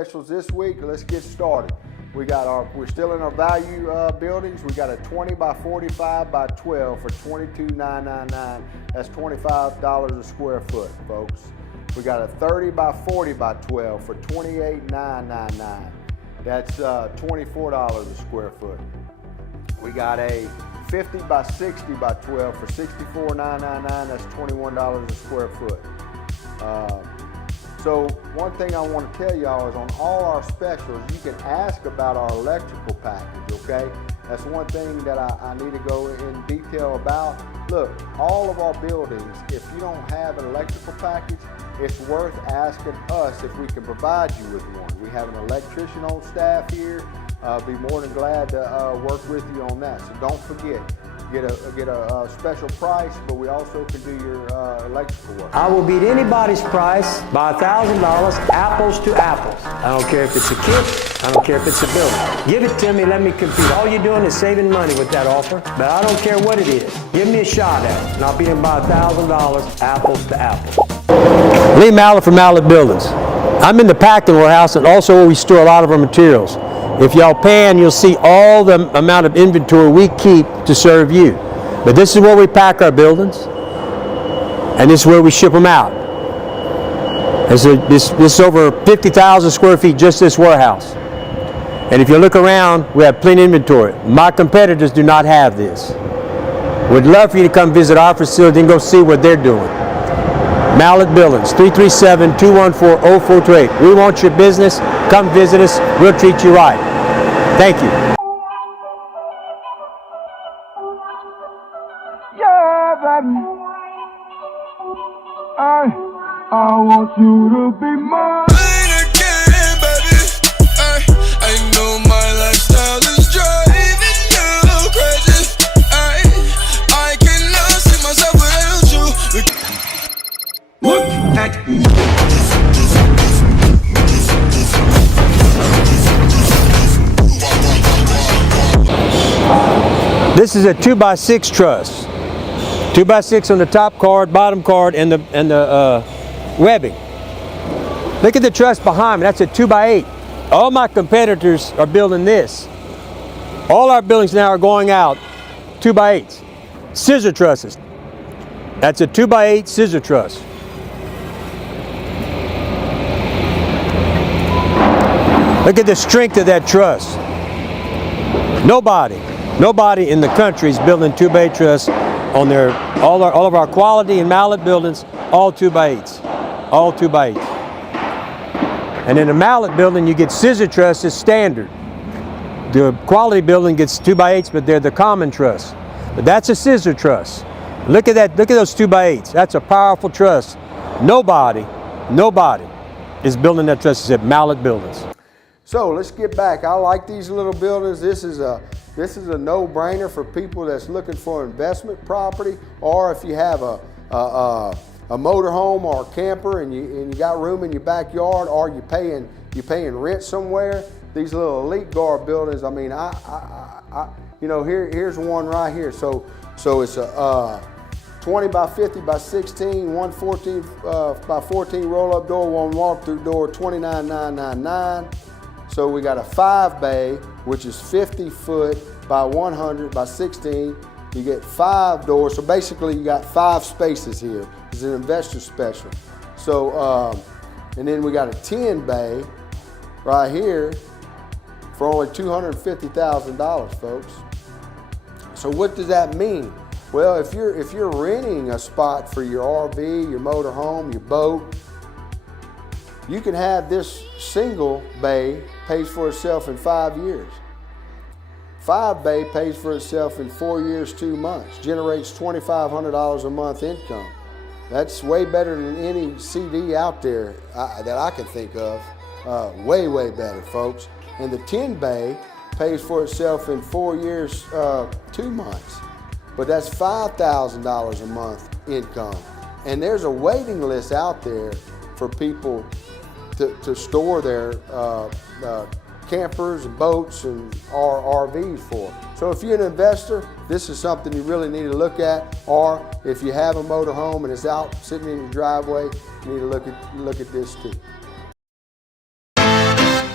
Specials this week. Let's get started. We're still in our value buildings. We got a 20 by 45 by 12 for $22,999. That's $25 a square foot, folks. We got a 30 by 40 by 12 for $28,999. That's $24 a square foot. We got a 50 by 60 by 12 for $64,999. That's $21 a square foot. So one thing I want to tell y'all is on all our specials, you can ask about our electrical package, okay? That's one thing that I need to go in detail about. Look, all of our buildings, if you don't have an electrical package, it's worth asking us if we can provide you with one. We have an electrician on staff here. Be more than glad to work with you on that. So don't forget, get a special price, but we also can do your electrical work. I will beat anybody's price by $1,000, apples to apples. I don't care if it's a kit, I don't care if it's a building. Give it to me, let me compete. All you're doing is saving money with that offer, but I don't care what it is. Give me a shot at it, and I'll beat him by $1,000, apples to apples. Lee Mallett from Mallett Buildings. I'm in the packing warehouse and also where we store a lot of our materials. If y'all pan, you'll see all the amount of inventory we keep to serve you. But this is where we pack our buildings, and this is where we ship them out. This is over 50,000 square feet, just this warehouse. And if you look around, we have plenty of inventory. My competitors do not have this. We'd love for you to come visit our facility and go see what they're doing. Mallett Buildings, 337-214-0428. We want your business. Come visit us. We'll treat you right. Thank you. Yeah, baby. I want you to be mine. Again, baby. I know my lifestyle is driving you crazy. I cannot see myself without you. Look at me. This is a 2x6 truss. 2x6 on the top card, bottom card, and the webbing. Look at the truss behind me. That's a 2x8. All my competitors are building this. All our buildings now are going out 2x8s. Scissor trusses. That's a 2x8 scissor truss. Look at the strength of that truss. Nobody in the country is building 2x8 truss on all of our quality and Mallett buildings, all 2x8s, all 2x8s. And in a Mallett building, you get scissor trusses standard. The quality building gets 2x8s, but they're the common truss. But that's a scissor truss. Look at that. Look at those 2x8s. That's a powerful truss. Nobody is building that truss except Mallett Buildings. So let's get back. I like these little buildings. This is a no-brainer for people that's looking for investment property, or if you have a motorhome or a camper and you got room in your backyard, or you're paying rent somewhere. These little Elite Guard buildings. I mean, here's one right here. So it's a 20 by 50 by 16, 114 by 14 roll-up door, one walk-through door, $29,999. So we got a 5-bay, which is 50 foot by 100 by 16. You get 5 doors. So basically you got 5 spaces here. It's an investor special. So, and then we got a 10-bay right here for only $250,000, folks. So what does that mean? Well, if you're renting a spot for your RV, your motorhome, your boat, you can have this single bay pays for itself in 5 years. 5-bay pays for itself in 4 years, 2 months, generates $2,500 a month income. That's way better than any CD out there that I can think of. Way better, folks. And the 10-bay pays for itself in 4 years, 2 months. But that's $5,000 a month income. And there's a waiting list out there for people to store their campers and boats and RVs for. So if you're an investor, this is something you really need to look at. Or if you have a motorhome and it's out sitting in your driveway, you need to look at this too.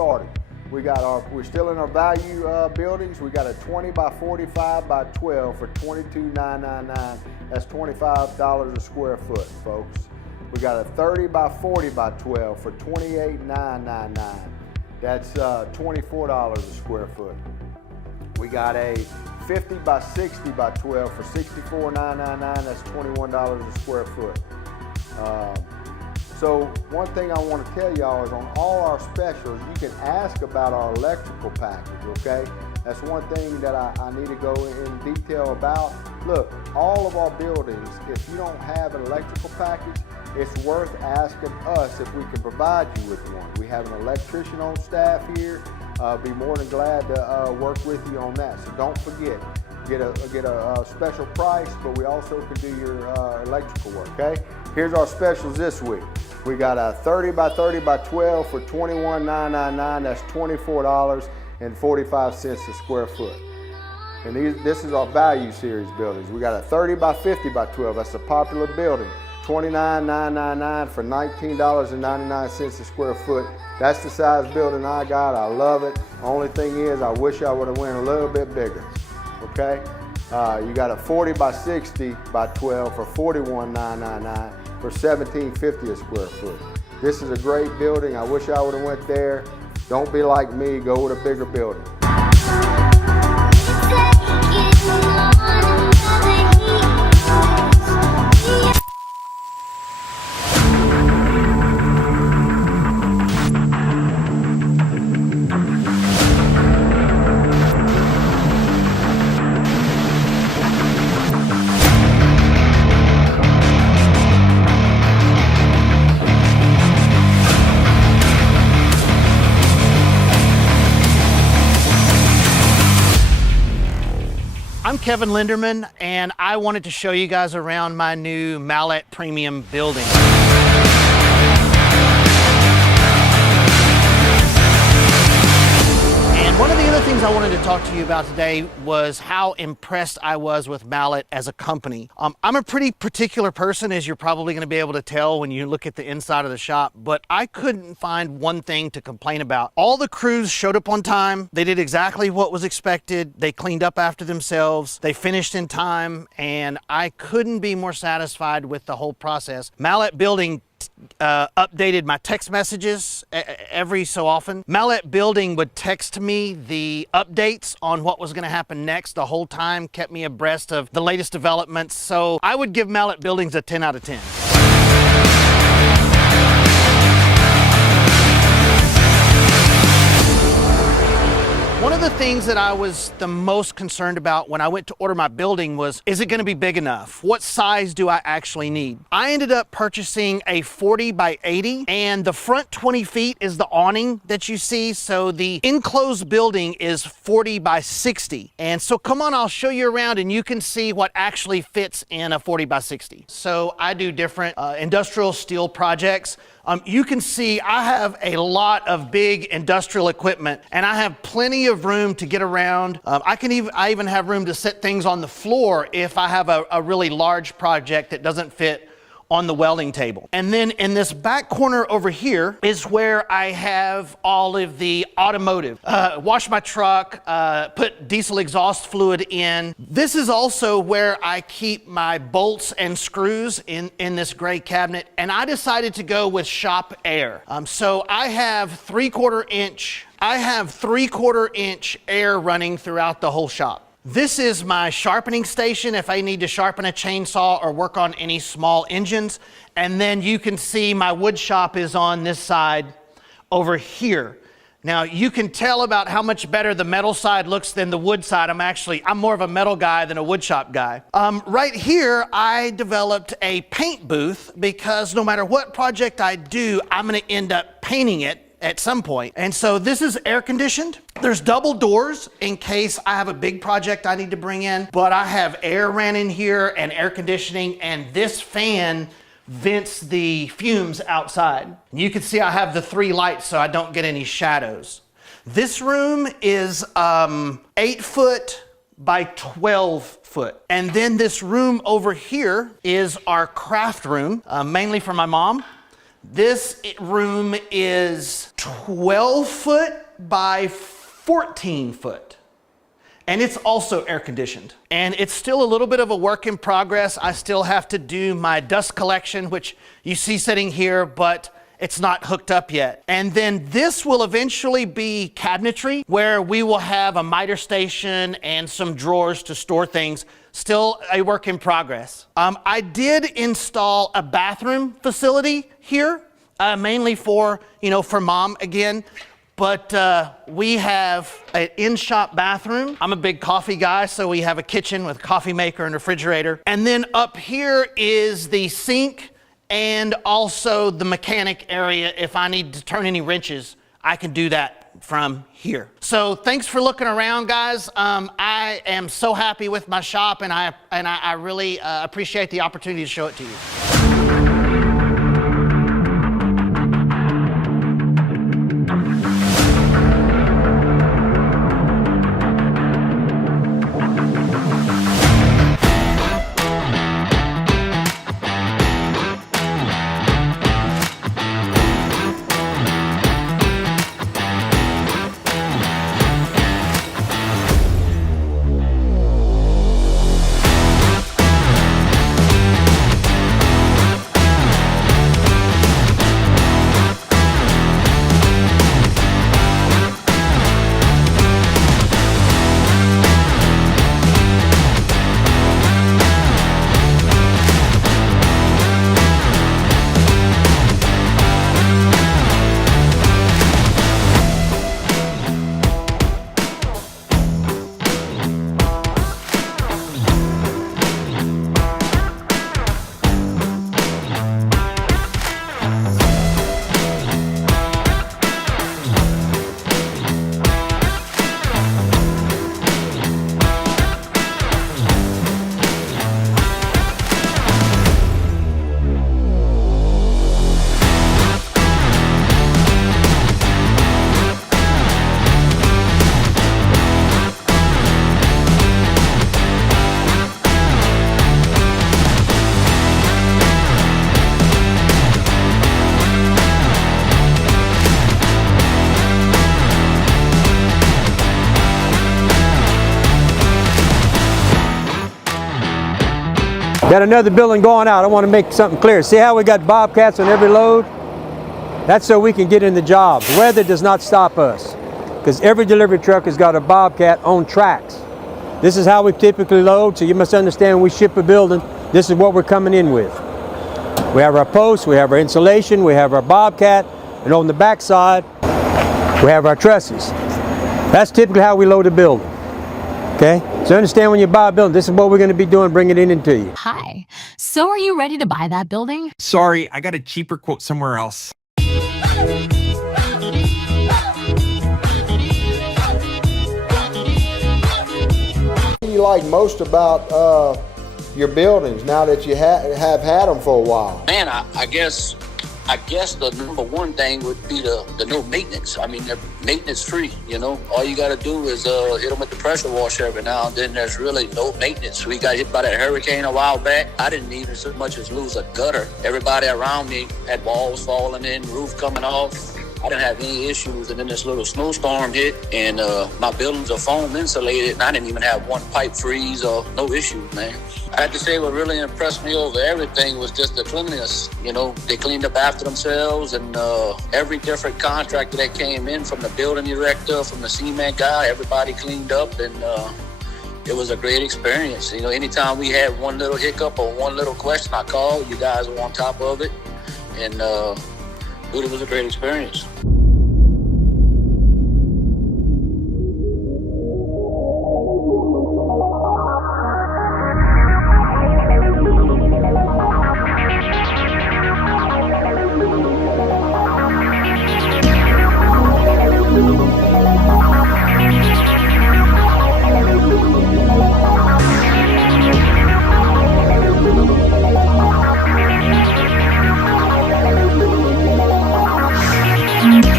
started. We're still in our value buildings. We got a 20 by 45 by 12 for $22,999. That's $25 a square foot, folks. We got a 30 by 40 by 12 for $28,999. That's $24 a square foot. We got a 50 by 60 by 12 for $64,999. That's $21 a square foot. So one thing I want to tell y'all is on all our specials, you can ask about our electrical package, okay? That's one thing that I need to go in detail about. Look, all of our buildings, if you don't have an electrical package, it's worth asking us if we can provide you with one. We have an electrician on staff here. Be more than glad to work with you on that. So don't forget, get a special price, but we also can do your electrical work, okay? Here's our specials this week. We got a 30 by 30 by 12 for $21,999. That's $24.45 a square foot. And this is our value series buildings. We got a 30 by 50 by 12. That's a popular building. $29,999 for $19.99 a square foot. That's the size building I got. I love it. Only thing is, I wish I would have went a little bit bigger. Okay? You got a 40 by 60 by 12 for $41,999 for $17.50 a square foot. This is a great building. I wish I would have went there. Don't be like me. Go with a bigger building. I'm Kevin Linderman, and I wanted to show you guys around my new Mallet Premium building. And one of the other things I wanted to talk to you about today was how impressed I was with Mallet as a company. I'm a pretty particular person, as you're probably going to be able to tell when you look at the inside of the shop, but I couldn't find one thing to complain about. All the crews showed up on time. They did exactly what was expected. They cleaned up after themselves. They finished in time, and I couldn't be more satisfied with the whole process. Mallet Building updated my text messages every so often. Mallet Building would text me the updates on what was going to happen next the whole time, kept me abreast of the latest developments. So I would give Mallet Buildings a 10 out of 10. One of the things that I was the most concerned about when I went to order my building was, is it going to be big enough? What size do I actually need? I ended up purchasing a 40 by 80, and the front 20 feet is the awning that you see. So the enclosed building is 40 by 60. And so come on, I'll show you around and you can see what actually fits in a 40 by 60. So I do different industrial steel projects. You can see I have a lot of big industrial equipment, and I have plenty of room to get around. I even have room to set things on the floor if I have a really large project that doesn't fit on the welding table. And then in this back corner over here is where I have all of the automotive. Wash my truck, put diesel exhaust fluid in. This is also where I keep my bolts and screws in this gray cabinet, and I decided to go with shop air. So I have 3/4 inch air running throughout the whole shop. This is my sharpening station if I need to sharpen a chainsaw or work on any small engines. And then you can see my wood shop is on this side over here. Now you can tell about how much better the metal side looks than the wood side. I'm more of a metal guy than a wood shop guy. Right here, I developed a paint booth because no matter what project I do, I'm gonna end up painting it at some point. And so this is air conditioned. There's double doors in case I have a big project I need to bring in, but I have air ran in here and air conditioning, and this fan vents the fumes outside. You can see I have the 3 lights so I don't get any shadows. This room is 8 foot by 12 foot. And then this room over here is our craft room, mainly for my mom. This room is 12 foot by 14 foot. And it's also air conditioned. And it's still a little bit of a work in progress. I still have to do my dust collection, which you see sitting here, but it's not hooked up yet. And then this will eventually be cabinetry, where we will have a miter station and some drawers to store things. Still a work in progress. I did install a bathroom facility here, mainly for mom again. But we have an in-shop bathroom. I'm a big coffee guy, so we have a kitchen with a coffee maker and refrigerator. And then up here is the sink and also the mechanic area. If I need to turn any wrenches, I can do that from here. So thanks for looking around, guys. I am so happy with my shop, and I really appreciate the opportunity to show it to you. Got another building going out. I want to make something clear. See how we got Bobcats on every load? That's so we can get in the job. Weather does not stop us, because every delivery truck has got a Bobcat on tracks. This is how we typically load, so you must understand when we ship a building, this is what we're coming in with. We have our posts, we have our insulation, we have our Bobcat, and on the back side, we have our trusses. That's typically how we load a building. Okay? So understand when you buy a building, this is what we're going to be doing, bringing it into you. Hi. So are you ready to buy that building? Sorry, I got a cheaper quote somewhere else. What do you like most about your buildings now that you have had them for a while? Man, I guess the number one thing would be the no maintenance. I mean, they're maintenance free, you know. All you got to do is hit them with the pressure washer every now and then. There's really no maintenance. We got hit by that hurricane a while back. I didn't even so much as lose a gutter. Everybody around me had walls falling in, roof coming off. I didn't have any issues, and then this little snowstorm hit, and my buildings are foam insulated, and I didn't even have one pipe freeze or no issues, man. I had to say what really impressed me over everything was just the cleanliness. You know, they cleaned up after themselves, and every different contractor that came in, from the building director, from the cement guy, everybody cleaned up, and it was a great experience. You know, anytime we had one little hiccup or one little question, I called. You guys were on top of it, and dude, it was a great experience.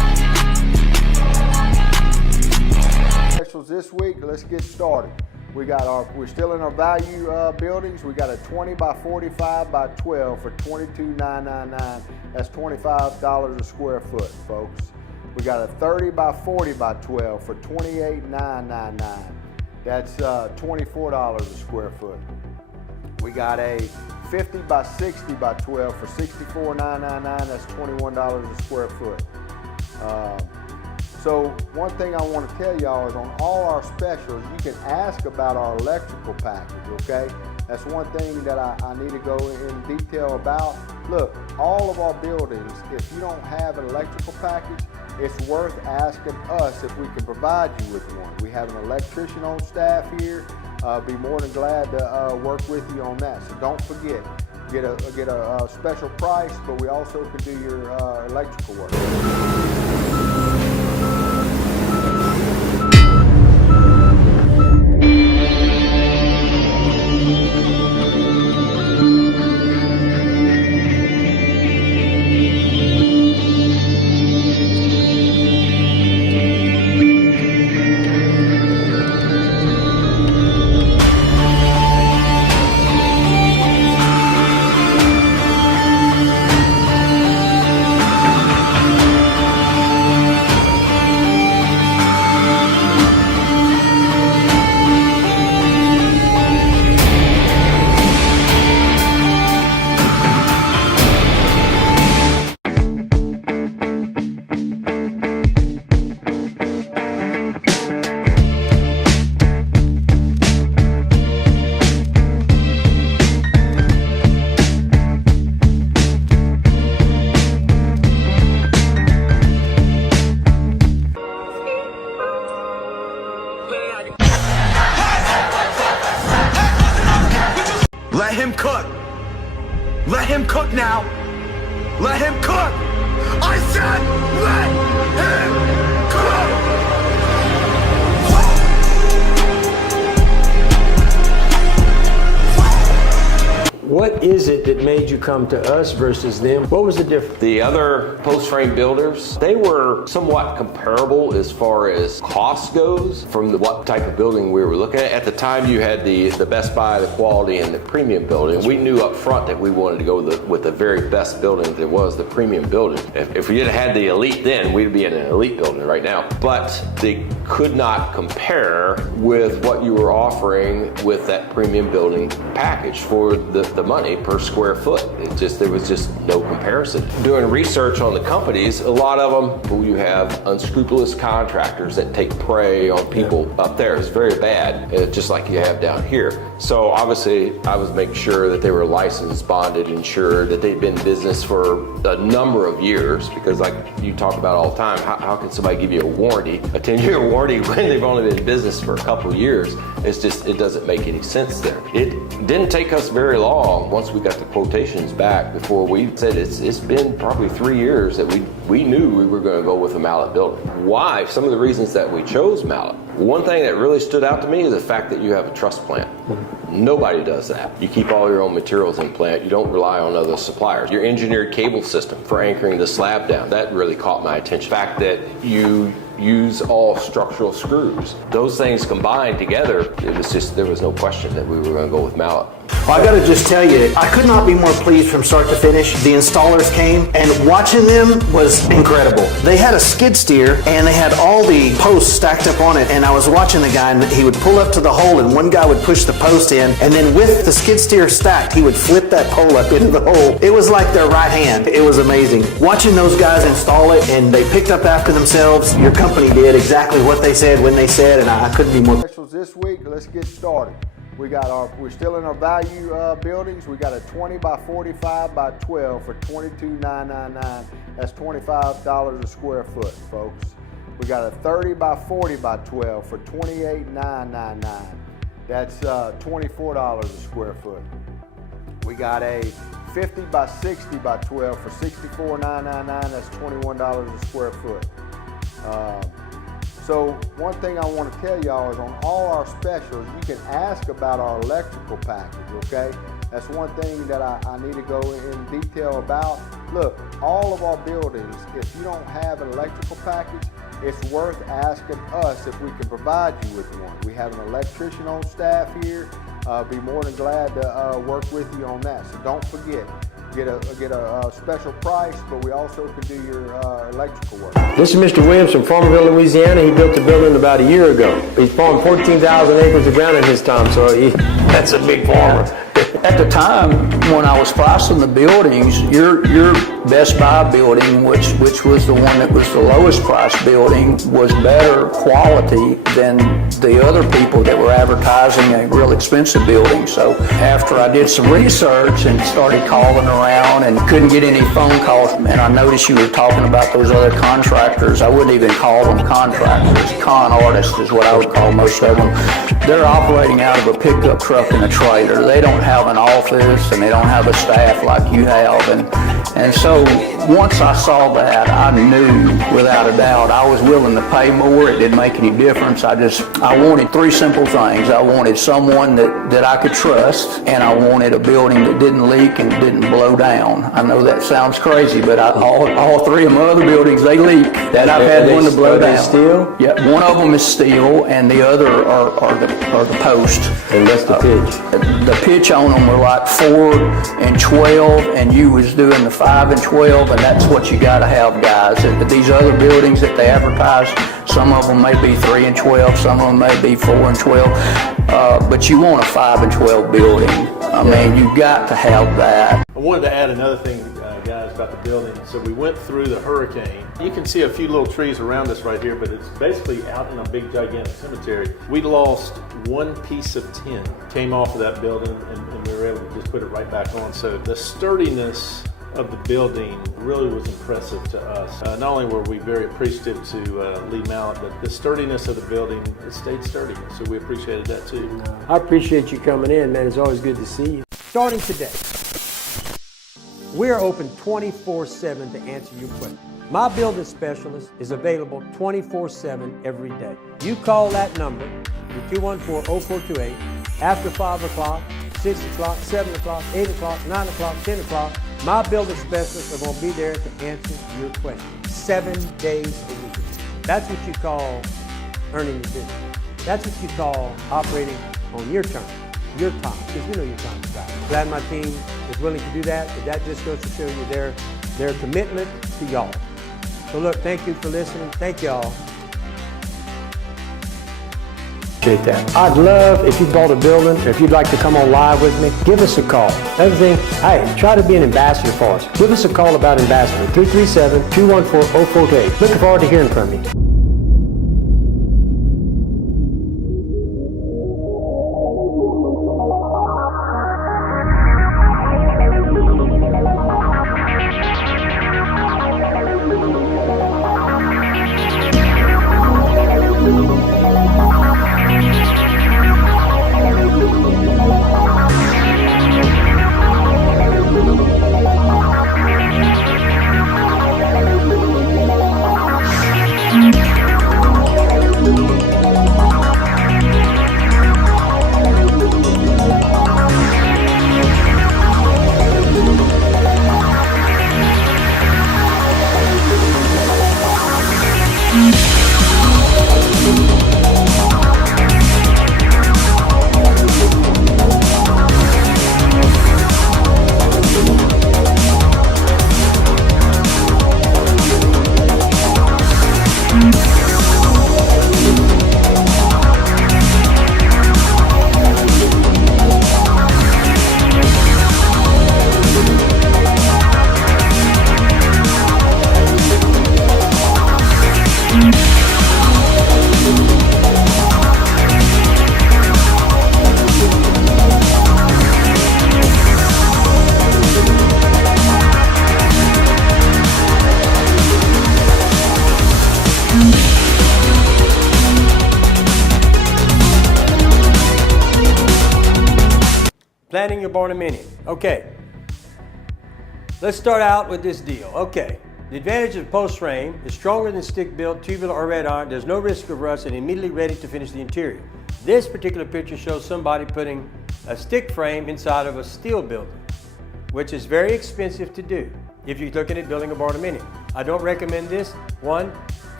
started. We're still in our value buildings. We got a 20 by 45 by 12 for $22,999. That's $25 a square foot, folks. We got a 30 by 40 by 12 for $28,999. That's $24 a square foot. We got a 50 by 60 by 12 for $64,999. That's $21 a square foot. So one thing I want to tell y'all is on all our specials, you can ask about our electrical package, okay? That's one thing that I need to go in detail about. Look, all of our buildings, if you don't have an electrical package, it's worth asking us if we can provide you with one. We have an electrician on staff here. Be more than glad to work with you on that. So don't forget, get a special price, but we also can do your electrical work. Let him cook. Let him cook now. Let him cook. I said let him cook. What is it that made you come to us versus them? What was the difference? The other post-frame builders, they were somewhat comparable as far as cost goes from what type of building we were looking at. At the time, you had the Best Buy, the quality, and the premium building. We knew up front that we wanted to go with the very best building that was the premium building. If we didn't have the elite then, we'd be in an elite building right now. But they could not compare with what you were offering with that premium building package for the money per square foot. There was just no comparison. Doing research on the companies, a lot of them, you have unscrupulous contractors that take prey on people up there. It's very bad, just like you have down here. So obviously, I was making sure that they were licensed, bonded, insured, that they'd been in business for a number of years, because like you talk about all the time, how can somebody give you a warranty, a 10-year warranty, when they've only been in business for a couple of years? It doesn't make any sense there. It didn't take us very long once we got the quotations back before we said it's been probably 3 years that we knew we were going to go with a Mallet building. Why? Some of the reasons that we chose Mallet. One thing that really stood out to me is the fact that you have a truss plant. Nobody does that. You keep all your own materials in plant. You don't rely on other suppliers. Your engineered cable system for anchoring the slab down, that really caught my attention. The fact that you use all structural screws. Those things combined together, there was no question that we were going to go with Mallet. Well, I gotta just tell you, I could not be more pleased from start to finish. The installers came, and watching them was incredible. They had a skid steer, and they had all the posts stacked up on it, and I was watching the guy, and he would pull up to the hole, and one guy would push the post in, and then with the skid steer stacked, he would flip that pole up into the hole. It was like their right hand. It was amazing. Watching those guys install it, and they picked up after themselves. Your company did exactly what they said when they said, and I couldn't be more. Specials this week, let's get started. We're still in our value buildings. We got a 20 by 45 by 12 for $22,999. That's $25 a square foot, folks. We got a 30 by 40 by 12 for $28,999. That's $24 a square foot. We got a 50 by 60 by 12 for $64,999. That's $21 a square foot. So one thing I want to tell y'all is on all our specials, you can ask about our electrical package, okay? That's one thing that I need to go in detail about. Look, all of our buildings, if you don't have an electrical package, it's worth asking us if we can provide you with one. We have an electrician on staff here. Be more than glad to work with you on that. So don't forget, get a special price, but we also can do your electrical work. This is Mr. Williams from Farmerville, Louisiana. He built the building about a year ago. He's farmed 14,000 acres of ground in his time, so that's a big farmer. At the time when I was pricing the buildings, your Best Buy building, which was the one that was the lowest price building, was better quality than the other people that were advertising a real expensive building. So after I did some research and started calling around and couldn't get any phone calls, and I noticed you were talking about those other contractors, I wouldn't even call them contractors. Con artists is what I would call most of them. They're operating out of a pickup truck and a trailer. They don't have an office and they don't have a staff like you have. And so once I saw that, I knew without a doubt I was willing to pay more. It didn't make any difference. I wanted three simple things. I wanted someone that I could trust, and I wanted a building that didn't leak and didn't blow down. I know that sounds crazy, but all three of my other buildings, they leak. That I've had one to blow down. Steel? Yeah, one of them is steel, and the other are the posts. And that's the pitch. The pitch on them were like 4 and 12, and you was doing the 5 and 12, and that's what you got to have, guys. These other buildings that they advertise, some of them may be 3 and 12, some of them may be 4 and 12, but you want a 5 and 12 building. I mean, you got to have that. I wanted to add another thing, guys, about the building. So we went through the hurricane. You can see a few little trees around us right here, but it's basically out in a big gigantic cemetery. We lost one piece of tin, came off of that building, and we were able to just put it right back on. So the sturdiness of the building really was impressive to us. Not only were we very appreciative to Lee Mallet, but the sturdiness of the building, it stayed sturdy. So we appreciated that too. I appreciate you coming in, man. It's always good to see you. Starting today, we're open 24/7 to answer your questions. My building specialist is available 24/7 every day. You call that number, 214-0428, after 5 o'clock, 6 o'clock, 7 o'clock, 8 o'clock, 9 o'clock, 10 o'clock. My building specialists are going to be there to answer your questions 7 days a week. That's what you call earning your business. That's what you call operating on your terms, your time, because we know your time is valuable. Glad my team is willing to do that, but that just goes to show you their commitment to y'all. So look, thank you for listening. Thank y'all. Appreciate that. I'd love if you bought a building, or if you'd like to come on live with me, give us a call. Another thing, hey, try to be an ambassador for us. Give us a call about ambassador, 337-214-0428. Looking forward to hearing from you. Planning your barnuminium. Okay, let's start out with this deal. Okay, the advantage of the post frame is stronger than stick-built, tubular, or red iron. There's no risk of rust and immediately ready to finish the interior. This particular picture shows somebody putting a stick frame inside of a steel building, which is very expensive to do if you're looking at building a barnuminium. I don't recommend this. One,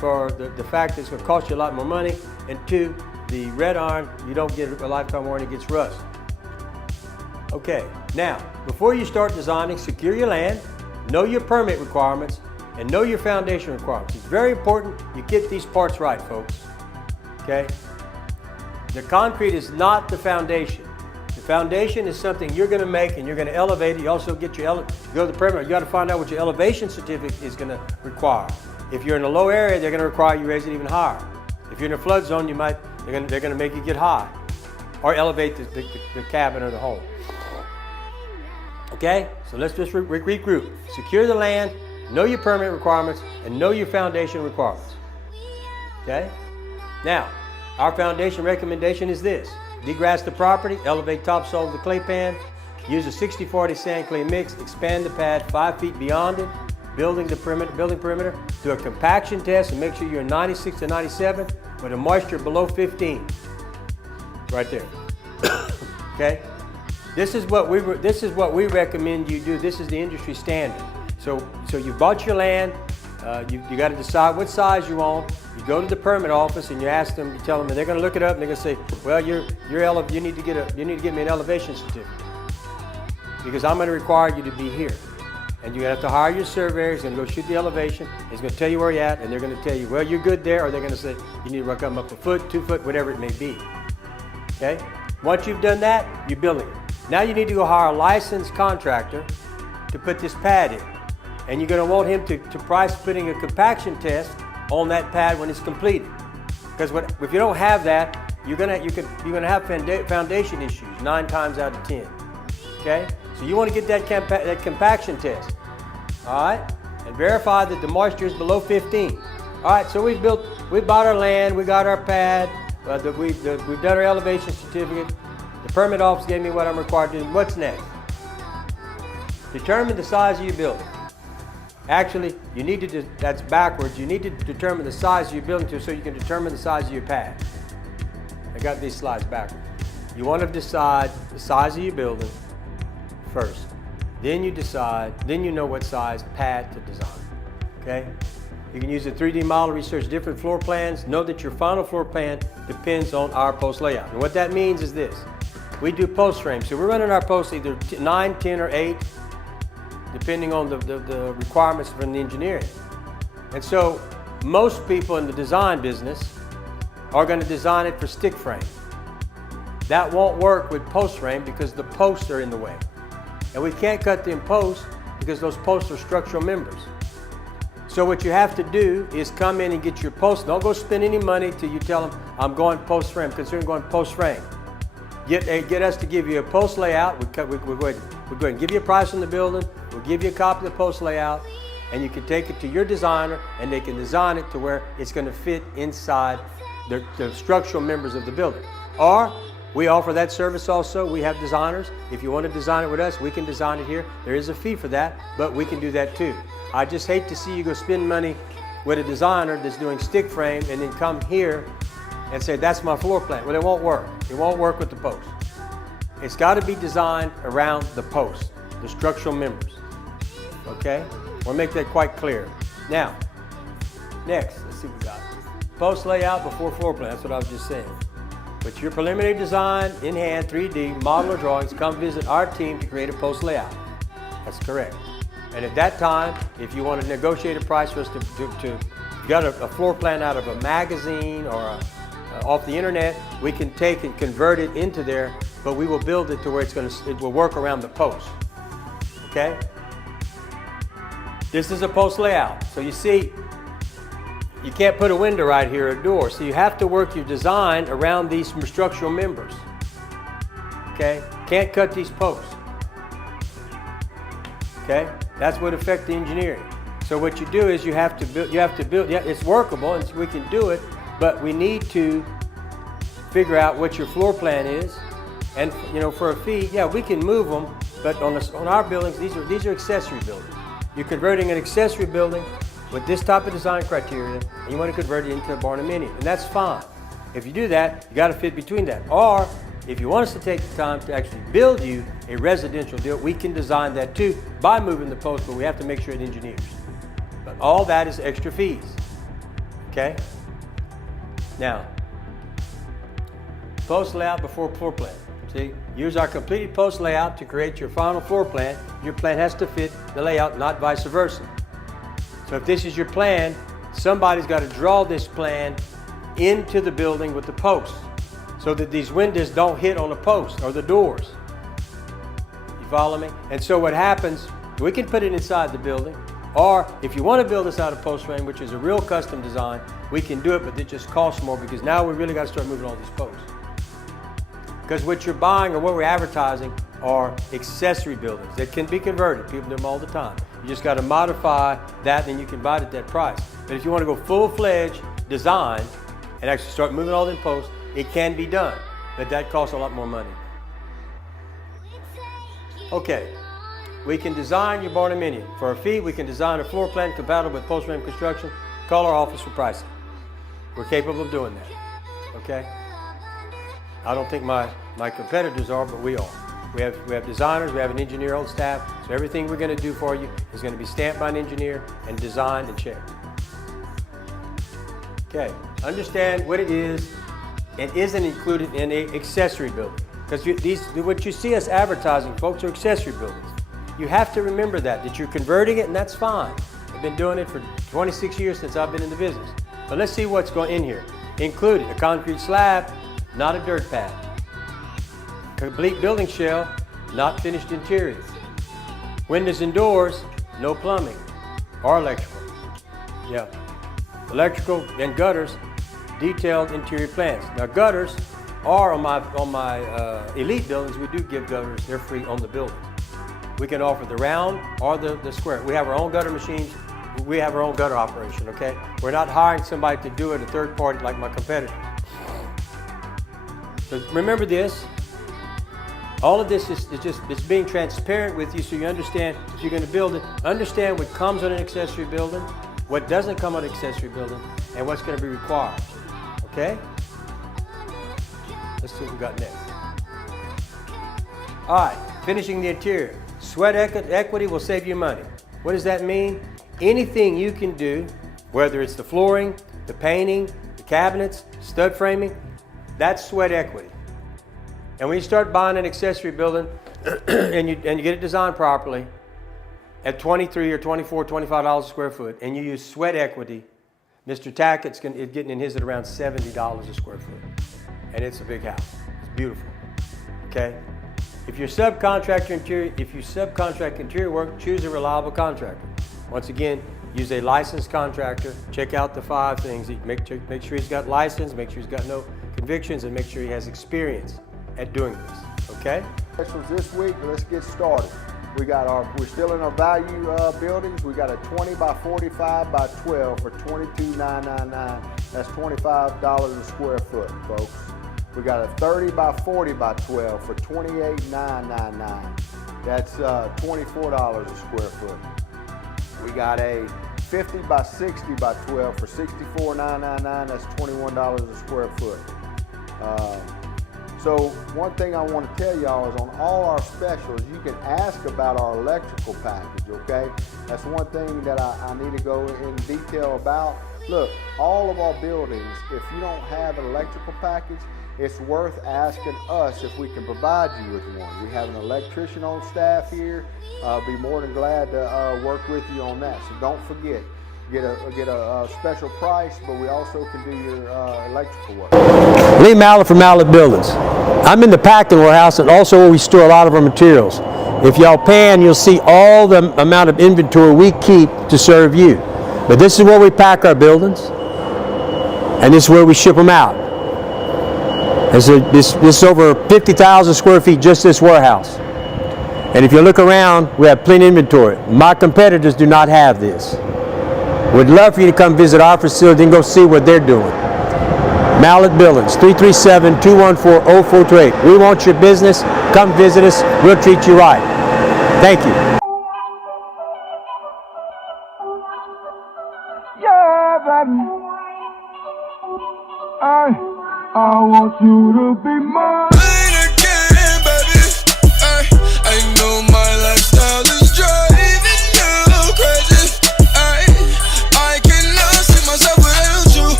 for the fact that it's going to cost you a lot more money, and 2, the red iron, you don't get a lifetime warranty, it gets rust. Okay, now, before you start designing, secure your land, know your permit requirements, and know your foundation requirements. It's very important you get these parts right, folks. Okay? The concrete is not the foundation. The foundation is something you're going to make and you're going to elevate it. You also get your go to the permit. You got to find out what your elevation certificate is going to require. If you're in a low area, they're going to require you raise it even higher. If you're in a flood zone, they're going to make you get high or elevate the cabin or the home. Okay? So let's just regroup. Secure the land, know your permit requirements, and know your foundation requirements. Okay? Now, our foundation recommendation is this. Degrass the property, elevate topsoil of the clay pan, use a 60-40 sand clay mix, expand the pad 5 feet beyond it, building perimeter, do a compaction test and make sure you're 96 to 97 with a moisture below 15. Right there. Okay? This is what we recommend you do. This is the industry standard. So you bought your land, you got to decide what size you want. You go to the permit office and you ask them, you tell them, and they're going to look it up and they're going to say, well, you need to get me an elevation certificate because I'm going to require you to be here. And you have to hire your surveyor. He's going to go shoot the elevation. He's going to tell you where you're at, and they're going to tell you, well, you're good there, or they're going to say you need to come up a foot, 2 foot, whatever it may be. Okay? Once you've done that, you're building it. Now you need to go hire a licensed contractor to put this pad in, and you're going to want him to price putting a compaction test on that pad when it's completed. Because if you don't have that, you're gonna have foundation issues 9 times out of 10. Okay, so you want to get that compaction test. All right, and verify that the moisture is below 15. All right, so we bought our land, we got our pad, we've done our elevation certificate. The permit office gave me what I'm required to do. What's next? Determine the size of your building. Actually, that's backwards. You need to determine the size of your building so you can determine the size of your pad. I got these slides backwards. You want to decide the size of your building first. Then you know what size pad to design. Okay? You can use a 3D model, research different floor plans. Know that your final floor plan depends on our post layout. And what that means is this. We do post frames. So we're running our posts either 9, 10, or 8. Depending on the requirements from the engineering. And so most people in the design business are going to design it for stick frame. That won't work with post frame because the posts are in the way. And we can't cut them posts because those posts are structural members. So what you have to do is come in and get your posts. Don't go spend any money till you tell them, I'm going post frame, considering going post frame. Get us to give you a post layout. We'll go ahead and give you a price on the building. We'll give you a copy of the post layout, and you can take it to your designer, and they can design it to where it's going to fit inside the structural members of the building. Or we offer that service also. We have designers. If you want to design it with us, we can design it here. There is a fee for that, but we can do that too. I just hate to see you go spend money with a designer that's doing stick frame and then come here and say, that's my floor plan. Well, it won't work. It won't work with the post. It's got to be designed around the post, the structural members. Okay? We'll make that quite clear. Now, next, let's see what we got. Post layout before floor plan. That's what I was just saying. With your preliminary design in hand, 3D, model or drawings, come visit our team to create a post layout. That's correct. And at that time, if you want to negotiate a price for us to got a floor plan out of a magazine or off the internet, we can take and convert it into there, but we will build it to where it will work around the post. Okay? This is a post layout. So you see, you can't put a window right here or a door. So you have to work your design around these structural members. Okay? Can't cut these posts. Okay? That's what affects the engineering. So what you do is you have to build, yeah, it's workable and we can do it, but we need to figure out what your floor plan is. And for a fee, yeah, we can move them, but on our buildings, these are accessory buildings. You're converting an accessory building with this type of design criteria, and you want to convert it into a barnuminium, and that's fine. If you do that, you got to fit between that. Or if you want us to take the time to actually build you a residential deal, we can design that too by moving the post, but we have to make sure it engineers. But all that is extra fees. Okay? Now, post layout before floor plan. See, use our completed post layout to create your final floor plan. Your plan has to fit the layout, not vice versa. So if this is your plan, somebody's got to draw this plan into the building with the posts so that these windows don't hit on the post or the doors. You follow me? And so what happens, we can put it inside the building, or if you want to build this out of post frame, which is a real custom design, we can do it, but it just costs more because now we really got to start moving all these posts. Because what you're buying or what we're advertising are accessory buildings that can be converted. People do them all the time. You just got to modify that, and you can buy it at that price. But if you want to go full-fledged design and actually start moving all in posts, it can be done, but that costs a lot more money. Okay, we can design your barnuminium. For a fee, we can design a floor plan compatible with post frame construction. Call our office for pricing. We're capable of doing that, okay? I don't think my competitors are, but we are. We have designers, we have an engineer on staff, so everything we're going to do for you is going to be stamped by an engineer and designed and checked. Okay, understand what it is and isn't included in an accessory building. Because what you see us advertising, folks, are accessory buildings. You have to remember that you're converting it, and that's fine. I've been doing it for 26 years since I've been in the business. But let's see what's going in here. Included a concrete slab, not a dirt pad. Complete building shell, not finished interior. Windows and doors, no plumbing or electrical. Yeah. Electrical and gutters, detailed interior plans. Now gutters are on my elite buildings, we do give gutters, they're free on the buildings. We can offer the round or the square. We have our own gutter machines, we have our own gutter operation, okay? We're not hiring somebody to do it, a third party like my competitors. So remember this, all of this is it's being transparent with you so you understand if you're going to build it, understand what comes on an accessory building, what doesn't come on an accessory building, and what's going to be required, okay? Let's see what we got next. All right, finishing the interior. Sweat equity will save you money. What does that mean? Anything you can do, whether it's the flooring, the painting, the cabinets, stud framing, that's sweat equity. And when you start buying an accessory building and you get it designed properly at $23 or $24, $25 a square foot, and you use sweat equity, Mr. Tackett's getting in his at around $70 a square foot. And it's a big house. It's beautiful. Okay? If you subcontract interior work, choose a reliable contractor. Once again, use a licensed contractor. Check out the 5 things. Make sure he's got license, make sure he's got no convictions, and make sure he has experience at doing this, okay? Specials this week, let's get started. We're still in our value buildings. We got a 20 by 45 by 12 for $22,999. That's $25 a square foot, folks. We got a 30 by 40 by 12 for $28,999. That's $24 a square foot. We got a 50 by 60 by 12 for $64,999. That's $21 a square foot. So one thing I want to tell y'all is on all our specials, you can ask about our electrical package, okay? That's one thing that I need to go in detail about. Look, all of our buildings, if you don't have an electrical package, it's worth asking us if we can provide you with one. We have an electrician on staff here. Be more than glad to work with you on that. So don't forget, get a special price, but we also can do your electrical work. Lee Mallett from Mallett Buildings. I'm in the packing warehouse and also where we store a lot of our materials. If y'all pan, you'll see all the amount of inventory we keep to serve you. But this is where we pack our buildings, and this is where we ship them out. This is over 50,000 square feet, just this warehouse. And if you look around, we have plenty of inventory. My competitors do not have this. We'd love for you to come visit our facility and go see what they're doing. Mallett Buildings, 337-214-0428. We want your business. Come visit us. We'll treat you right. Thank you. Yeah, baby. I want you to be mine. Again, baby. I know my lifestyle is driving you crazy. I cannot see myself without you.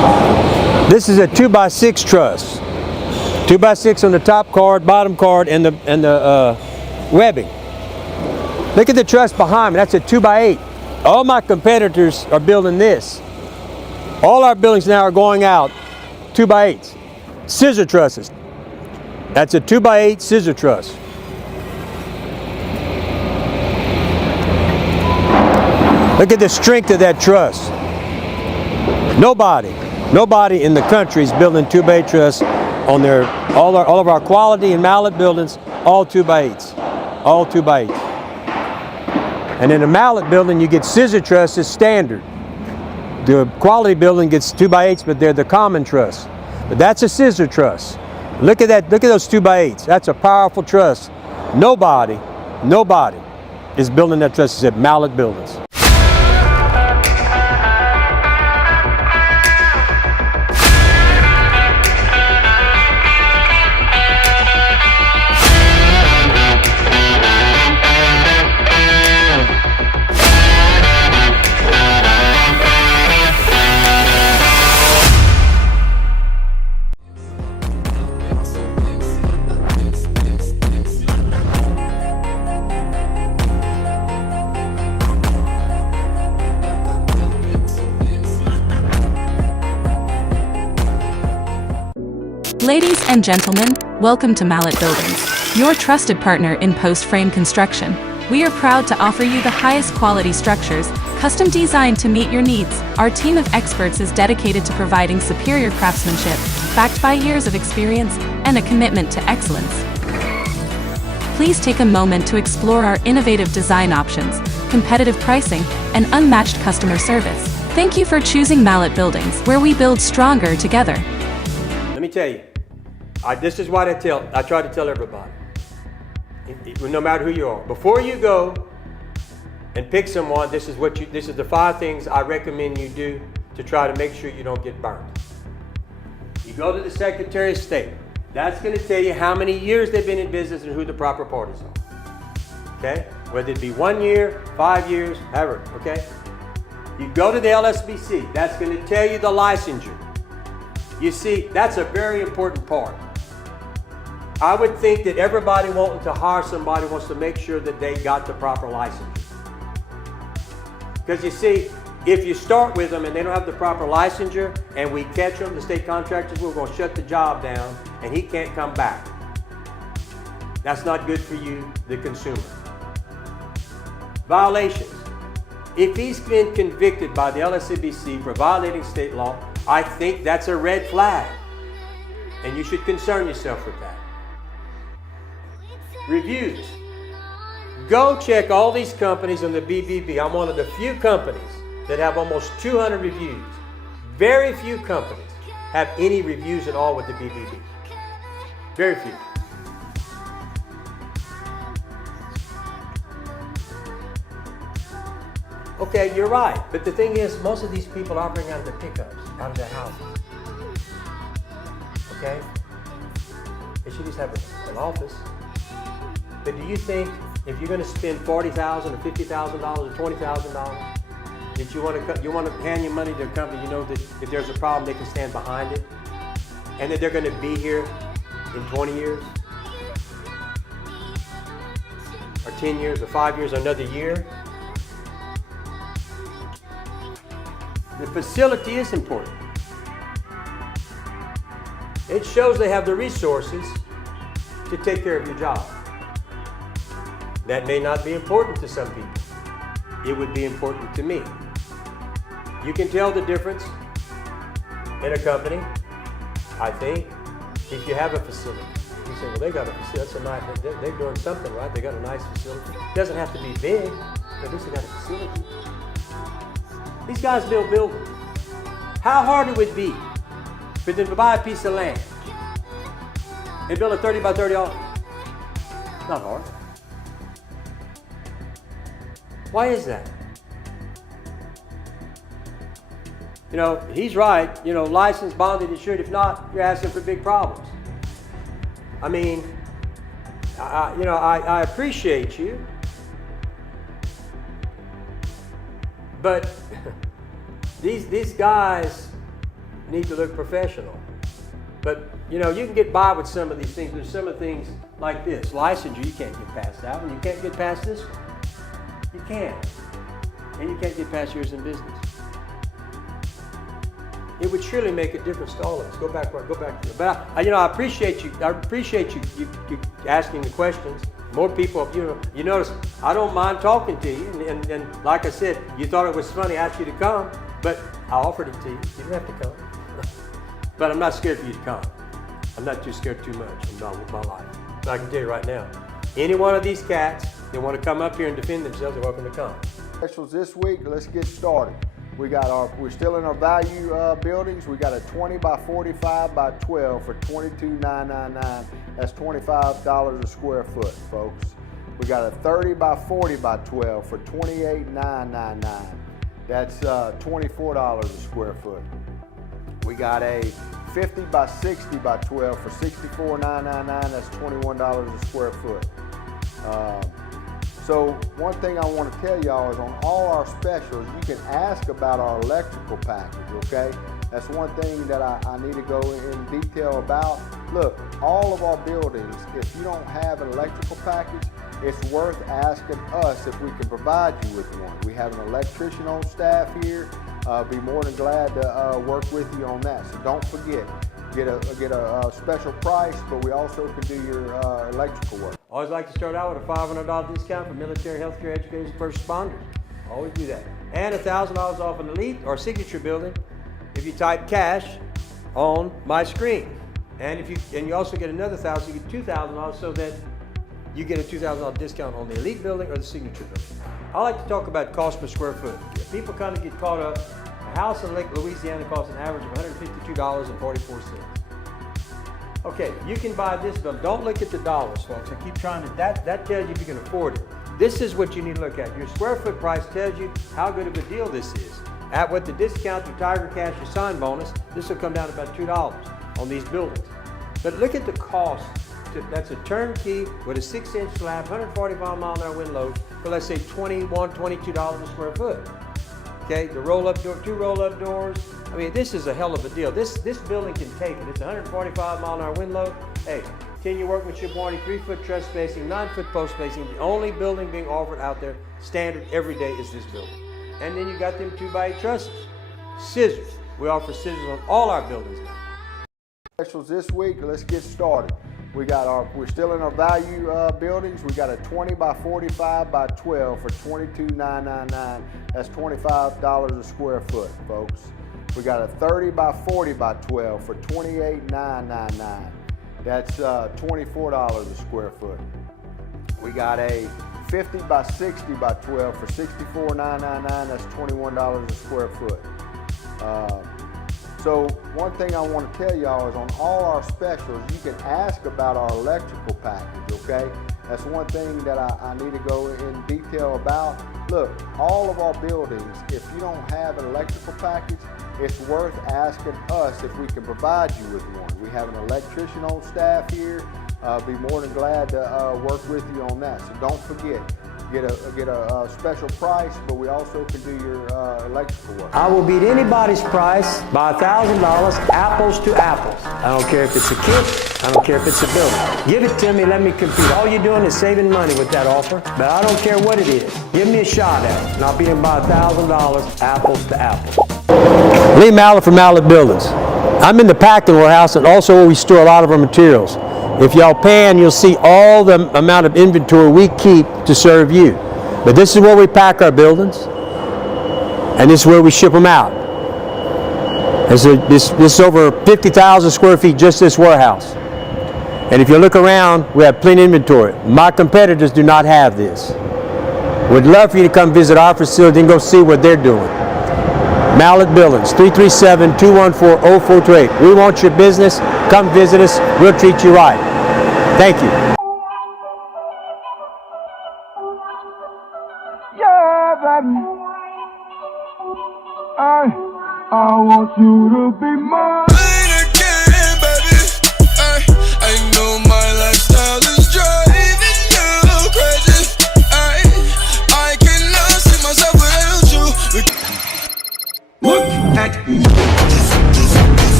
This is a 2x6 truss. 2x6 on the top card, bottom card, and the webbing. Look at the truss behind me. That's a 2x8. All my competitors are building this. All our buildings now are going out 2x8s. Scissor trusses. That's a 2x8 scissor truss. Look at the strength of that truss. Nobody in the country is building 2x8 truss on all of our quality and mallet buildings, all 2x8s, all 2x8s. And in a mallet building, you get scissor trusses standard. The quality building gets 2x8s, but they're the common truss. But that's a scissor truss. Look at that. Look at those 2x8s. That's a powerful truss. Nobody is building that truss except mallet buildings. Ladies and gentlemen, welcome to Mallet Buildings, your trusted partner in post-frame construction. We are proud to offer you the highest quality structures, custom designed to meet your needs. Our team of experts is dedicated to providing superior craftsmanship, backed by years of experience and a commitment to excellence. Please take a moment to explore our innovative design options, competitive pricing, and unmatched customer service. Thank you for choosing Mallet Buildings, where we build stronger together. Let me tell you, this is what I try to tell everybody. No matter who you are, before you go and pick someone, this is the 5 things I recommend you do to try to make sure you don't get burned. You go to the Secretary of State. That's going to tell you how many years they've been in business and who the proper parties are. Okay? Whether it be 1 year, 5 years, however. Okay? You go to the LSBC. That's going to tell you the licensure. You see, that's a very important part. I would think that everybody wanting to hire somebody wants to make sure that they got the proper licensure. Because you see, if you start with them and they don't have the proper licensure and we catch them, the state contractors, we're going to shut the job down and he can't come back. That's not good for you, the consumer. Violations. If he's been convicted by the LSCBC for violating state law, I think that's a red flag, and you should concern yourself with that. Reviews. Go check all these companies on the BBB. I'm one of the few companies that have almost 200 reviews. Very few companies have any reviews at all with the BBB. Very few. Okay, you're right. But the thing is, most of these people are operating out of their pickups, out of their houses. Okay? They should just have an office. But do you think if you're going to spend $40,000 or $50,000 or $20,000, that you want to hand your money to a company, you know that if there's a problem, they can stand behind it, and that they're going to be here in 20 years, or 10 years, or 5 years, or another year? The facility is important. It shows they have the resources to take care of your job. That may not be important to some people. It would be important to me. You can tell the difference in a company, I think, if you have a facility. You say, well, they got a facility, that's a nice, they're doing something, right? They got a nice facility. It doesn't have to be big, but at least they got a facility. These guys build buildings. How hard it would be for them to buy a piece of land and build a 30 by 30 office? Not hard. Why is that? You know, he's right. You know, licensed, bonded, insured. If not, you're asking for big problems. I mean, I appreciate you, but these guys need to look professional. But you know, you can get by with some of these things. There's some of the things like this. Licensure, you can't get past that one. You can't get past this one. You can't. And you can't get past yours in business. It would surely make a difference to all of us. Go back to it. But I appreciate you. I appreciate you asking the questions. More people, you notice I don't mind talking to you. And like I said, you thought it was funny. I asked you to come, but I offered it to you. You didn't have to come. But I'm not scared for you to come. I'm not too scared too much with my life. But I can tell you right now, any one of these cats that want to come up here and defend themselves are welcome to come. Specials this week. Let's get started. We're still in our value buildings. We got a 20 by 45 by 12 for $22,999. That's $25 a square foot, folks. We got a 30 by 40 by 12 for $28,999. That's $24 a square foot. We got a 50 by 60 by 12 for $64,999. That's $21 a square foot. So one thing I want to tell y'all is on all our specials, you can ask about our electrical package, okay? That's one thing that I need to go in detail about. Look, all of our buildings, if you don't have an electrical package, it's worth asking us if we can provide you with one. We have an electrician on staff here. Be more than glad to work with you on that. So don't forget, get a special price, but we also can do your electrical work. Always like to start out with a $500 discount for military, healthcare, educators, and first responders. Always do that. And $1,000 off an elite or signature building if you type cash on my screen. And you also get another $1,000, you get $2,000 so that you get a $2,000 discount on the elite building or the signature building. I like to talk about cost per square foot. People kind of get caught up. A house in Lake Louisiana costs an average of $152.44. Okay, you can buy this building. Don't look at the dollars, folks. I keep trying to, that tells you if you can afford it. This is what you need to look at. Your square foot price tells you how good of a deal this is. With the discount to Tiger Cash or sign bonus, this will come down to about $2 on these buildings. But look at the cost. That's a turnkey with a 6-inch slab, 145 mile an hour wind load for let's say $21, $22 a square foot. Okay, the roll-up door, 2 roll-up doors. I mean, this is a hell of a deal. This building can take it. It's 145 mile an hour wind load. Hey, 10-year workmanship warranty, 3-foot truss spacing, 9-foot post spacing. The only building being offered out there standard every day is this building. And then you got them 2x8 trusses. Scissors. We offer scissors on all our buildings now. Specials this week. Let's get started. We're still in our value buildings. We got a 20 by 45 by 12 for $22,999. That's $25 a square foot, folks. We got a 30 by 40 by 12 for $28,999. That's $24 a square foot. We got a 50 by 60 by 12 for $64,999. That's $21 a square foot. So one thing I want to tell y'all is on all our specials, you can ask about our electrical package, okay? That's one thing that I need to go in detail about. Look, all of our buildings, if you don't have an electrical package, it's worth asking us if we can provide you with one. We have an electrician on staff here. Be more than glad to work with you on that. So don't forget, get a special price, but we also can do your electrical work. I will beat anybody's price by $1,000, apples to apples. I don't care if it's a kit, I don't care if it's a building. Give it to me, let me compete. All you're doing is saving money with that offer, but I don't care what it is. Give me a shot at it, and I'll beat them by $1,000, apples to apples. Lee Mallett from Mallett Buildings. I'm in the packing warehouse and also where we store a lot of our materials. If y'all pan, you'll see all the amount of inventory we keep to serve you. But this is where we pack our buildings, and this is where we ship them out. This is over 50,000 square feet, just this warehouse. And if you look around, we have plenty of inventory. My competitors do not have this. We'd love for you to come visit our facility and go see what they're doing. Mallett Buildings, 337-214-0428. We want your business. Come visit us. We'll treat you right. Thank you. Yeah, baby. I want you to be mine. Again, baby. I know my lifestyle is driving you crazy. I cannot see myself without you. Look at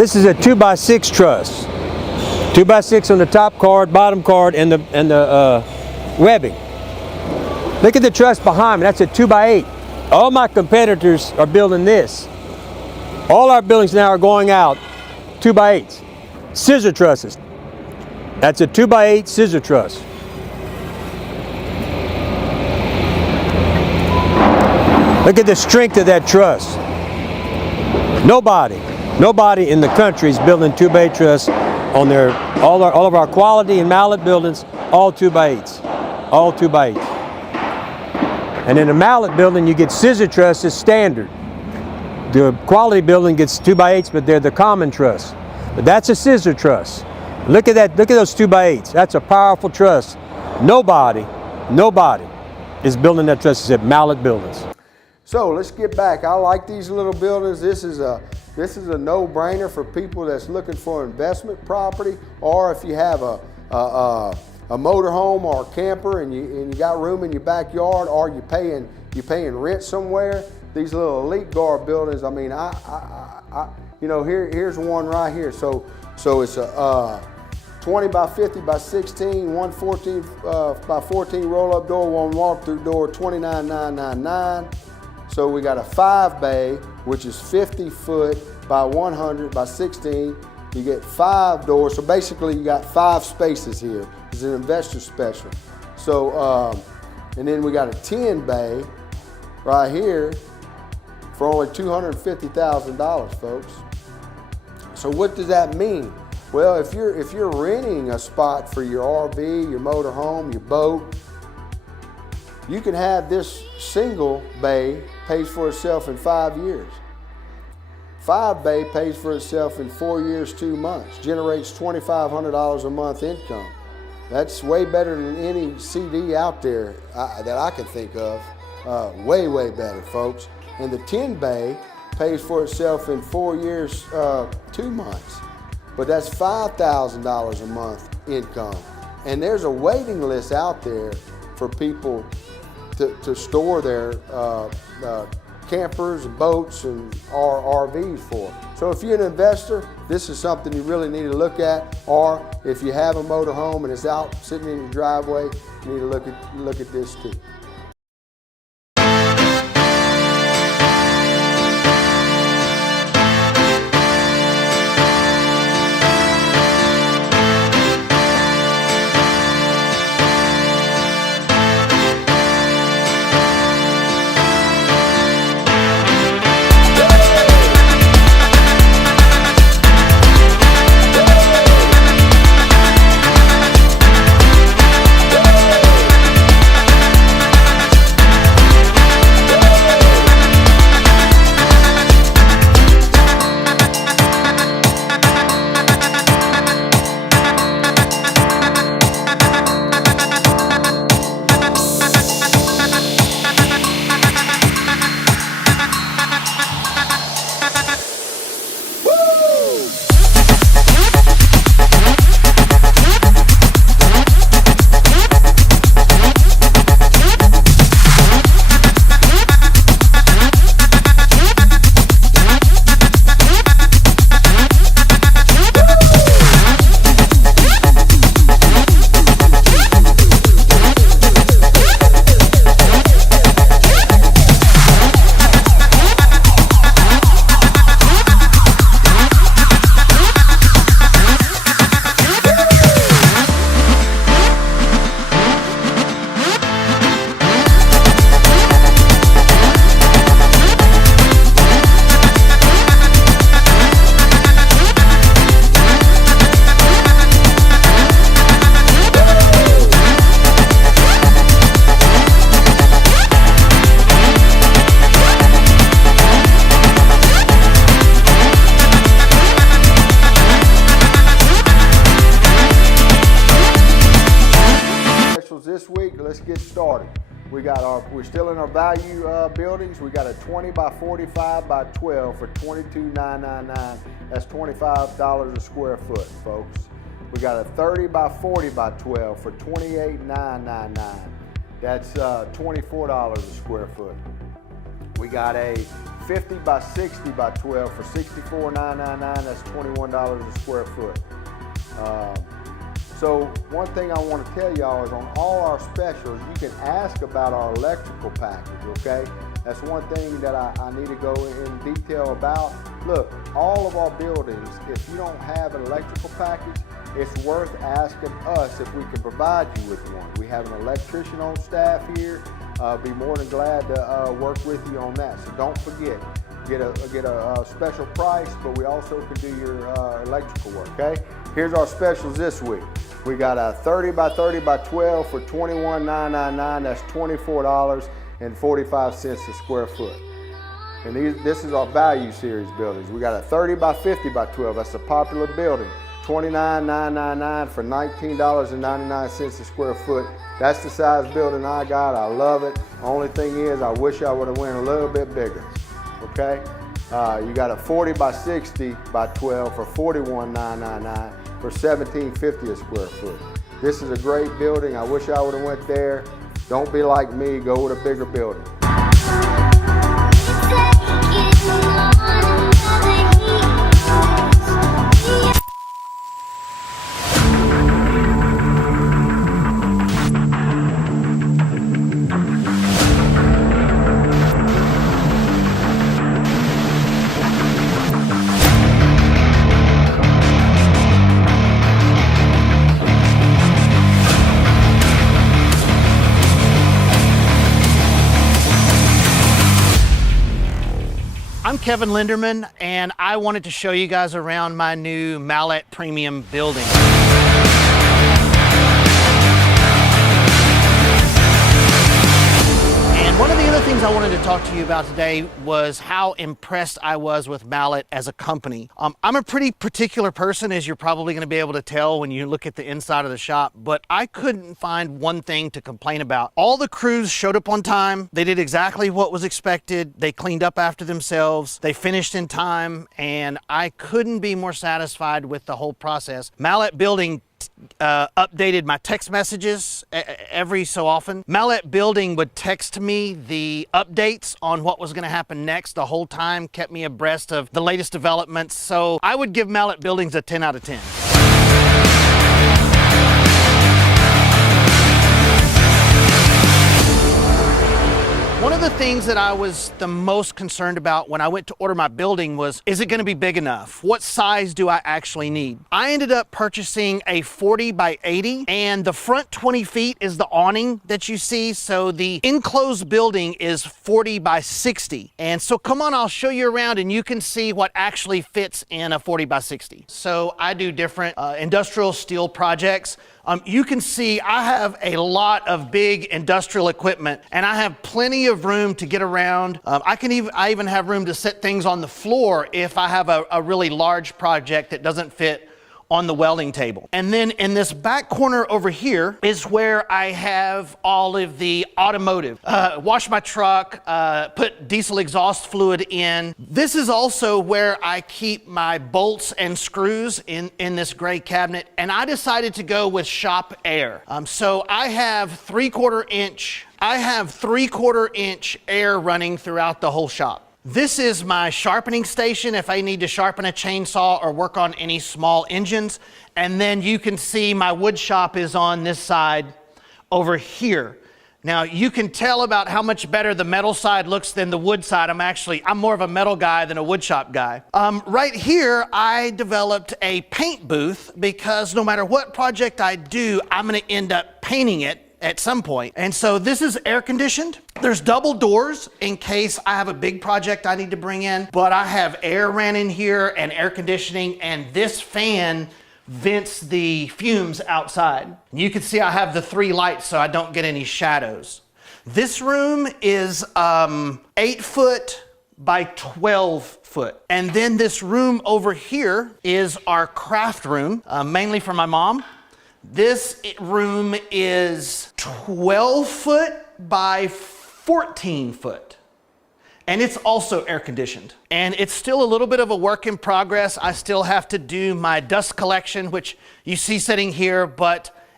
This is a 2x6 truss. 2x6 on the top card, bottom card, and the webbing. Look at the truss behind me. That's a 2x8. All my competitors are building this. All our buildings now are going out 2x8s. Scissor trusses. That's a 2x8 scissor truss. Look at the strength of that truss. Nobody in the country is building 2x8 truss on their all of our quality and mallet buildings, all 2x8s, all 2x8s. And in a mallet building, you get scissor trusses standard. The quality building gets 2x8s, but they're the common truss. But that's a scissor truss. Look at that. Look at those 2x8s. That's a powerful truss. Nobody is building that truss except mallet buildings. So let's get back. I like these little buildings. This is a no-brainer for people that's looking for investment property, or if you have a motorhome or a camper and you got room in your backyard, or you're paying rent somewhere. These little Elite Guard buildings. I mean, you know, here's one right here. So it's a 20 by 50 by 16, 114 by 14 roll-up door, one walk-through door, $29,999. So we got a 5-bay, which is 50 foot by 100 by 16. You get 5 doors, so basically you got 5 spaces here. It's an investor special. So, and then we got a 10-bay right here for only $250,000, folks. So what does that mean? Well, if you're renting a spot for your RV, your motorhome, your boat, you can have this single bay pays for itself in 5 years. 5-bay pays for itself in 4 years, 2 months, generates $2,500 a month income. That's way better than any CD out there that I can think of. Way better, folks. And the 10-bay pays for itself in 4 years, 2 months. But that's $5,000 a month income. And there's a waiting list out there for people to store their campers, boats, and RVs for. So if you're an investor, this is something you really need to look at. Or if you have a motorhome and it's out sitting in your driveway, you need to look at this too. This week, let's get started. We're still in our value buildings. We got a 20 by 45 by 12 for $22,999. That's $25 a square foot, folks. We got a 30 by 40 by 12 for $28,999. That's $24 a square foot. We got a 50 by 60 by 12 for $64,999. That's $21 a square foot. So one thing I want to tell y'all is on all our specials, you can ask about our electrical package, okay? That's one thing that I need to go in detail about. Look, all of our buildings, if you don't have an electrical package, it's worth asking us if we can provide you with one. We have an electrician on staff here. Be more than glad to work with you on that. So don't forget, get a special price, but we also can do your electrical work, okay? Here's our specials this week. We got a 30 by 30 by 12 for $21,999. That's $24.45 a square foot. And this is our value series buildings. We got a 30 by 50 by 12. That's a popular building. $29,999 for $19.99 a square foot. That's the size building I got. I love it. Only thing is, I wish I would have went a little bit bigger. Okay? You got a 40 by 60 by 12 for $41,999 for $17.50 a square foot. This is a great building. I wish I would have went there. Don't be like me. Go with a bigger building. I'm Kevin Linderman, and I wanted to show you guys around my new Mallet Premium building. And one of the other things I wanted to talk to you about today was how impressed I was with Mallet as a company. I'm a pretty particular person, as you're probably going to be able to tell when you look at the inside of the shop, but I couldn't find one thing to complain about. All the crews showed up on time. They did exactly what was expected. They cleaned up after themselves. They finished in time, and I couldn't be more satisfied with the whole process. Mallet Building updated my text messages every so often. Mallet Building would text me the updates on what was going to happen next the whole time, kept me abreast of the latest developments. So I would give Mallet Buildings a 10 out of 10. One of the things that I was the most concerned about when I went to order my building was, is it going to be big enough? What size do I actually need? I ended up purchasing a 40 by 80, and the front 20 feet is the awning that you see. So the enclosed building is 40 by 60. And so come on, I'll show you around and you can see what actually fits in a 40 by 60. So I do different industrial steel projects. You can see I have a lot of big industrial equipment, and I have plenty of room to get around. I even have room to set things on the floor if I have a really large project that doesn't fit on the welding table. And then in this back corner over here is where I have all of the automotive. Wash my truck, put diesel exhaust fluid in. This is also where I keep my bolts and screws in this gray cabinet, and I decided to go with shop air. So I have 3/4 inch air running throughout the whole shop. This is my sharpening station if I need to sharpen a chainsaw or work on any small engines. And then you can see my wood shop is on this side over here. Now you can tell about how much better the metal side looks than the wood side. I'm more of a metal guy than a wood shop guy. Right here, I developed a paint booth because no matter what project I do, I'm gonna end up painting it at some point. And so this is air conditioned. There's double doors in case I have a big project I need to bring in, but I have air ran in here and air conditioning, and this fan vents the fumes outside. You can see I have the 3 lights so I don't get any shadows. This room is 8 foot by 12 foot. And then this room over here is our craft room, mainly for my mom. This room is 12 foot by 14 foot. And it's also air conditioned. And it's still a little bit of a work in progress. I still have to do my dust collection, which you see sitting here, but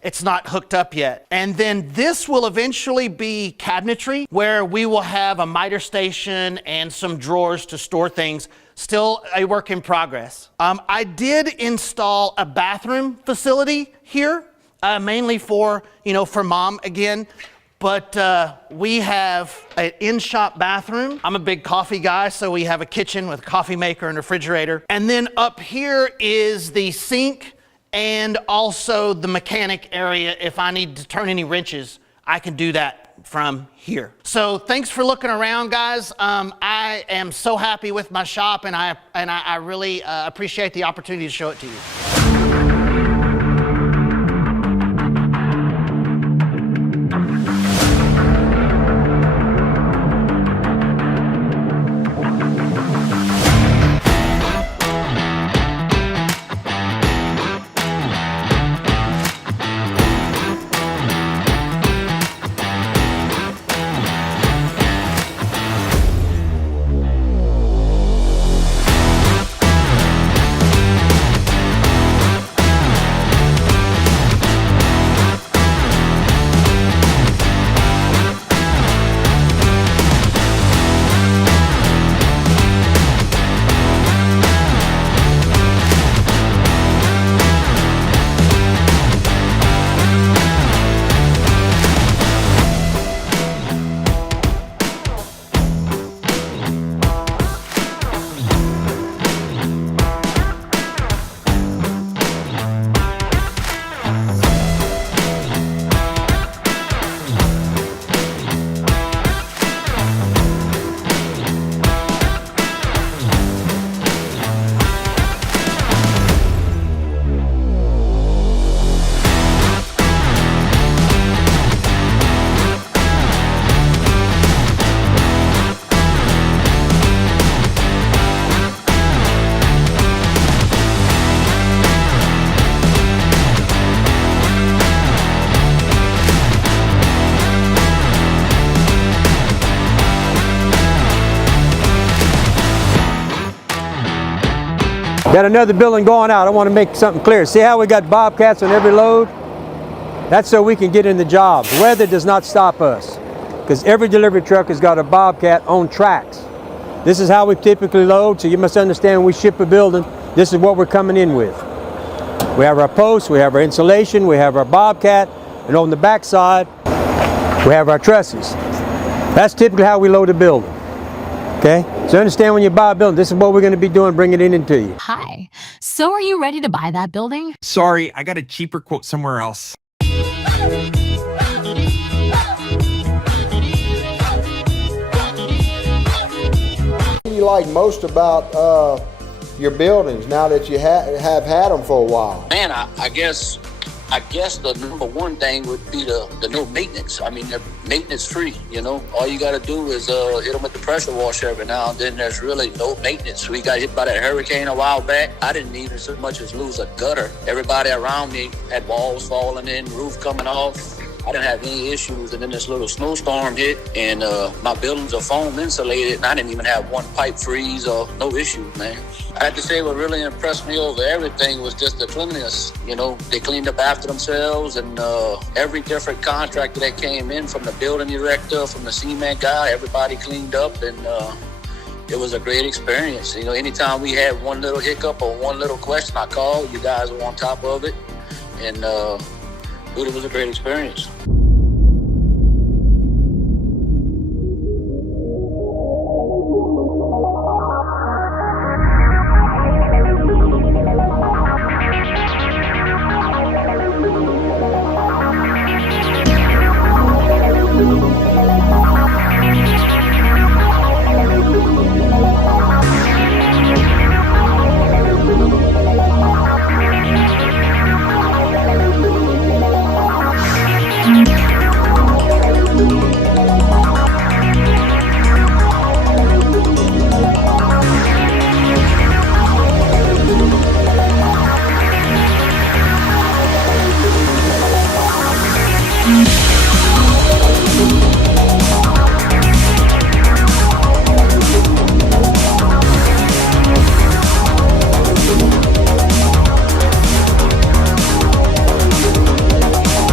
It's not hooked up yet. And then this will eventually be cabinetry, where we will have a miter station and some drawers to store things. Still a work in progress. I did install a bathroom facility here, mainly for mom again. But we have an in-shop bathroom. I'm a big coffee guy, so we have a kitchen with a coffee maker and refrigerator. And then up here is the sink and also the mechanic area. If I need to turn any wrenches, I can do that from here. So thanks for looking around, guys. I am so happy with my shop, and I really appreciate the opportunity to show it to you. Got another building going out. I want to make something clear. See how we got Bobcats on every load? That's so we can get in the job. Weather does not stop us, because every delivery truck has got a Bobcat on tracks. This is how we typically load, so you must understand when we ship a building, this is what we're coming in with. We have our posts, we have our insulation, we have our Bobcat, and on the back side, we have our trusses. That's typically how we load a building. Okay? So understand when you buy a building, this is what we're going to be doing, bringing it into you. Hi. So are you ready to buy that building? Sorry, I got a cheaper quote somewhere else. What do you like most about your buildings now that you have had them for a while? Man, I guess the number one thing would be the no maintenance. I mean, they're maintenance free, All you got to do is hit them with the pressure washer every now and then. There's really no maintenance. We got hit by that hurricane a while back. I didn't even so much as lose a gutter. Everybody around me had walls falling in, roof coming off. I didn't have any issues, and then this little snowstorm hit, and my buildings are foam insulated, and I didn't even have one pipe freeze or no issues, man. I have to say what really impressed me over everything was just the cleanliness. They cleaned up after themselves, and every different contractor that came in, from the building director, from the cement guy, everybody cleaned up, and it was a great experience. Anytime we had one little hiccup or one little question, I called. You guys were on top of it, and it was a great experience.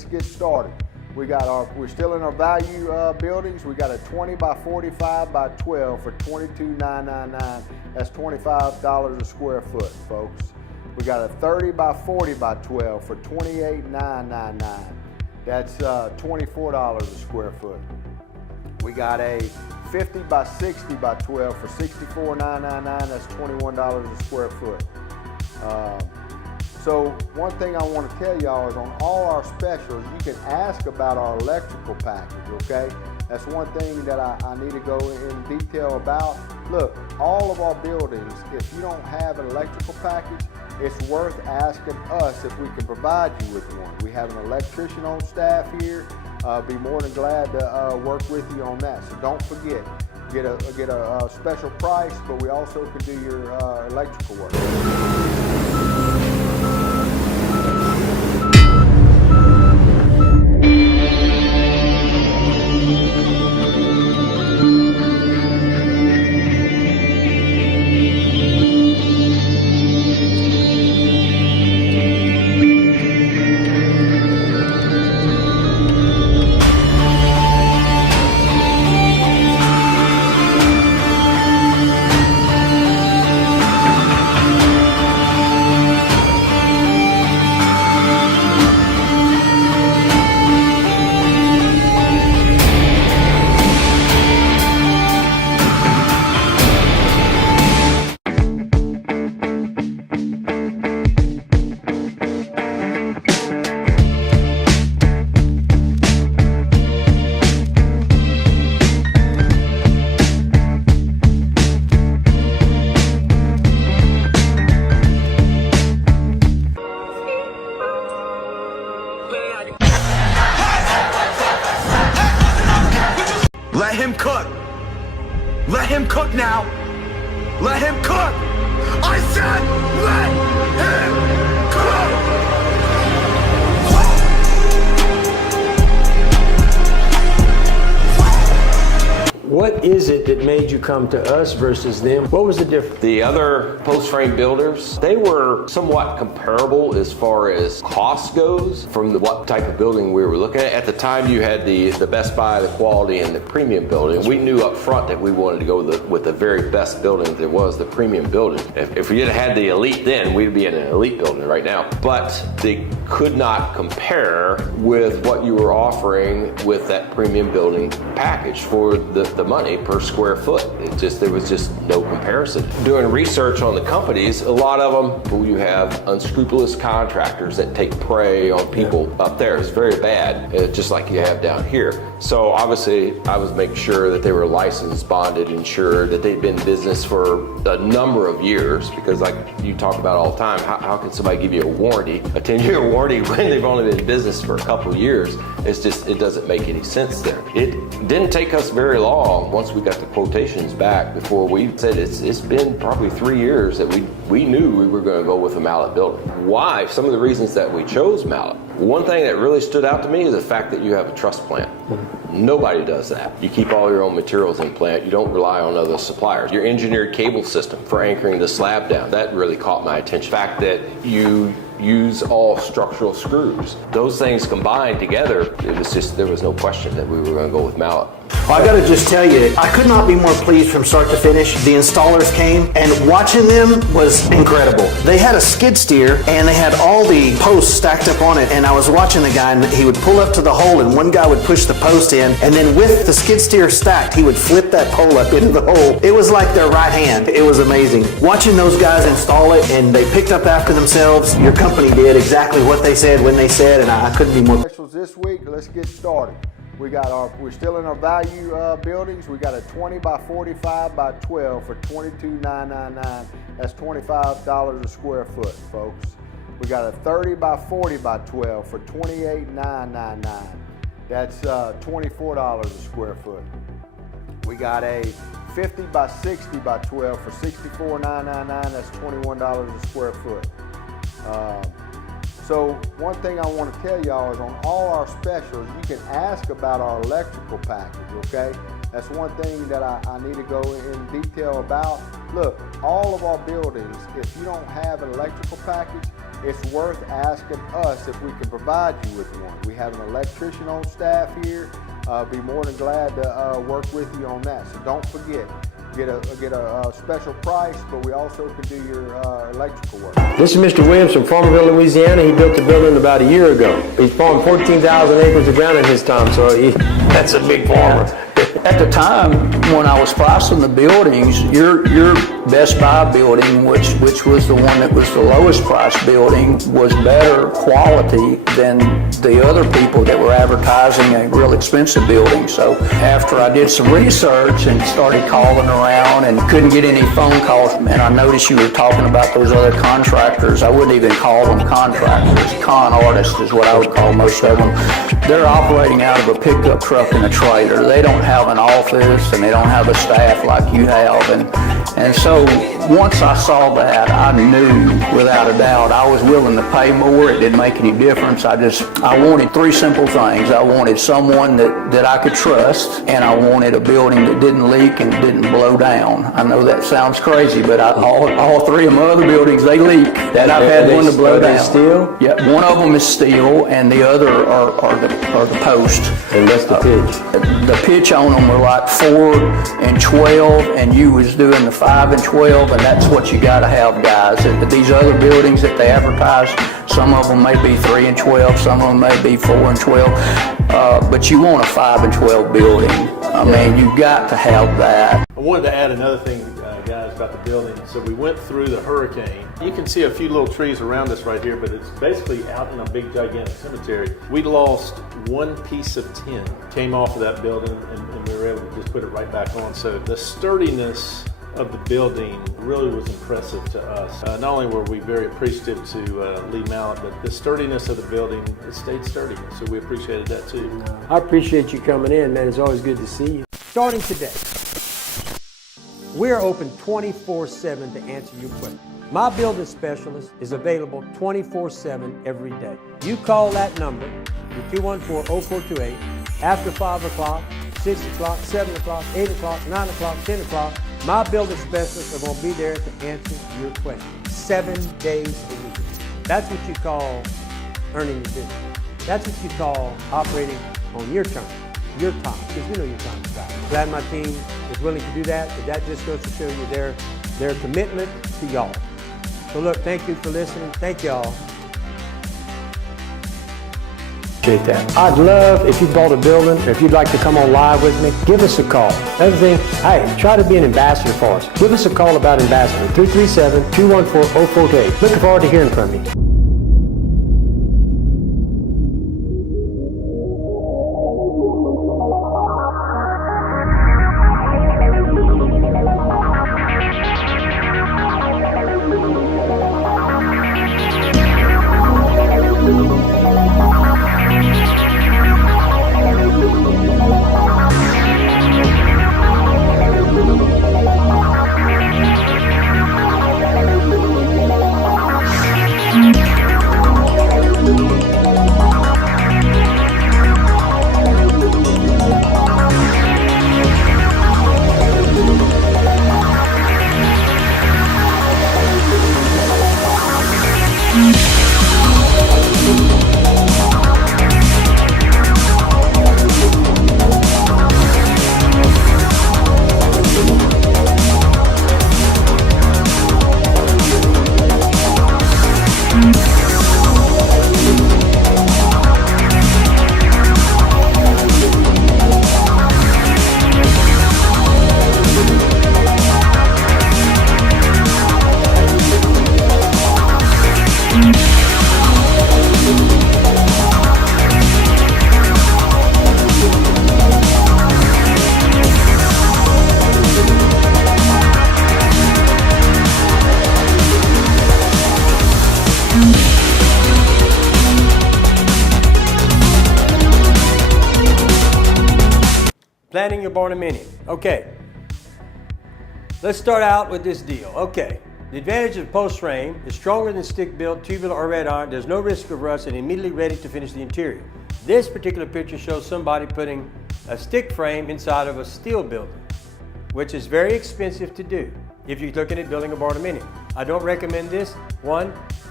let's get started. We're still in our value buildings. We got a 20 by 45 by 12 for $22,999. That's $25 a square foot, folks. We got a 30 by 40 by 12 for $28,999. That's $24 a square foot. We got a 50 by 60 by 12 for $64,999. That's $21 a square foot. So one thing I want to tell y'all is on all our specials, you can ask about our electrical package, okay? That's one thing that I need to go in detail about. Look, all of our buildings, if you don't have an electrical package, it's worth asking us if we can provide you with one. We have an electrician on staff here. Be more than glad to work with you on that. So don't forget, get a special price, but we also can do your electrical work. Let him cook. Let him cook now. Let him cook. I said let him cook. What is it that made you come to us versus them? What was the difference? The other post frame builders, they were somewhat comparable as far as cost goes from what type of building we were looking at. At the time, you had the Best Buy, the quality, and the premium building. We knew up front that we wanted to go with the very best building that was the premium building. If we had had the elite then, we'd be in an elite building right now. But they could not compare with what you were offering with that premium building package for the money per square foot. There was just no comparison. Doing research on the companies, a lot of them, you have unscrupulous contractors that take prey on people up there. It's very bad, just like you have down here. So obviously I was making sure that they were licensed, bonded, insured, that they'd been in business for a number of years, because like you talk about all the time, how can somebody give you a warranty, a 10-year warranty when they've only been in business for a couple of years? It doesn't make any sense there. It didn't take us very long once we got the quotations back before we said it's been probably 3 years that we knew we were going to go with a Mallet building. Why? Some of the reasons that we chose Mallet. One thing that really stood out to me is the fact that you have a truss plant. Nobody does that. You keep all your own materials in plant. You don't rely on other suppliers. Your engineered cable system for anchoring the slab down, that really caught my attention. The fact that you use all structural screws. Those things combined together, there was no question that we were going to go with Mallet. Well, I gotta just tell you, I could not be more pleased from start to finish. The installers came, and watching them was incredible. They had a skid steer, and they had all the posts stacked up on it, and I was watching the guy, and he would pull up to the hole, and one guy would push the post in, and then with the skid steer stacked, he would flip that pole up into the hole. It was like their right hand. It was amazing. Watching those guys install it, and they picked up after themselves. Your company did exactly what they said when they said, and I couldn't be more. Specials this week, let's get started. We're still in our value buildings. We got a 20 by 45 by 12 for $22,999. That's $25 a square foot, folks. We got a 30 by 40 by 12 for $28,999. That's $24 a square foot. We got a 50 by 60 by 12 for $64,999. That's $21 a square foot. So one thing I want to tell y'all is on all our specials, you can ask about our electrical package, okay? That's one thing that I need to go in detail about. Look, all of our buildings, if you don't have an electrical package, it's worth asking us if we can provide you with one. We have an electrician on staff here. Be more than glad to work with you on that. So don't forget, get a special price, but we also can do your electrical work. This is Mr. Williams from Farmerville, Louisiana. He built the building about a year ago. He's farmed 14,000 acres of ground in his time, so that's a big farmer. At the time when I was pricing the buildings, your Best Buy building, which was the one that was the lowest price building, was better quality than the other people that were advertising a real expensive building. So after I did some research and started calling around and couldn't get any phone calls, and I noticed you were talking about those other contractors. I wouldn't even call them contractors. Con artists is what I would call most of them. They're operating out of a pickup truck and a trailer. They don't have an office and they don't have a staff like you have. And so once I saw that, I knew without a doubt I was willing to pay more. It didn't make any difference. I wanted three simple things. I wanted someone that I could trust, and I wanted a building that didn't leak and didn't blow down. I know that sounds crazy, but all three of my other buildings, they leak. That I've had one to blow down. Steel? Yeah, one of them is steel, and the other are the posts. And that's the pitch. The pitch on them were like 4 and 12, and you was doing the 5 and 12, and that's what you gotta have, guys. These other buildings that they advertise, some of them may be 3 and 12, some of them may be 4 and 12, but you want a 5 and 12 building. I mean, you got to have that. I wanted to add another thing, guys, about the building. So we went through the hurricane. You can see a few little trees around us right here, but it's basically out in a big, gigantic cemetery. We lost one piece of tin, came off of that building, and we were able to just put it right back on. So the sturdiness of the building really was impressive to us. Not only were we very appreciative to Lee Mallet, but the sturdiness of the building, it stayed sturdy. So we appreciated that too. I appreciate you coming in, man. It's always good to see you. Starting today, we're open 24/7 to answer your questions. My building specialist is available 24/7 every day. You call that number, the 214-0428, after 5 o'clock, 6 o'clock, 7 o'clock, 8 o'clock, 9 o'clock, 10 o'clock. My building specialists are going to be there to answer your questions 7 days a week. That's what you call earning your business. That's what you call operating on your terms, your time, because you know your time is valuable. Glad my team is willing to do that, but that just goes to show you their commitment to y'all. So look, thank you for listening. Thank y'all. Appreciate that. I'd love if you bought a building, or if you'd like to come on live with me, give us a call. Another thing, hey, try to be an ambassador for us. Give us a call about ambassador, 337-214-0428. Looking forward to hearing from you. Planning your barnuminium. Okay, let's start out with this deal. Okay, the advantage of post frame is stronger than stick-built, tubular, or red iron. There's no risk of rust and immediately ready to finish the interior. This particular picture shows somebody putting a stick frame inside of a steel building, which is very expensive to do if you're looking at building a barnuminium. I don't recommend this. One,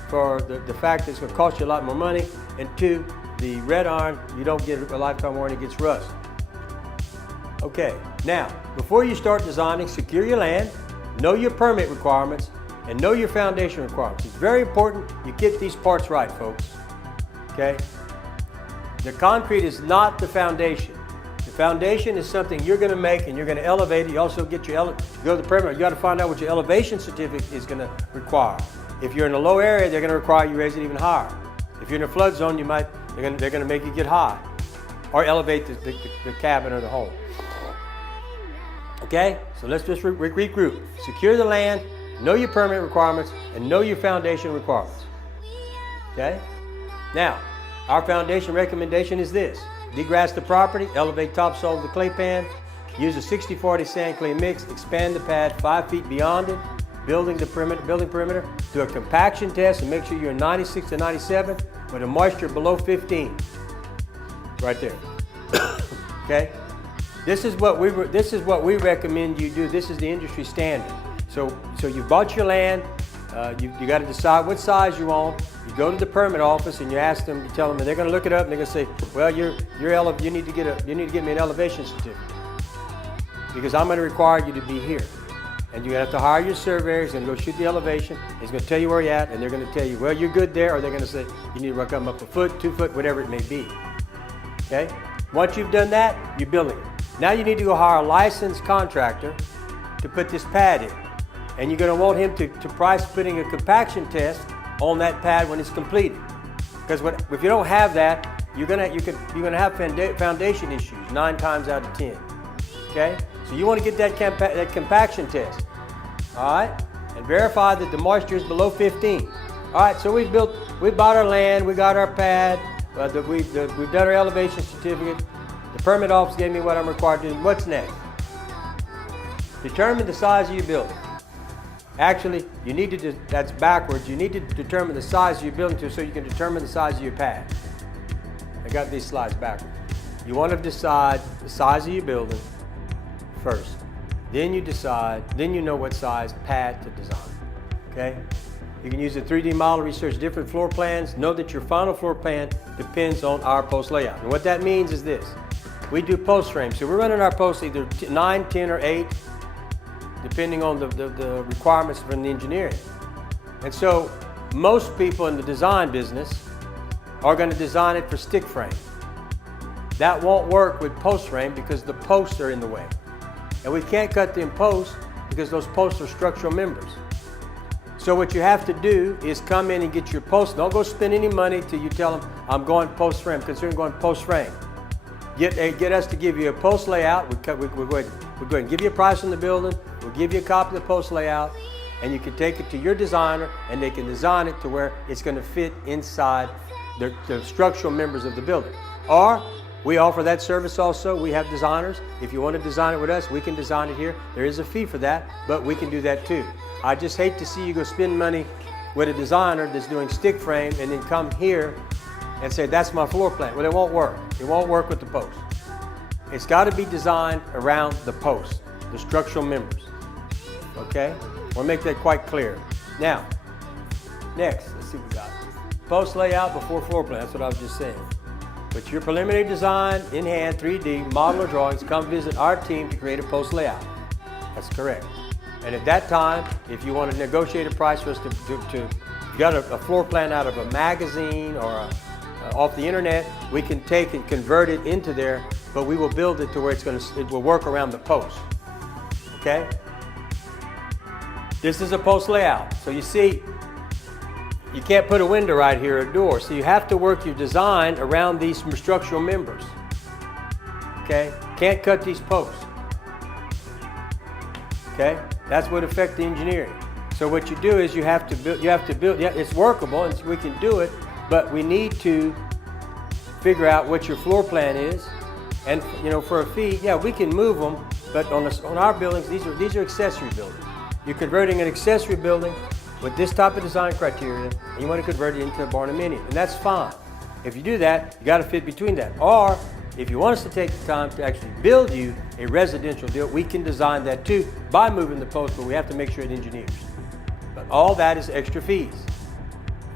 for the fact that it's going to cost you a lot more money, and 2, the red iron, you don't get a lifetime warranty, it gets rust. Okay, now, before you start designing, secure your land, know your permit requirements, and know your foundation requirements. It's very important you get these parts right, folks. Okay? The concrete is not the foundation. The foundation is something you're going to make and you're going to elevate it. You also get your you go to the permit. You got to find out what your elevation certificate is going to require. If you're in a low area, they're going to require you raise it even higher. If you're in a flood zone, they're going to make you get high, or elevate the cabin or the home. Okay, so let's just regroup. Secure the land, know your permit requirements, and know your foundation requirements. Okay? Now, our foundation recommendation is this. Degrass the property, elevate topsoil of the clay pan, use a 60-40 sand clay mix, expand the pad 5 feet beyond it, building perimeter, do a compaction test and make sure you're 96 to 97 with a moisture below 15. Right there. Okay? This is what we recommend you do. This is the industry standard. So you bought your land. You got to decide what size you want. You go to the permit office and you ask them. You tell them, and they're going to look it up and they're going to say, "Well, you need to get me an elevation certificate because I'm going to require you to be here." And you have to hire your surveyor. He's going to go shoot the elevation. He's going to tell you where you're at, and they're going to tell you, "Well, you're good there," or they're going to say, "You need to come up a foot, 2 foot, whatever it may be." Okay. Once you've done that, you're building it. Now you need to go hire a licensed contractor to put this pad in. And you're going to want him to price putting a compaction test on that pad when it's completed. Because if you don't have that, you're going to have foundation issues 9 times out of 10. Okay? So you want to get that compaction test. All right? And verify that the moisture is below 15. All right, so we bought our land, we got our pad, we've done our elevation certificate. The permit office gave me what I'm required to do. What's next? Determine the size of your building. Actually, that's backwards. You need to determine the size of your building so you can determine the size of your pad. I got these slides backwards. You want to decide the size of your building first. Then you know what size pad to design. Okay? You can use a 3D model, research different floor plans. Know that your final floor plan depends on our post layout. And what that means is this. We do post frames. So we're running our posts either 9, 10, or 8, depending on the requirements from the engineering. And so most people in the design business are going to design it for stick frame. That won't work with post frame because the posts are in the way. And we can't cut them posts because those posts are structural members. So what you have to do is come in and get your posts. Don't go spend any money till you tell them, "I'm going post frame." Consider going post frame. Get us to give you a post layout. We'll go ahead and give you a price on the building. We'll give you a copy of the post layout, and you can take it to your designer, and they can design it to where it's going to fit inside the structural members of the building. Or we offer that service also. We have designers. If you want to design it with us, we can design it here. There is a fee for that, but we can do that too. I just hate to see you go spend money with a designer that's doing stick frame and then come here and say, "That's my floor plan." Well, it won't work. It won't work with the post. It's got to be designed around the post, the structural members. Okay? We'll make that quite clear. Now, next, let's see what we got. Post layout before floor plan. That's what I was just saying. Put your preliminary design in hand, 3D, model or drawings. Come visit our team to create a post layout. That's correct. And at that time, if you want to negotiate a price for us you got a floor plan out of a magazine or off the internet, we can take and convert it into there, but we will build it to where it will work around the post. Okay? This is a post layout. So you see, you can't put a window right here or a door. So you have to work your design around these structural members. Okay? Can't cut these posts. Okay? That's what affects the engineering. So what you do is you have to build, yeah, it's workable and we can do it, but we need to figure out what your floor plan is. And for a fee, yeah, we can move them, but on our buildings, these are accessory buildings. You're converting an accessory building with this type of design criteria, and you want to convert it into a barn dominium, and that's fine. If you do that, you got to fit between that. Or if you want us to take the time to actually build you a residential deal, we can design that too by moving the post, but we have to make sure it engineers. But all that is extra fees.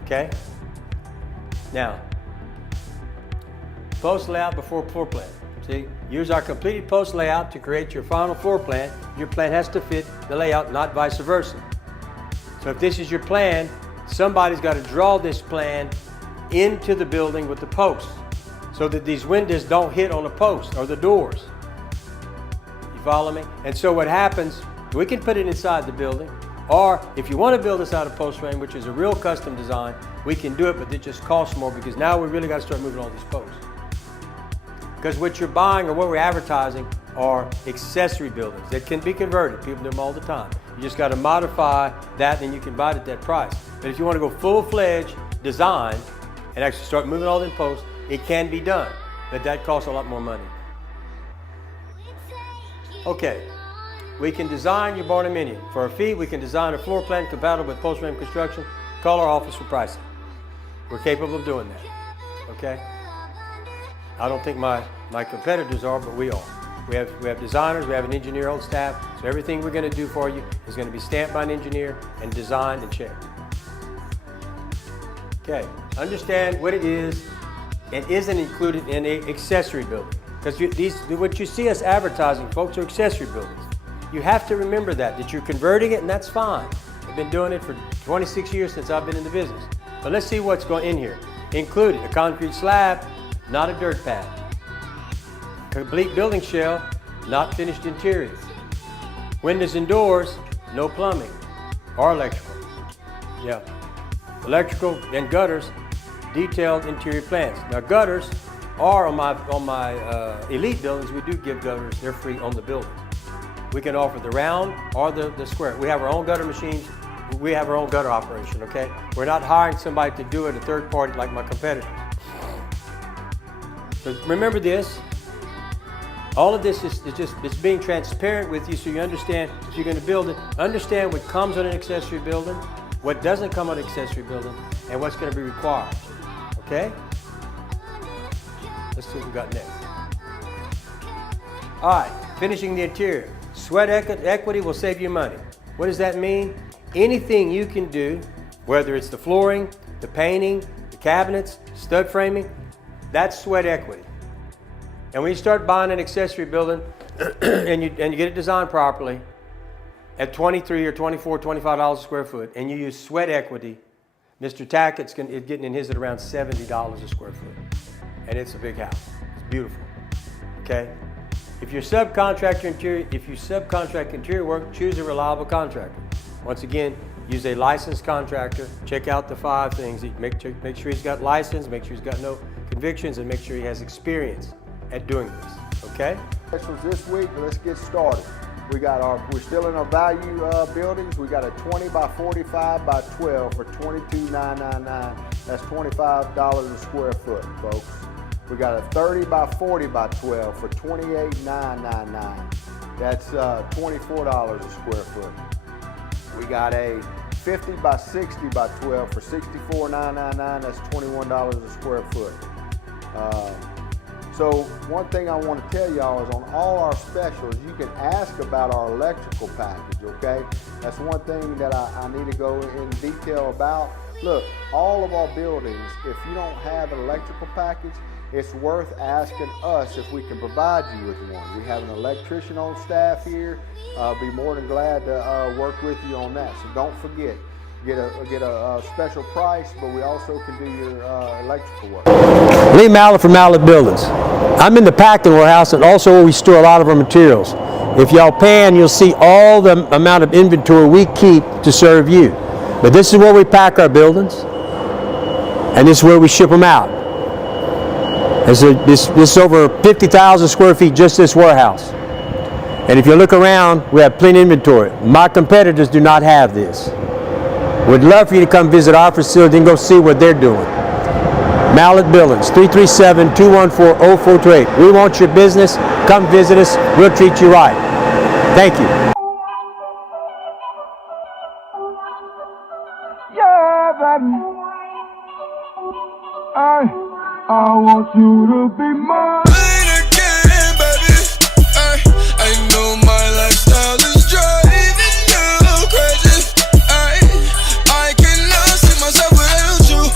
Okay? Now, post layout before floor plan. See, use our completed post layout to create your final floor plan. Your plan has to fit the layout, not vice versa. So if this is your plan, somebody's got to draw this plan into the building with the posts so that these windows don't hit on the post or the doors. You follow me? And so what happens, we can put it inside the building, or if you want to build this out of post frame, which is a real custom design, we can do it, but it just costs more because now we really got to start moving all these posts. Because what you're buying or what we're advertising are accessory buildings that can be converted. People do them all the time. You just got to modify that and you can buy it at that price. But if you want to go full-fledged design and actually start moving all in posts, it can be done, but that costs a lot more money. Okay, we can design your barnuminium. For a fee, we can design a floor plan compatible with post frame construction. Call our office for pricing. We're capable of doing that, okay? I don't think my competitors are, but we are. We have designers, we have an engineer on staff, so everything we're going to do for you is going to be stamped by an engineer and designed and checked. Okay, understand what it is and isn't included in an accessory building. Because what you see us advertising, folks, are accessory buildings. You have to remember that you're converting it, and that's fine. I've been doing it for 26 years since I've been in the business. But let's see what's going in here. Included a concrete slab, not a dirt pad. Complete building shell, not finished interior. Windows and doors, no plumbing or electrical. Yeah. Electrical and gutters, detailed interior plans. Now gutters are on my elite buildings, we do give gutters, they're free on the building. We can offer the round or the square. We have our own gutter machines, we have our own gutter operation, okay? We're not hiring somebody to do it, a third party like my competitors. So remember this, all of this is it's being transparent with you so you understand if you're going to build it, understand what comes on an accessory building, what doesn't come on an accessory building, and what's going to be required, okay? Let's see what we got next. All right, finishing the interior. Sweat equity will save you money. What does that mean? Anything you can do, whether it's the flooring, the painting, the cabinets, stud framing, that's sweat equity. And when you start buying an accessory building and you get it designed properly at $23 or $24, $25 a square foot, and you use sweat equity, Mr. Tackett's getting in his at around $70 a square foot. And it's a big house. It's beautiful. Okay? If you subcontract interior work, choose a reliable contractor. Once again, use a licensed contractor. Check out the 5 things. Make sure he's got license, make sure he's got no convictions, and make sure he has experience at doing this, okay? Specials this week, let's get started. We're still in our value buildings. We got a 20 by 45 by 12 for $22,999. That's $25 a square foot, folks. We got a 30 by 40 by 12 for $28,999. That's $24 a square foot. We got a 50 by 60 by 12 for $64,999. That's $21 a square foot. So one thing I want to tell y'all is on all our specials, you can ask about our electrical package, okay? That's one thing that I need to go in detail about. Look, all of our buildings, if you don't have an electrical package, it's worth asking us if we can provide you with one. We have an electrician on staff here. Be more than glad to work with you on that. So don't forget, get a special price, but we also can do your electrical work. Lee Mallett from Mallett Buildings. I'm in the packing warehouse and also where we store a lot of our materials. If y'all pan, you'll see all the amount of inventory we keep to serve you. But this is where we pack our buildings, and this is where we ship them out. This is over 50,000 square feet, just this warehouse. And if you look around, we have plenty of inventory. My competitors do not have this. We'd love for you to come visit our facility and go see what they're doing. Mallett Buildings, 337-214-0428. We want your business. Come visit us. We'll treat you right. Thank you. Yeah, baby. I want you to be mine. Again, baby. I know my lifestyle is driving you crazy. I cannot see myself without you.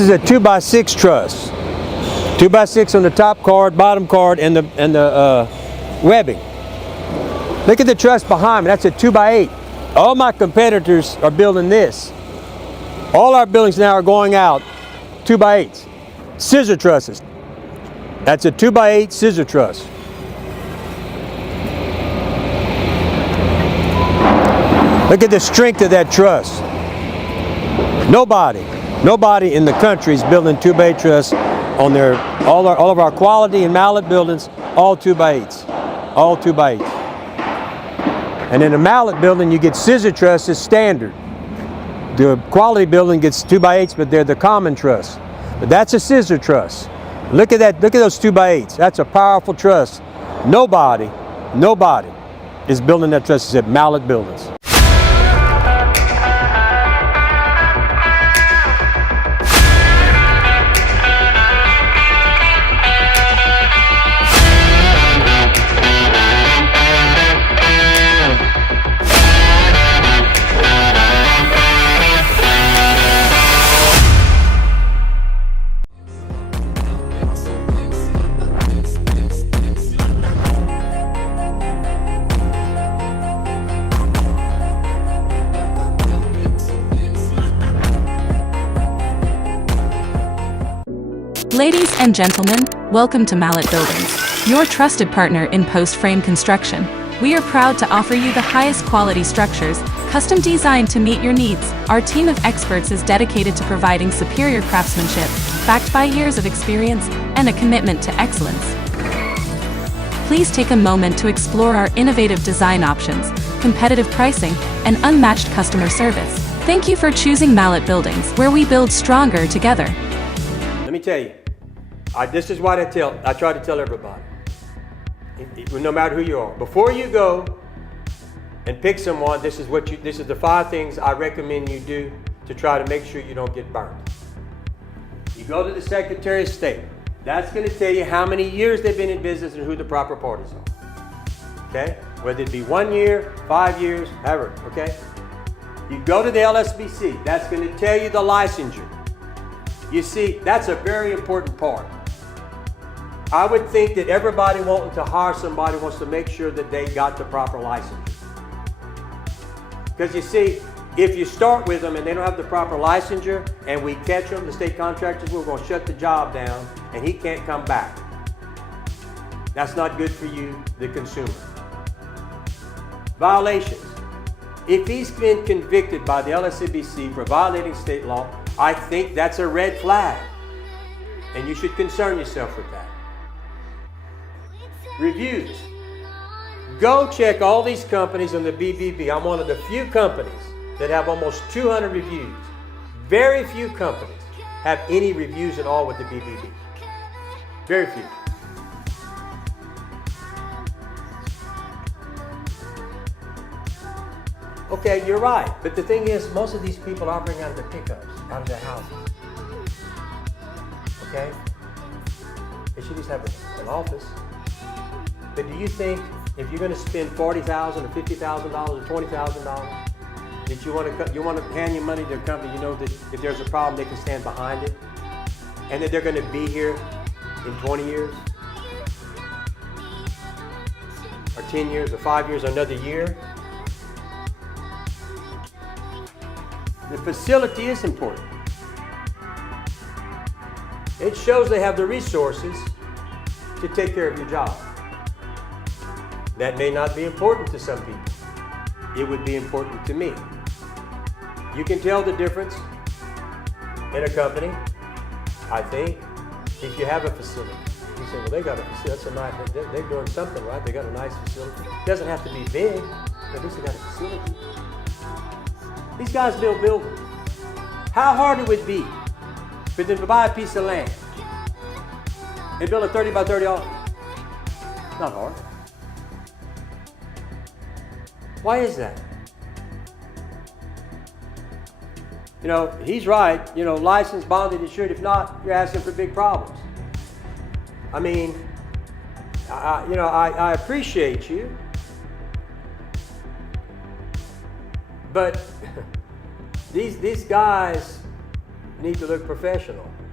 is a 2x6 truss. 2x6 on the top card, bottom card, and the webbing. Look at the truss behind me. That's a 2x8. All my competitors are building this. All our buildings now are going out 2x8s. Scissor trusses. That's a 2x8 scissor truss. Look at the strength of that truss. Nobody in the country is building 2x8 truss on all of our quality and mallet buildings, all 2x8s, all 2x8. And in a mallet building, you get scissor trusses standard. The quality building gets 2x8s, but they're the common truss. But that's a scissor truss. Look at that, look at those 2x8s. That's a powerful truss. Nobody is building that truss except mallet buildings. Ladies and gentlemen, welcome to Mallet Buildings, your trusted partner in post-frame construction. We are proud to offer you the highest quality structures, custom designed to meet your needs. Our team of experts is dedicated to providing superior craftsmanship, backed by years of experience and a commitment to excellence. Please take a moment to explore our innovative design options, competitive pricing, and unmatched customer service. Thank you for choosing Mallet Buildings, where we build stronger together. Let me tell you, this is what I try to tell everybody, no matter who you are. Before you go and pick someone, this is the 5 things I recommend you do to try to make sure you don't get burned. You go to the Secretary of State. That's going to tell you how many years they've been in business and who the proper parties are. Okay? Whether it be 1 year, 5 years, ever. Okay? You go to the LSBC. That's going to tell you the licensure. You see, that's a very important part. I would think that everybody wanting to hire somebody wants to make sure that they got the proper licensure. Because you see, if you start with them and they don't have the proper licensure and we catch them, the state contractors, we're going to shut the job down and he can't come back. That's not good for you, the consumer. Violations. If he's been convicted by the LSCBC for violating state law, I think that's a red flag, and you should concern yourself with that. Reviews. Go check all these companies on the BBB. I'm one of the few companies that have almost 200 reviews. Very few companies have any reviews at all with the BBB. Very few. Okay, you're right. But the thing is, most of these people are operating out of their pickups, out of their houses. Okay? They should just have an office. But do you think if you're going to spend $40,000 or $50,000 or $20,000, that you want to hand your money to a company, you know that if there's a problem, they can stand behind it, and that they're going to be here in 20 years, or 10 years, or 5 years, or another year? The facility is important. It shows they have the resources to take care of your job. That may not be important to some people. It would be important to me. You can tell the difference in a company, I think, if you have a facility. You say, well, they got a facility, that's a nice, they're doing something right, they got a nice facility. It doesn't have to be big, but at least they got a facility. These guys build buildings. How hard it would be for them to buy a piece of land and build a 30 by 30 office? Not hard. Why is that? You know, he's right. You know, licensed, bonded, insured. If not, you're asking for big problems. I mean, I appreciate you, but these guys need to look professional.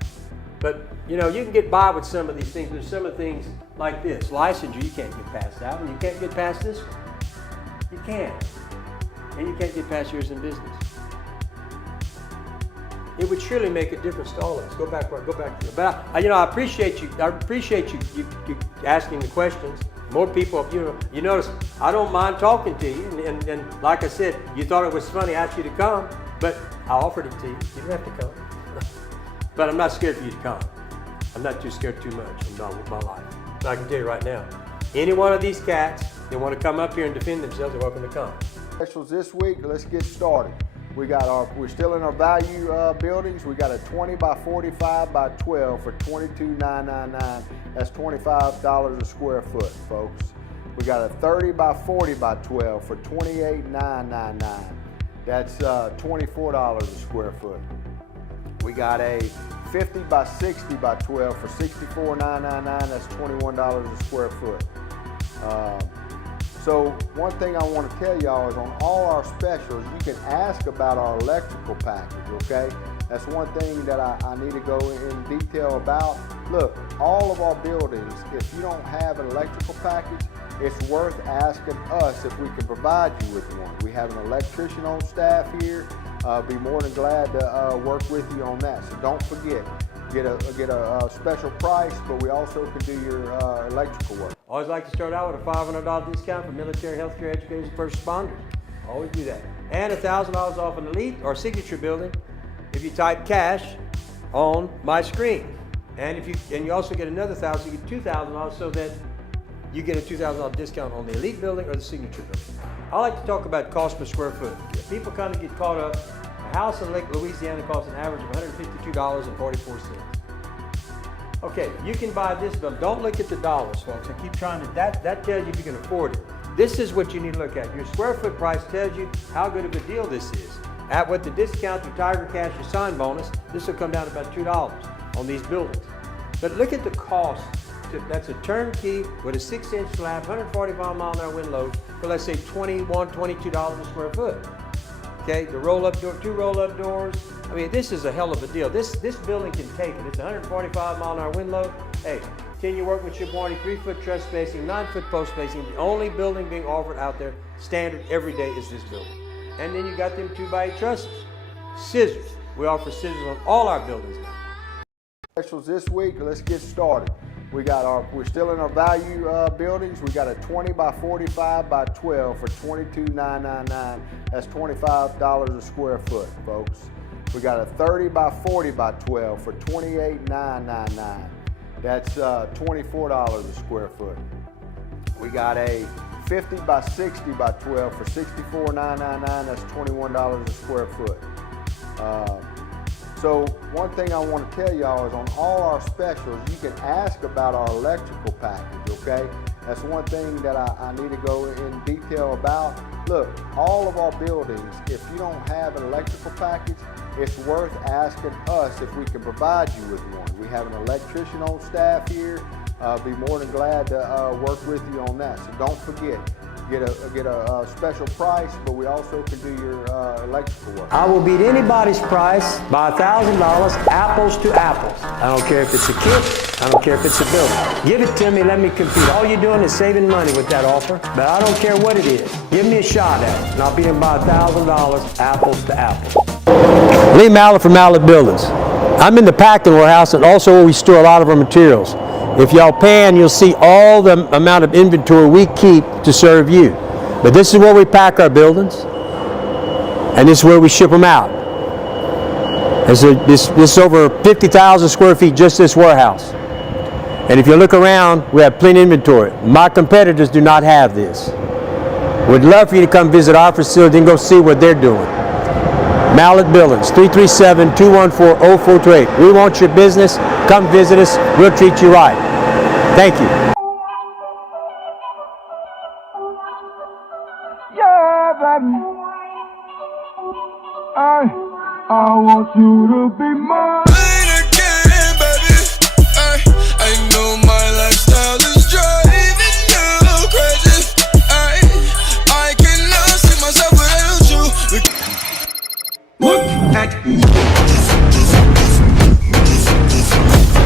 But you know, you can get by with some of these things. There's some of the things like this. Licensure, you can't get past that one. You can't get past this one. You can't. And you can't get past yours in business. It would surely make a difference to all of us. Go back to it. But you know, I appreciate you asking the questions. More people, you notice, I don't mind talking to you. And like I said, you thought it was funny, I asked you to come, but I offered it to you. You didn't have to come. But I'm not scared for you to come. I'm not too scared too much. I'm not with my life. But I can tell you right now, any one of these cats that want to come up here and defend themselves are welcome to come. Specials this week, let's get started. We're still in our value buildings. We got a 20 by 45 by 12 for $22,999. That's $25 a square foot, folks. We got a 30 by 40 by 12 for $28,999. That's $24 a square foot. We got a 50 by 60 by 12 for $64,999. That's $21 a square foot. So one thing I want to tell y'all is on all our specials, you can ask about our electrical package, okay? That's one thing that I need to go in detail about. Look, all of our buildings, if you don't have an electrical package, it's worth asking us if we can provide you with one. We have an electrician on staff here. Be more than glad to work with you on that. So don't forget, get a special price, but we also can do your electrical work. Always like to start out with a $500 discount for military, healthcare, educators, and first responders. Always do that. And $1,000 off an elite or signature building if you type cash on my screen. And you also get another $1,000, you get $2,000 so that you get a $2,000 discount on the elite building or the signature building. I like to talk about cost per square foot. People kind of get caught up. A house in Lake Louisiana costs an average of $152.44. Okay, you can buy this building. Don't look at the dollars, folks. I keep trying to, that tells you if you can afford it. This is what you need to look at. Your square foot price tells you how good of a deal this is. With the discount to Tiger Cash or sign bonus, this will come down to about $2 on these buildings. But look at the cost. That's a turnkey with a 6-inch slab, 145 mile an hour wind load for let's say $21, $22 a square foot. Okay, the roll-up door, 2 roll-up doors. I mean, this is a hell of a deal. This building can take it. It's 145 mile an hour wind load. Hey, 10-year workmanship warranty, 3-foot truss spacing, 9-foot post spacing. The only building being offered out there standard every day is this building. And then you got them 2x8 trusses. Scissors. We offer scissors on all our buildings now. Specials this week, let's get started. We're still in our value buildings. We got a 20 by 45 by 12 for $22,999. That's $25 a square foot, folks. We got a 30 by 40 by 12 for $28,999. That's $24 a square foot. We got a 50 by 60 by 12 for $64,999. That's $21 a square foot. So one thing I want to tell y'all is on all our specials, you can ask about our electrical package, okay? That's one thing that I need to go in detail about. Look, all of our buildings, if you don't have an electrical package, it's worth asking us if we can provide you with one. We have an electrician on staff here. Be more than glad to work with you on that. So don't forget, get a special price, but we also can do your electrical work. I will beat anybody's price by $1,000, apples to apples. I don't care if it's a kit, I don't care if it's a building. Give it to me, let me compete. All you're doing is saving money with that offer, but I don't care what it is. Give me a shot at it, and I'll beat him by $1,000, apples to apples. Lee Mallett from Mallett Buildings. I'm in the packing warehouse and also where we store a lot of our materials. If y'all pan, you'll see all the amount of inventory we keep to serve you. But this is where we pack our buildings, and this is where we ship them out. This is over 50,000 square feet, just this warehouse. And if you look around, we have plenty of inventory. My competitors do not have this. We'd love for you to come visit our facility and go see what they're doing. Mallett Buildings, 337-214-0428. We want your business. Come visit us. We'll treat you right. Thank you. Yeah, baby. I want you to be mine. Again, baby. I know my lifestyle is driving you crazy. I cannot see myself without you. Look at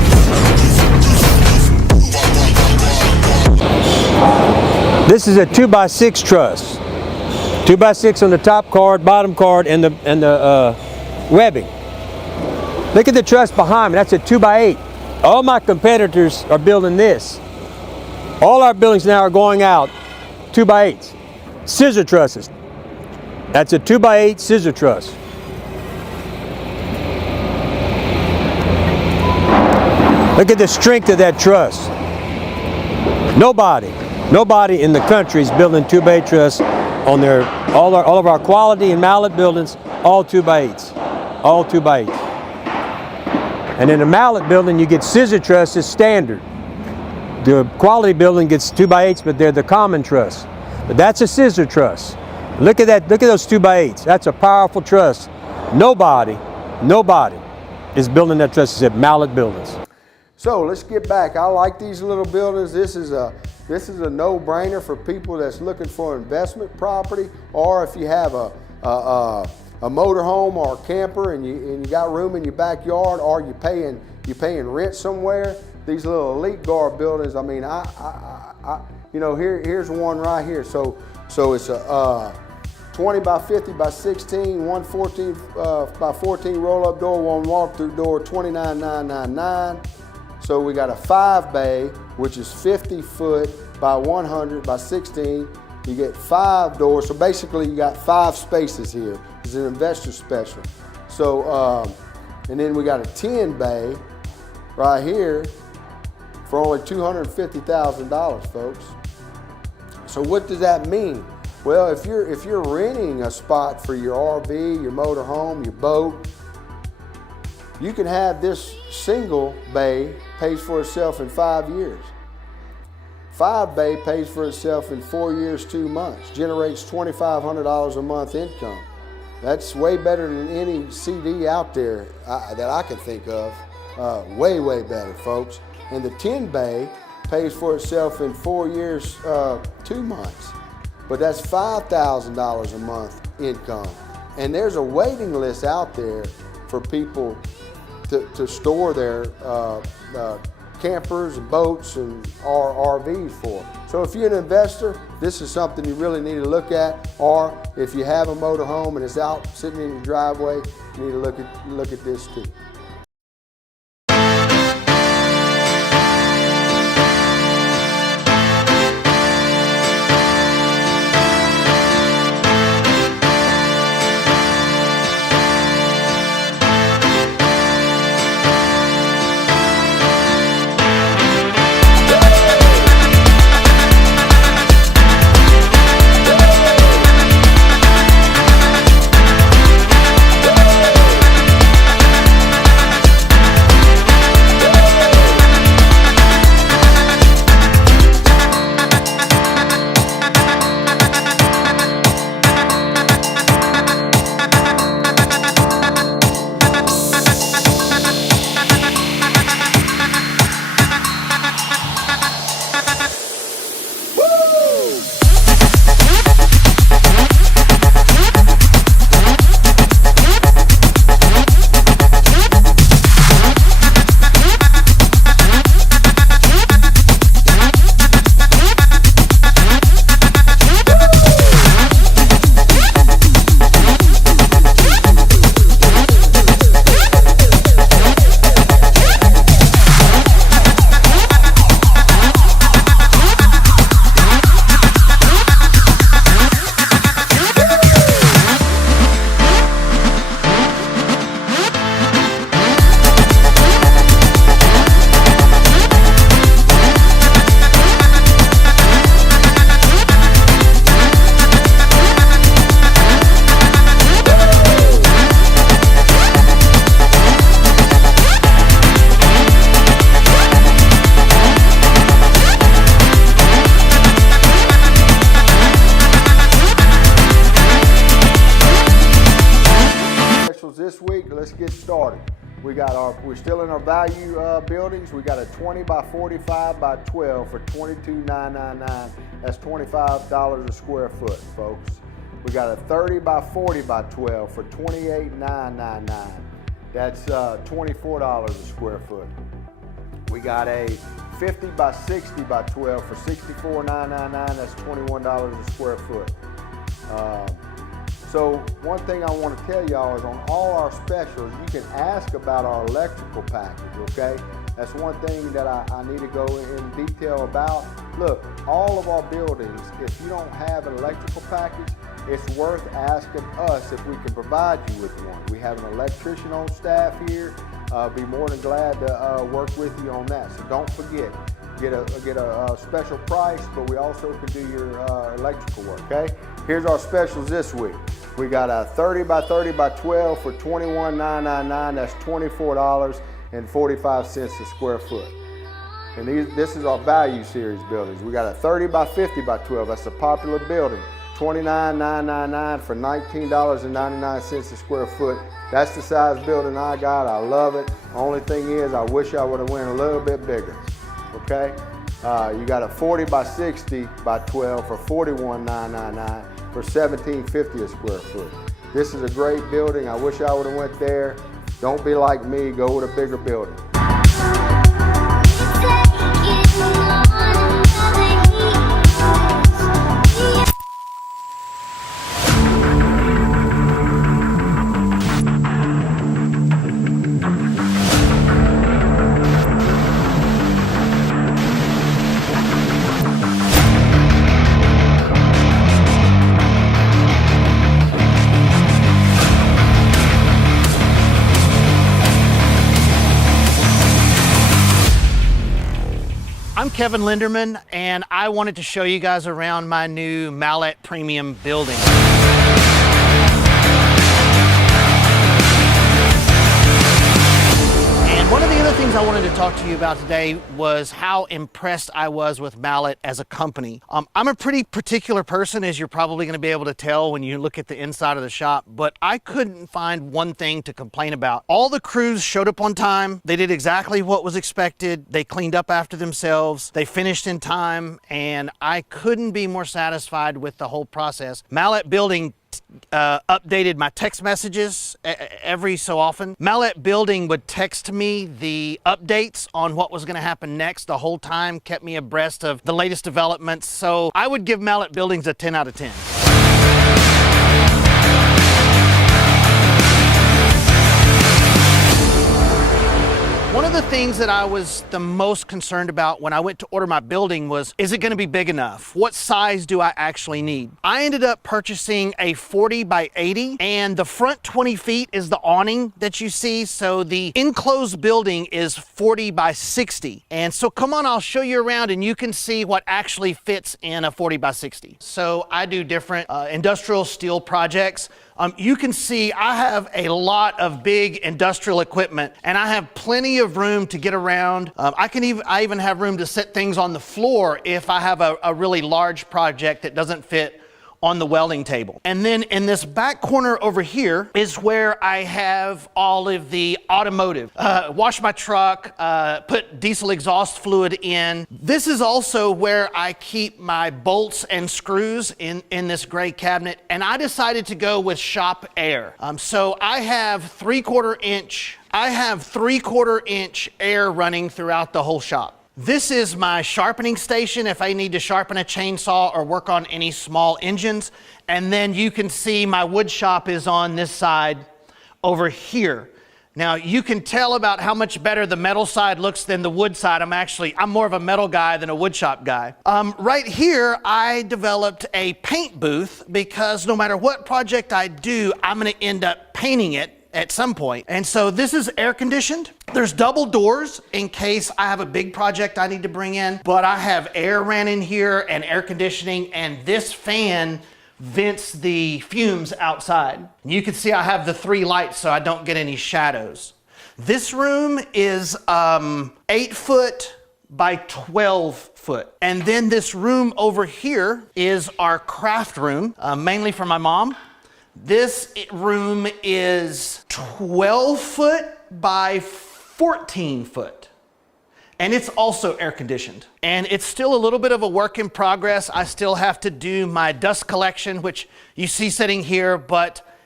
This is a 2x6 truss. 2x6 on the top card, bottom card, and the webbing. Look at the truss behind me. That's a 2x8. All my competitors are building this. All our buildings now are going out 2x8s. Scissor trusses. That's a 2x8 scissor truss. Look at the strength of that truss. Nobody in the country is building 2x8 truss on their all of our quality and mallet buildings, all 2x8s, all 2x8s. And in a mallet building, you get scissor trusses standard. The quality building gets 2x8s, but they're the common truss. But that's a scissor truss. Look at that. Look at those 2x8s. That's a powerful truss. Nobody is building that truss except mallet buildings. So let's get back. I like these little buildings. This is a no-brainer for people that's looking for investment property, or if you have a motorhome or a camper and you got room in your backyard, or you're paying rent somewhere. These little Elite Guard buildings. I mean, you know, here's one right here. So it's a 20 by 50 by 16, 114 by 14 roll-up door, one walk-through door, $29,999. So we got a 5-bay, which is 50 foot by 100 by 16. You get 5 doors, so basically you got 5 spaces here. It's an investor special. So, and then we got a 10-bay right here for only $250,000, folks. So what does that mean? Well, if you're renting a spot for your RV, your motorhome, your boat, you can have this single bay pays for itself in 5 years. 5-bay pays for itself in 4 years, 2 months, generates $2,500 a month income. That's way better than any CD out there that I can think of. Way better, folks. And the 10-bay pays for itself in 4 years, 2 months. But that's $5,000 a month income. And there's a waiting list out there for people to store their campers and boats and RVs for. So if you're an investor, this is something you really need to look at. Or if you have a motorhome and it's out sitting in your driveway, you need to look at this too. This week, let's get started. We're still in our value buildings. We got a 20 by 45 by 12 for $22,999. That's $25 a square foot, folks. We got a 30 by 40 by 12 for $28,999. That's $24 a square foot. We got a 50 by 60 by 12 for $64,999. That's $21 a square foot. So one thing I want to tell y'all is on all our specials, you can ask about our electrical package, okay? That's one thing that I need to go in detail about. Look, all of our buildings, if you don't have an electrical package, it's worth asking us if we can provide you with one. We have an electrician on staff here. Be more than glad to work with you on that. So don't forget, get a special price, but we also can do your electrical work, okay? Here's our specials this week. We got a 30 by 30 by 12 for $21,999. That's $24.45 a square foot. And this is our value series buildings. We got a 30 by 50 by 12. That's a popular building. $29,999 for $19.99 a square foot. That's the size building I got. I love it. Only thing is, I wish I would have went a little bit bigger. Okay? You got a 40 by 60 by 12 for $41,999 for $17.50 a square foot. This is a great building. I wish I would have went there. Don't be like me. Go with a bigger building. I'm Kevin Linderman, and I wanted to show you guys around my new Mallet Premium building. And one of the other things I wanted to talk to you about today was how impressed I was with Mallet as a company. I'm a pretty particular person, as you're probably going to be able to tell when you look at the inside of the shop, but I couldn't find one thing to complain about. All the crews showed up on time. They did exactly what was expected. They cleaned up after themselves. They finished in time, and I couldn't be more satisfied with the whole process. Mallet Building updated my text messages every so often. Mallet Building would text me the updates on what was going to happen next the whole time, kept me abreast of the latest developments. So I would give Mallet Buildings a 10 out of 10. One of the things that I was the most concerned about when I went to order my building was, is it going to be big enough? What size do I actually need? I ended up purchasing a 40 by 80, and the front 20 feet is the awning that you see. So the enclosed building is 40 by 60. And so come on, I'll show you around and you can see what actually fits in a 40 by 60. So I do different industrial steel projects. You can see I have a lot of big industrial equipment, and I have plenty of room to get around. I even have room to set things on the floor if I have a really large project that doesn't fit on the welding table. And then in this back corner over here is where I have all of the automotive. Wash my truck, put diesel exhaust fluid in. This is also where I keep my bolts and screws in this gray cabinet, and I decided to go with shop air. So I have 3/4 inch air running throughout the whole shop. This is my sharpening station if I need to sharpen a chainsaw or work on any small engines. And then you can see my wood shop is on this side over here. Now you can tell about how much better the metal side looks than the wood side. I'm more of a metal guy than a wood shop guy. Right here, I developed a paint booth because no matter what project I do, I'm gonna end up painting it at some point. And so this is air conditioned. There's double doors in case I have a big project I need to bring in, but I have air ran in here and air conditioning, and this fan vents the fumes outside. You can see I have the 3 lights so I don't get any shadows. This room is 8 foot by 12 foot. And then this room over here is our craft room, mainly for my mom. This room is 12 foot by 14 foot. And it's also air conditioned. And it's still a little bit of a work in progress. I still have to do my dust collection, which you see sitting here, but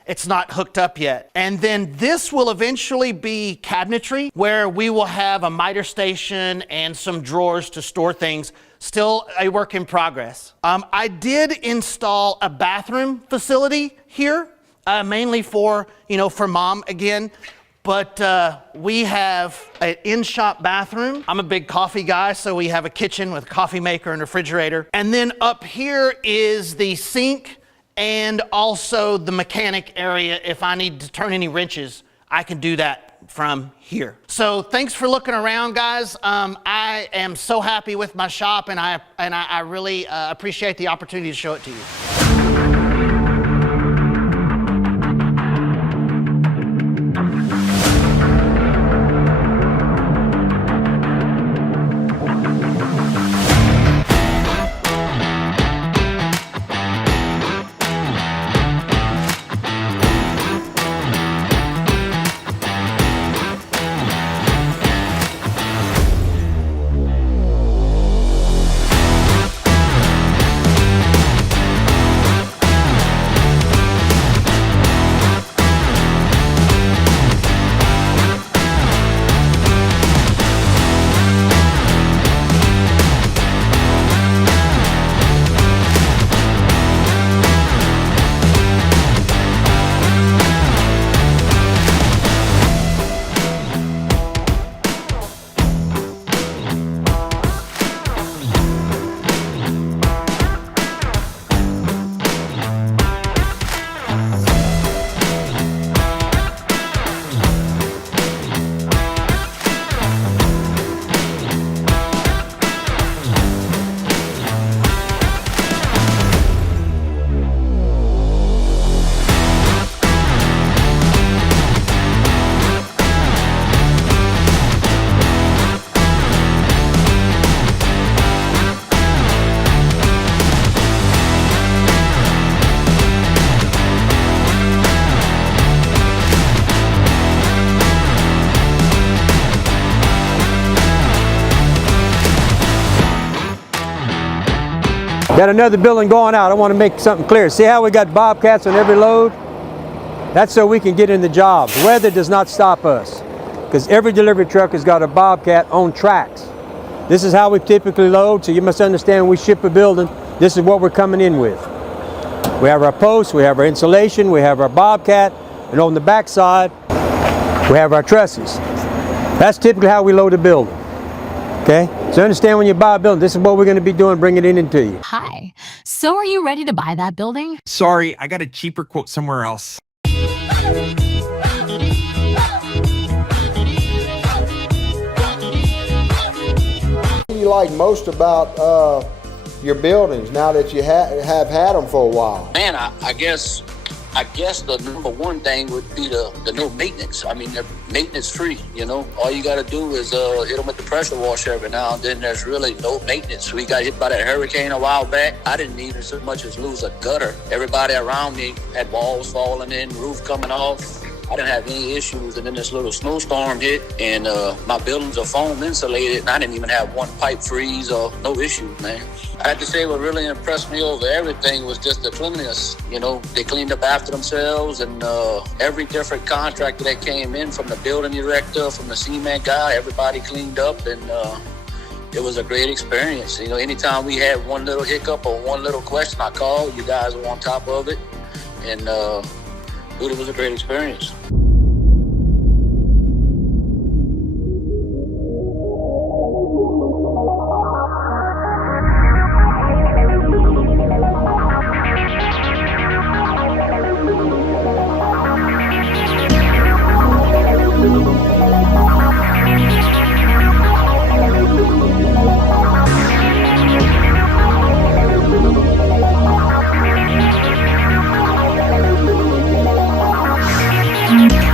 It's not hooked up yet. And then this will eventually be cabinetry, where we will have a miter station and some drawers to store things. Still a work in progress. I did install a bathroom facility here, mainly for mom again. But we have an in-shop bathroom. I'm a big coffee guy, so we have a kitchen with a coffee maker and refrigerator. And then up here is the sink and also the mechanic area. If I need to turn any wrenches, I can do that from here. So thanks for looking around, guys. I am so happy with my shop, and I really appreciate the opportunity to show it to you. Got another building going out. I want to make something clear. See how we got Bobcats on every load? That's so we can get in the job. Weather does not stop us, because every delivery truck has got a Bobcat on tracks. This is how we typically load, so you must understand when we ship a building, this is what we're coming in with. We have our posts, we have our insulation, we have our Bobcat, and on the back side, we have our trusses. That's typically how we load a building. Okay? So understand when you buy a building, this is what we're going to be doing, bringing it into you. Hi. So are you ready to buy that building? Sorry, I got a cheaper quote somewhere else. What do you like most about your buildings now that you have had them for a while? Man, I guess the number one thing would be the no maintenance. I mean, they're maintenance free, All you got to do is hit them with the pressure washer every now and then. There's really no maintenance. We got hit by that hurricane a while back. I didn't even so much as lose a gutter. Everybody around me had walls falling in, roof coming off. I didn't have any issues, and then this little snowstorm hit, and my buildings are foam insulated, and I didn't even have one pipe freeze or no issues, man. I had to say what really impressed me over everything was just the cleanliness. They cleaned up after themselves, and every different contractor that came in, from the building director, from the cement guy, everybody cleaned up, and it was a great experience. Anytime we had one little hiccup or one little question, I called. You guys were on top of it, and it was a great experience.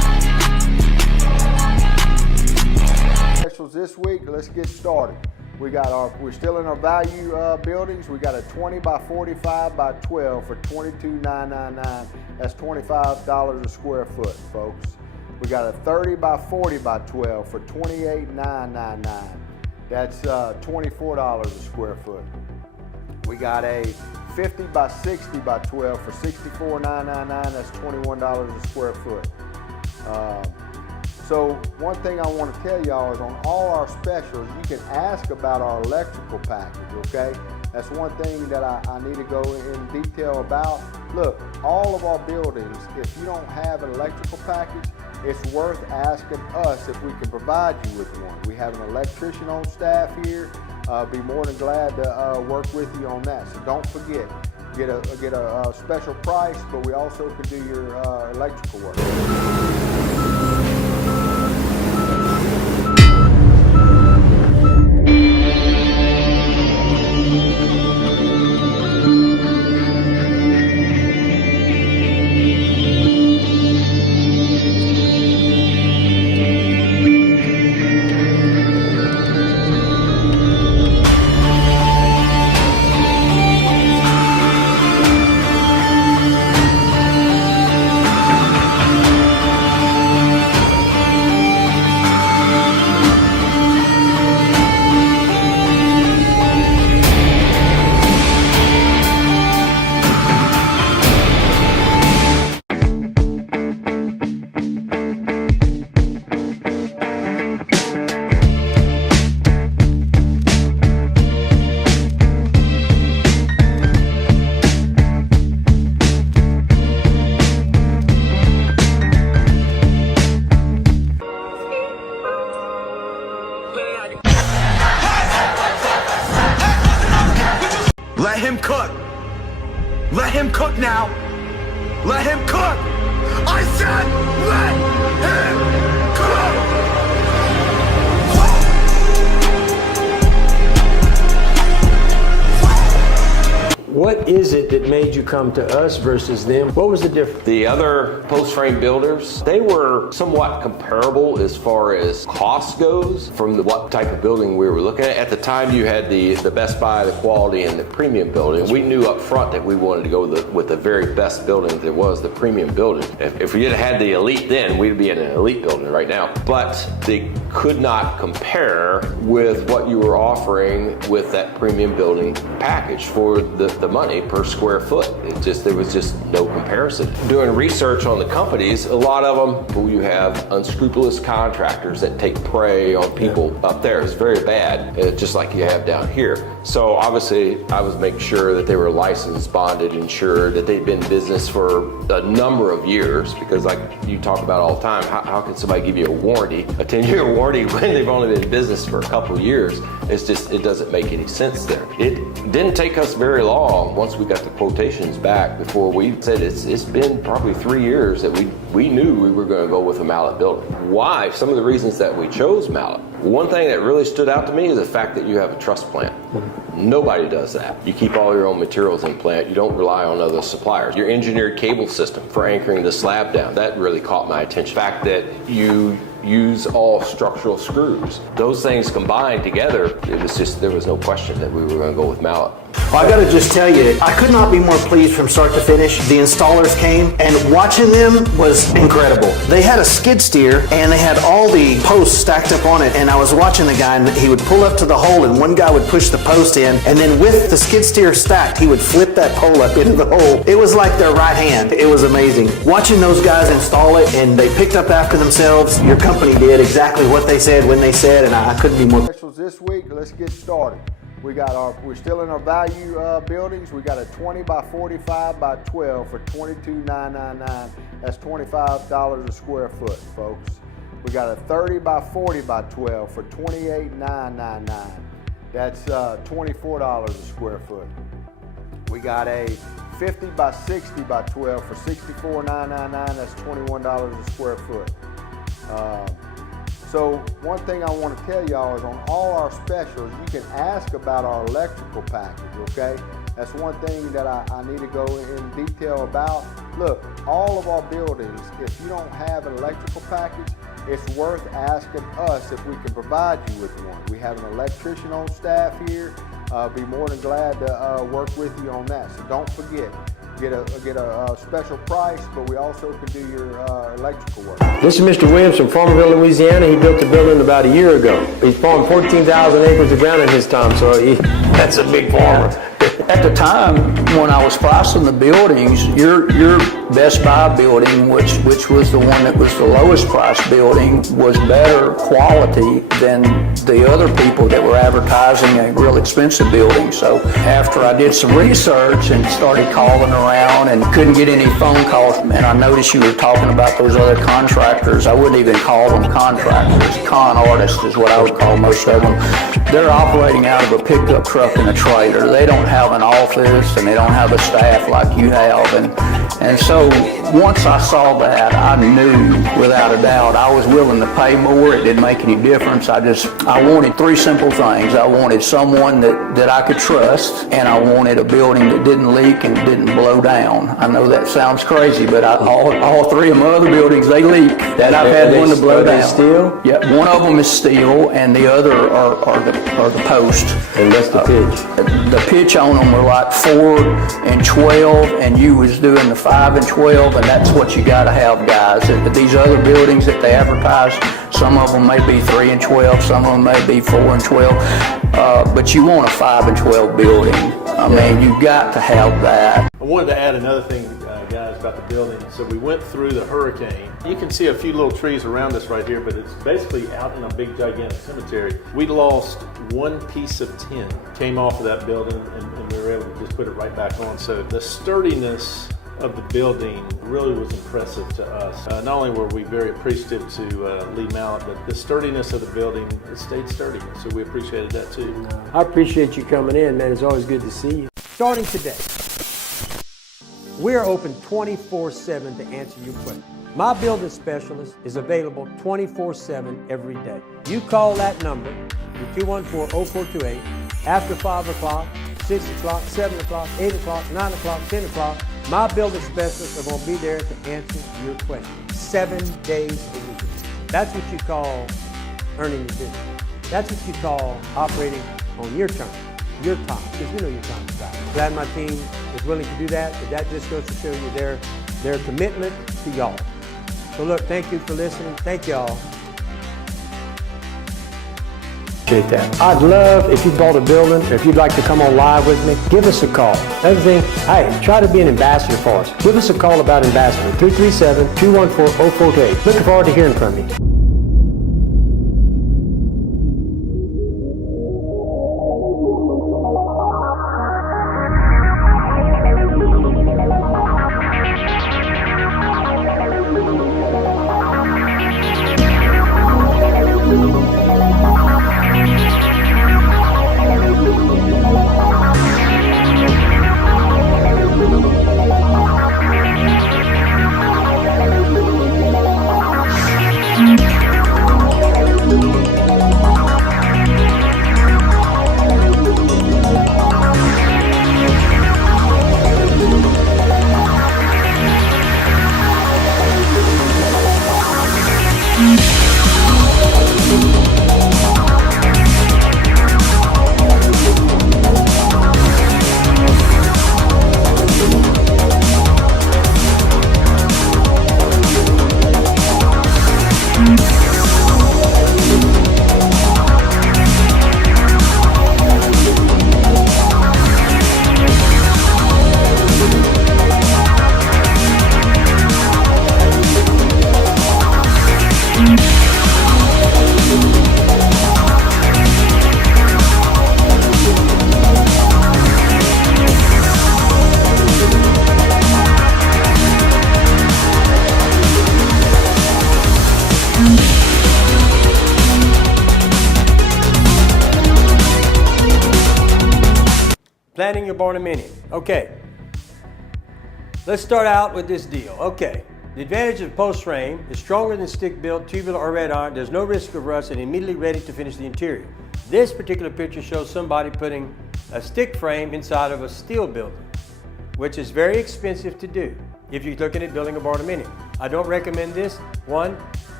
get started. We're still in our value buildings. We got a 20 by 45 by 12 for $22,999. That's $25 a square foot, folks. We got a 30 by 40 by 12 for $28,999. That's $24 a square foot. We got a 50 by 60 by 12 for $64,999. That's $21 a square foot. So one thing I want to tell y'all is on all our specials, you can ask about our electrical package, okay? That's one thing that I need to go in detail about. Look, all of our buildings, if you don't have an electrical package, it's worth asking us if we can provide you with one. We have an electrician on staff here. Be more than glad to work with you on that. So don't forget, get a special price, but we also can do your electrical work. Let him cook. Let him cook now. Let him cook. I said let him cook. What is it that made you come to us versus them? What was the difference? The other post frame builders, they were somewhat comparable as far as cost goes from what type of building we were looking at. At the time, you had the Best Buy, the quality, and the premium building. We knew up front that we wanted to go with the very best building that was the premium building. If we had had the elite then, we'd be in an elite building right now. But they could not compare with what you were offering with that premium building package for the money per square foot. There was just no comparison. Doing research on the companies, a lot of them, you have unscrupulous contractors that take prey on people up there. It's very bad, just like you have down here. So obviously I was making sure that they were licensed, bonded, insured, that they'd been in business for a number of years, because like you talk about all the time, how can somebody give you a warranty, a 10-year warranty when they've only been in business for a couple of years? It doesn't make any sense there. It didn't take us very long once we got the quotations back before we said it's been probably 3 years that we knew we were going to go with a Mallet building. Why? Some of the reasons that we chose Mallet. One thing that really stood out to me is the fact that you have a truss plant. Nobody does that. You keep all your own materials in plant. You don't rely on other suppliers. Your engineered cable system for anchoring the slab down, that really caught my attention. The fact that you use all structural screws. Those things combined together, there was no question that we were going to go with Mallet. Well, I gotta just tell you, I could not be more pleased from start to finish. The installers came, and watching them was incredible. They had a skid steer, and they had all the posts stacked up on it, and I was watching the guy, and he would pull up to the hole, and one guy would push the post in, and then with the skid steer stacked, he would flip that pole up into the hole. It was like their right hand. It was amazing. Watching those guys install it, and they picked up after themselves. Your company did exactly what they said when they said, and I couldn't be more. Specials this week, let's get started. We're still in our value buildings. We got a 20 by 45 by 12 for $22,999. That's $25 a square foot, folks. We got a 30 by 40 by 12 for $28,999. That's $24 a square foot. We got a 50 by 60 by 12 for $64,999. That's $21 a square foot. So one thing I want to tell y'all is on all our specials, you can ask about our electrical package, okay? That's one thing that I need to go in detail about. Look, all of our buildings, if you don't have an electrical package, it's worth asking us if we can provide you with one. We have an electrician on staff here. Be more than glad to work with you on that. So don't forget, get a special price, but we also can do your electrical work. This is Mr. Williams from Farmerville, Louisiana. He built the building about a year ago. He's farmed 14,000 acres of ground in his time, so that's a big farmer. At the time when I was pricing the buildings, your Best Buy building, which was the one that was the lowest price building, was better quality than the other people that were advertising a real expensive building. So after I did some research and started calling around and couldn't get any phone calls, and I noticed you were talking about those other contractors. I wouldn't even call them contractors. Con artists is what I would call most of them. They're operating out of a pickup truck and a trailer. They don't have an office and they don't have a staff like you have. And so once I saw that, I knew without a doubt I was willing to pay more. It didn't make any difference. I wanted three simple things. I wanted someone that I could trust, and I wanted a building that didn't leak and didn't blow down. I know that sounds crazy, but all three of my other buildings, they leak. That I've had one to blow down. Steel? Yeah, one of them is steel, and the other are the post. And that's the pitch. The pitch on them were like 4 and 12, and you was doing the 5 and 12, and that's what you gotta have, guys. These other buildings that they advertise, some of them may be 3 and 12, some of them may be 4 and 12, but you want a 5 and 12 building. I mean, you got to have that. I wanted to add another thing, guys, about the building. So we went through the hurricane. You can see a few little trees around us right here, but it's basically out in a big, gigantic cemetery. We lost one piece of tin, came off of that building, and we were able to just put it right back on. So the sturdiness of the building really was impressive to us. Not only were we very appreciative to Lee Mallett, but the sturdiness of the building, it stayed sturdy. So we appreciated that too. I appreciate you coming in, man. It's always good to see you. Starting today, we're open 24/7 to answer your questions. My building specialist is available 24/7 every day. You call that number, 214-0428, after 5 o'clock, 6 o'clock, 7 o'clock, 8 o'clock, 9 o'clock, 10 o'clock. My building specialists are going to be there to answer your questions 7 days a week. That's what you call earning your business. That's what you call operating on your terms, your time, because we know your time is valuable. Glad my team is willing to do that, but that just goes to show you their commitment to y'all. So look, thank you for listening. Thank y'all. Appreciate that. I'd love if you bought a building, or if you'd like to come on live with me, give us a call. Another thing, hey, try to be an ambassador for us. Give us a call about ambassador, 337-214-0428. Looking forward to hearing from you. Planning your barnuminium. Okay, let's start out with this deal. Okay, the advantage of post frame is stronger than stick built, tubular or red iron. There's no risk of rust and immediately ready to finish the interior. This particular picture shows somebody putting a stick frame inside of a steel building, which is very expensive to do if you're looking at building a barnuminium. I don't recommend this. One,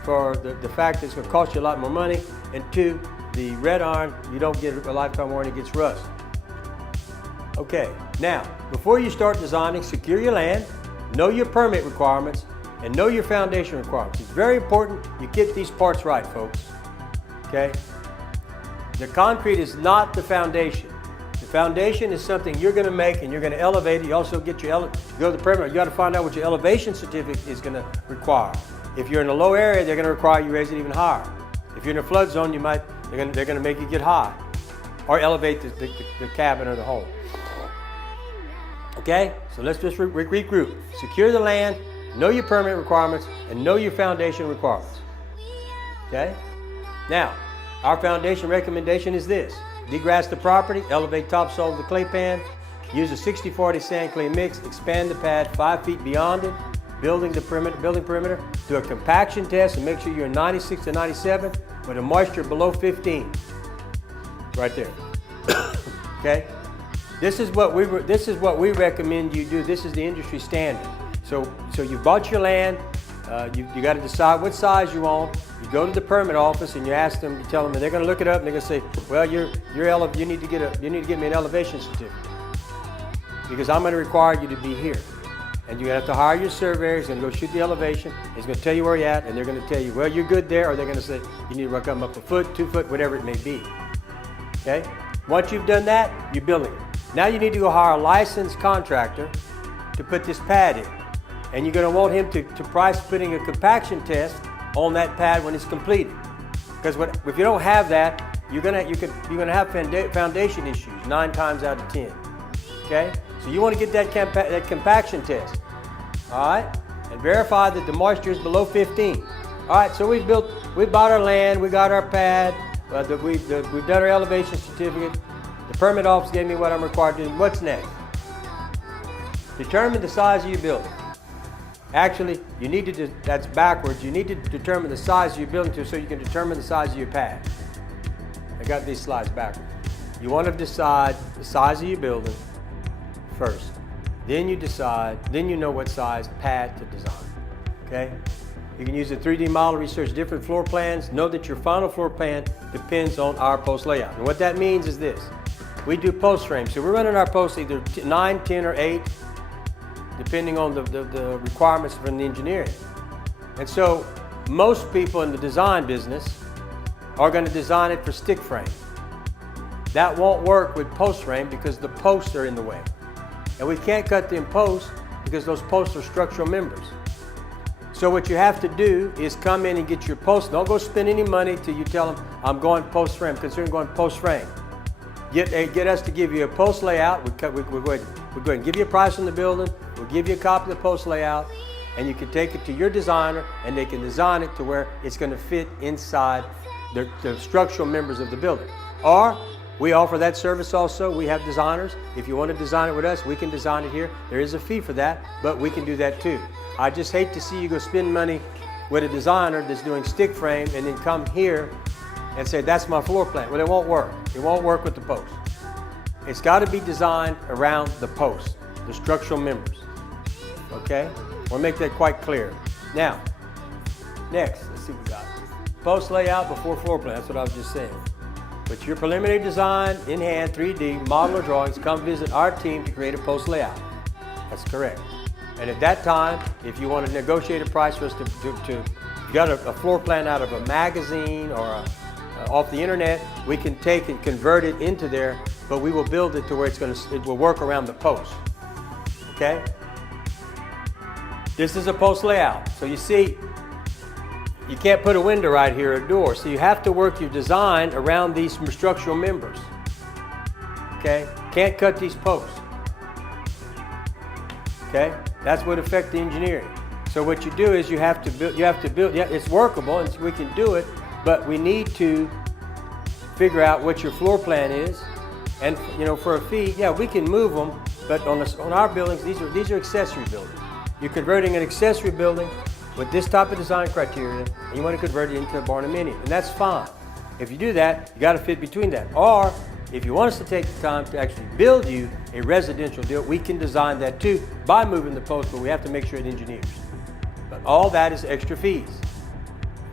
for the fact that it's going to cost you a lot more money, and 2, the red iron, you don't get a lifetime warranty, it gets rust. Okay, now, before you start designing, secure your land, know your permit requirements, and know your foundation requirements. It's very important you get these parts right, folks. Okay? The concrete is not the foundation. The foundation is something you're going to make and you're going to elevate it. You also get your you go to the permit. You got to find out what your elevation certificate is going to require. If you're in a low area, they're going to require you raise it even higher. If you're in a flood zone, they're going to make you get high, or elevate the cabin or the home. Okay, so let's just regroup. Secure the land, know your permit requirements, and know your foundation requirements. Okay? Now, our foundation recommendation is this. Degrass the property, elevate topsoil of the clay pan, use a 60-40 sand clay mix, expand the pad 5 feet beyond it, building perimeter, do a compaction test and make sure you're 96 to 97 with a moisture below 15. Right there. Okay? This is what we recommend you do. This is the industry standard. So you bought your land. You got to decide what size you want. You go to the permit office and you ask them. You tell them, and they're going to look it up and they're going to say, "Well, you need to get me an elevation certificate because I'm going to require you to be here." And you have to hire your surveyor. He's going to go shoot the elevation. He's going to tell you where you're at, and they're going to tell you, "Well, you're good there," or they're going to say, "You need to come up a foot, 2 foot, whatever it may be." Okay. Once you've done that, you're building it. Now you need to go hire a licensed contractor to put this pad in. And you're going to want him to price putting a compaction test on that pad when it's completed. Because if you don't have that, you're going to have foundation issues 9 times out of 10. Okay? So you want to get that compaction test. All right? And verify that the moisture is below 15. All right, so we bought our land, we got our pad, we've done our elevation certificate. The permit office gave me what I'm required to do. What's next? Determine the size of your building. Actually, that's backwards. You need to determine the size of your building so you can determine the size of your pad. I got these slides backwards. You want to decide the size of your building first. Then you know what size pad to design. Okay? You can use a 3D model, research different floor plans. Know that your final floor plan depends on our post layout. And what that means is this. We do post frames. So we're running our posts either 9, 10, or 8, depending on the requirements from the engineering. And so most people in the design business are going to design it for stick frame. That won't work with post frame because the posts are in the way. And we can't cut them posts because those posts are structural members. So what you have to do is come in and get your posts. Don't go spend any money till you tell them, "I'm going post frame, considering going post frame." Get us to give you a post layout. We'll go ahead and give you a price on the building. We'll give you a copy of the post layout, and you can take it to your designer, and they can design it to where it's going to fit inside the structural members of the building. Or we offer that service also. We have designers. If you want to design it with us, we can design it here. There is a fee for that, but we can do that too. I just hate to see you go spend money with a designer that's doing stick frame and then come here and say, "That's my floor plan." Well, it won't work. It won't work with the post. It's got to be designed around the post, the structural members. Okay? We'll make that quite clear. Now, next, let's see what we got. Post layout before floor plan. That's what I was just saying. But your preliminary design, in hand, 3D, model or drawings, come visit our team to create a post layout. That's correct. And at that time, if you want to negotiate a price for us you got a floor plan out of a magazine or off the internet, we can take and convert it into there, but we will build it to where it will work around the post. Okay? This is a post layout. So you see, you can't put a window right here or a door. So you have to work your design around these structural members. Okay? Can't cut these posts. Okay? That's what affects the engineering. So what you do is you have to build, yeah, it's workable and we can do it, but we need to figure out what your floor plan is. And for a fee, yeah, we can move them, but on our buildings, these are accessory buildings. You're converting an accessory building with this type of design criteria, and you want to convert it into a barnuminium, and that's fine. If you do that, you got to fit between that. Or if you want us to take the time to actually build you a residential deal, we can design that too by moving the post, but we have to make sure it engineers. But all that is extra fees.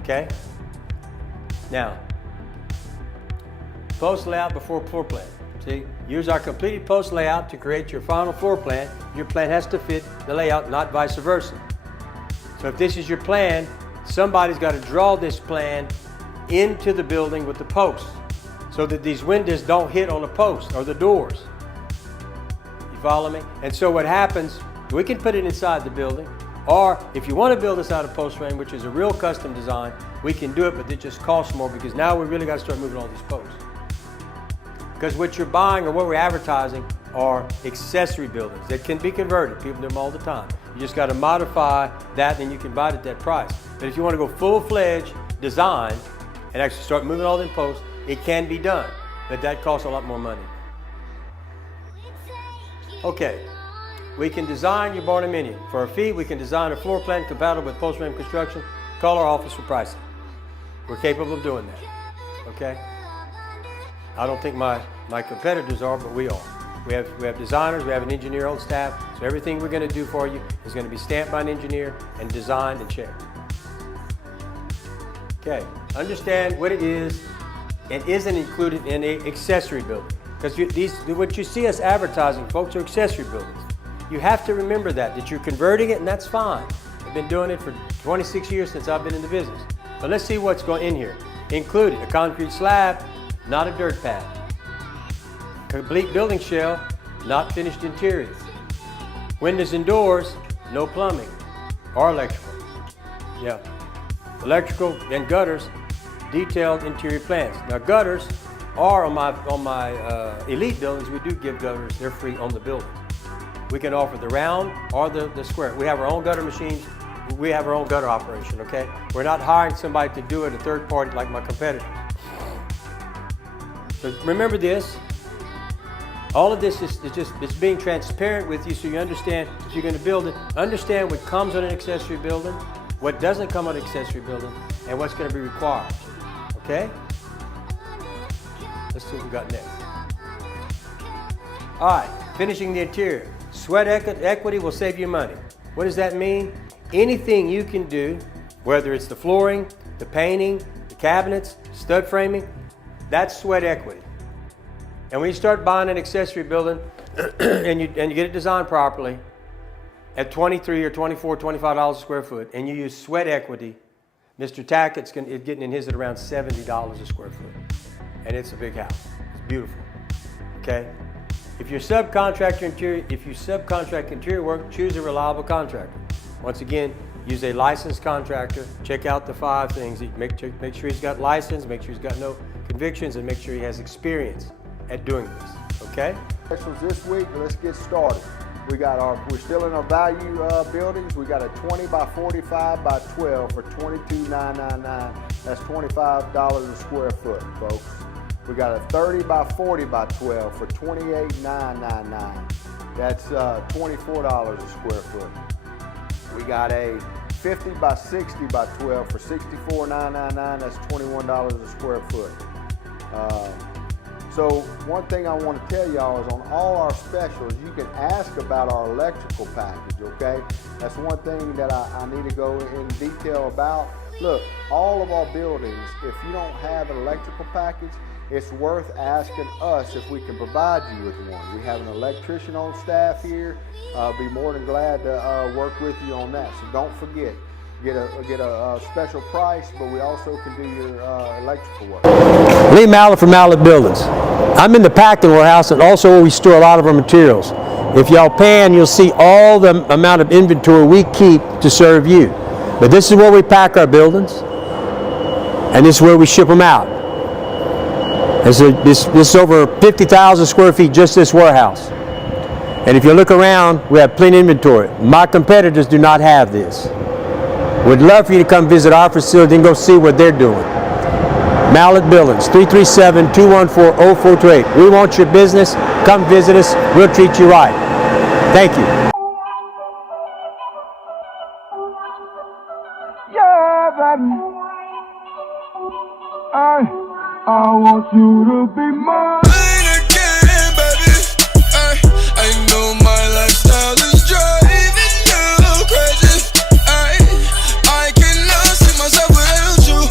Okay? Now, post layout before floor plan. See, use our completed post layout to create your final floor plan. Your plan has to fit the layout, not vice versa. So if this is your plan, somebody's got to draw this plan into the building with the posts so that these windows don't hit on the post or the doors. You follow me? And so what happens, we can put it inside the building, or if you want to build this out of post frame, which is a real custom design, we can do it, but it just costs more because now we really got to start moving all these posts. Because what you're buying or what we're advertising are accessory buildings that can be converted. People do them all the time. You just got to modify that and you can buy it at that price. But if you want to go full-fledged design and actually start moving all them posts, it can be done, but that costs a lot more money. Okay, we can design your barnuminium. For a fee, we can design a floor plan compatible with post frame construction. Call our office for pricing. We're capable of doing that, okay? I don't think my competitors are, but we are. We have designers, we have an engineer on staff, so everything we're going to do for you is going to be stamped by an engineer and designed and checked. Okay, understand what it is and isn't included in an accessory building. Because what you see us advertising, folks, are accessory buildings. You have to remember that you're converting it, and that's fine. I've been doing it for 26 years since I've been in the business. But let's see what's going in here. Included a concrete slab, not a dirt pad. Complete building shell, not finished interior. Windows and doors, no plumbing or electrical. Yeah. Electrical and gutters, detailed interior plans. Now gutters are on my elite buildings, we do give gutters, they're free on the buildings. We can offer the round or the square. We have our own gutter machines, we have our own gutter operation, okay? We're not hiring somebody to do it, a third party like my competitors. So remember this, all of this is just being transparent with you so you understand if you're going to build it, understand what comes on an accessory building, what doesn't come on an accessory building, and what's going to be required, okay? Let's see what we got next. All right, finishing the interior. Sweat equity will save you money. What does that mean? Anything you can do, whether it's the flooring, the painting, the cabinets, stud framing, that's sweat equity. And when you start buying an accessory building and you get it designed properly at $23 or $24, $25 a square foot, and you use sweat equity, Mr. Tackett's getting in his at around $70 a square foot. And it's a big house. It's beautiful. Okay? If you subcontract interior work, choose a reliable contractor. Once again, use a licensed contractor. Check out the 5 things. Make sure he's got license, make sure he's got no convictions, and make sure he has experience at doing this, okay? Specials this week, let's get started. We're still in our value buildings. We got a 20 by 45 by 12 for $22,999. That's $25 a square foot, folks. We got a 30 by 40 by 12 for $28,999. That's $24 a square foot. We got a 50 by 60 by 12 for $64,999. That's $21 a square foot. So one thing I want to tell y'all is on all our specials, you can ask about our electrical package, okay? That's one thing that I need to go in detail about. Look, all of our buildings, if you don't have an electrical package, it's worth asking us if we can provide you with one. We have an electrician on staff here. Be more than glad to work with you on that. So don't forget, get a special price, but we also can do your electrical work. Lee Mallett from Mallett Buildings. I'm in the packing warehouse and also where we store a lot of our materials. If y'all pan, you'll see all the amount of inventory we keep to serve you. But this is where we pack our buildings, and this is where we ship them out. This is over 50,000 square feet, just this warehouse. And if you look around, we have plenty of inventory. My competitors do not have this. We'd love for you to come visit our facility and go see what they're doing. Mallett Buildings, 337-214-0428. We want your business. Come visit us. We'll treat you right. Thank you. Yeah, baby. I want you to be mine. Again, baby. I know my lifestyle is driving you crazy. I cannot see myself without you.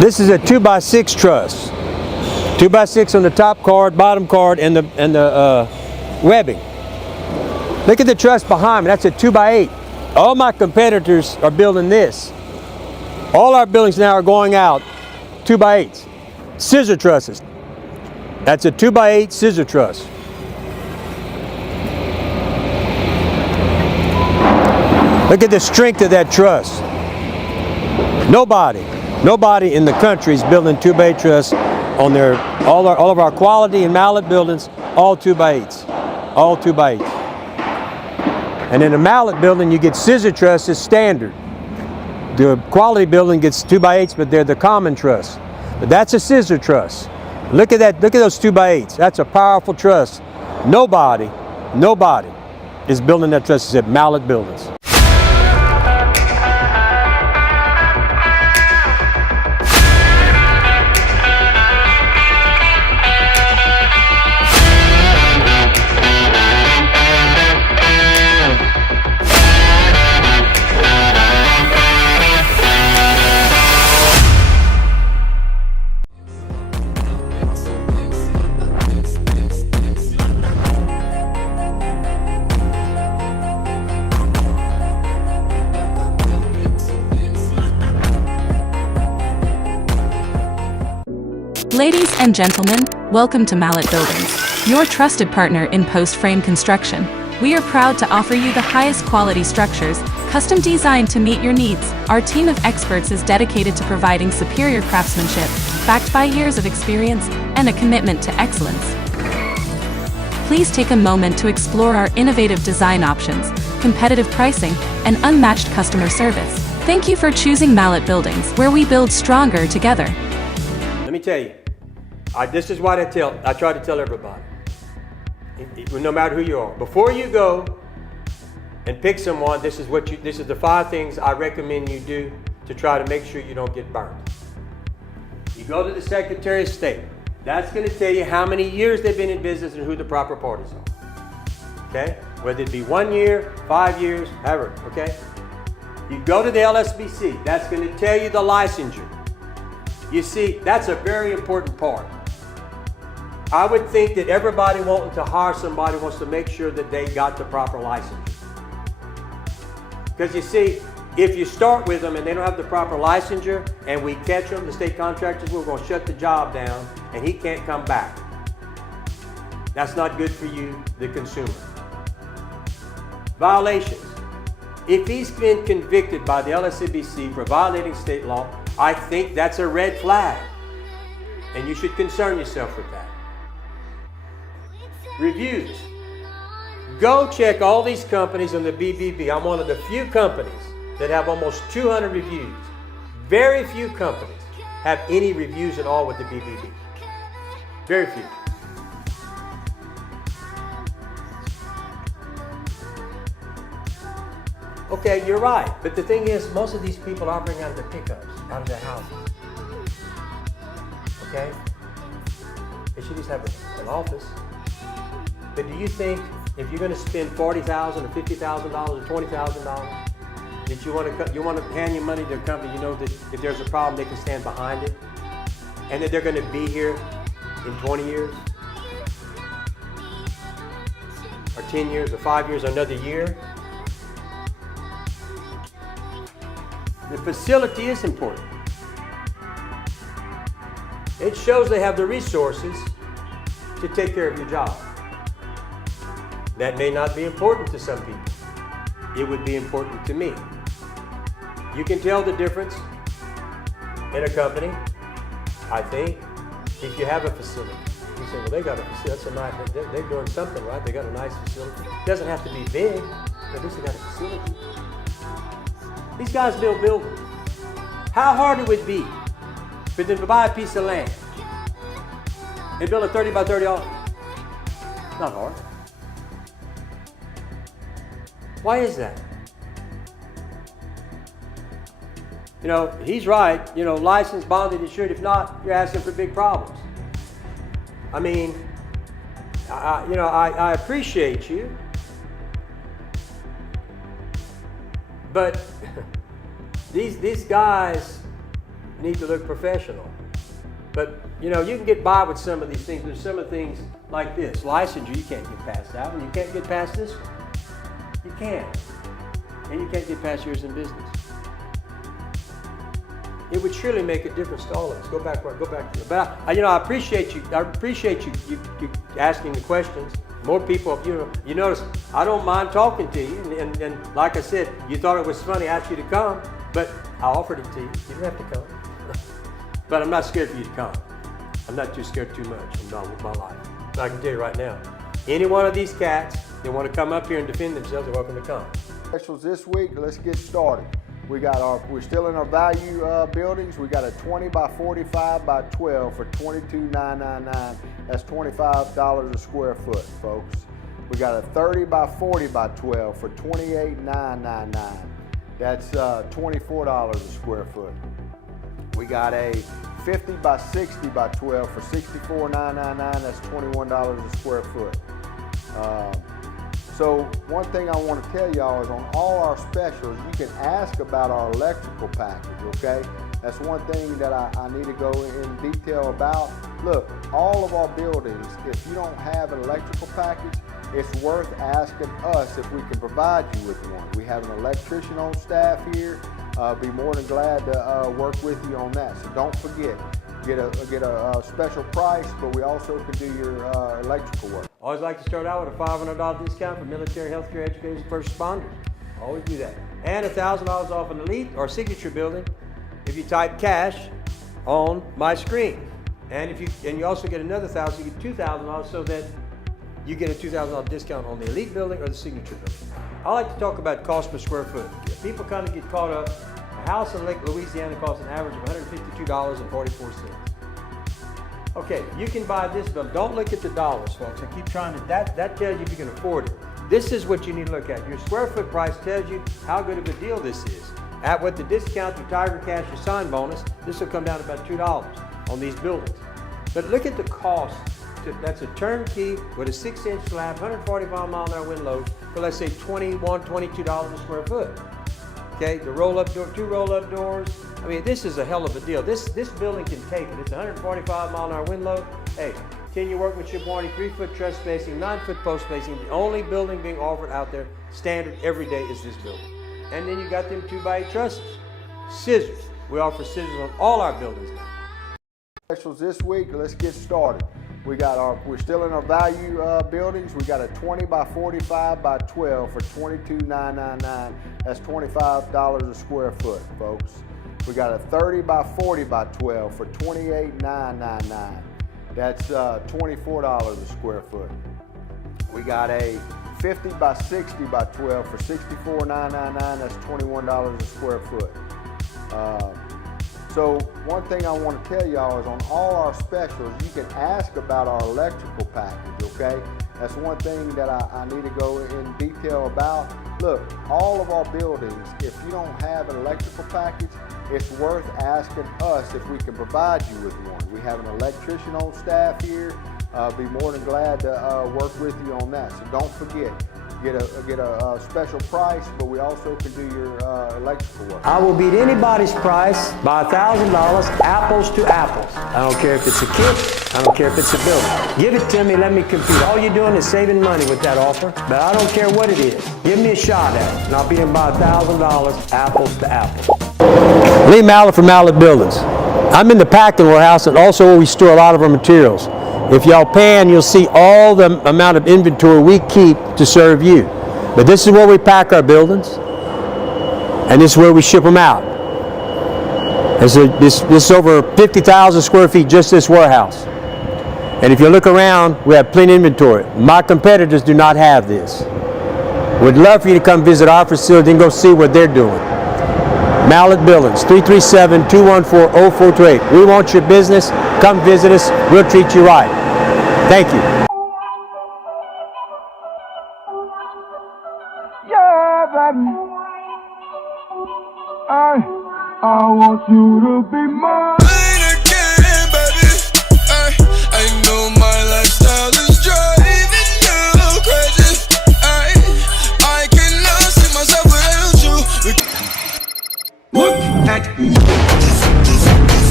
This is a 2x6 truss. 2x6 on the top card, bottom card, and the webbing. Look at the truss behind me. That's a 2x8. All my competitors are building this. All our buildings now are going out 2x8s. Scissor trusses. That's a 2x8 scissor truss. Look at the strength of that truss. Nobody in the country is building 2x8 truss on all of our quality and mallet buildings, all 2x8s, all 2x8. And in a mallet building, you get scissor trusses standard. The quality building gets 2x8s, but they're the common truss. But that's a scissor truss. Look at that. Look at those 2x8s. That's a powerful truss. Nobody is building that truss except mallet buildings. Ladies and gentlemen, welcome to Mallet Buildings, your trusted partner in post-frame construction. We are proud to offer you the highest quality structures, custom designed to meet your needs. Our team of experts is dedicated to providing superior craftsmanship, backed by years of experience and a commitment to excellence. Please take a moment to explore our innovative design options, competitive pricing, and unmatched customer service. Thank you for choosing Mallet Buildings, where we build stronger together. Let me tell you, this is what I try to tell everybody, no matter who you are. Before you go and pick someone, this is the 5 things I recommend you do to try to make sure you don't get burned. You go to the Secretary of State. That's going to tell you how many years they've been in business and who the proper parties are. Okay? Whether it be 1 year, 5 years, ever. Okay? You go to the LSBC. That's going to tell you the licensure. You see, that's a very important part. I would think that everybody wanting to hire somebody wants to make sure that they got the proper licensure. Because you see, if you start with them and they don't have the proper licensure and we catch them, the state contractors, we're going to shut the job down and he can't come back. That's not good for you, the consumer. Violations. If he's been convicted by the LSCBC for violating state law, I think that's a red flag, and you should concern yourself with that. Reviews. Go check all these companies on the BBB. I'm one of the few companies that have almost 200 reviews. Very few companies have any reviews at all with the BBB. Very few. Okay, you're right. But the thing is, most of these people are operating out of their pickups, out of their houses. Okay? They should just have an office. But do you think if you're going to spend $40,000 or $50,000 or $20,000, that you want to hand your money to a company, you know that if there's a problem, they can stand behind it, and that they're going to be here in 20 years, or 10 years, or 5 years, or another year? The facility is important. It shows they have the resources to take care of your job. That may not be important to some people. It would be important to me. You can tell the difference in a company, I think, if you have a facility. You say, well, they got a facility, that's a nice, they're doing something right, they got a nice facility. It doesn't have to be big, but at least they got a facility. These guys build buildings. How hard it would be for them to buy a piece of land and build a 30 by 30 office? Not hard. Why is that? You know, he's right. You know, licensed, bonded, insured. If not, you're asking for big problems. I mean, I appreciate you, but these guys need to look professional. But you know, you can get by with some of these things. There's some of the things like this. Licensure, you can't get past that one. You can't get past this one. You can't. And you can't get past yours in business. It would surely make a difference to all of us. Go back to it. But I appreciate you. I appreciate you asking the questions. More people, you notice, I don't mind talking to you. And like I said, you thought it was funny, I asked you to come, but I offered it to you. You didn't have to come. But I'm not scared for you to come. I'm not too scared too much. I'm not with my life. But I can tell you right now, any one of these cats that want to come up here and defend themselves are welcome to come. Specials this week, let's get started. We're still in our value buildings. We got a 20 by 45 by 12 for $22,999. That's $25 a square foot, folks. We got a 30 by 40 by 12 for $28,999. That's $24 a square foot. We got a 50 by 60 by 12 for $64,999. That's $21 a square foot. So one thing I want to tell y'all is on all our specials, you can ask about our electrical package, okay? That's one thing that I need to go in detail about. Look, all of our buildings, if you don't have an electrical package, it's worth asking us if we can provide you with one. We have an electrician on staff here. Be more than glad to work with you on that. So don't forget, get a special price, but we also can do your electrical work. Always like to start out with a $500 discount for military, healthcare, educators, and first responders. Always do that. And $1,000 off an elite or signature building if you type cash on my screen. And you also get another $1,000, you get $2,000 so that you get a $2,000 discount on the elite building or the signature building. I like to talk about cost per square foot. People kind of get caught up. A house in Lake Louisiana costs an average of $152.44. Okay, you can buy this building. Don't look at the dollars, folks. I keep trying to, that tells you if you can afford it. This is what you need to look at. Your square foot price tells you how good of a deal this is. With the discount to Tiger Cash or sign bonus, this will come down to about $2 on these buildings. But look at the cost. That's a turnkey with a 6-inch slab, 145 mile an hour wind load for let's say $21, $22 a square foot. Okay, the roll-up door, 2 roll-up doors. I mean, this is a hell of a deal. This building can take it. It's 145 mile an hour wind load. Hey, 10-year workmanship warranty, 3-foot truss spacing, 9-foot post spacing. The only building being offered out there standard every day is this building. And then you got them 2x8 trusses. Scissors. We offer scissors on all our buildings now. Specials this week, let's get started. We're still in our value buildings. We got a 20 by 45 by 12 for $22,999. That's $25 a square foot, folks. We got a 30 by 40 by 12 for $28,999. That's $24 a square foot. We got a 50 by 60 by 12 for $64,999. That's $21 a square foot. So one thing I want to tell y'all is on all our specials, you can ask about our electrical package, okay? That's one thing that I need to go in detail about. Look, all of our buildings, if you don't have an electrical package, it's worth asking us if we can provide you with one. We have an electrician on staff here. Be more than glad to work with you on that. So don't forget, get a special price, but we also can do your electrical work. I will beat anybody's price by $1,000, apples to apples. I don't care if it's a kit, I don't care if it's a building. Give it to me, let me compete. All you're doing is saving money with that offer, but I don't care what it is. Give me a shot at it, and I'll beat him by $1,000, apples to apples. Lee Mallett from Mallett Buildings. I'm in the packing warehouse and also where we store a lot of our materials. If y'all pan, you'll see all the amount of inventory we keep to serve you. But this is where we pack our buildings, and this is where we ship them out. This is over 50,000 square feet, just this warehouse. And if you look around, we have plenty of inventory. My competitors do not have this. We'd love for you to come visit our facility and go see what they're doing. Mallett Buildings, 337-214-0428. We want your business. Come visit us. We'll treat you right. Thank you. Yeah, baby. I want you to be mine. Again, baby. I know my lifestyle is driving you crazy. I cannot see myself without you. Look at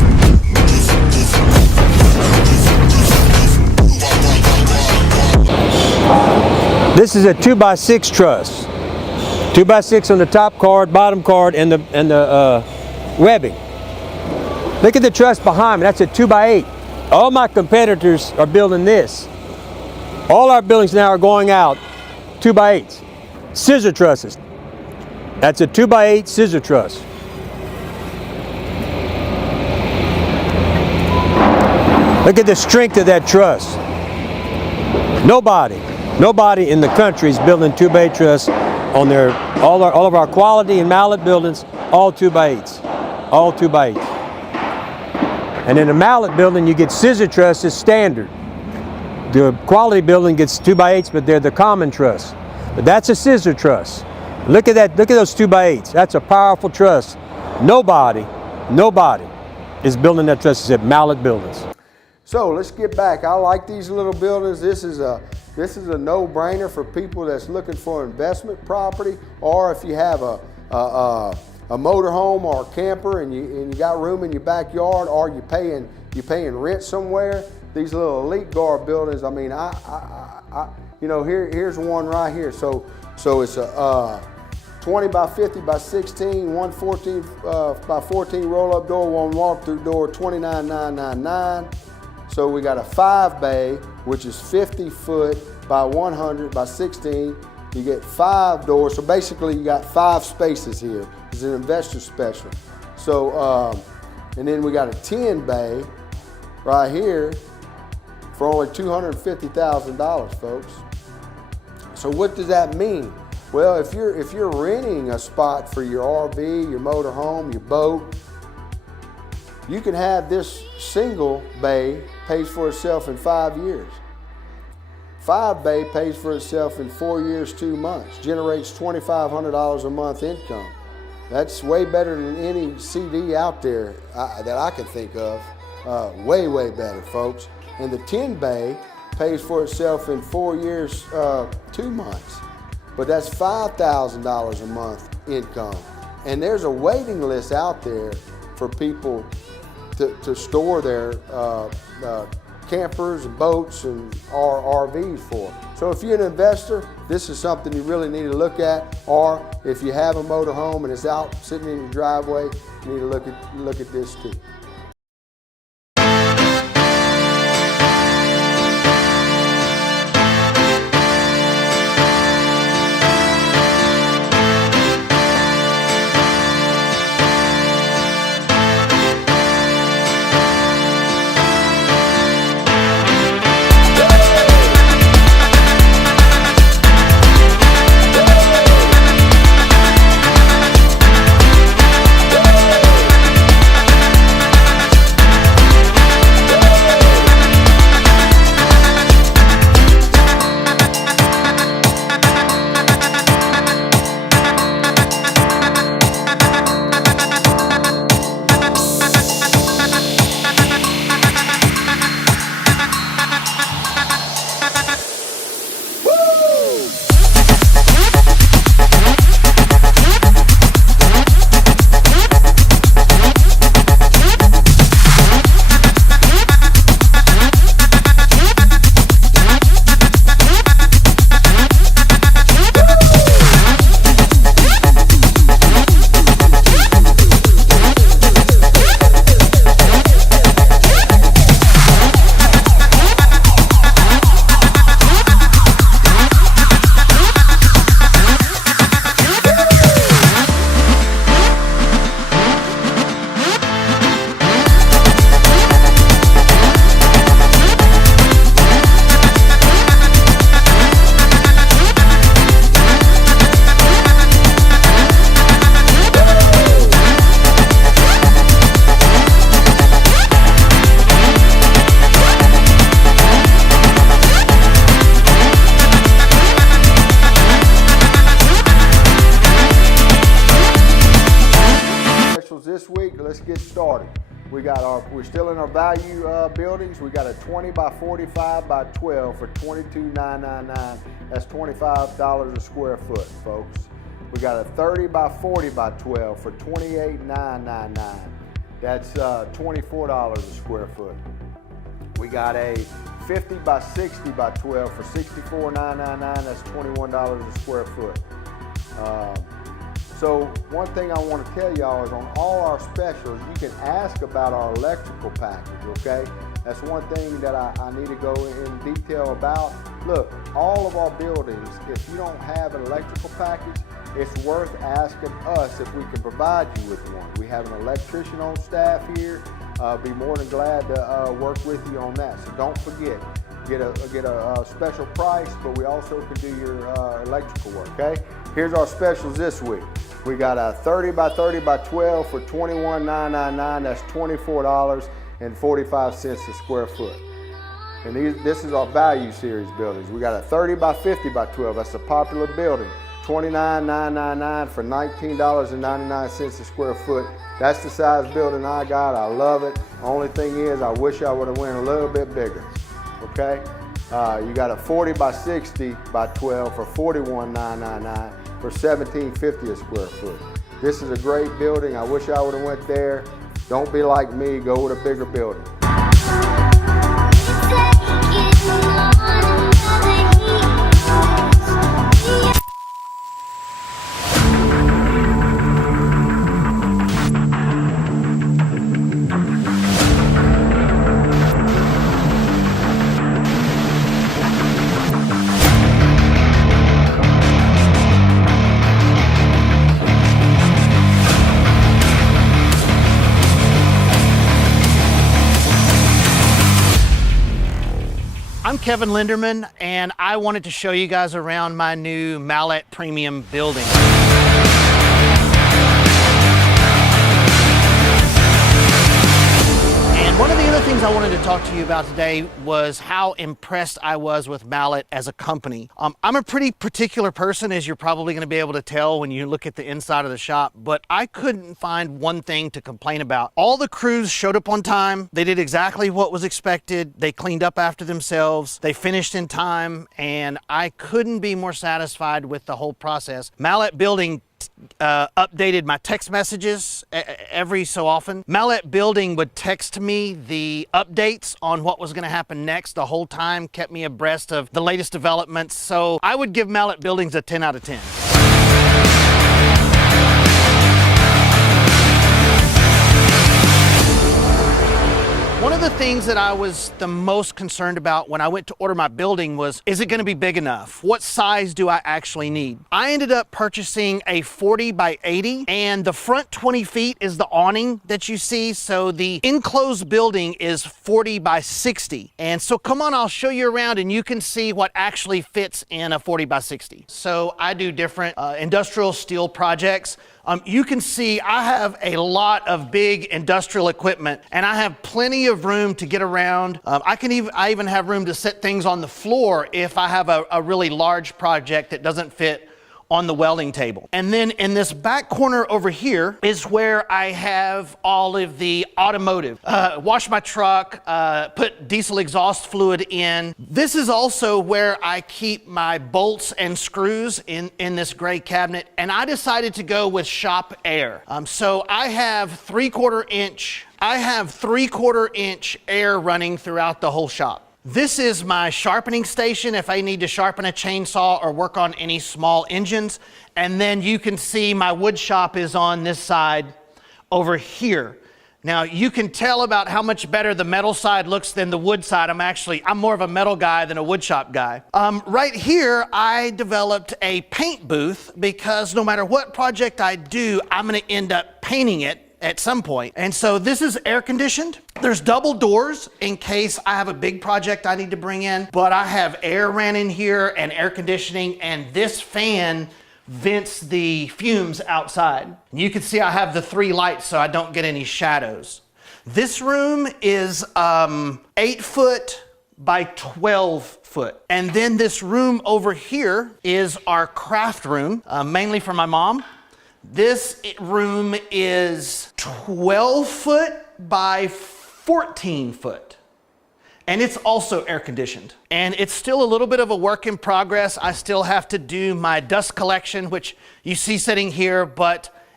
This is a 2x6 truss. 2x6 on the top card, bottom card, and the webbing. Look at the truss behind me. That's a 2x8. All my competitors are building this. All our buildings now are going out 2x8s. Scissor trusses. That's a 2x8 scissor truss. Look at the strength of that truss. Nobody in the country is building 2x8 truss on their all of our quality and mallet buildings, all 2x8s, all 2x8s. And in a mallet building, you get scissor trusses standard. The quality building gets 2x8s, but they're the common truss. But that's a scissor truss. Look at that. Look at those 2x8s. That's a powerful truss. Nobody is building that truss except mallet buildings. So let's get back. I like these little buildings. This is a no-brainer for people that's looking for investment property, or if you have a motorhome or a camper and you got room in your backyard, or you're paying rent somewhere. These little Elite Guard buildings. I mean, you know, here's one right here. So it's a 20 by 50 by 16, 114 by 14 roll-up door, one walk-through door, $29,999. So we got a 5-bay, which is 50 foot by 100 by 16. You get 5 doors, so basically you got 5 spaces here. It's an investor special. So, and then we got a 10-bay right here for only $250,000, folks. So what does that mean? Well, if you're renting a spot for your RV, your motorhome, your boat, you can have this single bay pays for itself in 5 years. 5-bay pays for itself in 4 years, 2 months, generates $2,500 a month income. That's way better than any CD out there that I can think of. Way better, folks. And the 10-bay pays for itself in 4 years, 2 months. But that's $5,000 a month income. And there's a waiting list out there for people to store their campers and boats and RVs for. So if you're an investor, this is something you really need to look at. Or if you have a motorhome and it's out sitting in your driveway, you need to look at this too. This week, let's get started. We're still in our value buildings. We got a 20 by 45 by 12 for $22,999. That's $25 a square foot, folks. We got a 30 by 40 by 12 for $28,999. That's $24 a square foot. We got a 50 by 60 by 12 for $64,999. That's $21 a square foot. So one thing I want to tell y'all is on all our specials, you can ask about our electrical package, okay? That's one thing that I need to go in detail about. Look, all of our buildings, if you don't have an electrical package, it's worth asking us if we can provide you with one. We have an electrician on staff here. Be more than glad to work with you on that. So don't forget, get a special price, but we also can do your electrical work, okay? Here's our specials this week. We got a 30 by 30 by 12 for $21,999. That's $24.45 a square foot. And this is our value series buildings. We got a 30 by 50 by 12. That's a popular building. $29,999 for $19.99 a square foot. That's the size building I got. I love it. Only thing is, I wish I would have went a little bit bigger. Okay? You got a 40 by 60 by 12 for $41,999 for $17.50 a square foot. This is a great building. I wish I would have went there. Don't be like me. Go with a bigger building. I'm Kevin Linderman, and I wanted to show you guys around my new Mallet Premium building. And one of the other things I wanted to talk to you about today was how impressed I was with Mallet as a company. I'm a pretty particular person, as you're probably going to be able to tell when you look at the inside of the shop, but I couldn't find one thing to complain about. All the crews showed up on time. They did exactly what was expected. They cleaned up after themselves. They finished in time, and I couldn't be more satisfied with the whole process. Mallet Building updated my text messages every so often. Mallet Building would text me the updates on what was going to happen next the whole time, kept me abreast of the latest developments. So I would give Mallet Buildings a 10 out of 10. One of the things that I was the most concerned about when I went to order my building was, is it going to be big enough? What size do I actually need? I ended up purchasing a 40 by 80, and the front 20 feet is the awning that you see. So the enclosed building is 40 by 60. And so come on, I'll show you around and you can see what actually fits in a 40 by 60. So I do different industrial steel projects. You can see I have a lot of big industrial equipment, and I have plenty of room to get around. I even have room to set things on the floor if I have a really large project that doesn't fit on the welding table. And then in this back corner over here is where I have all of the automotive. Wash my truck, put diesel exhaust fluid in. This is also where I keep my bolts and screws in this gray cabinet, and I decided to go with shop air. So I have 3/4 inch air running throughout the whole shop. This is my sharpening station if I need to sharpen a chainsaw or work on any small engines. And then you can see my wood shop is on this side over here. Now you can tell about how much better the metal side looks than the wood side. I'm more of a metal guy than a wood shop guy. Right here, I developed a paint booth because no matter what project I do, I'm gonna end up painting it at some point. And so this is air conditioned. There's double doors in case I have a big project I need to bring in, but I have air ran in here and air conditioning, and this fan vents the fumes outside. You can see I have the 3 lights so I don't get any shadows. This room is 8 foot by 12 foot. And then this room over here is our craft room, mainly for my mom. This room is 12 foot by 14 foot. And it's also air conditioned. And it's still a little bit of a work in progress. I still have to do my dust collection, which you see sitting here, but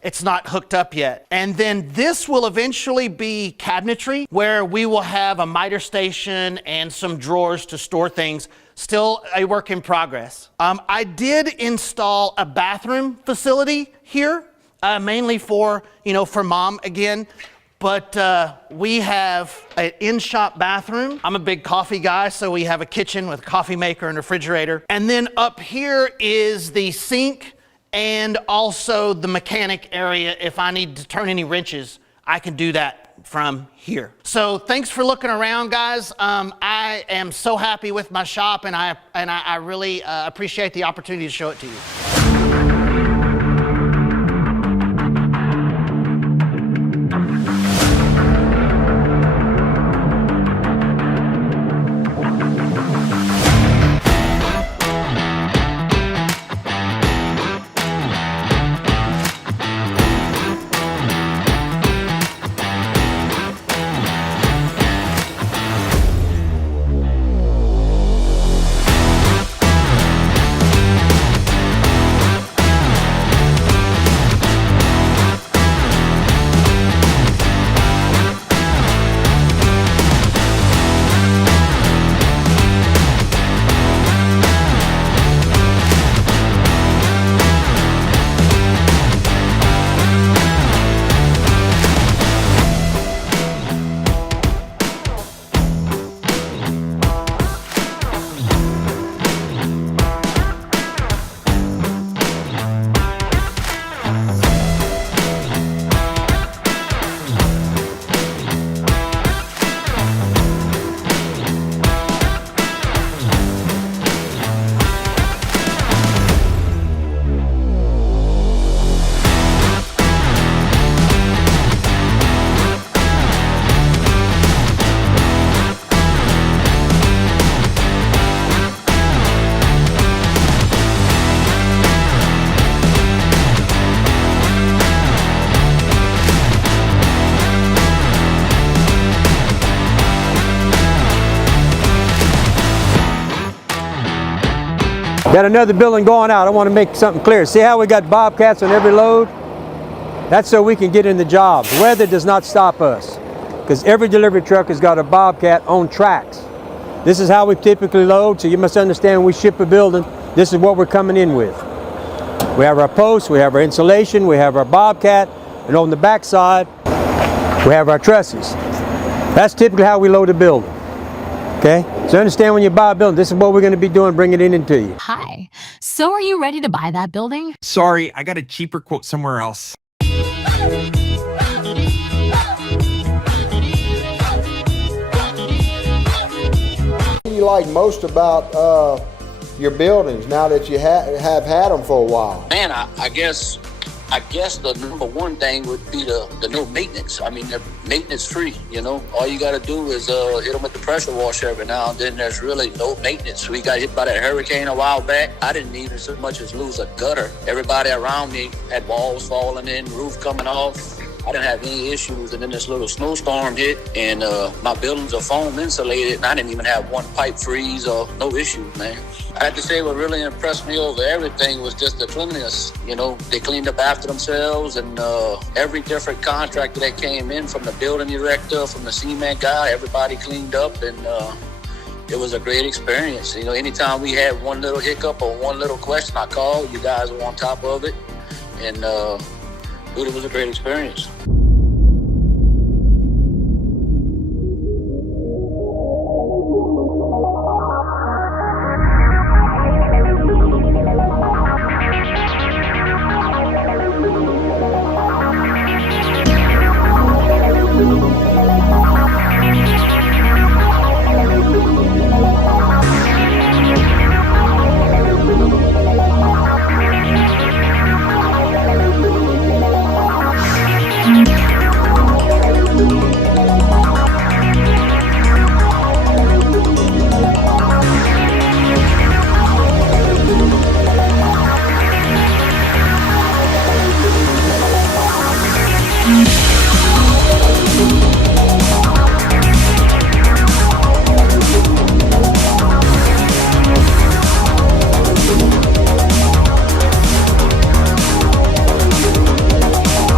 It's not hooked up yet. And then this will eventually be cabinetry, where we will have a miter station and some drawers to store things. Still a work in progress. I did install a bathroom facility here, mainly for mom again. But we have an in-shop bathroom. I'm a big coffee guy, so we have a kitchen with a coffee maker and refrigerator. And then up here is the sink and also the mechanic area. If I need to turn any wrenches, I can do that from here. So thanks for looking around, guys. I am so happy with my shop, and I really appreciate the opportunity to show it to you. Got another building going out. I want to make something clear. See how we got Bobcats on every load? That's so we can get in the job. Weather does not stop us, because every delivery truck has got a Bobcat on tracks. This is how we typically load, so you must understand when we ship a building, this is what we're coming in with. We have our posts, we have our insulation, we have our Bobcat, and on the back side, we have our trusses. That's typically how we load a building. Okay? So understand when you buy a building, this is what we're going to be doing, bringing it into you. Hi. So are you ready to buy that building? Sorry, I got a cheaper quote somewhere else. What do you like most about your buildings now that you have had them for a while? Man, I guess the number one thing would be the no maintenance. I mean, they're maintenance free, All you got to do is hit them with the pressure washer every now and then. There's really no maintenance. We got hit by that hurricane a while back. I didn't even so much as lose a gutter. Everybody around me had walls falling in, roof coming off. I didn't have any issues, and then this little snowstorm hit, and my buildings are foam insulated, and I didn't even have one pipe freeze or no issues, man. I have to say what really impressed me over everything was just the cleanliness. They cleaned up after themselves, and every different contractor that came in, from the building director, from the cement guy, everybody cleaned up, and it was a great experience. Anytime we had one little hiccup or one little question, I called. You guys were on top of it, and it was a great experience.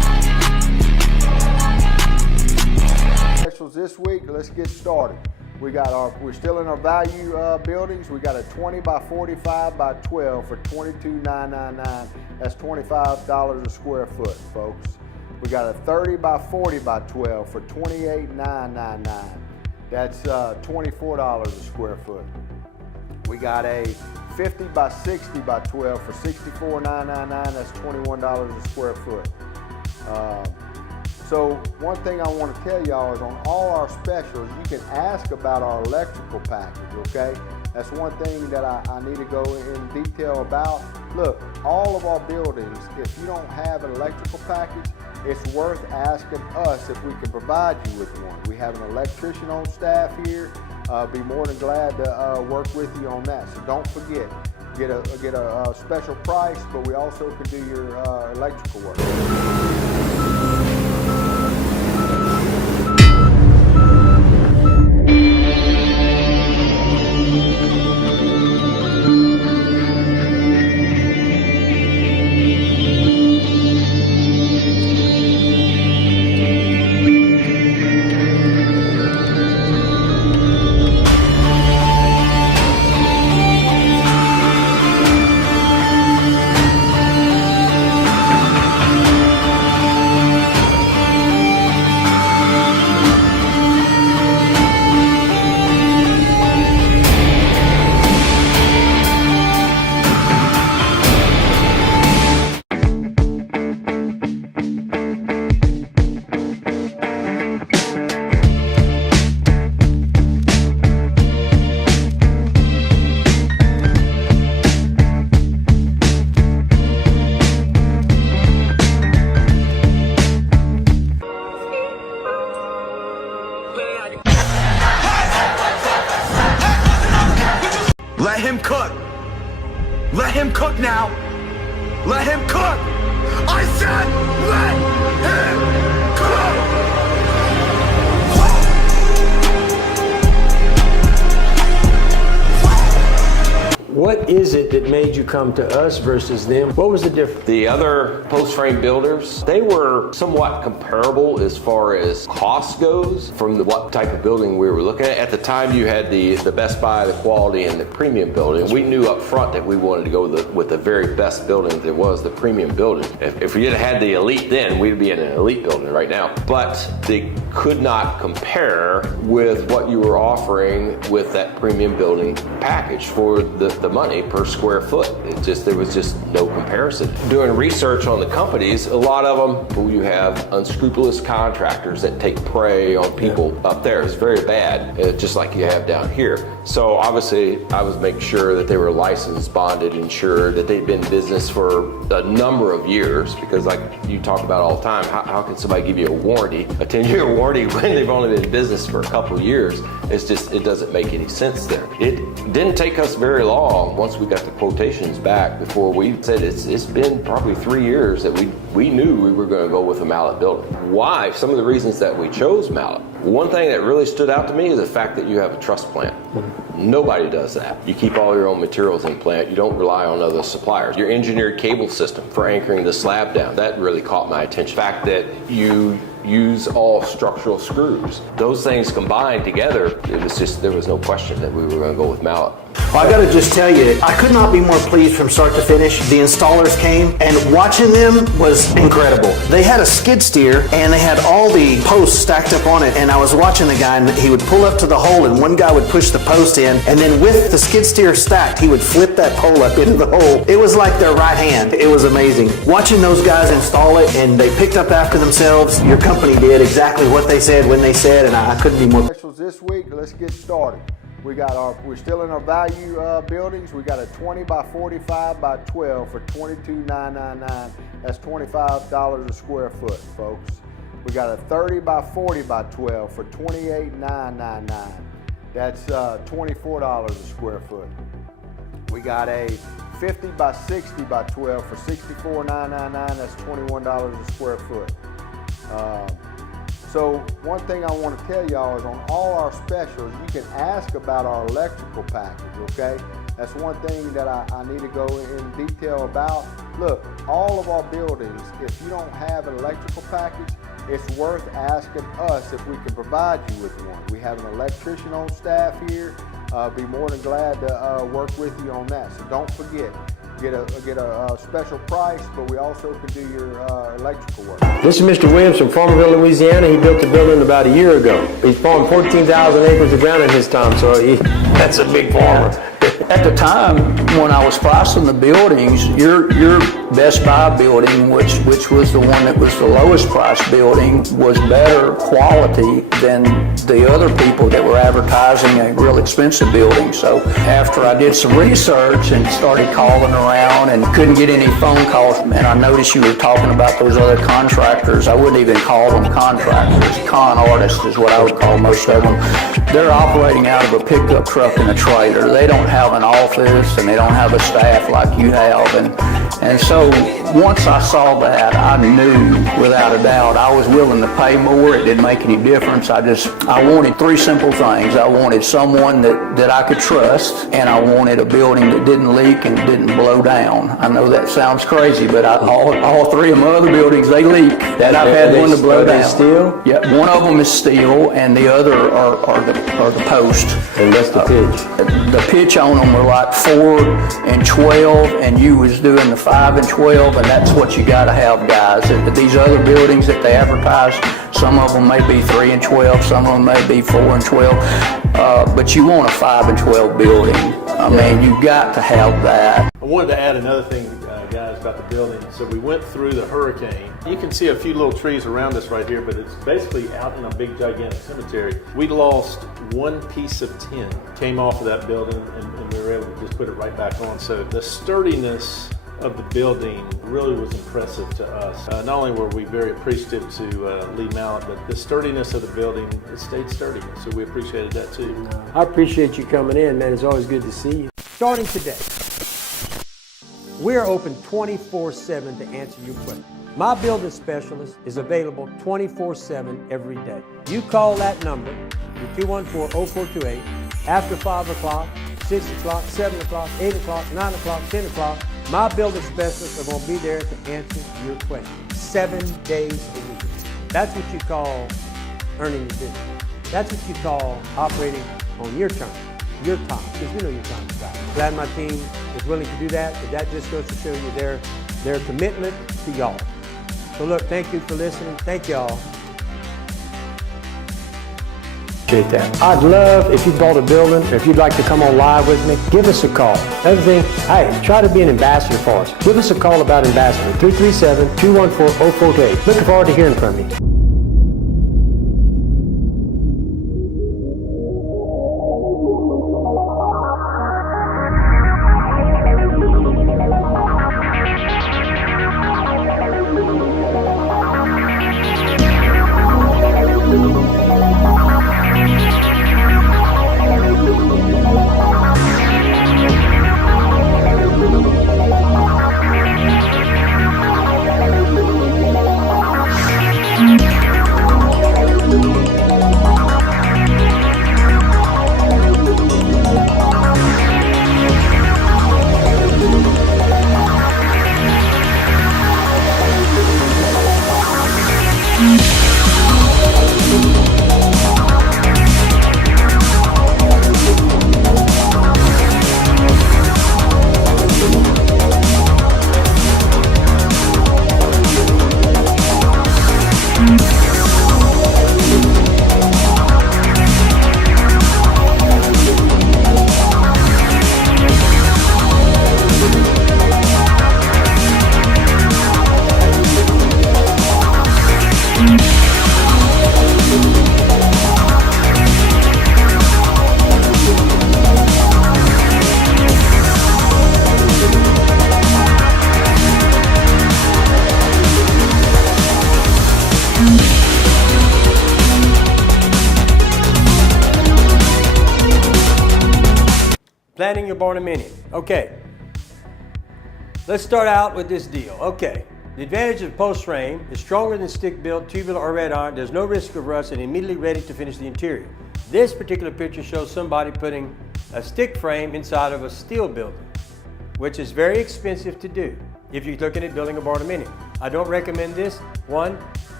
let's get started. We're still in our value buildings. We got a 20 by 45 by 12 for $22,999. That's $25 a square foot, folks. We got a 30 by 40 by 12 for $28,999. That's $24 a square foot. We got a 50 by 60 by 12 for $64,999. That's $21 a square foot. So one thing I want to tell y'all is on all our specials, you can ask about our electrical package, okay? That's one thing that I need to go in detail about. Look, all of our buildings, if you don't have an electrical package, it's worth asking us if we can provide you with one. We have an electrician on staff here. Be more than glad to work with you on that. So don't forget, get a special price, but we also can do your electrical work. Let him cook. Let him cook now. Let him cook. I said let him cook. What is it that made you come to us versus them? What was the difference? The other post frame builders, they were somewhat comparable as far as cost goes from what type of building we were looking at. At the time, you had the Best Buy, the quality, and the premium building. We knew up front that we wanted to go with the very best building that was the premium building. If we had had the elite then, we'd be in an elite building right now. But they could not compare with what you were offering with that premium building package for the money per square foot. There was just no comparison. Doing research on the companies, a lot of them, you have unscrupulous contractors that take prey on people up there. It's very bad, just like you have down here. So obviously I was making sure that they were licensed, bonded, insured, that they'd been in business for a number of years, because like you talk about all the time, how can somebody give you a warranty, a 10-year warranty when they've only been in business for a couple of years? It doesn't make any sense there. It didn't take us very long once we got the quotations back before we said it's been probably 3 years that we knew we were going to go with a Mallet building. Why? Some of the reasons that we chose Mallet. One thing that really stood out to me is the fact that you have a truss plant. Nobody does that. You keep all your own materials in plant. You don't rely on other suppliers. Your engineered cable system for anchoring the slab down, that really caught my attention. The fact that you use all structural screws. Those things combined together, there was no question that we were going to go with Mallet. Well, I gotta just tell you, I could not be more pleased from start to finish. The installers came, and watching them was incredible. They had a skid steer, and they had all the posts stacked up on it, and I was watching the guy, and he would pull up to the hole, and one guy would push the post in, and then with the skid steer stacked, he would flip that pole up into the hole. It was like their right hand. It was amazing. Watching those guys install it, and they picked up after themselves. Your company did exactly what they said when they said, and I couldn't be more. Specials this week, let's get started. We're still in our value buildings. We got a 20 by 45 by 12 for $22,999. That's $25 a square foot, folks. We got a 30 by 40 by 12 for $28,999. That's $24 a square foot. We got a 50 by 60 by 12 for $64,999. That's $21 a square foot. So one thing I want to tell y'all is on all our specials, you can ask about our electrical package, okay? That's one thing that I need to go in detail about. Look, all of our buildings, if you don't have an electrical package, it's worth asking us if we can provide you with one. We have an electrician on staff here. Be more than glad to work with you on that. So don't forget, get a special price, but we also can do your electrical work. This is Mr. Williams from Farmerville, Louisiana. He built the building about a year ago. He's farmed 14,000 acres of ground in his time, so that's a big farmer. At the time when I was pricing the buildings, your Best Buy building, which was the one that was the lowest price building, was better quality than the other people that were advertising a real expensive building. So after I did some research and started calling around and couldn't get any phone calls, and I noticed you were talking about those other contractors. I wouldn't even call them contractors. Con artists is what I would call most of them. They're operating out of a pickup truck and a trailer. They don't have an office and they don't have a staff like you have. And so once I saw that, I knew without a doubt I was willing to pay more. It didn't make any difference. I wanted three simple things. I wanted someone that I could trust, and I wanted a building that didn't leak and didn't blow down. I know that sounds crazy, but all three of my other buildings, they leak. That I've had one to blow down. Are they steel? Yeah, one of them is steel, and the other are the post. And that's the pitch? The pitch on them were like 4 and 12, and you was doing the 5 and 12, and that's what you gotta have, guys. These other buildings that they advertise, some of them may be 3 and 12, some of them may be 4 and 12, but you want a 5 and 12 building. I mean, you got to have that. I wanted to add another thing, guys, about the building. So we went through the hurricane. You can see a few little trees around us right here, but it's basically out in a big, gigantic cemetery. We lost one piece of tin, came off of that building, and we were able to just put it right back on. So the sturdiness of the building really was impressive to us. Not only were we very appreciative to Lee Mallet, but the sturdiness of the building, it stayed sturdy. So we appreciated that too. I appreciate you coming in, man. It's always good to see you. Starting today, we're open 24/7 to answer your questions. My building specialist is available 24/7 every day. You call that number, 214-0428, after 5 o'clock, 6 o'clock, 7 o'clock, 8 o'clock, 9 o'clock, 10 o'clock. My building specialists are going to be there to answer your questions 7 days a week. That's what you call earning your business. That's what you call operating on your terms, your time, because you know your time is valuable. Glad my team is willing to do that, but that just goes to show you their commitment to y'all. So look, thank you for listening. Thank y'all. Appreciate that. I'd love if you bought a building, or if you'd like to come on live with me, give us a call. Another thing, hey, try to be an ambassador for us. Give us a call about ambassador, 337-214-0428. Looking forward to hearing from you. Planning your barnuminium. Okay, let's start out with this deal. Okay, the advantage of post frame is stronger than stick-built, tubular, or red iron. There's no risk of rust and immediately ready to finish the interior. This particular picture shows somebody putting a stick frame inside of a steel building, which is very expensive to do if you're looking at building a barnuminium. I don't recommend this. One,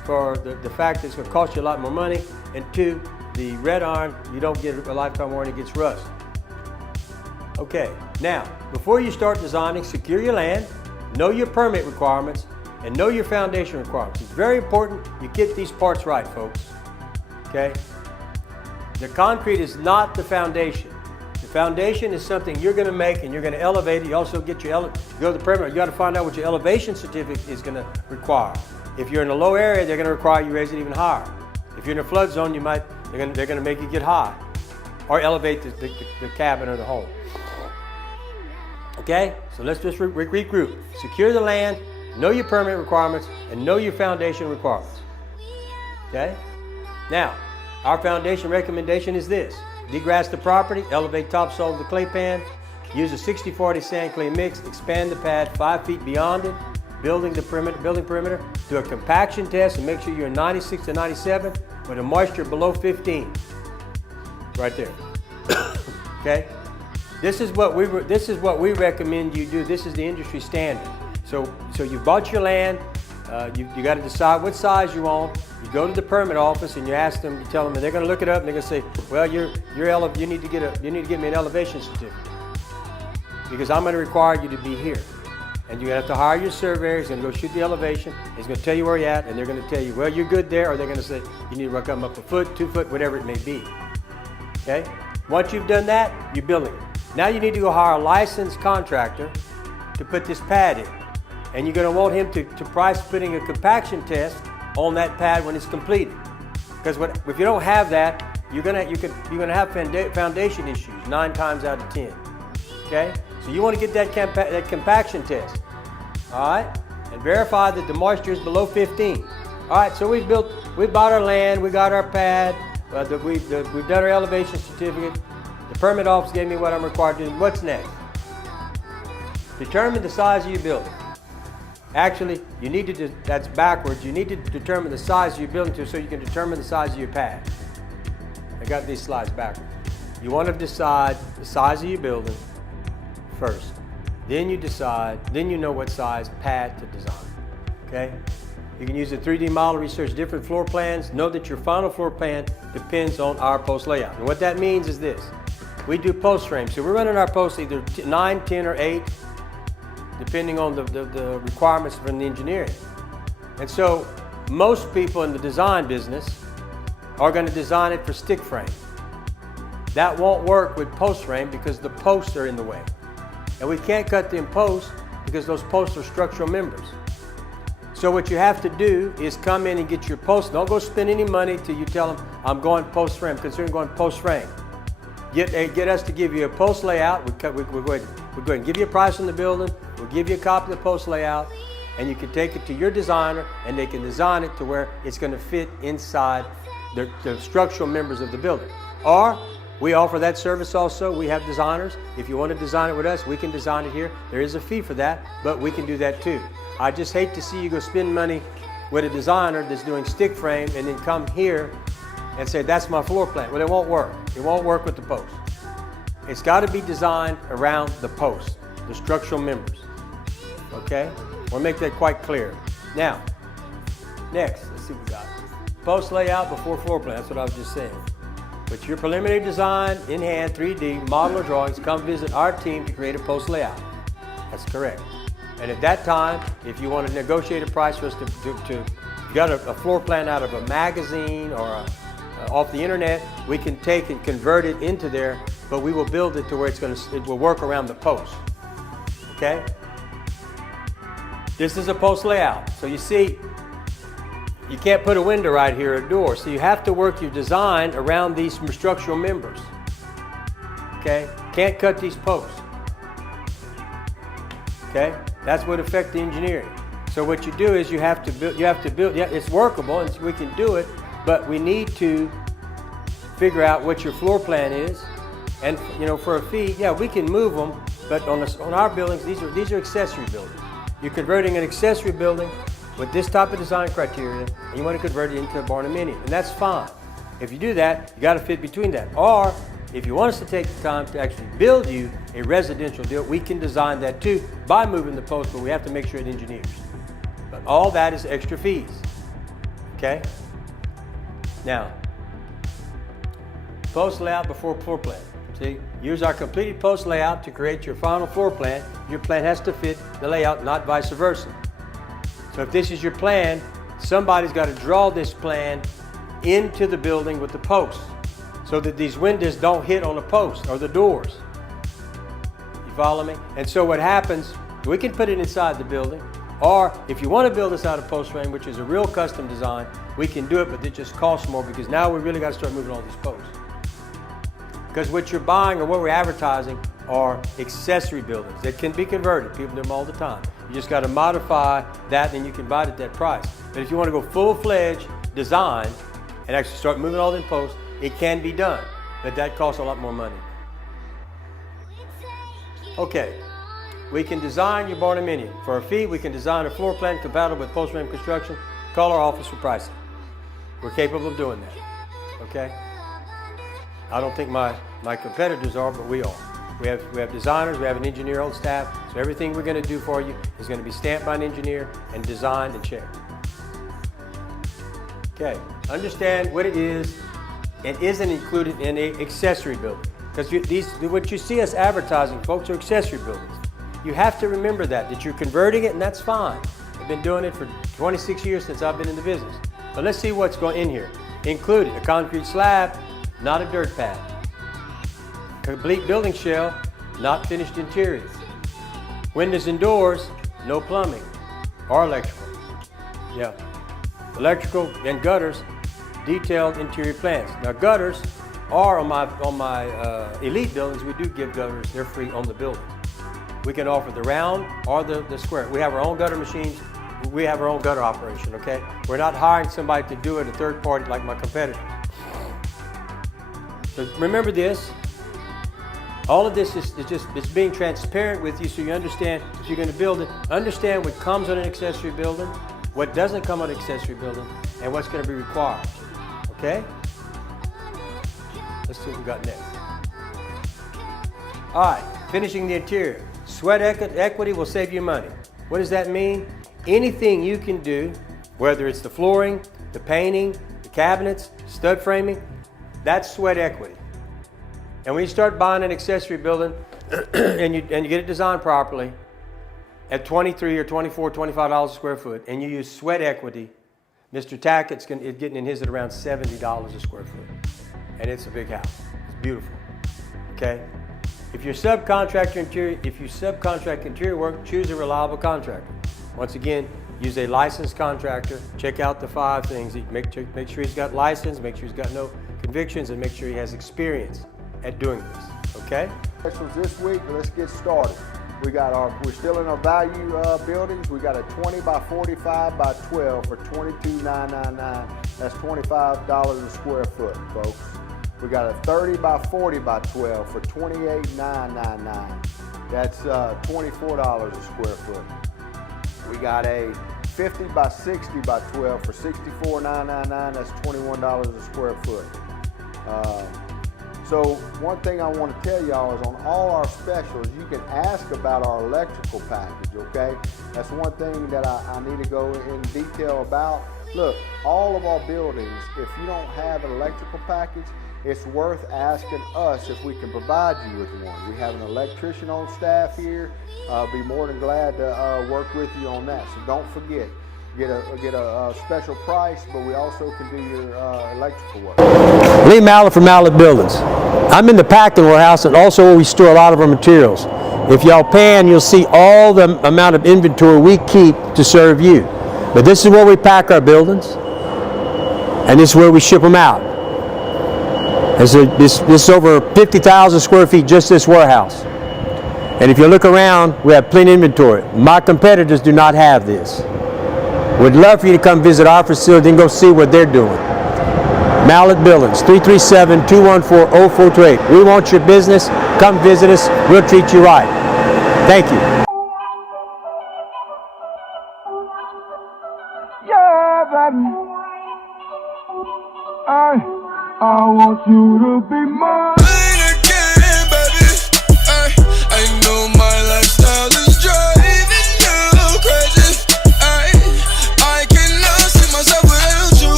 for the fact that it's going to cost you a lot more money, and 2, the red iron, you don't get a lifetime warranty, it gets rust. Okay, now, before you start designing, secure your land, know your permit requirements, and know your foundation requirements. It's very important you get these parts right, folks. Okay? The concrete is not the foundation. The foundation is something you're going to make and you're going to elevate it. You also get your go to the permit. You got to find out what your elevation certificate is going to require. If you're in a low area, they're going to require you raise it even higher. If you're in a flood zone, they're going to make you get high or elevate the cabin or the home. Okay? So let's just regroup. Secure the land, know your permit requirements, and know your foundation requirements. Okay? Now, our foundation recommendation is this. Degrass the property, elevate topsoil of the clay pan, use a 60-40 sand clay mix, expand the pad 5 feet beyond it, building perimeter, do a compaction test and make sure you're 96 to 97 with a moisture below 15. Right there. Okay? This is what we recommend you do. This is the industry standard. So you bought your land, you got to decide what size you want. You go to the permit office and you ask them, you tell them, and they're going to look it up and they're going to say, well, you need to get me an elevation certificate because I'm going to require you to be here. And you have to hire your surveyor. He's going to go shoot the elevation. He's going to tell you where you're at, and they're going to tell you, well, you're good there, or they're going to say you need to come up a foot, 2 foot, whatever it may be. Okay? Once you've done that, you're building it. Now you need to go hire a licensed contractor to put this pad in. And you're going to want him to price putting a compaction test on that pad when it's completed. Because if you don't have that, you're going to have foundation issues 9 times out of 10. Okay? So you want to get that compaction test. All right? And verify that the moisture is below 15. All right, so we bought our land, we got our pad, we've done our elevation certificate. The permit office gave me what I'm required to do. What's next? Determine the size of your building. Actually, you need to that's backwards. You need to determine the size of your building so you can determine the size of your pad. I got these slides backwards. You want to decide the size of your building first. Then you know what size pad to design. Okay? You can use a 3D model, research different floor plans. Know that your final floor plan depends on our post layout. And what that means is this. We do post frames. So we're running our posts either 9, 10, or 8, depending on the requirements from the engineering. And so most people in the design business are going to design it for stick frame. That won't work with post frame because the posts are in the way. And we can't cut them posts because those posts are structural members. So what you have to do is come in and get your posts. Don't go spend any money till you tell them, I'm going post frame, considering going post frame. Get us to give you a post layout. We'll go ahead and give you a price on the building. We'll give you a copy of the post layout, and you can take it to your designer, and they can design it to where it's going to fit inside the structural members of the building. Or we offer that service also. We have designers. If you want to design it with us, we can design it here. There is a fee for that, but we can do that too. I just hate to see you go spend money with a designer that's doing stick frame and then come here and say, that's my floor plan. Well, it won't work. It won't work with the post. It's got to be designed around the post, the structural members. Okay? We'll make that quite clear. Now, next, let's see what we got. Post layout before floor plan. That's what I was just saying. With your preliminary design in hand, 3D, model or drawings, come visit our team to create a post layout. That's correct. And at that time, if you want to negotiate a price for us to get a floor plan out of a magazine or off the internet, we can take and convert it into there, but we will build it to where it will work around the post. Okay? This is a post layout. So you see, you can't put a window right here or a door. So you have to work your design around these structural members. Okay? Can't cut these posts. Okay? That's what affects the engineering. So what you do is you have to build, yeah, it's workable and we can do it, but we need to figure out what your floor plan is. And for a fee, yeah, we can move them, but on our buildings, these are accessory buildings. You're converting an accessory building with this type of design criteria, and you want to convert it into a barnuminium, and that's fine. If you do that, you got to fit between that. Or if you want us to take the time to actually build you a residential deal, we can design that too by moving the post, but we have to make sure it engineers. But all that is extra fees. Okay? Now, post layout before floor plan. See, use our completed post layout to create your final floor plan. Your plan has to fit the layout, not vice versa. So if this is your plan, somebody's got to draw this plan into the building with the posts so that these windows don't hit on the post or the doors. You follow me? And so what happens, we can put it inside the building, or if you want to build this out of post frame, which is a real custom design, we can do it, but it just costs more because now we really got to start moving all these posts. Because what you're buying or what we're advertising are accessory buildings that can be converted. People do them all the time. You just got to modify that and you can buy it at that price. But if you want to go full-fledged design and actually start moving all in posts, it can be done, but that costs a lot more money. Okay, we can design your barnuminium. For a fee, we can design a floor plan compatible with post frame construction. Call our office for pricing. We're capable of doing that, okay? I don't think my competitors are, but we are. We have designers, we have an engineer on staff, so everything we're going to do for you is going to be stamped by an engineer and designed and checked. Okay, understand what it is and isn't included in an accessory building. Because what you see us advertising, folks, are accessory buildings. You have to remember that you're converting it, and that's fine. I've been doing it for 26 years since I've been in the business. But let's see what's going in here. Included a concrete slab, not a dirt pad. Complete building shell, not finished interior. Windows and doors, no plumbing or electrical. Yeah. Electrical and gutters, detailed interior plans. Now gutters are on my elite buildings, we do give gutters, they're free on the building. We can offer the round or the square. We have our own gutter machines, we have our own gutter operation, okay? We're not hiring somebody to do it, a third party like my competitors. So remember this, all of this is just being transparent with you so you understand if you're going to build it, understand what comes on an accessory building, what doesn't come on an accessory building, and what's going to be required, okay? Let's see what we got next. All right, finishing the interior. Sweat equity will save you money. What does that mean? Anything you can do, whether it's the flooring, the painting, the cabinets, stud framing, that's sweat equity. And when you start buying an accessory building and you get it designed properly at $23 or $24, $25 a square foot, and you use sweat equity, Mr. Tackett's getting in his at around $70 a square foot. And it's a big house. It's beautiful. Okay? If you subcontract interior work, choose a reliable contractor. Once again, use a licensed contractor. Check out the 5 things. Make sure he's got license, make sure he's got no convictions, and make sure he has experience at doing this. Okay? Specials this week, let's get started. We're still in our value buildings. We got a 20 by 45 by 12 for $22,999. That's $25 a square foot, folks. We got a 30 by 40 by 12 for $28,999. That's $24 a square foot. We got a 50 by 60 by 12 for $64,999. That's $21 a square foot. So one thing I want to tell y'all is on all our specials, you can ask about our electrical package, okay? That's one thing that I need to go in detail about. Look, all of our buildings, if you don't have an electrical package, it's worth asking us if we can provide you with one. We have an electrician on staff here. I'll be more than glad to work with you on that. So don't forget, get a special price, but we also can do your electrical work. Lee Mallett from Mallett Buildings. I'm in the packing warehouse and also where we store a lot of our materials. If y'all pan, you'll see all the amount of inventory we keep to serve you. But this is where we pack our buildings, and this is where we ship them out. This is over 50,000 square feet, just this warehouse. And if you look around, we have plenty of inventory. My competitors do not have this. We'd love for you to come visit our facility and go see what they're doing. Mallett Buildings, 337-214-0428. We want your business. Come visit us. We'll treat you right. Thank you. Yeah, baby. I want you to be mine. Again, baby. I know my lifestyle is driving you crazy. I cannot see myself without you.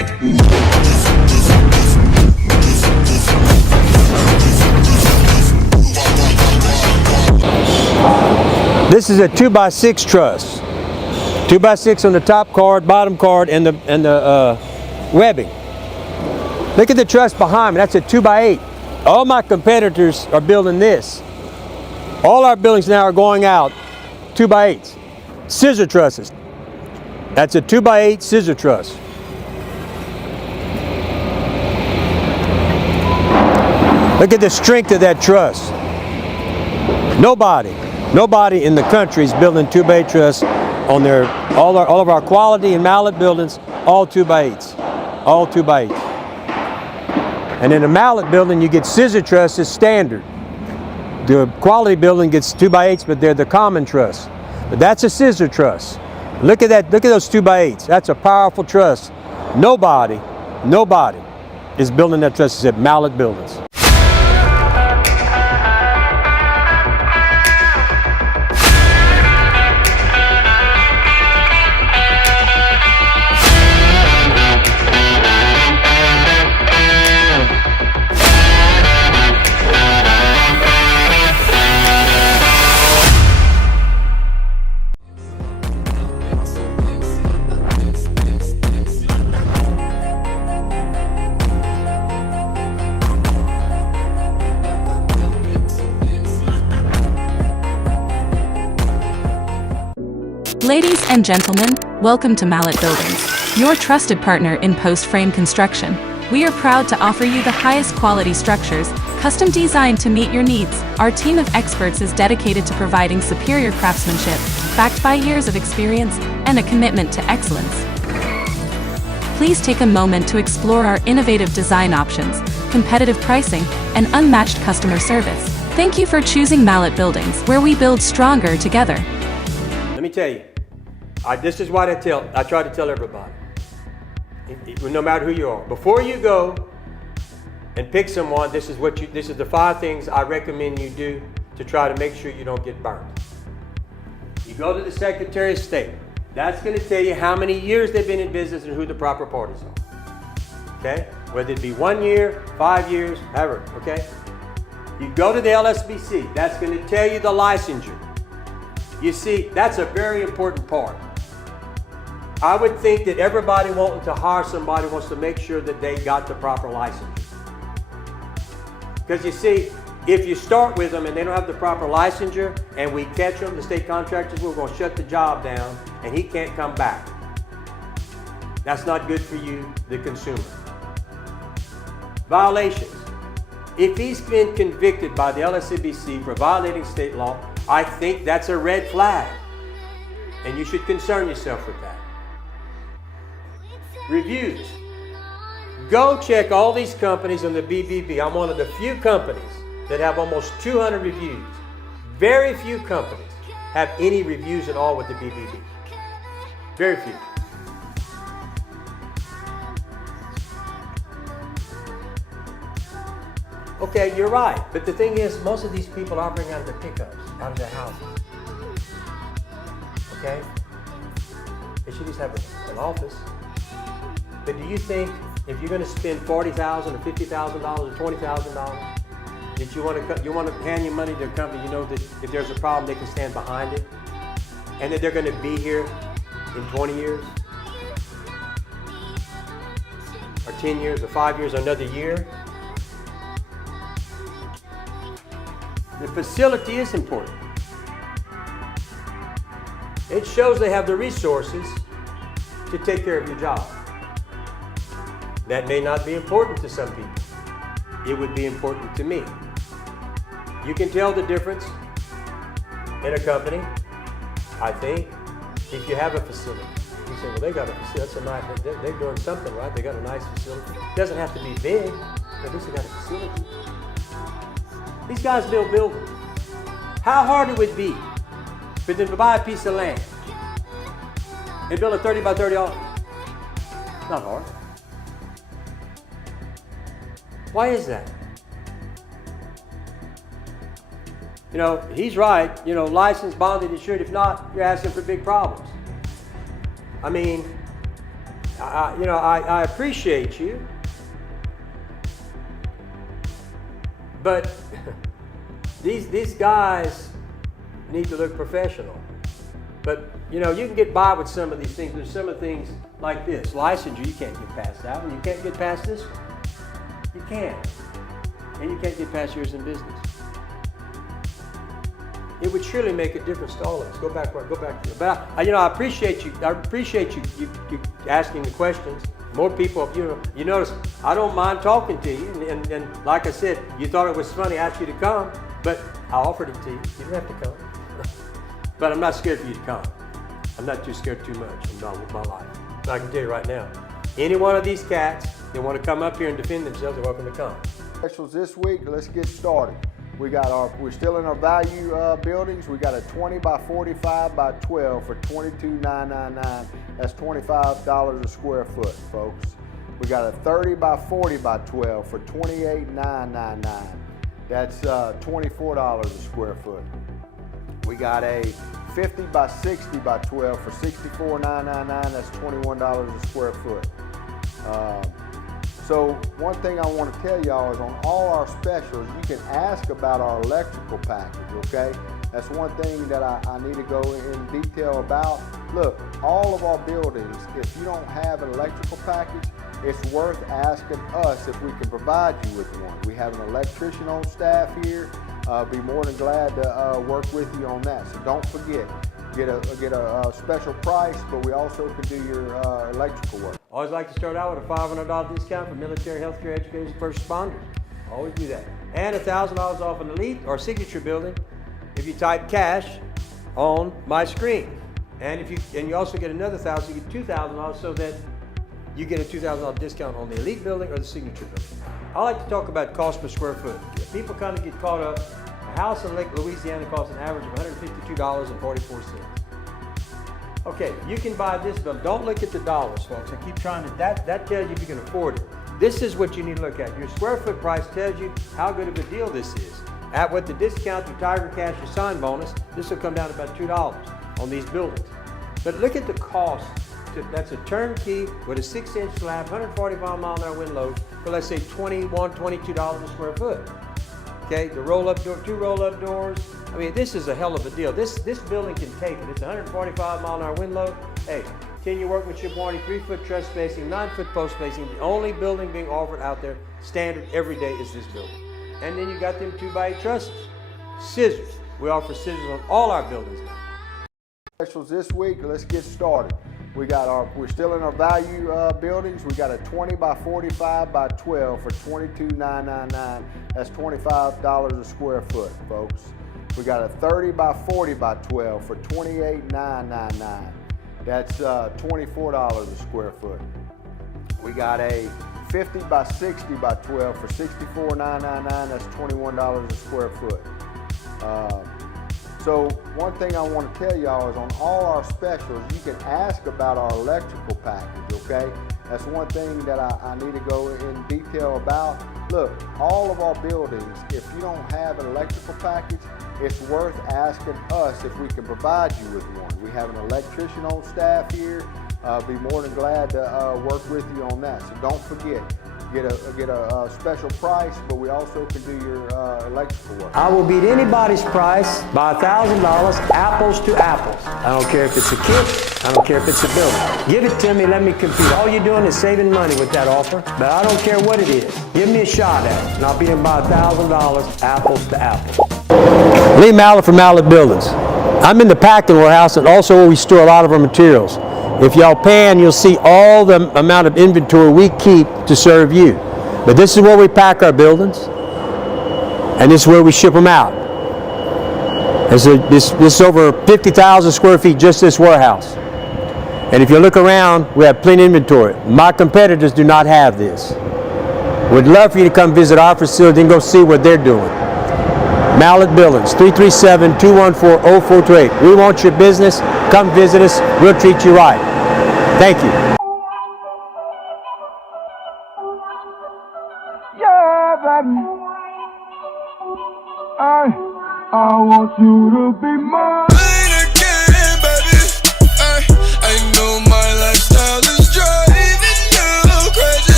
like. This is a 2x6 truss. 2x6 on the top card, bottom card, and the webbing. Look at the truss behind me. That's a 2x8. All my competitors are building this. All our buildings now are going out 2x8s. Scissor trusses. That's a 2x8 scissor truss. Look at the strength of that truss. Nobody in the country is building 2x8 truss on all of our quality and mallet buildings, all 2x8s, all 2x8. And in a mallet building, you get scissor trusses standard. The quality building gets 2x8s, but they're the common truss. But that's a scissor truss. Look at that, look at those 2x8s. That's a powerful truss. Nobody is building that truss except mallet buildings. Ladies and gentlemen, welcome to Mallet Buildings, your trusted partner in post-frame construction. We are proud to offer you the highest quality structures, custom designed to meet your needs. Our team of experts is dedicated to providing superior craftsmanship, backed by years of experience and a commitment to excellence. Please take a moment to explore our innovative design options, competitive pricing, and unmatched customer service. Thank you for choosing Mallet Buildings, where we build stronger together. Let me tell you, this is what I try to tell everybody, no matter who you are. Before you go and pick someone, this is the 5 things I recommend you do to try to make sure you don't get burned. You go to the Secretary of State. That's going to tell you how many years they've been in business and who the proper parties are. Okay? Whether it be 1 year, 5 years, ever. Okay? You go to the LSBC. That's going to tell you the licensure. You see, that's a very important part. I would think that everybody wanting to hire somebody wants to make sure that they got the proper licensure. Because you see, if you start with them and they don't have the proper licensure and we catch them, the state contractors, we're going to shut the job down and he can't come back. That's not good for you, the consumer. Violations. If he's been convicted by the LSCBC for violating state law, I think that's a red flag, and you should concern yourself with that. Reviews. Go check all these companies on the BBB. I'm one of the few companies that have almost 200 reviews. Very few companies have any reviews at all with the BBB. Very few. Okay, you're right. But the thing is, most of these people are operating out of their pickups, out of their houses. Okay? They should just have an office. But do you think if you're going to spend $40,000 or $50,000 or $20,000, that you want to hand your money to a company, you know that if there's a problem, they can stand behind it, and that they're going to be here in 20 years, or 10 years, or 5 years, or another year? The facility is important. It shows they have the resources to take care of your job. That may not be important to some people. It would be important to me. You can tell the difference in a company, I think, if you have a facility. You say, well, they got a facility, that's a nice, they're doing something right, they got a nice facility. It doesn't have to be big, but at least they got a facility. These guys build buildings. How hard it would be for them to buy a piece of land and build a 30 by 30 office? Not hard. Why is that? You know, he's right. You know, licensed, bonded, insured. If not, you're asking for big problems. I mean, I appreciate you, but these guys need to look professional. But you can get by with some of these things. There's some of the things like this. Licensure, you can't get past that one. You can't get past this one. You can't. And you can't get past yours in business. It would surely make a difference to all of us. Go back to it. But I appreciate you. I appreciate you asking the questions. More people, you notice I don't mind talking to you. And like I said, you thought it was funny. I asked you to come, but I offered it to you. You didn't have to come. But I'm not scared for you to come. I'm not too scared too much with my life. But I can tell you right now, any one of these cats that want to come up here and defend themselves are welcome to come. Specials this week. Let's get started. We're still in our value buildings. We got a 20 by 45 by 12 for $22,999. That's $25 a square foot, folks. We got a 30 by 40 by 12 for $28,999. That's $24 a square foot. We got a 50 by 60 by 12 for $64,999. That's $21 a square foot. So one thing I want to tell y'all is on all our specials, you can ask about our electrical package, okay? That's one thing that I need to go in detail about. Look, all of our buildings, if you don't have an electrical package, it's worth asking us if we can provide you with one. We have an electrician on staff here. Be more than glad to work with you on that. So don't forget, get a special price, but we also can do your electrical work. Always like to start out with a $500 discount for military, healthcare, education, first responders. Always do that. And $1,000 off an elite or signature building if you type cash on my screen. And you also get another $1,000, you get $2,000 so that you get a $2,000 discount on the elite building or the signature building. I like to talk about cost per square foot. People kind of get caught up. A house in Lake Louisiana costs an average of $152.44. Okay, you can buy this building. Don't look at the dollars, folks. I keep trying to, that tells you if you can afford it. This is what you need to look at. Your square foot price tells you how good of a deal this is. With the discount to Tiger Cash or sign bonus, this will come down to about $2 on these buildings. But look at the cost. That's a turnkey with a 6-inch slab, 145 mile an hour wind load for let's say $21, $22 a square foot. Okay, the roll-up door, 2 roll-up doors. I mean, this is a hell of a deal. This building can take it. It's 145 mile an hour wind load. Hey, 10-year workmanship warranty, 3-foot truss spacing, 9-foot post spacing. The only building being offered out there standard every day is this building. And then you got them 2x8 trusses. Scissors. We offer scissors on all our buildings now. Specials this week. Let's get started. We're still in our value buildings. We got a 20 by 45 by 12 for $22,999. That's $25 a square foot, folks. We got a 30 by 40 by 12 for $28,999. That's $24 a square foot. We got a 50 by 60 by 12 for $64,999. That's $21 a square foot. So one thing I want to tell y'all is on all our specials, you can ask about our electrical package, okay? That's one thing that I need to go in detail about. Look, all of our buildings, if you don't have an electrical package, it's worth asking us if we can provide you with one. We have an electrician on staff here. Be more than glad to work with you on that. So don't forget, get a special price, but we also can do your electrical work. I will beat anybody's price by $1,000, apples to apples. I don't care if it's a kit, I don't care if it's a building. Give it to me, let me compete. All you're doing is saving money with that offer, but I don't care what it is. Give me a shot at it, and I'll beat them by $1,000, apples to apples. Lee Mallett from Mallett Buildings. I'm in the packing warehouse and also where we store a lot of our materials. If y'all pan, you'll see all the amount of inventory we keep to serve you. But this is where we pack our buildings, and this is where we ship them out. This is over 50,000 square feet, just this warehouse. And if you look around, we have plenty of inventory. My competitors do not have this. We'd love for you to come visit our facility and go see what they're doing. Mallett Buildings, 337-214-0428. We want your business. Come visit us. We'll treat you right. Thank you. Yeah, baby. I want you to be mine. Again, baby. I know my lifestyle is driving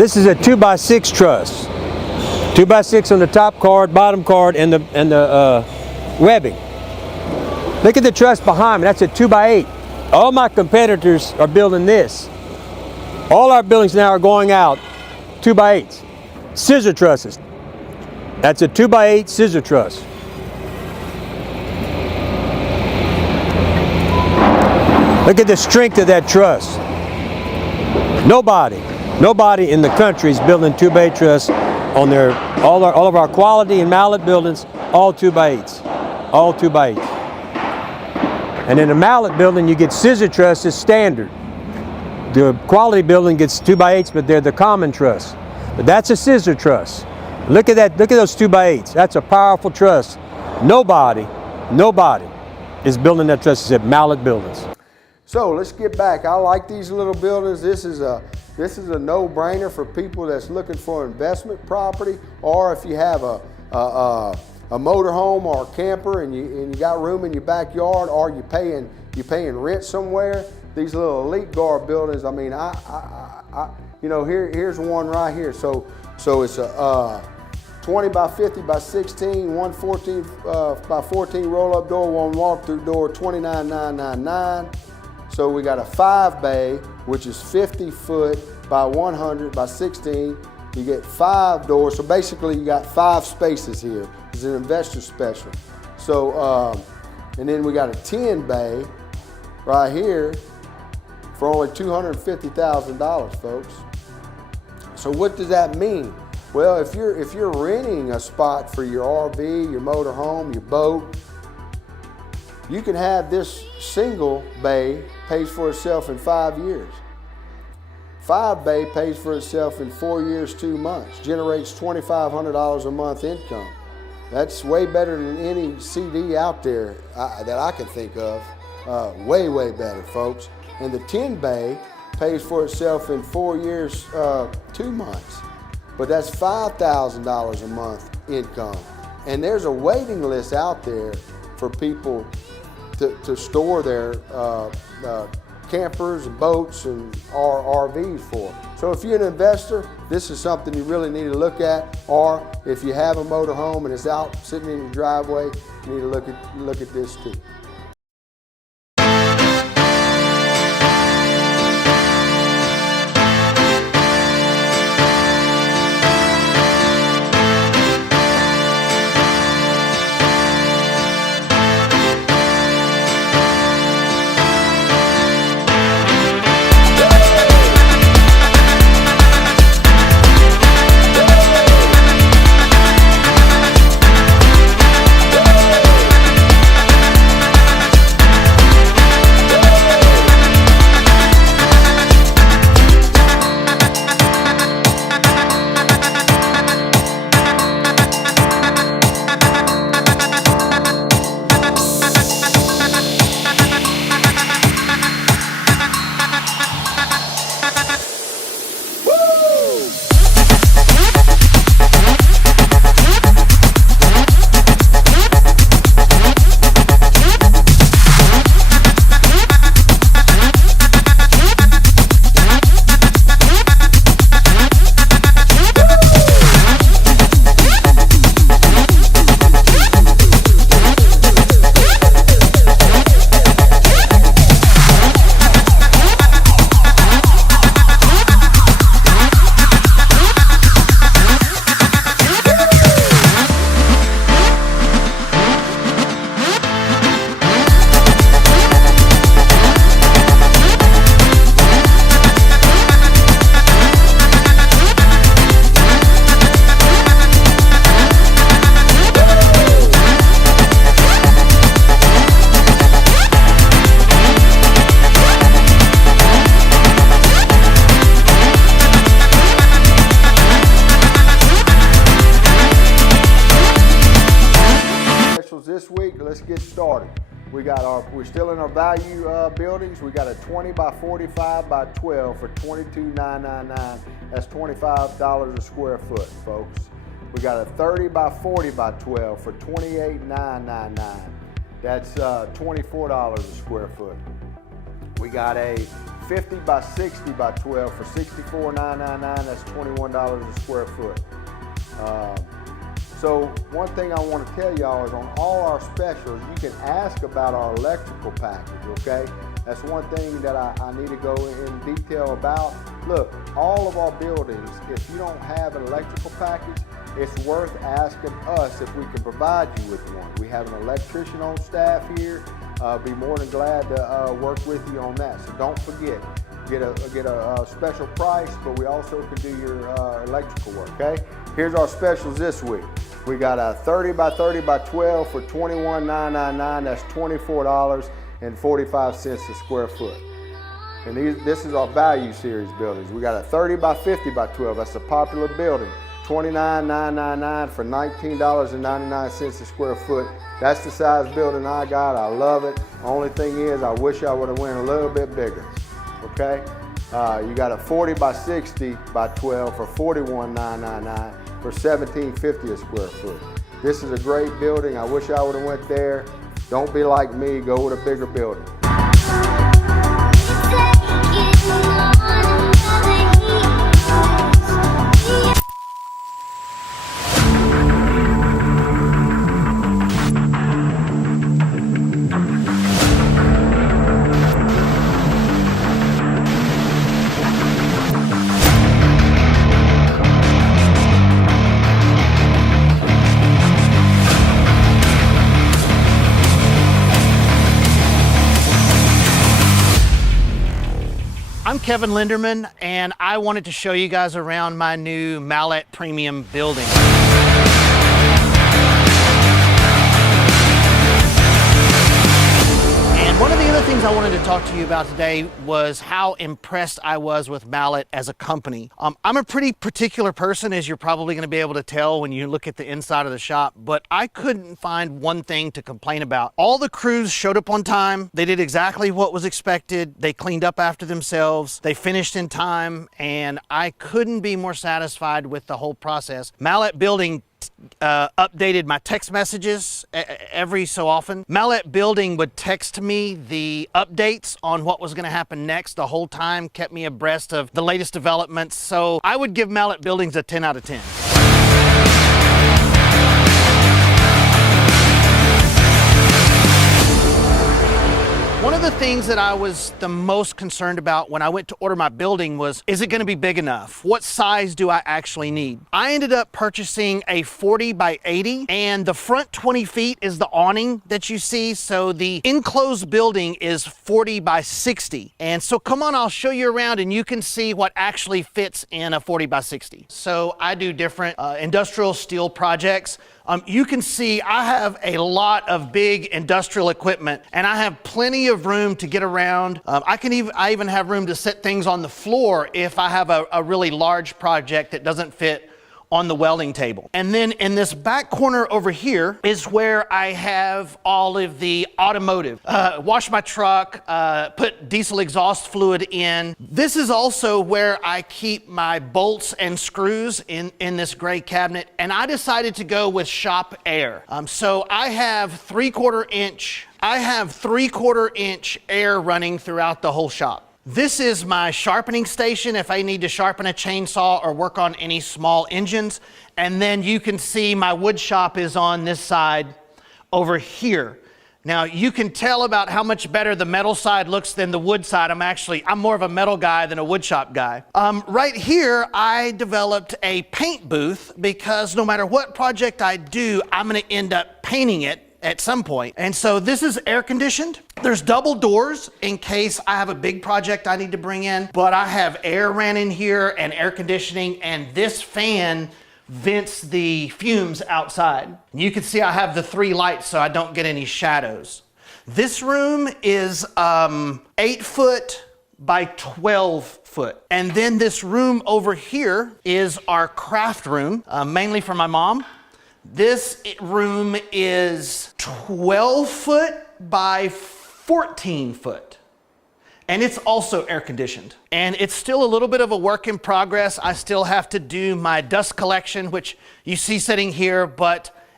This is a 2x6 truss. 2x6 on the top card, bottom card, and the webbing. Look at the truss behind me. That's a 2x8. All my competitors are building this. All our buildings now are going out 2x8s. Scissor trusses. That's a 2x8 scissor truss. Look at the strength of that truss. Nobody in the country is building 2x8 truss on their all of our quality and mallet buildings, all 2x8s, all 2x8s. And in a mallet building, you get scissor trusses standard. The quality building gets 2x8s, but they're the common truss. But that's a scissor truss. Look at that. Look at those 2x8s. That's a powerful truss. Nobody is building that truss except mallet buildings. So let's get back. I like these little buildings. This is a no-brainer for people that's looking for investment property, or if you have a motorhome or a camper and you got room in your backyard, or you paying rent somewhere. These little Elite Guard buildings. I mean, you know, here's one right here. So it's a 20 by 50 by 16, 114 by 14 roll-up door, one walk-through door, $29,999. So we got a 5-bay, which is 50 foot by 100 by 16. You get 5 doors, so basically you got 5 spaces here. It's an investor special. So, and then we got a 10-bay right here for only $250,000, folks. So what does that mean? Well, if you're renting a spot for your RV, your motorhome, your boat, you can have this single bay pays for itself in 5 years. 5-bay pays for itself in 4 years, 2 months, generates $2,500 a month income. That's way better than any CD out there that I can think of. Way better, folks. And the 10-bay pays for itself in 4 years, 2 months. But that's $5,000 a month income. And there's a waiting list out there for people to store their campers and boats and RVs for. So if you're an investor, this is something you really need to look at. Or if you have a motorhome and it's out sitting in your driveway, you need to look at this too. This week, let's get started. We're still in our value buildings. We got a 20 by 45 by 12 for $22,999. That's $25 a square foot, folks. We got a 30 by 40 by 12 for $28,999. That's $24 a square foot. We got a 50 by 60 by 12 for $64,999. That's $21 a square foot. So one thing I want to tell y'all is on all our specials, you can ask about our electrical package, okay? That's one thing that I need to go in detail about. Look, all of our buildings, if you don't have an electrical package, it's worth asking us if we can provide you with one. We have an electrician on staff here. Be more than glad to work with you on that. So don't forget, get a special price, but we also can do your electrical work, okay? Here's our specials this week. We got a 30 by 30 by 12 for $21,999. That's $24.45 a square foot. And this is our value series buildings. We got a 30 by 50 by 12. That's a popular building. $29,999 for $19.99 a square foot. That's the size building I got. I love it. Only thing is, I wish I would have went a little bit bigger. Okay? You got a 40 by 60 by 12 for $41,999 for $17.50 a square foot. This is a great building. I wish I would have went there. Don't be like me. Go with a bigger building. I'm Kevin Linderman, and I wanted to show you guys around my new Mallet Premium building. And one of the other things I wanted to talk to you about today was how impressed I was with Mallet as a company. I'm a pretty particular person, as you're probably going to be able to tell when you look at the inside of the shop, but I couldn't find one thing to complain about. All the crews showed up on time. They did exactly what was expected. They cleaned up after themselves. They finished in time, and I couldn't be more satisfied with the whole process. Mallet Building updated my text messages every so often. Mallet Building would text me the updates on what was going to happen next the whole time, kept me abreast of the latest developments. So I would give Mallet Buildings a 10 out of 10. One of the things that I was the most concerned about when I went to order my building was, is it going to be big enough? What size do I actually need? I ended up purchasing a 40 by 80, and the front 20 feet is the awning that you see. So the enclosed building is 40 by 60. And so come on, I'll show you around and you can see what actually fits in a 40 by 60. So I do different industrial steel projects. You can see I have a lot of big industrial equipment, and I have plenty of room to get around. I even have room to set things on the floor if I have a really large project that doesn't fit on the welding table. And then in this back corner over here is where I have all of the automotive. Wash my truck, put diesel exhaust fluid in. This is also where I keep my bolts and screws in this gray cabinet, and I decided to go with Shop Air. So I have 3/4 inch air running throughout the whole shop. This is my sharpening station if I need to sharpen a chainsaw or work on any small engines. And then you can see my wood shop is on this side over here. Now you can tell about how much better the metal side looks than the wood side. I'm more of a metal guy than a wood shop guy. Right here, I developed a paint booth because no matter what project I do, I'm gonna end up painting it at some point. And so this is air conditioned. There's double doors in case I have a big project I need to bring in, but I have air ran in here and air conditioning, and this fan vents the fumes outside. You can see I have the 3 lights so I don't get any shadows. This room is 8 foot by 12 foot. And then this room over here is our craft room, mainly for my mom. This room is 12 foot by 14 foot. And it's also air conditioned. And it's still a little bit of a work in progress. I still have to do my dust collection, which you see sitting here, but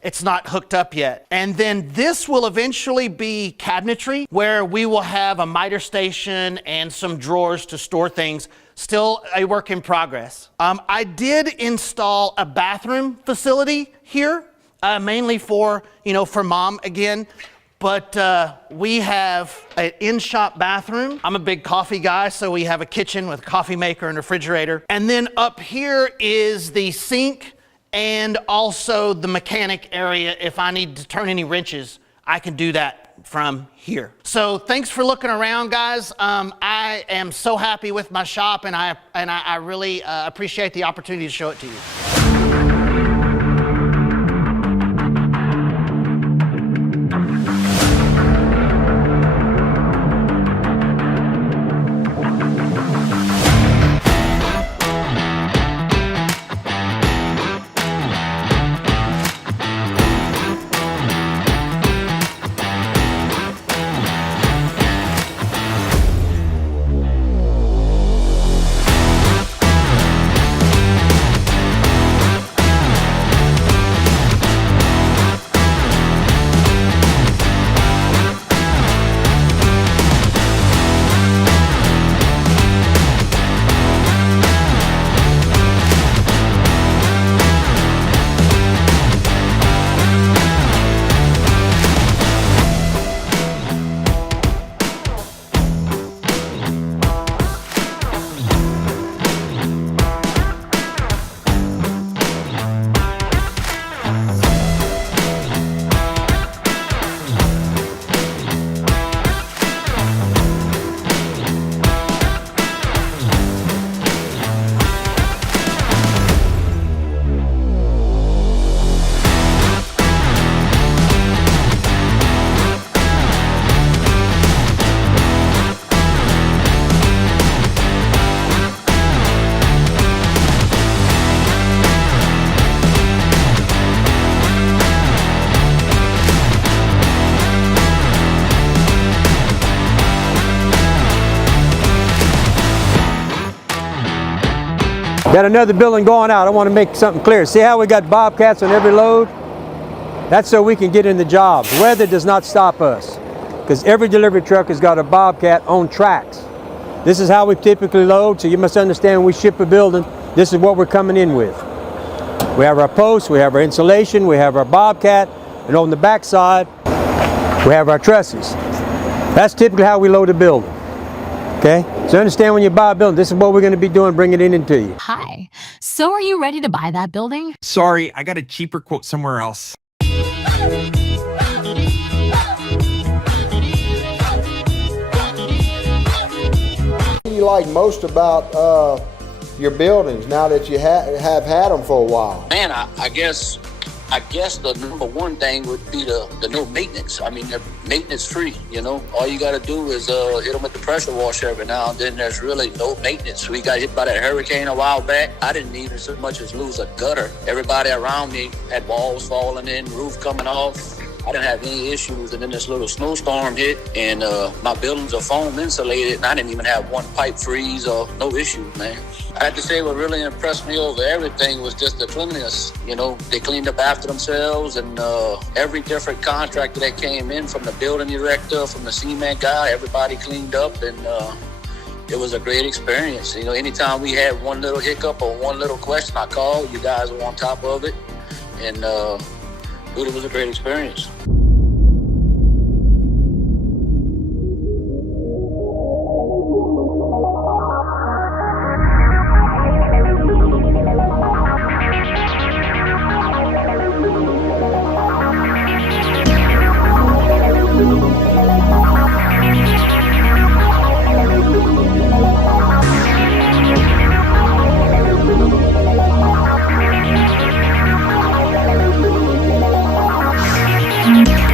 It's not hooked up yet. And then this will eventually be cabinetry, where we will have a miter station and some drawers to store things. Still a work in progress. I did install a bathroom facility here, mainly for mom again. But we have an in-shop bathroom. I'm a big coffee guy, so we have a kitchen with a coffee maker and refrigerator. And then up here is the sink and also the mechanic area. If I need to turn any wrenches, I can do that from here. So thanks for looking around, guys. I am so happy with my shop, and I really appreciate the opportunity to show it to you. Got another building going out. I want to make something clear. See how we got Bobcats on every load? That's so we can get in the job. Weather does not stop us, because every delivery truck has got a Bobcat on tracks. This is how we typically load, so you must understand when we ship a building, this is what we're coming in with. We have our posts, we have our insulation, we have our Bobcat, and on the back side, we have our trusses. That's typically how we load a building. Okay? So understand when you buy a building, this is what we're going to be doing, bringing it into you. Hi. So are you ready to buy that building? Sorry, I got a cheaper quote somewhere else. What do you like most about your buildings now that you have had them for a while? Man, I guess the number one thing would be the no maintenance. I mean, they're maintenance free, All you got to do is hit them with the pressure washer every now and then. There's really no maintenance. We got hit by that hurricane a while back. I didn't even so much as lose a gutter. Everybody around me had walls falling in, roof coming off. I didn't have any issues, and then this little snowstorm hit, and my buildings are foam insulated, and I didn't even have one pipe freeze or no issues, man. I have to say what really impressed me over everything was just the cleanliness. They cleaned up after themselves, and every different contractor that came in, from the building director, from the cement guy, everybody cleaned up, and it was a great experience. Anytime we had one little hiccup or one little question, I called. You guys were on top of it, and it was a great experience.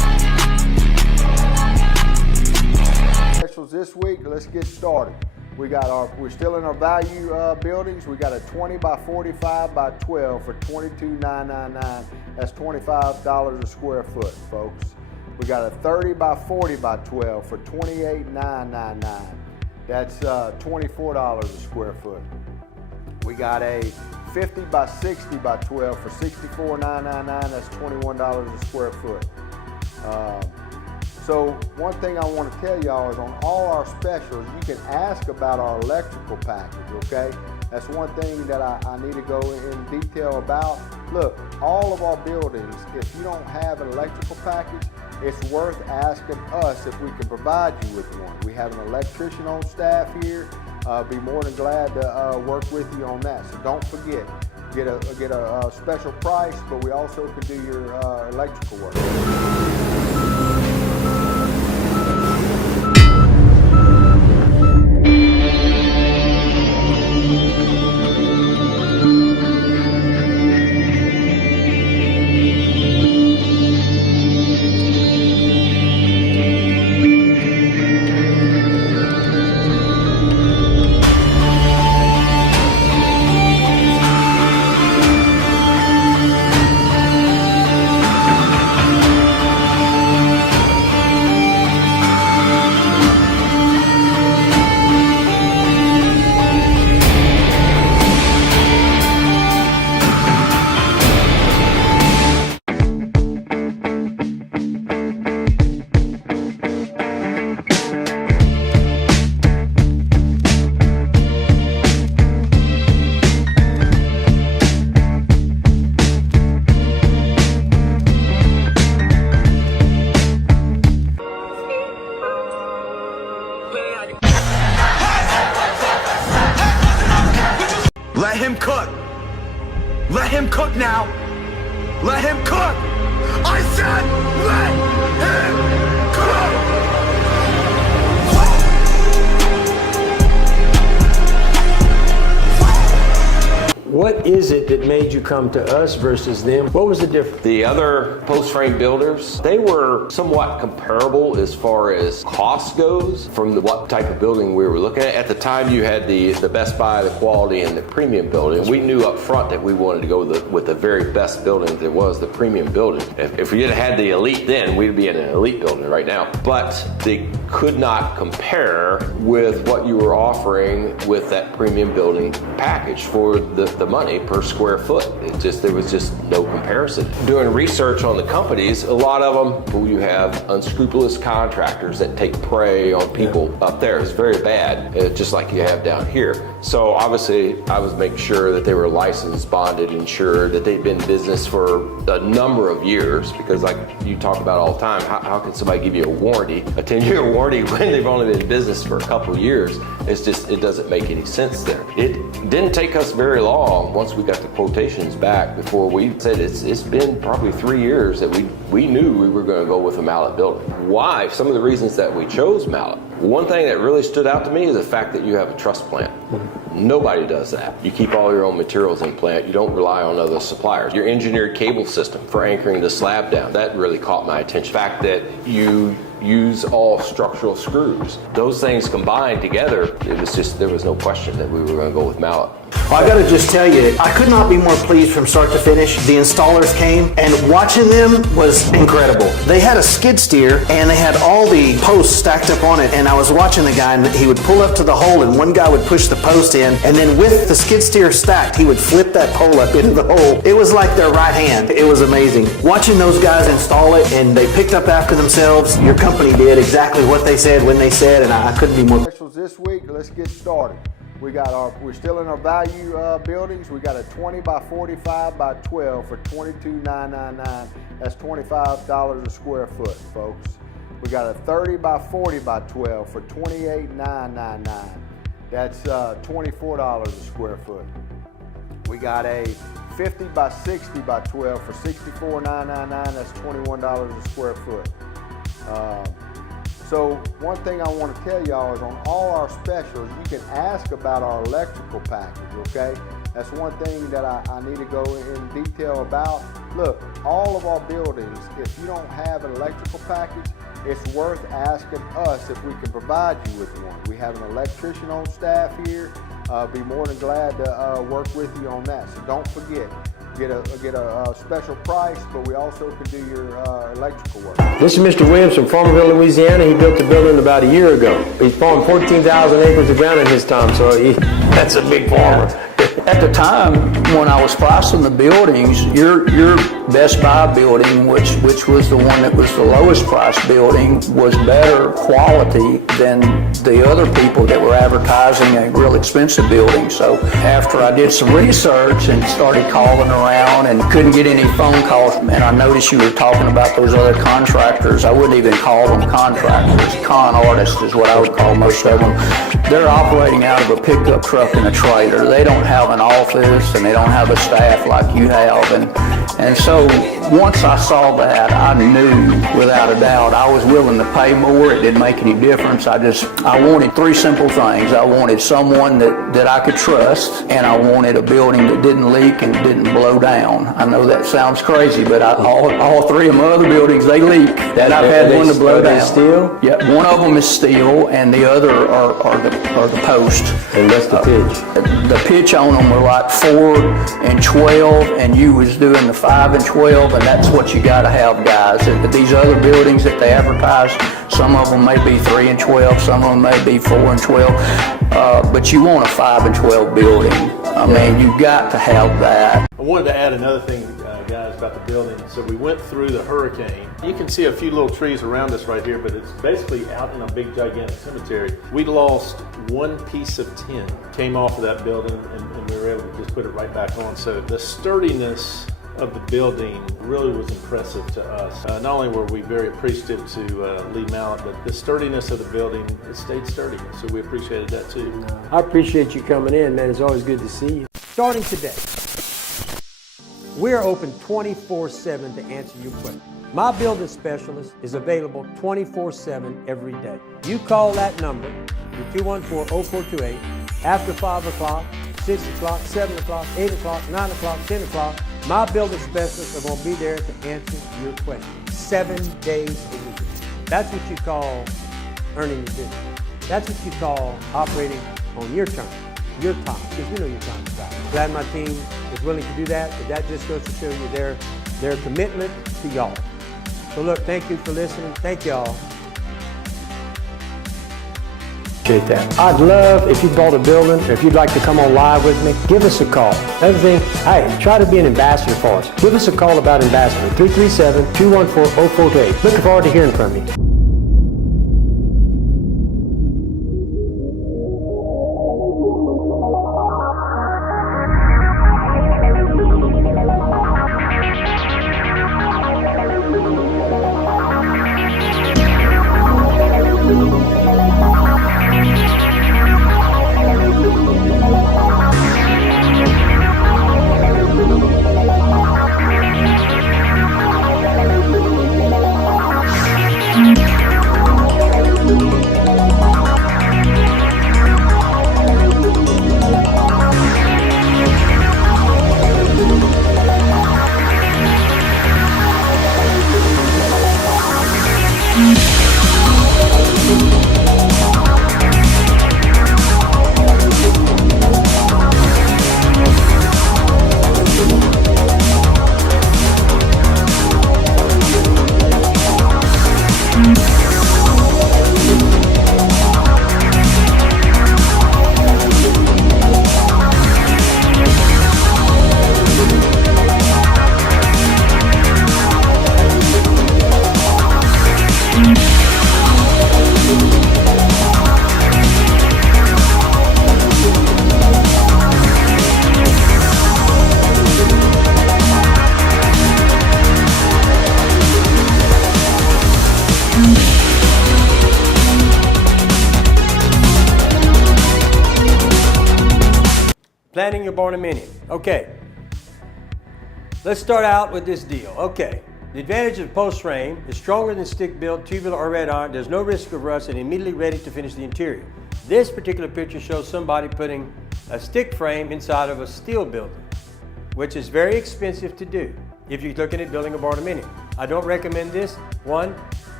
get started. We're still in our value buildings. We got a 20 by 45 by 12 for $22,999. That's $25 a square foot, folks. We got a 30 by 40 by 12 for $28,999. That's $24 a square foot. We got a 50 by 60 by 12 for $64,999. That's $21 a square foot. So one thing I want to tell y'all is on all our specials, you can ask about our electrical package, okay? That's one thing that I need to go in detail about. Look, all of our buildings, if you don't have an electrical package, it's worth asking us if we can provide you with one. We have an electrician on staff here. Be more than glad to work with you on that. So don't forget, get a special price, but we also can do your electrical work. Let him cook. Let him cook now. Let him cook. I said let him cook. What is it that made you come to us versus them? What was the difference? The other post frame builders, they were somewhat comparable as far as cost goes from what type of building we were looking at. At the time, you had the Best Buy, the quality, and the premium building. We knew up front that we wanted to go with the very best building that was the premium building. If we had had the elite then, we'd be in an elite building right now. But they could not compare with what you were offering with that premium building package for the money per square foot. There was just no comparison. Doing research on the companies, a lot of them, you have unscrupulous contractors that take prey on people up there. It's very bad, just like you have down here. So obviously I was making sure that they were licensed, bonded, insured, that they'd been in business for a number of years, because like you talk about all the time, how can somebody give you a warranty, a 10-year warranty when they've only been in business for a couple of years? It doesn't make any sense there. It didn't take us very long once we got the quotations back before we said it's been probably 3 years that we knew we were going to go with a Mallet building. Why? Some of the reasons that we chose Mallet. One thing that really stood out to me is the fact that you have a truss plant. Nobody does that. You keep all your own materials in plant. You don't rely on other suppliers. Your engineered cable system for anchoring the slab down, that really caught my attention. The fact that you use all structural screws. Those things combined together, there was no question that we were going to go with Mallet. Well, I gotta just tell you, I could not be more pleased from start to finish. The installers came, and watching them was incredible. They had a skid steer, and they had all the posts stacked up on it, and I was watching the guy, and he would pull up to the hole, and one guy would push the post in, and then with the skid steer stacked, he would flip that pole up into the hole. It was like their right hand. It was amazing. Watching those guys install it, and they picked up after themselves. Your company did exactly what they said when they said, and I couldn't be more. Specials this week, let's get started. We're still in our value buildings. We got a 20 by 45 by 12 for $22,999. That's $25 a square foot, folks. We got a 30 by 40 by 12 for $28,999. That's $24 a square foot. We got a 50 by 60 by 12 for $64,999. That's $21 a square foot. So one thing I want to tell y'all is on all our specials, you can ask about our electrical package, okay? That's one thing that I need to go in detail about. Look, all of our buildings, if you don't have an electrical package, it's worth asking us if we can provide you with one. We have an electrician on staff here. Be more than glad to work with you on that. So don't forget, get a special price, but we also can do your electrical work. This is Mr. Williams from Farmerville, Louisiana. He built the building about a year ago. He's farmed 14,000 acres of ground in his time, so that's a big farmer. At the time when I was pricing the buildings, your Best Buy building, which was the one that was the lowest price building, was better quality than the other people that were advertising a real expensive building. So after I did some research and started calling around and couldn't get any phone calls, and I noticed you were talking about those other contractors. I wouldn't even call them contractors. Con artists is what I would call most of them. They're operating out of a pickup truck and a trailer. They don't have an office and they don't have a staff like you have. And so once I saw that, I knew without a doubt I was willing to pay more. It didn't make any difference. I wanted three simple things. I wanted someone that I could trust, and I wanted a building that didn't leak and didn't blow down. I know that sounds crazy, but all three of my other buildings, they leak. That I've had one to blow down. Steel? Yeah, one of them is steel, and the other are the post. And that's the pitch. The pitch on them were like 4 and 12, and you was doing the 5 and 12, and that's what you got to have, guys. These other buildings that they advertise, some of them may be 3 and 12, some of them may be 4 and 12, but you want a 5 and 12 building. I mean, you got to have that. I wanted to add another thing, guys, about the building. So we went through the hurricane. You can see a few little trees around us right here, but it's basically out in a big, gigantic cemetery. We lost one piece of tin, came off of that building, and we were able to just put it right back on. So the sturdiness of the building really was impressive to us. Not only were we very appreciative to Lee Mallet, but the sturdiness of the building, it stayed sturdy. So we appreciated that too. I appreciate you coming in, man. It's always good to see you. Starting today, we're open 24/7 to answer your questions. My building specialist is available 24/7 every day. You call that number, 214-0428, after 5 o'clock, 6 o'clock, 7 o'clock, 8 o'clock, 9 o'clock, 10 o'clock. My building specialists are going to be there to answer your questions 7 days a week. That's what you call earning your business. That's what you call operating on your terms, your time, because you know your time is valuable. Glad my team is willing to do that, but that just goes to show you their commitment to y'all. So look, thank you for listening. Thank y'all. Appreciate that. I'd love if you bought a building, or if you'd like to come on live with me, give us a call. Another thing, hey, try to be an ambassador for us. Give us a call about ambassador, 337-214-0428. Looking forward to hearing from you. Planning your barnuminium. Okay, let's start out with this deal. Okay, the advantage of post frame is stronger than stick-built, tubular, or red iron. There's no risk of rust and immediately ready to finish the interior. This particular picture shows somebody putting a stick frame inside of a steel building, which is very expensive to do if you're looking at building a barnuminium. I don't recommend this. One,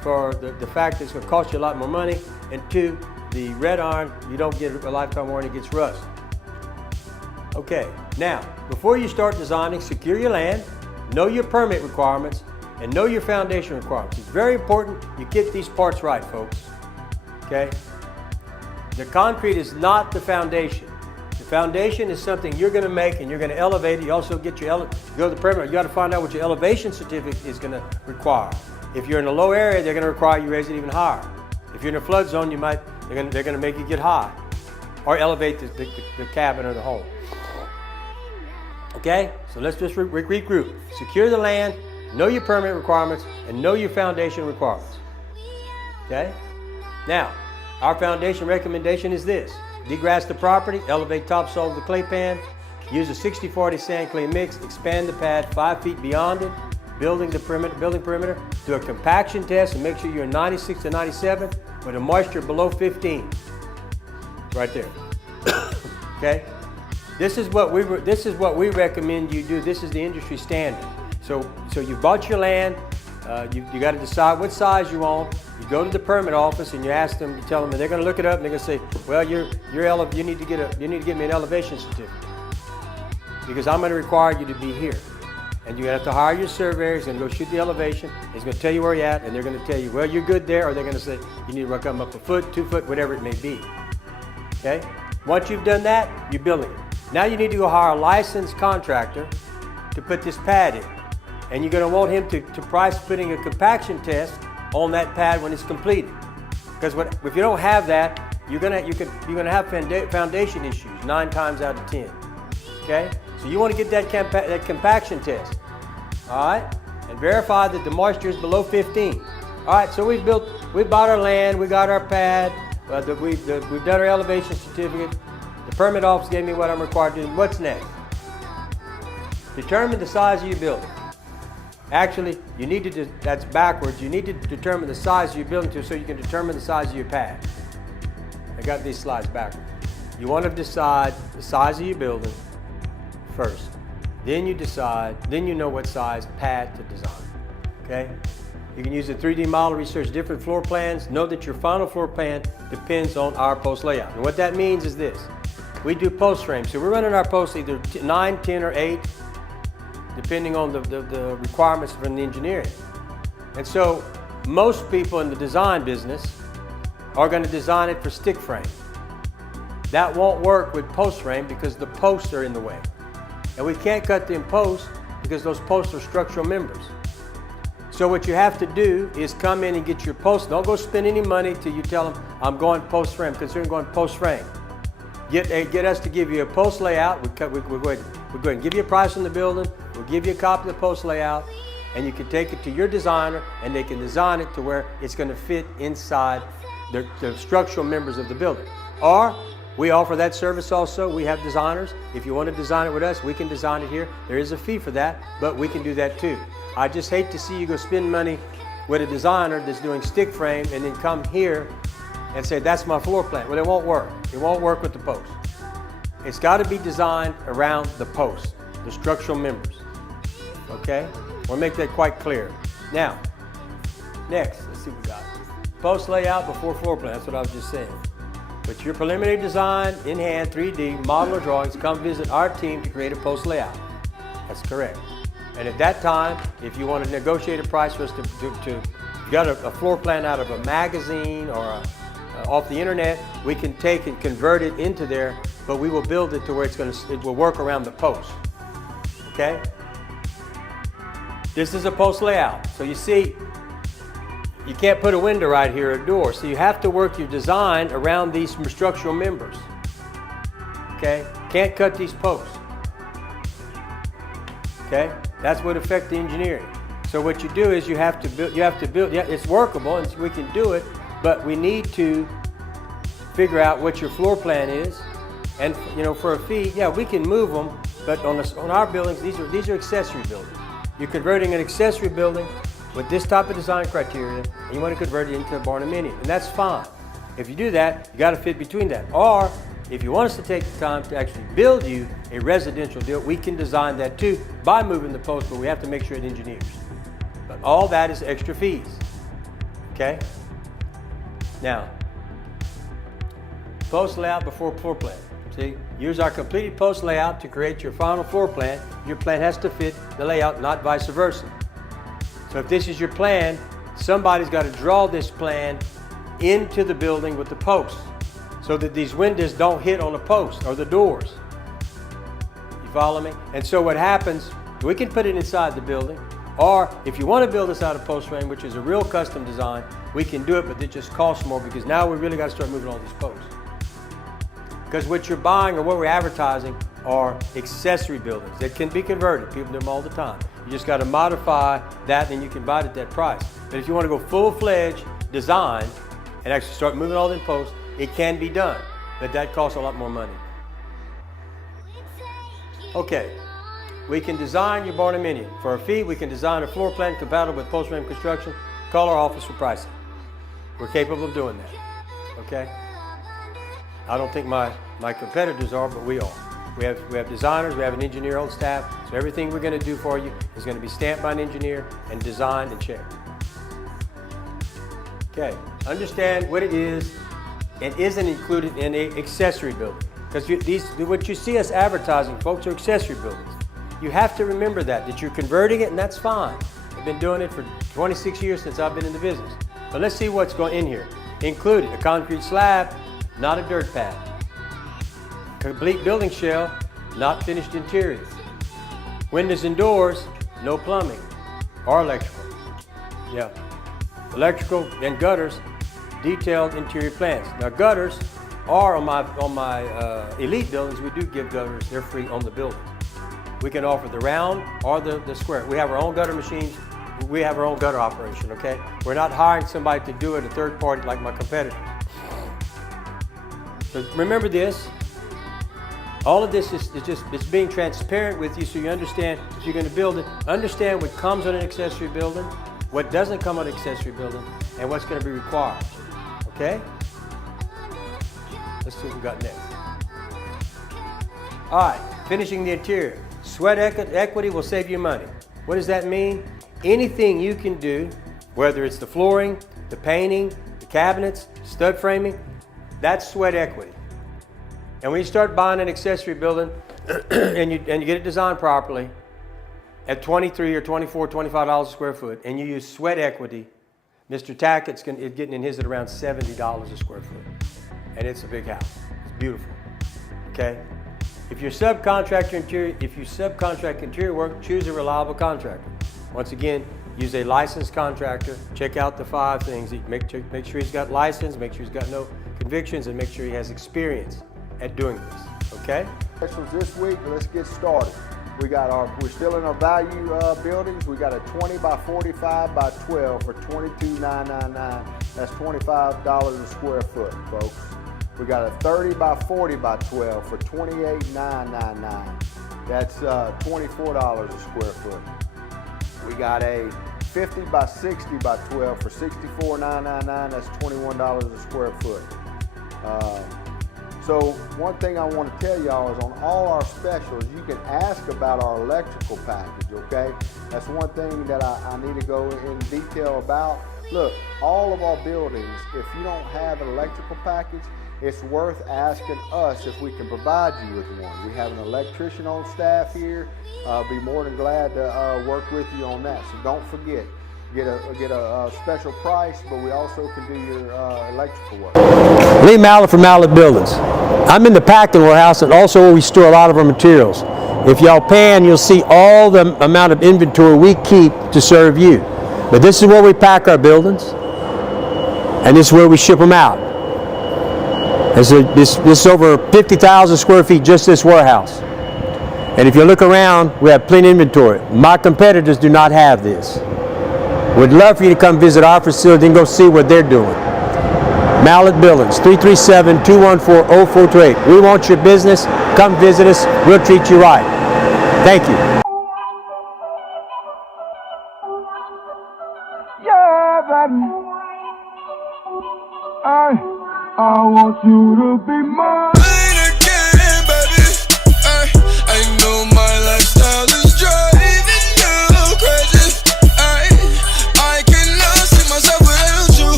for the fact that it's going to cost you a lot more money, and 2, the red iron, you don't get a lifetime warranty, it gets rust. Okay, now, before you start designing, secure your land, know your permit requirements, and know your foundation requirements. It's very important you get these parts right, folks. Okay? The concrete is not the foundation. The foundation is something you're going to make and you're going to elevate it. You also get your go to the permit. You got to find out what your elevation certificate is going to require. If you're in a low area, they're going to require you raise it even higher. If you're in a flood zone, they're going to make you get high or elevate the cabin or the home. Okay? So let's just regroup. Secure the land, know your permit requirements, and know your foundation requirements. Okay? Now, our foundation recommendation is this. Degrass the property, elevate topsoil of the clay pan, use a 60-40 sand clay mix, expand the pad 5 feet beyond it, building perimeter, do a compaction test and make sure you're 96 to 97 with a moisture below 15. Right there. Okay? This is what we recommend you do. This is the industry standard. So you bought your land, you got to decide what size you want. You go to the permit office and you ask them, you tell them, and they're going to look it up and they're going to say, well, you need to get me an elevation certificate because I'm going to require you to be here. And you have to hire your surveyor. He's going to go shoot the elevation. He's going to tell you where you're at, and they're going to tell you, well, you're good there, or they're going to say you need to come up a foot, 2 foot, whatever it may be. Okay? Once you've done that, you're building it. Now you need to go hire a licensed contractor to put this pad in. And you're going to want him to price putting a compaction test on that pad when it's completed. Because if you don't have that, you're going to have foundation issues 9 times out of 10. Okay? So you want to get that compaction test. All right? And verify that the moisture is below 15. All right, so we bought our land, we got our pad, we've done our elevation certificate. The permit office gave me what I'm required to do. What's next? Determine the size of your building. Actually, you need to that's backwards. You need to determine the size of your building so you can determine the size of your pad. I got these slides backwards. You want to decide the size of your building first. Then you know what size pad to design. Okay? You can use a 3D model, research different floor plans. Know that your final floor plan depends on our post layout. And what that means is this. We do post frames. So we're running our posts either 9, 10, or 8, depending on the requirements from the engineering. And so most people in the design business are going to design it for stick frame. That won't work with post frame because the posts are in the way. And we can't cut them posts because those posts are structural members. So what you have to do is come in and get your posts. Don't go spend any money till you tell them, I'm going post frame, considering going post frame. Get us to give you a post layout. We'll go ahead and give you a price on the building. We'll give you a copy of the post layout, and you can take it to your designer, and they can design it to where it's going to fit inside the structural members of the building. Or we offer that service also. We have designers. If you want to design it with us, we can design it here. There is a fee for that, but we can do that too. I just hate to see you go spend money with a designer that's doing stick frame and then come here and say, that's my floor plan. Well, it won't work. It won't work with the post. It's got to be designed around the post, the structural members. Okay? We'll make that quite clear. Now, next, let's see what we got. Post layout before floor plan. That's what I was just saying. With your preliminary design in hand, 3D, model or drawings, come visit our team to create a post layout. That's correct. And at that time, if you want to negotiate a price for us to get a floor plan out of a magazine or off the internet, we can take and convert it into there, but we will build it to where it will work around the post. Okay? This is a post layout. So you see, you can't put a window right here or a door. So you have to work your design around these structural members. Okay? Can't cut these posts. Okay? That's what affects the engineering. So what you do is you have to build, yeah, it's workable and we can do it, but we need to figure out what your floor plan is. And for a fee, yeah, we can move them, but on our buildings, these are accessory buildings. You're converting an accessory building with this type of design criteria, and you want to convert it into a barnuminium, and that's fine. If you do that, you got to fit between that. Or if you want us to take the time to actually build you a residential deal, we can design that too by moving the post, but we have to make sure it engineers. But all that is extra fees. Okay? Now, post layout before floor plan. See, use our completed post layout to create your final floor plan. Your plan has to fit the layout, not vice versa. So if this is your plan, somebody's got to draw this plan into the building with the posts so that these windows don't hit on the post or the doors. You follow me? And so what happens, we can put it inside the building, or if you want to build this out of post frame, which is a real custom design, we can do it, but it just costs more because now we really got to start moving all these posts. Because what you're buying or what we're advertising are accessory buildings that can be converted. People do them all the time. You just got to modify that and you can buy it at that price. But if you want to go full-fledged design and actually start moving all in posts, it can be done, but that costs a lot more money. Okay, we can design your barnuminium. For a fee, we can design a floor plan compatible with post frame construction. Call our office for pricing. We're capable of doing that, okay? I don't think my competitors are, but we are. We have designers, we have an engineer on staff, so everything we're going to do for you is going to be stamped by an engineer and designed and checked. Okay, understand what it is and isn't included in an accessory building. Because what you see us advertising, folks, are accessory buildings. You have to remember that you're converting it, and that's fine. I've been doing it for 26 years since I've been in the business. But let's see what's going in here. Included a concrete slab, not a dirt pad. Complete building shell, not finished interior. Windows and doors, no plumbing or electrical. Yeah. Electrical and gutters, detailed interior plans. Now gutters are on my elite buildings, we do give gutters, they're free on the buildings. We can offer the round or the square. We have our own gutter machines, we have our own gutter operation, okay? We're not hiring somebody to do it, a third party like my competitors. So remember this, all of this is it's being transparent with you so you understand if you're going to build it, understand what comes on an accessory building, what doesn't come on an accessory building, and what's going to be required, okay? Let's see what we got next. All right, finishing the interior. Sweat equity will save you money. What does that mean? Anything you can do, whether it's the flooring, the painting, the cabinets, stud framing, that's sweat equity. And when you start buying an accessory building and you get it designed properly at $23 or $24, $25 a square foot, and you use sweat equity, Mr. Tackett's getting in his at around $70 a square foot. And it's a big house. It's beautiful. Okay? If you subcontract interior work, choose a reliable contractor. Once again, use a licensed contractor. Check out the 5 things. Make sure he's got license, make sure he's got no convictions, and make sure he has experience at doing this, okay? Specials this week, let's get started. We're still in our value buildings. We got a 20 by 45 by 12 for $22,999. That's $25 a square foot, folks. We got a 30 by 40 by 12 for $28,999. That's $24 a square foot. We got a 50 by 60 by 12 for $64,999. That's $21 a square foot. So one thing I want to tell y'all is on all our specials, you can ask about our electrical package, okay? That's one thing that I need to go in detail about. Look, all of our buildings, if you don't have an electrical package, it's worth asking us if we can provide you with one. We have an electrician on staff here. Be more than glad to work with you on that. So don't forget, get a special price, but we also can do your electrical work. Lee Mallett from Mallett Buildings. I'm in the packing warehouse and also where we store a lot of our materials. If y'all pan, you'll see all the amount of inventory we keep to serve you. But this is where we pack our buildings, and this is where we ship them out. This is over 50,000 square feet, just this warehouse. And if you look around, we have plenty of inventory. My competitors do not have this. We'd love for you to come visit our facility and go see what they're doing. Mallett Buildings, 337-214-0428. We want your business. Come visit us. We'll treat you right. Thank you. Yeah, baby. I want you to be mine. Again, baby. I know my lifestyle is driving you crazy. I cannot see myself without you.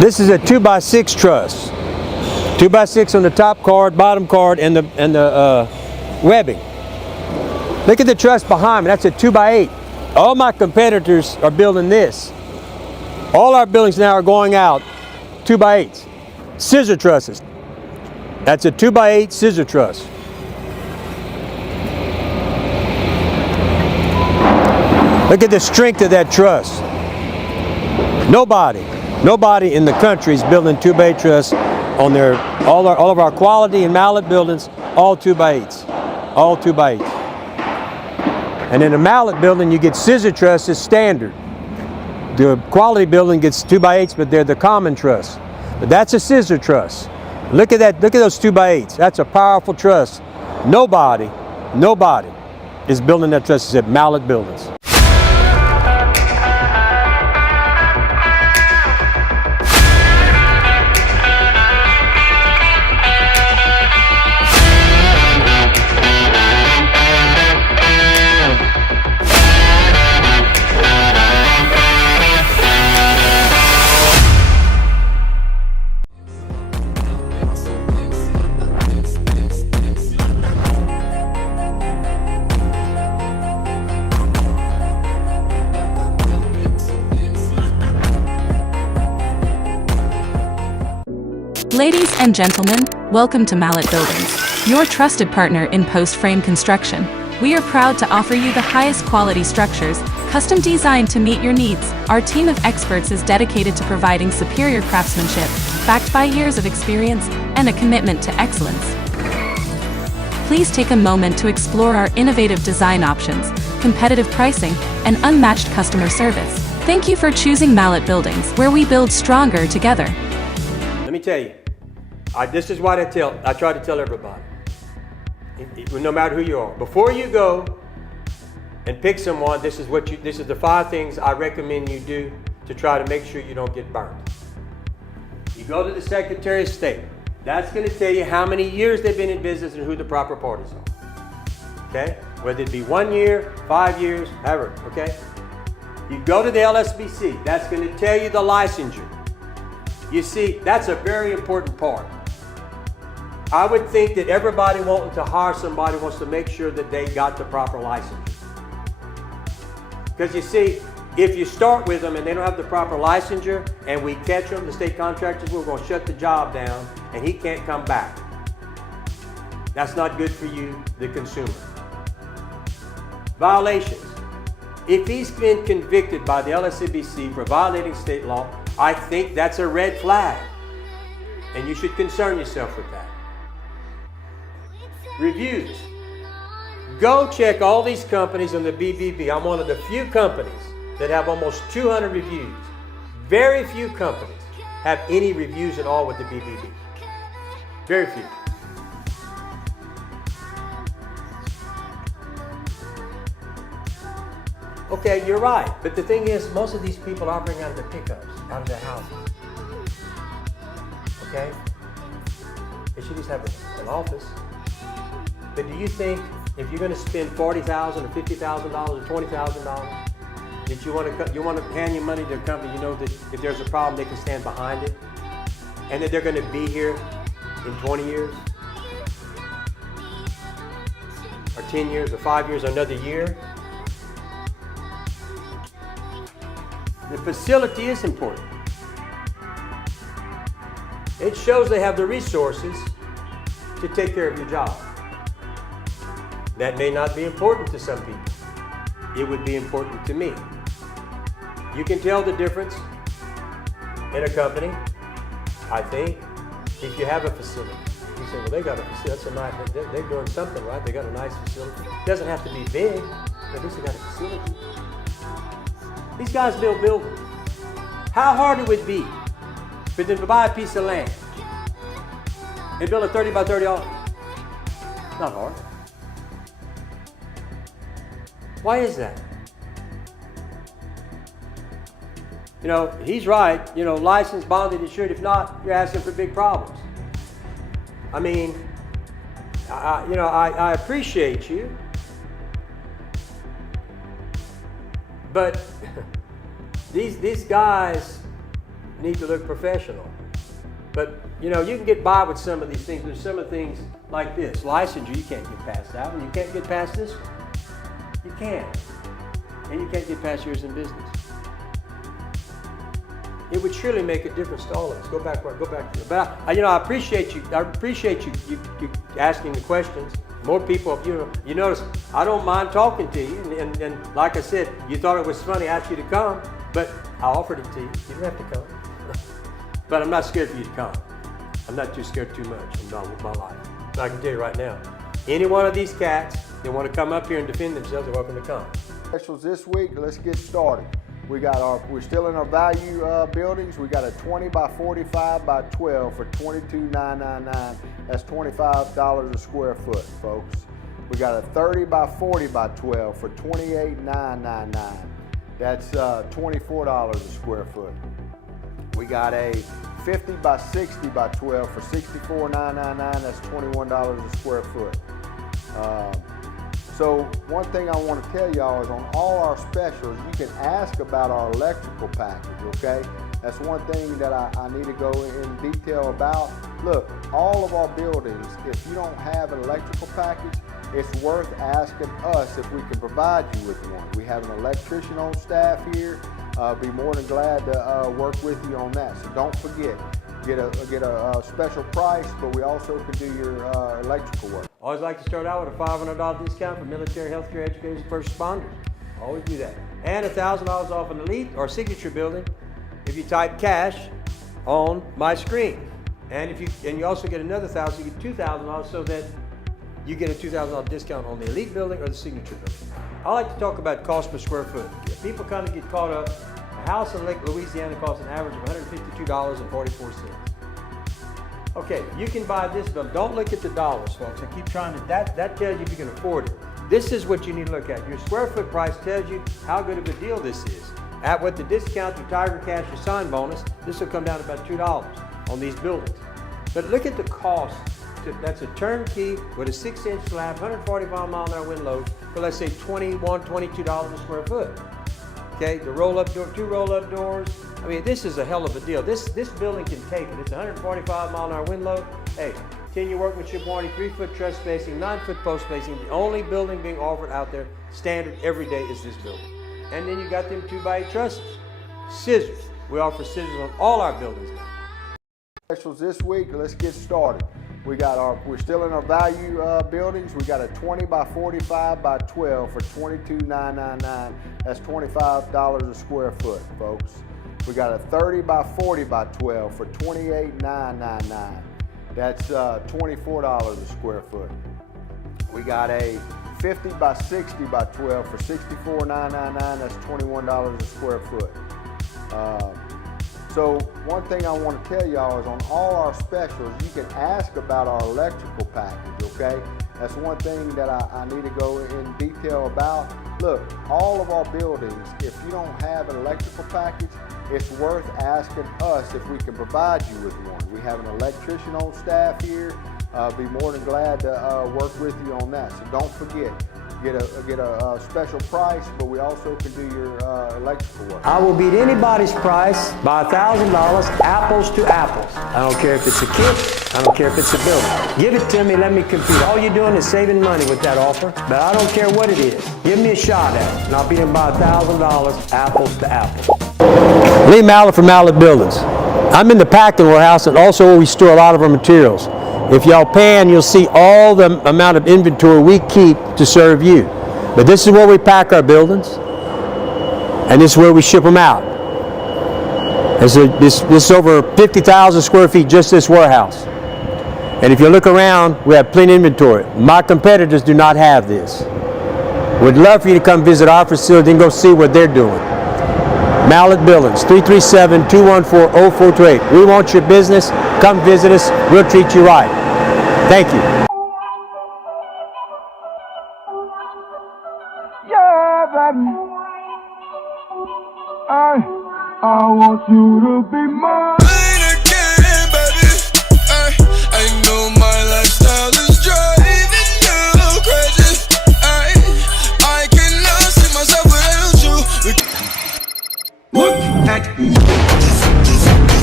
This is a 2x6 truss. 2x6 on the top card, bottom card, and the webbing. Look at the truss behind me. That's a 2x8. All my competitors are building this. All our buildings now are going out 2x8s. Scissor trusses. That's a 2x8 scissor truss. Look at the strength of that truss. Nobody in the country is building 2x8 truss on all of our quality and mallet buildings, all 2x8s, all 2x8s. And in a mallet building, you get scissor trusses standard. The quality building gets 2x8s, but they're the common truss. But that's a scissor truss. Look at that, look at those 2x8s. That's a powerful truss. Nobody is building that truss except mallet buildings. Ladies and gentlemen, welcome to Mallet Buildings, your trusted partner in post-frame construction. We are proud to offer you the highest quality structures, custom designed to meet your needs. Our team of experts is dedicated to providing superior craftsmanship, backed by years of experience and a commitment to excellence. Please take a moment to explore our innovative design options, competitive pricing, and unmatched customer service. Thank you for choosing Mallet Buildings, where we build stronger together. Let me tell you, this is what I try to tell everybody, no matter who you are. Before you go and pick someone, this is the 5 things I recommend you do to try to make sure you don't get burned. You go to the Secretary of State. That's going to tell you how many years they've been in business and who the proper parties are. Okay? Whether it be 1 year, 5 years, ever. Okay? You go to the LSBC. That's going to tell you the licensure. You see, that's a very important part. I would think that everybody wanting to hire somebody wants to make sure that they got the proper licensure. Because you see, if you start with them and they don't have the proper licensure and we catch them, the state contractors, we're going to shut the job down and he can't come back. That's not good for you, the consumer. Violations. If he's been convicted by the LSCBC for violating state law, I think that's a red flag, and you should concern yourself with that. Reviews. Go check all these companies on the BBB. I'm one of the few companies that have almost 200 reviews. Very few companies have any reviews at all with the BBB. Very few. Okay, you're right. But the thing is, most of these people are operating out of their pickups, out of their houses. Okay? They should just have an office. But do you think if you're going to spend $40,000 or $50,000 or $20,000, that you want to hand your money to a company, you know that if there's a problem, they can stand behind it, and that they're going to be here in 20 years, or 10 years, or 5 years, or another year? The facility is important. It shows they have the resources to take care of your job. That may not be important to some people. It would be important to me. You can tell the difference in a company, I think, if you have a facility. You say, well, they got a facility, that's a nice, they're doing something right, they got a nice facility. It doesn't have to be big, but at least they got a facility. These guys build buildings. How hard it would be for them to buy a piece of land and build a 30 by 30 office? Not hard. Why is that? You know, he's right. You know, licensed, bonded, insured. If not, you're asking for big problems. I mean, I appreciate you, but these guys need to look professional. But you know, you can get by with some of these things. There's some of the things like this. Licensure, you can't get past that one. You can't get past this one. You can't. And you can't get past yours in business. It would surely make a difference to all of us. Go back to it. But I appreciate you. I appreciate you asking the questions. More people, you notice, I don't mind talking to you. And like I said, you thought it was funny, I asked you to come, but I offered it to you. You didn't have to come. But I'm not scared for you to come. I'm not too scared too much. I'm not with my life. But I can tell you right now, any one of these cats that want to come up here and defend themselves are welcome to come. Specials this week, let's get started. We're still in our value buildings. We got a 20 by 45 by 12 for $22,999. That's $25 a square foot, folks. We got a 30 by 40 by 12 for $28,999. That's $24 a square foot. We got a 50 by 60 by 12 for $64,999. That's $21 a square foot. So one thing I want to tell y'all is on all our specials, you can ask about our electrical package, okay? That's one thing that I need to go in detail about. Look, all of our buildings, if you don't have an electrical package, it's worth asking us if we can provide you with one. We have an electrician on staff here. Be more than glad to work with you on that. So don't forget, get a special price, but we also can do your electrical work. Always like to start out with a $500 discount for military, healthcare, educators, and first responders. Always do that. And $1,000 off an elite or signature building if you type cash on my screen. And you also get another $1,000, you get $2,000 so that you get a $2,000 discount on the elite building or the signature building. I like to talk about cost per square foot. People kind of get caught up. A house in Lake Louisiana costs an average of $152.44. Okay, you can buy this building. Don't look at the dollars, folks. I keep trying to, that tells you if you can afford it. This is what you need to look at. Your square foot price tells you how good of a deal this is. With the discount to Tiger Cash or sign bonus, this will come down to about $2 on these buildings. But look at the cost. That's a turnkey with a 6-inch slab, 145 mile an hour wind load for let's say $21, $22 a square foot. Okay, the roll-up door, 2 roll-up doors. I mean, this is a hell of a deal. This building can take it. It's 145 mile an hour wind load. Hey, 10-year workmanship warranty, 3-foot truss spacing, 9-foot post spacing. The only building being offered out there standard every day is this building. And then you got them 2x8 trusses. Scissors. We offer scissors on all our buildings now. Specials this week, let's get started. We're still in our value buildings. We got a 20 by 45 by 12 for $22,999. That's $25 a square foot, folks. We got a 30 by 40 by 12 for $28,999. That's $24 a square foot. We got a 50 by 60 by 12 for $64,999. That's $21 a square foot. So one thing I want to tell y'all is on all our specials, you can ask about our electrical package, okay? That's one thing that I need to go in detail about. Look, all of our buildings, if you don't have an electrical package, it's worth asking us if we can provide you with one. We have an electrician on staff here. Be more than glad to work with you on that. So don't forget, get a special price, but we also can do your electrical work. I will beat anybody's price by $1,000, apples to apples. I don't care if it's a kit, I don't care if it's a building. Give it to me, let me compete. All you're doing is saving money with that offer, but I don't care what it is. Give me a shot at it, and I'll beat them by $1,000, apples to apples. Lee Mallett from Mallett Buildings. I'm in the packing warehouse and also where we store a lot of our materials. If y'all pan, you'll see all the amount of inventory we keep to serve you. But this is where we pack our buildings, and this is where we ship them out. This is over 50,000 square feet, just this warehouse. And if you look around, we have plenty of inventory. My competitors do not have this. We'd love for you to come visit our facility and go see what they're doing. Mallett Buildings, 337-214-0428. We want your business. Come visit us. We'll treat you right. Thank you. Yeah, baby. I want you to be mine. Again, baby. I know my lifestyle is driving you crazy. I cannot see myself without you. Look at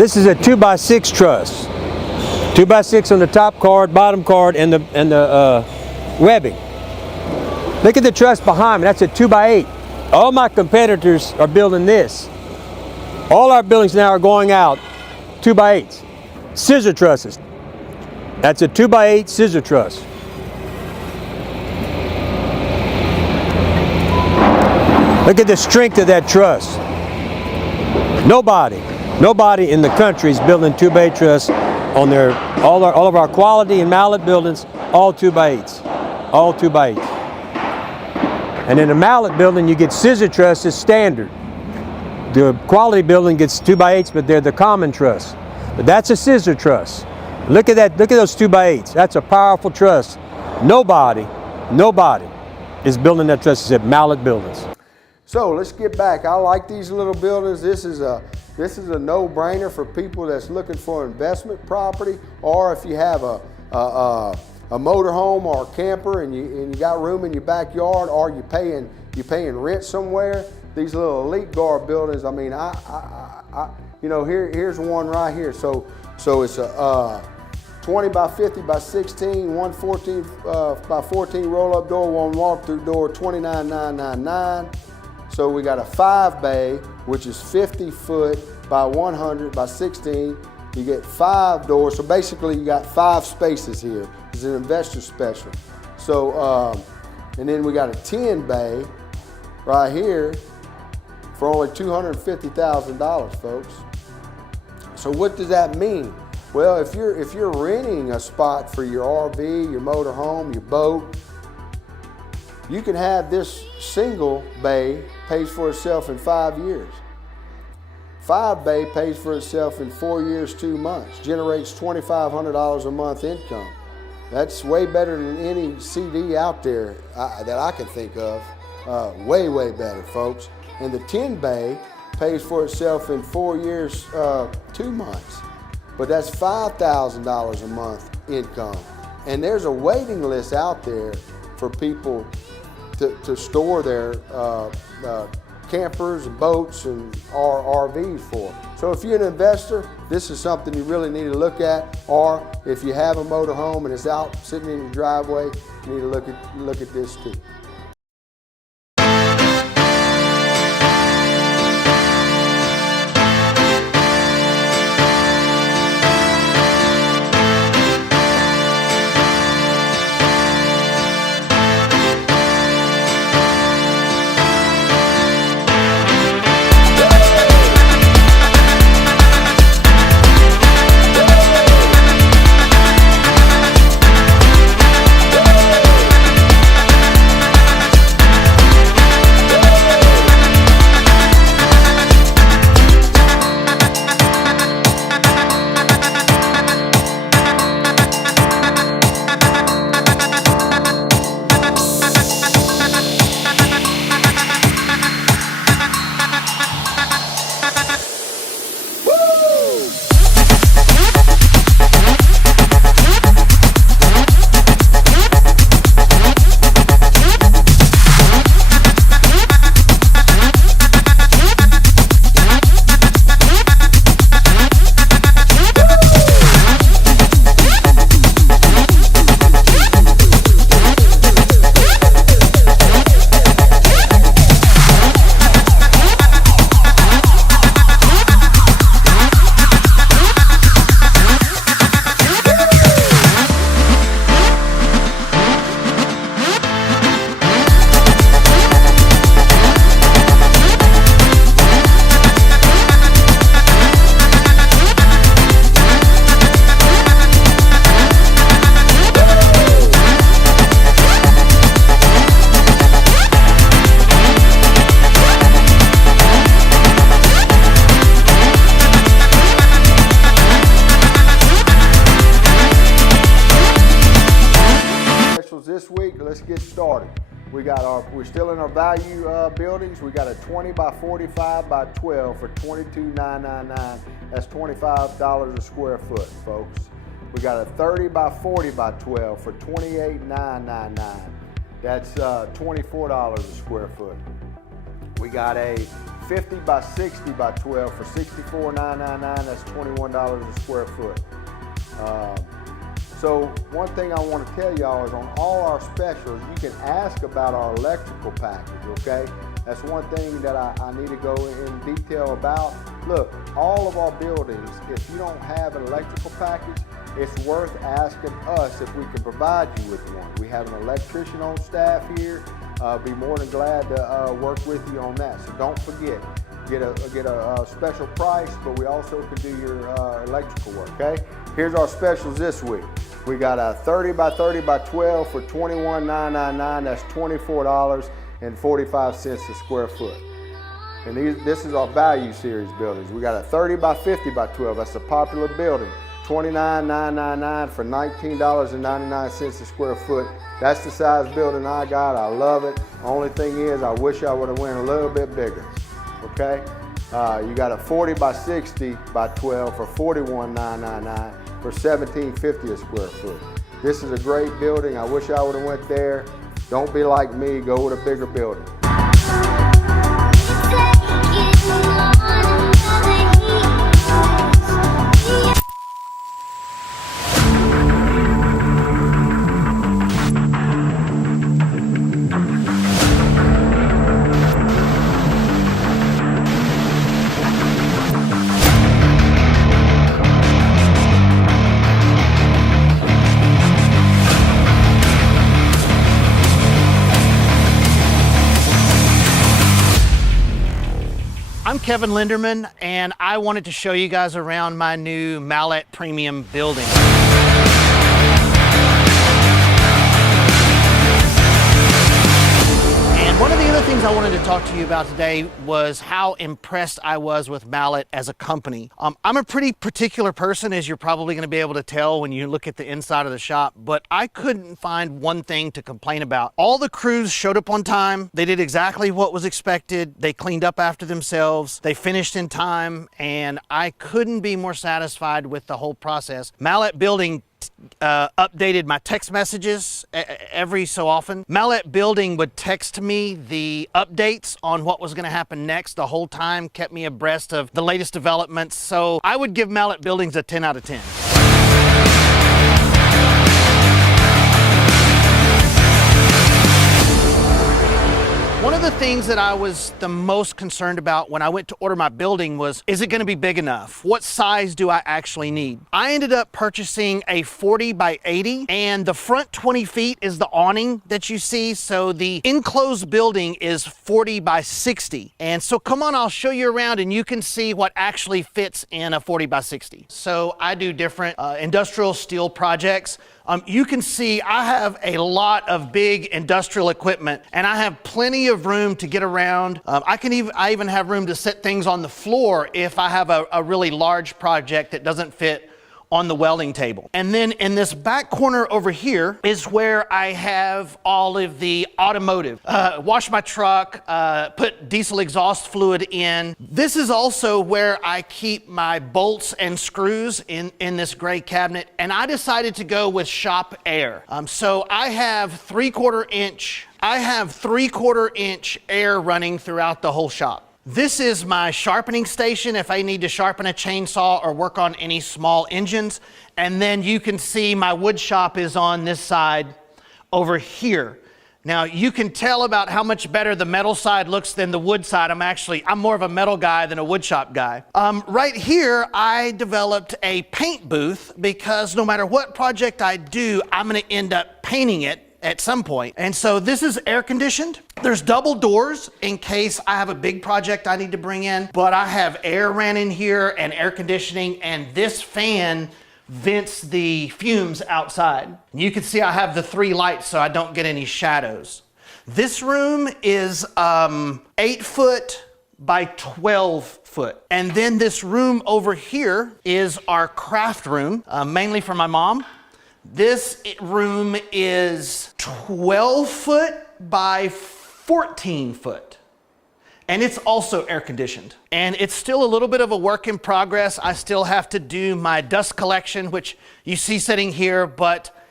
This is a 2x6 truss. 2x6 on the top card, bottom card, and the webbing. Look at the truss behind me. That's a 2x8. All my competitors are building this. All our buildings now are going out 2x8s. Scissor trusses. That's a 2x8 scissor truss. Look at the strength of that truss. Nobody in the country is building 2x8 truss on their all of our quality and mallet buildings, all 2x8s, all 2x8s. And in a mallet building, you get scissor trusses standard. The quality building gets 2x8s, but they're the common truss. But that's a scissor truss. Look at that. Look at those 2x8s. That's a powerful truss. Nobody is building that truss except mallet buildings. So let's get back. I like these little buildings. This is a no-brainer for people that's looking for investment property, or if you have a motorhome or a camper and you got room in your backyard, or you're paying rent somewhere. These little Elite Guard buildings. I mean, you know, here's one right here. So it's a 20 by 50 by 16, 114 by 14 roll-up door, one walk-through door, $29,999. So we got a 5-bay, which is 50 foot by 100 by 16. You get 5 doors, so basically you got 5 spaces here. It's an investor special. So, and then we got a 10-bay right here for only $250,000, folks. So what does that mean? Well, if you're renting a spot for your RV, your motorhome, your boat, you can have this single bay pays for itself in 5 years. 5-bay pays for itself in 4 years, 2 months, generates $2,500 a month income. That's way better than any CD out there that I can think of. Way better, folks. And the 10-bay pays for itself in 4 years, 2 months. But that's $5,000 a month income. And there's a waiting list out there for people to store their campers, boats, and RVs for. So if you're an investor, this is something you really need to look at. Or if you have a motorhome and it's out sitting in your driveway, you need to look at this too. This week, let's get started. We're still in our value buildings. We got a 20 by 45 by 12 for $22,999. That's $25 a square foot, folks. We got a 30 by 40 by 12 for $28,999. That's $24 a square foot. We got a 50 by 60 by 12 for $64,999. That's $21 a square foot. So one thing I want to tell y'all is on all our specials, you can ask about our electrical package, okay? That's one thing that I need to go in detail about. Look, all of our buildings, if you don't have an electrical package, it's worth asking us if we can provide you with one. We have an electrician on staff here. Be more than glad to work with you on that. So don't forget, get a special price, but we also can do your electrical work, okay? Here's our specials this week. We got a 30 by 30 by 12 for $21,999. That's $24.45 a square foot. And this is our value series buildings. We got a 30 by 50 by 12. That's a popular building. $29,999 for $19.99 a square foot. That's the size building I got. I love it. Only thing is, I wish I would have went a little bit bigger. Okay? You got a 40 by 60 by 12 for $41,999 for $17.50 a square foot. This is a great building. I wish I would have went there. Don't be like me. Go with a bigger building. I'm Kevin Linderman, and I wanted to show you guys around my new Mallet Premium building. And one of the other things I wanted to talk to you about today was how impressed I was with Mallet as a company. I'm a pretty particular person, as you're probably going to be able to tell when you look at the inside of the shop, but I couldn't find one thing to complain about. All the crews showed up on time. They did exactly what was expected. They cleaned up after themselves. They finished in time, and I couldn't be more satisfied with the whole process. Mallet Building updated my text messages every so often. Mallet Building would text me the updates on what was going to happen next the whole time, kept me abreast of the latest developments. So I would give Mallet Buildings a 10 out of 10. One of the things that I was the most concerned about when I went to order my building was, is it going to be big enough? What size do I actually need? I ended up purchasing a 40 by 80, and the front 20 feet is the awning that you see. So the enclosed building is 40 by 60. And so come on, I'll show you around and you can see what actually fits in a 40 by 60. So I do different industrial steel projects. You can see I have a lot of big industrial equipment, and I have plenty of room to get around. I even have room to set things on the floor if I have a really large project that doesn't fit on the welding table. And then in this back corner over here is where I have all of the automotive. Wash my truck, put diesel exhaust fluid in. This is also where I keep my bolts and screws in this gray cabinet, and I decided to go with Shop Air. So I have 3/4 inch air running throughout the whole shop. This is my sharpening station if I need to sharpen a chainsaw or work on any small engines. And then you can see my wood shop is on this side over here. Now you can tell about how much better the metal side looks than the wood side. I'm more of a metal guy than a wood shop guy. Right here, I developed a paint booth because no matter what project I do, I'm gonna end up painting it at some point. And so this is air conditioned. There's double doors in case I have a big project I need to bring in, but I have air ran in here and air conditioning, and this fan vents the fumes outside. You can see I have the 3 lights so I don't get any shadows. This room is 8 foot by 12 foot. And then this room over here is our craft room, mainly for my mom. This room is 12 foot by 14 foot. And it's also air conditioned. And it's still a little bit of a work in progress. I still have to do my dust collection, which you see sitting here, but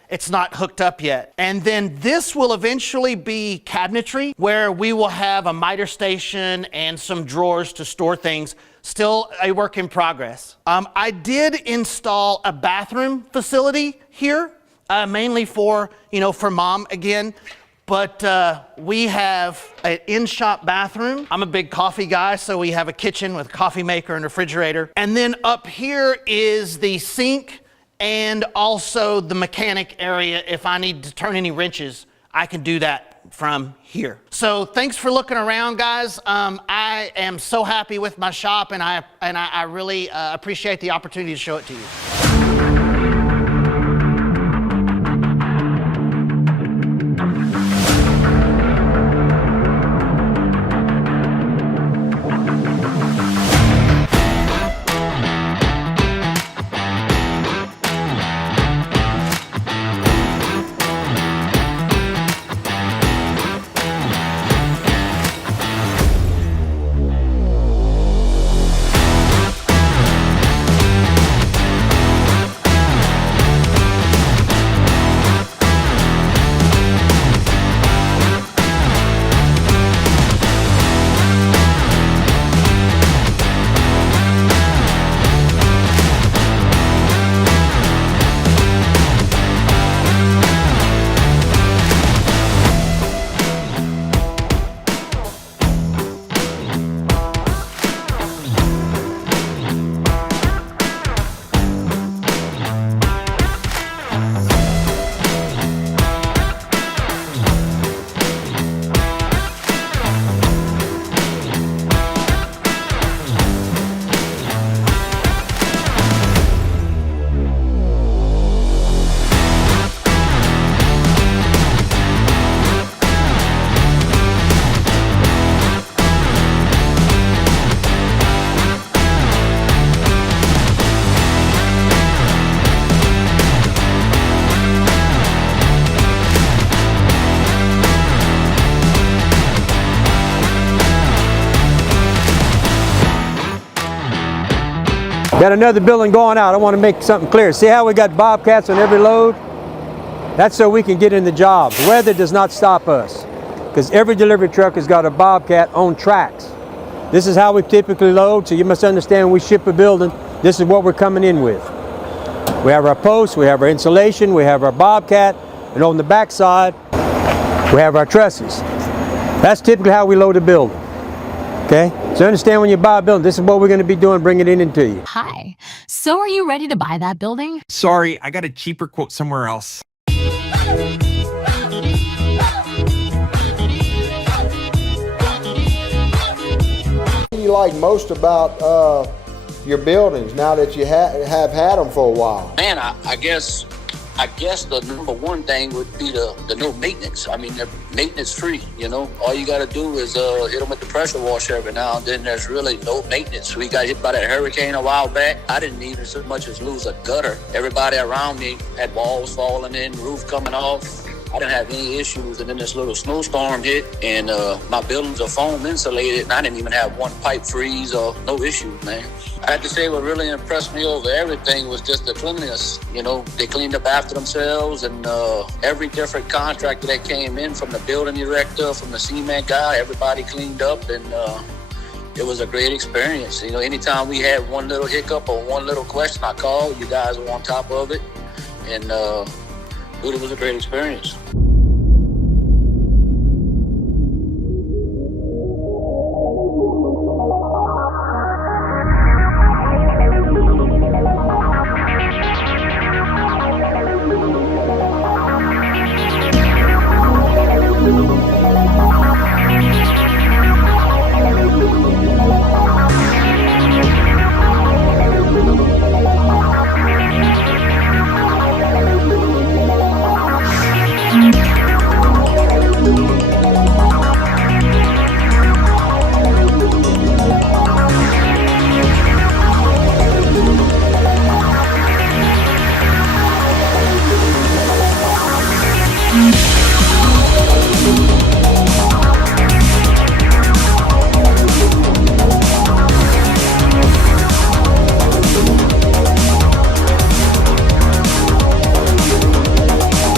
It's not hooked up yet. And then this will eventually be cabinetry, where we will have a miter station and some drawers to store things. Still a work in progress. I did install a bathroom facility here, mainly for mom again. But we have an in-shop bathroom. I'm a big coffee guy, so we have a kitchen with a coffee maker and refrigerator. And then up here is the sink and also the mechanic area. If I need to turn any wrenches, I can do that from here. So thanks for looking around, guys. I am so happy with my shop, and I really appreciate the opportunity to show it to you. Got another building going out. I want to make something clear. See how we got Bobcats on every load? That's so we can get in the job. Weather does not stop us, because every delivery truck has got a Bobcat on tracks. This is how we typically load, so you must understand when we ship a building, this is what we're coming in with. We have our posts, we have our insulation, we have our Bobcat, and on the back side, we have our trusses. That's typically how we load a building. Okay? So understand when you buy a building, this is what we're going to be doing, bringing it into you. Hi. So are you ready to buy that building? Sorry, I got a cheaper quote somewhere else. What do you like most about your buildings now that you have had them for a while? Man, I guess the number one thing would be the no maintenance. I mean, they're maintenance free, All you got to do is hit them with the pressure washer every now and then. There's really no maintenance. We got hit by that hurricane a while back. I didn't even so much as lose a gutter. Everybody around me had walls falling in, roof coming off. I didn't have any issues, and then this little snowstorm hit, and my buildings are foam insulated, and I didn't even have one pipe freeze or no issues, man. I have to say what really impressed me over everything was just the cleanliness. They cleaned up after themselves, and every different contractor that came in, from the building director, from the cement guy, everybody cleaned up, and it was a great experience. Anytime we had one little hiccup or one little question, I called. You guys were on top of it, and it was a great experience.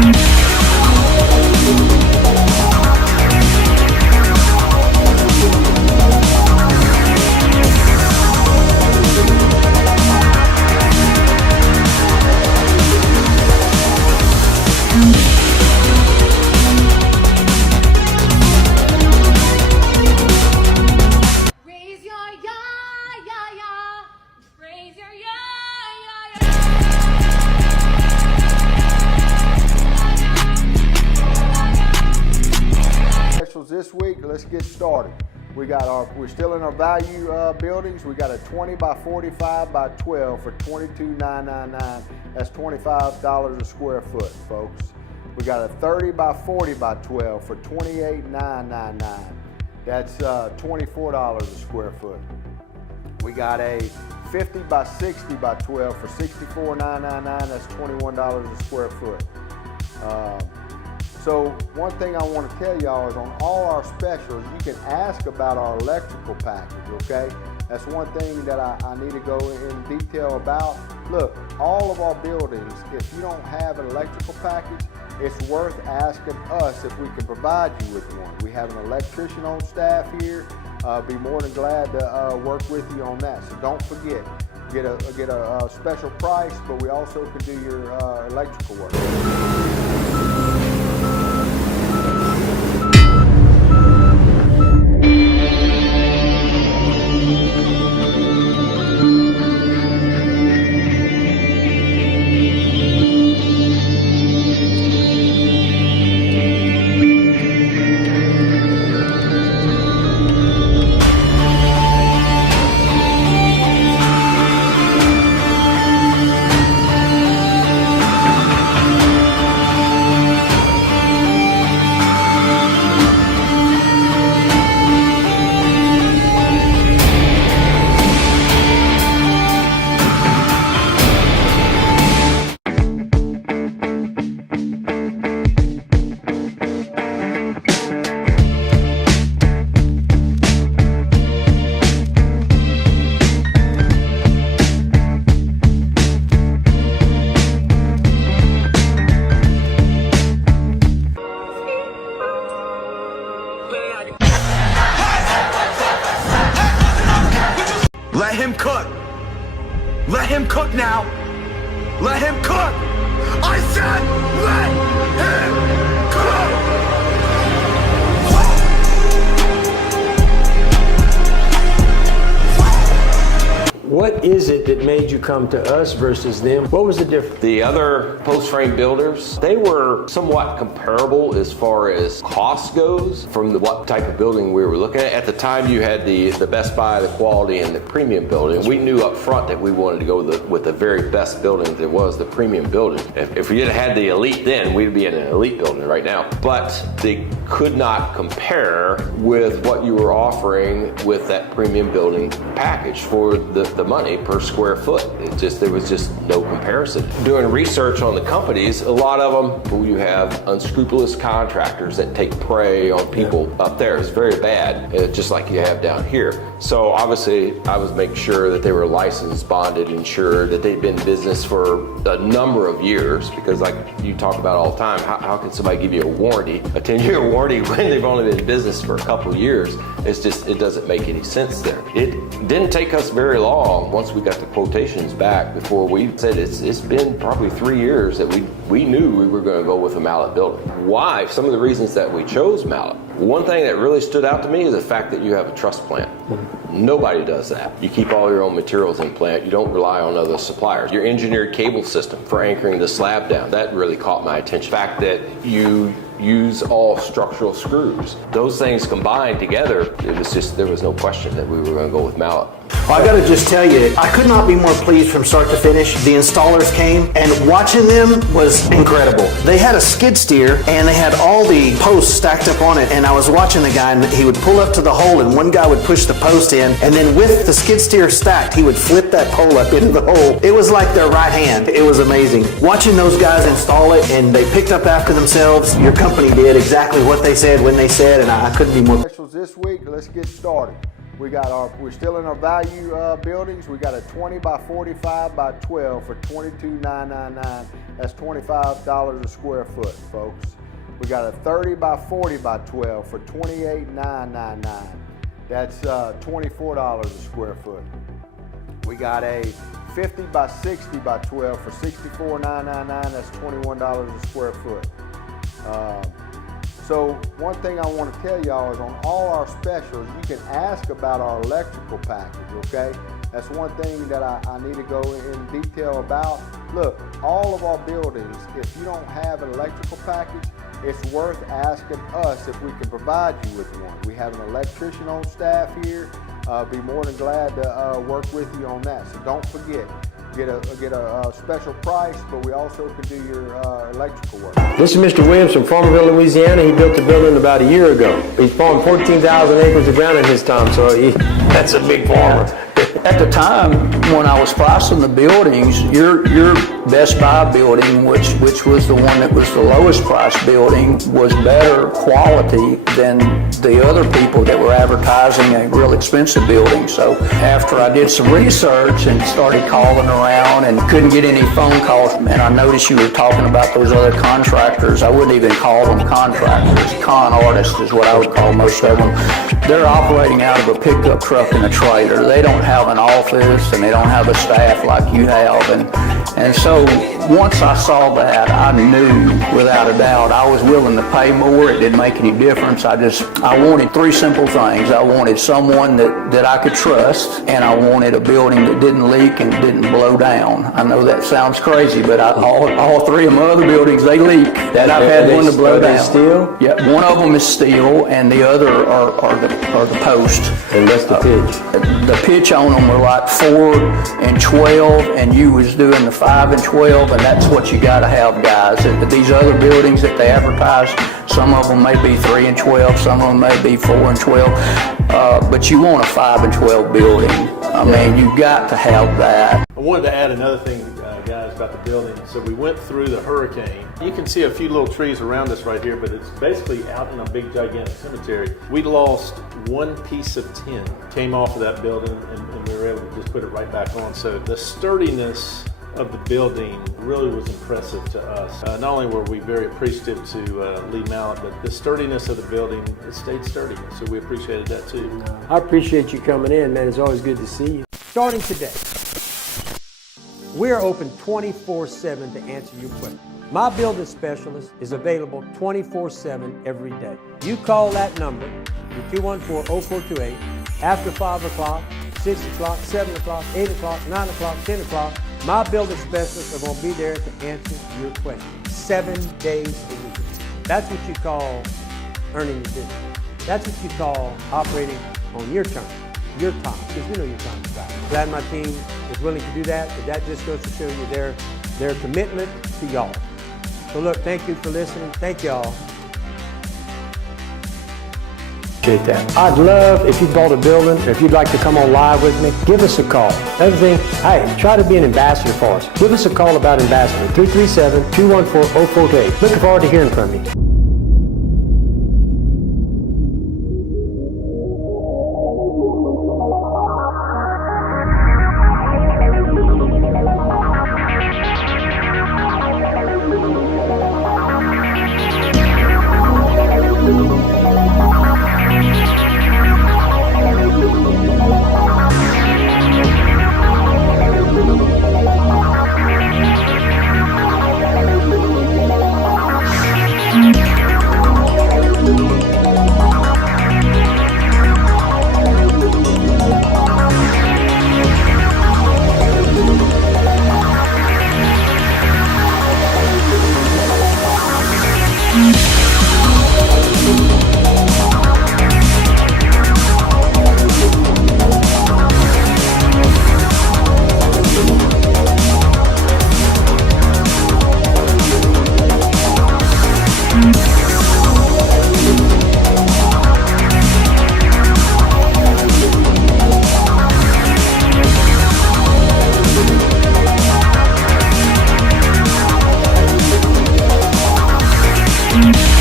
Raise your ya ya ya. Raise your ya ya ya. Specials this week, let's get started. We're still in our value buildings. We got a 20 by 45 by 12 for $22,999. That's $25 a square foot, folks. We got a 30 by 40 by 12 for $28,999. That's $24 a square foot. We got a 50 by 60 by 12 for $64,999. That's $21 a square foot. So one thing I want to tell y'all is on all our specials, you can ask about our electrical package, okay? That's one thing that I need to go in detail about. Look, all of our buildings, if you don't have an electrical package, it's worth asking us if we can provide you with one. We have an electrician on staff here. Be more than glad to work with you on that. So don't forget, get a special price, but we also can do your electrical work. Let him cook. Let him cook now. Let him cook. I said let him cook. What is it that made you come to us versus them? What was the difference? The other post frame builders, they were somewhat comparable as far as cost goes from what type of building we were looking at. At the time, you had the Best Buy, the quality, and the premium building. We knew up front that we wanted to go with the very best building that was the premium building. If we had had the elite then, we'd be in an elite building right now. But they could not compare with what you were offering with that premium building package for the money per square foot. There was just no comparison. Doing research on the companies, a lot of them, you have unscrupulous contractors that take prey on people up there. It's very bad, just like you have down here. So obviously, I was making sure that they were licensed, bonded, insured, that they'd been in business for a number of years, because like you talk about all the time, how can somebody give you a warranty, a 10-year warranty, when they've only been in business for a couple of years? It doesn't make any sense there. It didn't take us very long once we got the quotations back before we said it's been probably 3 years that we knew we were going to go with a Mallet building. Why? Some of the reasons that we chose Mallet. One thing that really stood out to me is the fact that you have a truss plant. Nobody does that. You keep all your own materials in plant. You don't rely on other suppliers. Your engineered cable system for anchoring the slab down, that really caught my attention. The fact that you use all structural screws. Those things combined together, there was no question that we were going to go with Mallet. Well, I gotta just tell you, I could not be more pleased from start to finish. The installers came, and watching them was incredible. They had a skid steer, and they had all the posts stacked up on it, and I was watching the guy, and he would pull up to the hole, and one guy would push the post in, and then with the skid steer stacked, he would flip that pole up into the hole. It was like their right hand. It was amazing. Watching those guys install it, and they picked up after themselves. Your company did exactly what they said when they said, and I couldn't be more. Specials this week, let's get started. We're still in our value buildings. We got a 20 by 45 by 12 for $22,999. That's $25 a square foot, folks. We got a 30 by 40 by 12 for $28,999. That's $24 a square foot. We got a 50 by 60 by 12 for $64,999. That's $21 a square foot. So one thing I want to tell y'all is on all our specials, you can ask about our electrical package, okay? That's one thing that I need to go in detail about. Look, all of our buildings, if you don't have an electrical package, it's worth asking us if we can provide you with one. We have an electrician on staff here. Be more than glad to work with you on that. So don't forget, get a special price, but we also can do your electrical work. This is Mr. Williams from Farmerville, Louisiana. He built the building about a year ago. He's farmed 14,000 acres of ground in his time, so that's a big farmer. At the time when I was pricing the buildings, your Best Buy building, which was the one that was the lowest price building, was better quality than the other people that were advertising a real expensive building. So after I did some research and started calling around and couldn't get any phone calls, and I noticed you were talking about those other contractors. I wouldn't even call them contractors. Con artists is what I would call most of them. They're operating out of a pickup truck and a trailer. They don't have an office and they don't have a staff like you have. And so once I saw that, I knew without a doubt I was willing to pay more. It didn't make any difference. I wanted three simple things. I wanted someone that I could trust, and I wanted a building that didn't leak and didn't blow down. I know that sounds crazy, but all three of my other buildings, they leak. That I've had one to blow down. Steel? Yeah, one of them is steel, and the other are the posts. And that's the pitch. The pitch on them were like 4 and 12, and you was doing the 5 and 12, and that's what you got to have, guys. These other buildings that they advertise, some of them may be 3 and 12, some of them may be 4 and 12, but you want a 5 and 12 building. I mean, you got to have that. I wanted to add another thing, guys, about the building. So we went through the hurricane. You can see a few little trees around us right here, but it's basically out in a big, gigantic cemetery. We lost one piece of tin, came off of that building, and we were able to just put it right back on. So the sturdiness of the building really was impressive to us. Not only were we very appreciative to Lee Mallet, but the sturdiness of the building, it stayed sturdy. So we appreciated that too. I appreciate you coming in, man. It's always good to see you. Starting today, we're open 24/7 to answer your questions. My building specialist is available 24/7 every day. You call that number, 214-0428, after 5 o'clock, 6 o'clock, 7 o'clock, 8 o'clock, 9 o'clock, 10 o'clock. My building specialists are going to be there to answer your questions 7 days a week. That's what you call earning your business. That's what you call operating on your terms, your time, because we know your time is valuable. Glad my team is willing to do that, but that just goes to show you their commitment to y'all. So look, thank you for listening. Thank y'all. Appreciate that. I'd love if you bought a building, or if you'd like to come on live with me, give us a call. Another thing, hey, try to be an ambassador for us. Give us a call about ambassador, 337-214-0428. Looking forward to hearing from you. Mm-hmm.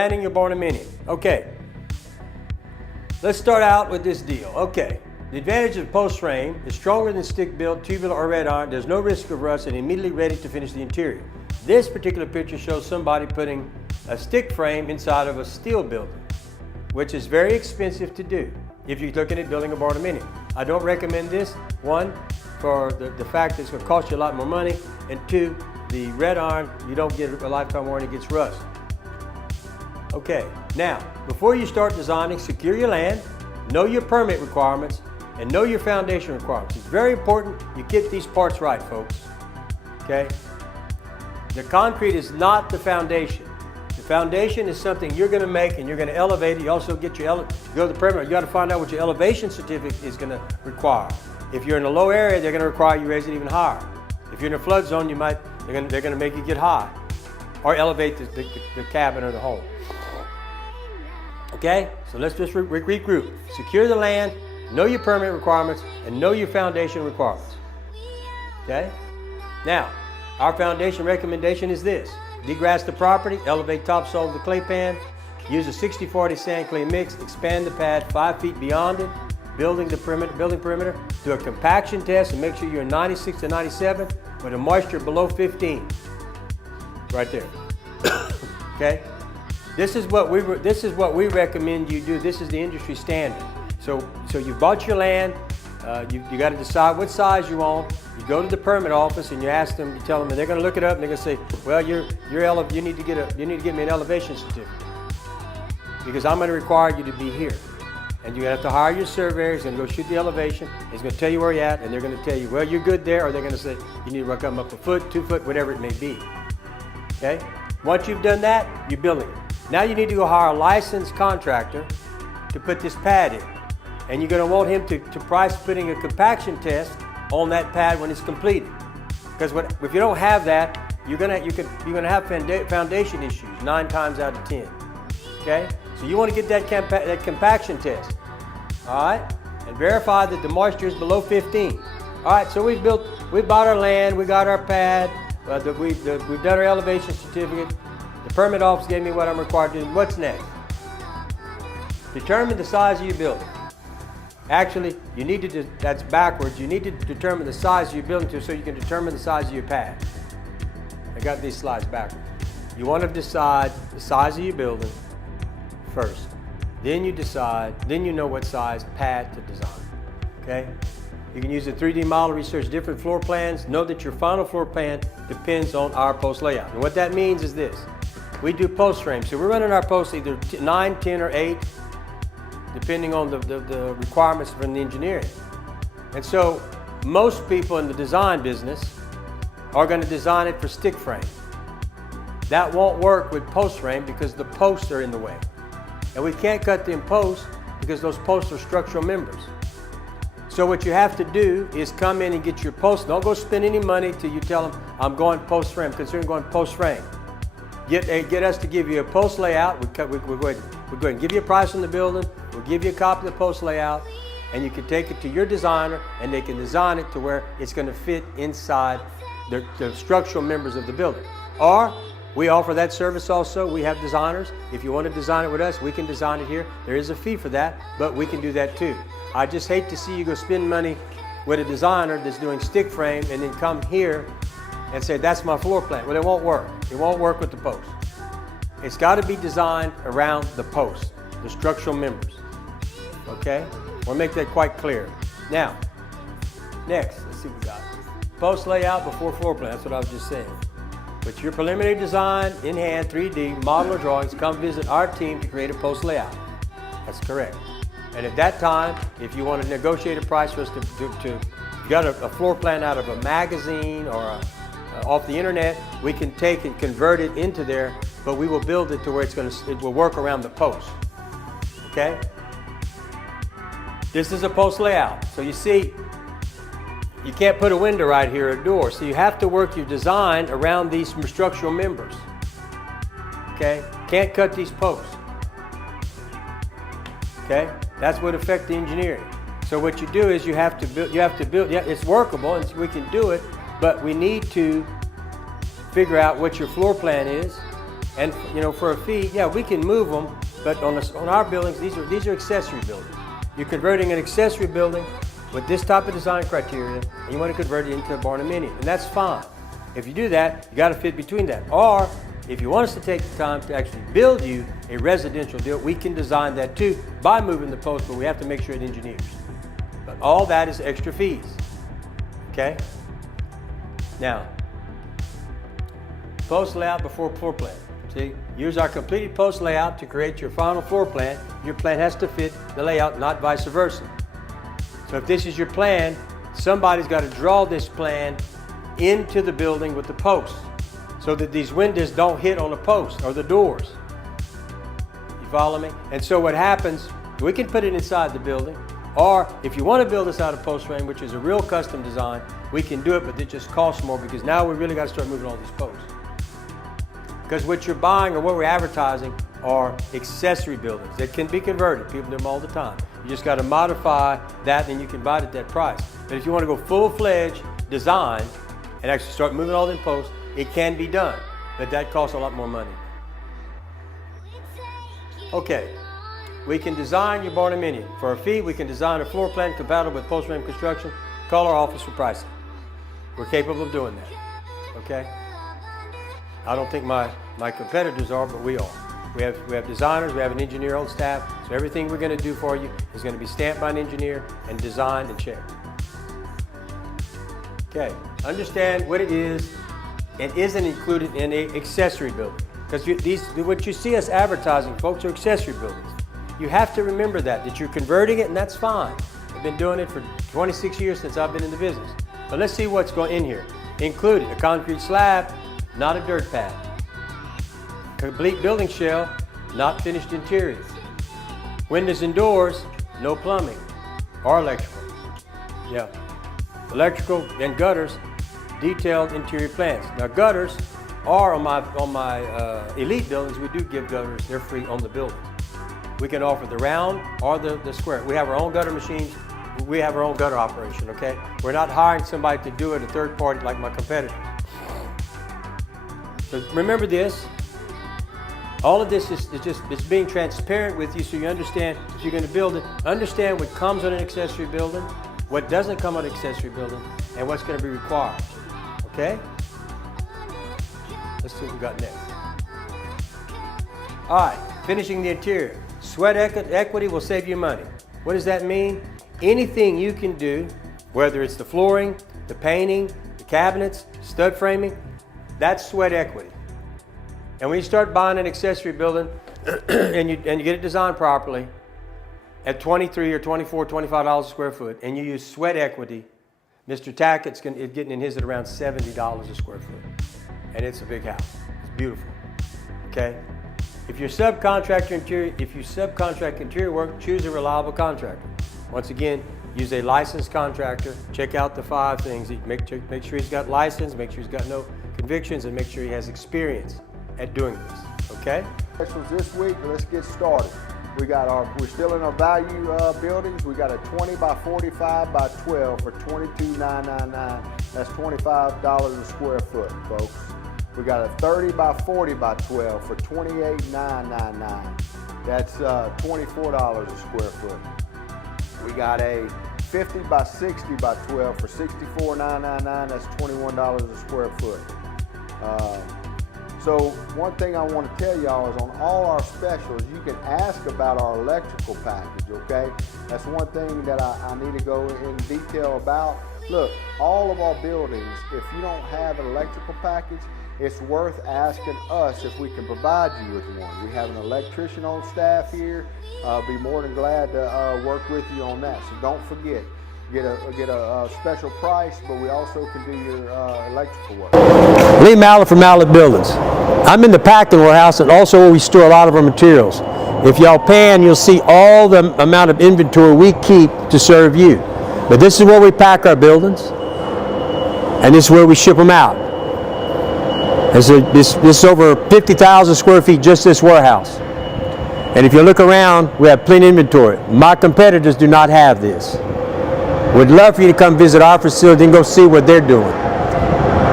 planning your barnuminium. Okay, let's start out with this deal. Okay, the advantage of post frame is stronger than stick built, tubular, or red iron. There's no risk of rust and immediately ready to finish the interior. This particular picture shows somebody putting a stick frame inside of a steel building, which is very expensive to do if you're looking at building a barnuminium. I don't recommend this, one, for the fact that it's going to cost you a lot more money, and two, the red iron, you don't get a lifetime warranty, it gets rust. Okay, now, before you start designing, secure your land, know your permit requirements, and know your foundation requirements. It's very important you get these parts right, folks, okay? The concrete is not the foundation. The foundation is something you're going to make and you're going to elevate it. You also get your, go to the permit, you got to find out what your elevation certificate is going to require. If you're in a low area, they're going to require you raise it even higher. If you're in a flood zone, they're going to make you get high or elevate the cabin or the home. Okay, so let's just regroup. Secure the land, know your permit requirements, and know your foundation requirements. Okay? Now, our foundation recommendation is this. Degrass the property, elevate topsoil of the clay pan, use a 60-40 sand clay mix, expand the pad 5 feet beyond it, building perimeter, do a compaction test and make sure you're 96 to 97 with a moisture below 15. Right there. Okay? This is what we recommend you do. This is the industry standard. So you bought your land, you got to decide what size you want. You go to the permit office and you ask them, you tell them, and they're going to look it up and they're going to say, well, you need to get me an elevation certificate because I'm going to require you to be here. And you have to hire your surveyor. He's going to go shoot the elevation. He's going to tell you where you're at, and they're going to tell you, well, you're good there, or they're going to say you need to come up a foot, 2 foot, whatever it may be. Okay? Once you've done that, you're building it. Now you need to go hire a licensed contractor to put this pad in. And you're going to want him to price putting a compaction test on that pad when it's completed. Because if you don't have that, you're going to have foundation issues 9 times out of 10. Okay? So you want to get that compaction test. All right? And verify that the moisture is below 15. All right, so we bought our land, we got our pad, we've done our elevation certificate. The permit office gave me what I'm required to do. What's next? Determine the size of your building. Actually, you need to that's backwards. You need to determine the size of your building so you can determine the size of your pad. I got these slides backwards. You want to decide the size of your building first. Then you know what size pad to design. Okay? You can use a 3D model, research different floor plans. Know that your final floor plan depends on our post layout. And what that means is this. We do post frames. So we're running our posts either 9, 10, or 8, depending on the requirements from the engineering. And so most people in the design business are going to design it for stick frame. That won't work with post frame because the posts are in the way. And we can't cut them posts because those posts are structural members. So what you have to do is come in and get your posts. Don't go spend any money till you tell them, I'm going post frame, considering going post frame. Get us to give you a post layout. We'll go ahead and give you a price on the building. We'll give you a copy of the post layout, and you can take it to your designer, and they can design it to where it's going to fit inside the structural members of the building. Or we offer that service also. We have designers. If you want to design it with us, we can design it here. There is a fee for that, but we can do that too. I just hate to see you go spend money with a designer that's doing stick frame and then come here and say, that's my floor plan. Well, it won't work. It won't work with the post. It's got to be designed around the post, the structural members. Okay? We'll make that quite clear. Now, next, let's see what we got. Post layout before floor plan. That's what I was just saying. With your preliminary design in hand, 3D, model or drawings, come visit our team to create a post layout. That's correct. And at that time, if you want to negotiate a price for us to got a floor plan out of a magazine or off the internet, we can take and convert it into there, but we will build it to where it will work around the post. Okay? This is a post layout. So you see, you can't put a window right here or a door. So you have to work your design around these structural members. Okay? Can't cut these posts. Okay? That's what affects the engineering. So what you do is you have to build, yeah, it's workable and we can do it, but we need to figure out what your floor plan is And for a fee, yeah, we can move them, but on our buildings, these are accessory buildings. You're converting an accessory building with this type of design criteria, and you want to convert it into a barnuminium, and that's fine. If you do that, you got to fit between that. Or if you want us to take the time to actually build you a residential deal, we can design that too by moving the post, but we have to make sure it engineers. But all that is extra fees. Okay? Now, post layout before floor plan. See, use our completed post layout to create your final floor plan. Your plan has to fit the layout, not vice versa. So if this is your plan, somebody's got to draw this plan into the building with the posts so that these windows don't hit on the post or the doors. You follow me? And so what happens, we can put it inside the building, or if you want to build this out of post frame, which is a real custom design, we can do it, but it just costs more because now we really got to start moving all these posts. Because what you're buying or what we're advertising are accessory buildings that can be converted. People do them all the time. You just got to modify that and you can buy it at that price. But if you want to go full-fledged design and actually start moving all in posts, it can be done. But that costs a lot more money. Okay, we can design your barnuminium. For a fee, we can design a floor plan compatible with post-frame construction. Call our office for pricing. We're capable of doing that, okay? I don't think my competitors are, but we are. We have designers, we have an engineer on staff, so everything we're going to do for you is going to be stamped by an engineer and designed and checked. Okay, understand what it is and isn't included in an accessory building. Because what you see us advertising, folks, are accessory buildings. You have to remember that you're converting it, and that's fine. I've been doing it for 26 years since I've been in the business. But let's see what's going in here. Included a concrete slab, not a dirt pad. Complete building shell, not finished interior. Windows and doors, no plumbing or electrical. Yeah. Electrical and gutters, detailed interior plans. Now gutters are on my elite buildings, we do give gutters, they're free on the buildings. We can offer the round or the square. We have our own gutter machines, we have our own gutter operation, okay? We're not hiring somebody to do it, a third party like my competitors. So remember this, all of this is just being transparent with you so you understand if you're going to build it, understand what comes on an accessory building, what doesn't come on an accessory building, and what's going to be required, okay? Let's see what we got next. All right, finishing the interior. Sweat equity will save you money. What does that mean? Anything you can do, whether it's the flooring, the painting, the cabinets, stud framing, that's sweat equity. And when you start buying an accessory building and you get it designed properly at $23 or $24, $25 a square foot, and you use sweat equity, Mr. Tackett's getting in his at around $70 a square foot. And it's a big house. It's beautiful. Okay? If you subcontract interior work, choose a reliable contractor. Once again, use a licensed contractor. Check out the 5 things. Make sure he's got license, make sure he's got no convictions, and make sure he has experience at doing this, okay? Specials this week, let's get started. We're still in our value buildings. We got a 20 by 45 by 12 for $22,999. That's $25 a square foot, folks. We got a 30 by 40 by 12 for $28,999. That's $24 a square foot. We got a 50 by 60 by 12 for $64,999. That's $21 a square foot. So one thing I want to tell y'all is on all our specials, you can ask about our electrical package, okay? That's one thing that I need to go in detail about. Look, all of our buildings, if you don't have an electrical package, it's worth asking us if we can provide you with one. We have an electrician on staff here. Be more than glad to work with you on that. So don't forget, get a special price, but we also can do your electrical work. Lee Mallett from Mallett Buildings. I'm in the packing warehouse and also where we store a lot of our materials. If y'all pan, you'll see all the amount of inventory we keep to serve you. But this is where we pack our buildings, and this is where we ship them out. This is over 50,000 square feet, just this warehouse. And if you look around, we have plenty of inventory. My competitors do not have this. We'd love for you to come visit our facility and go see what they're doing.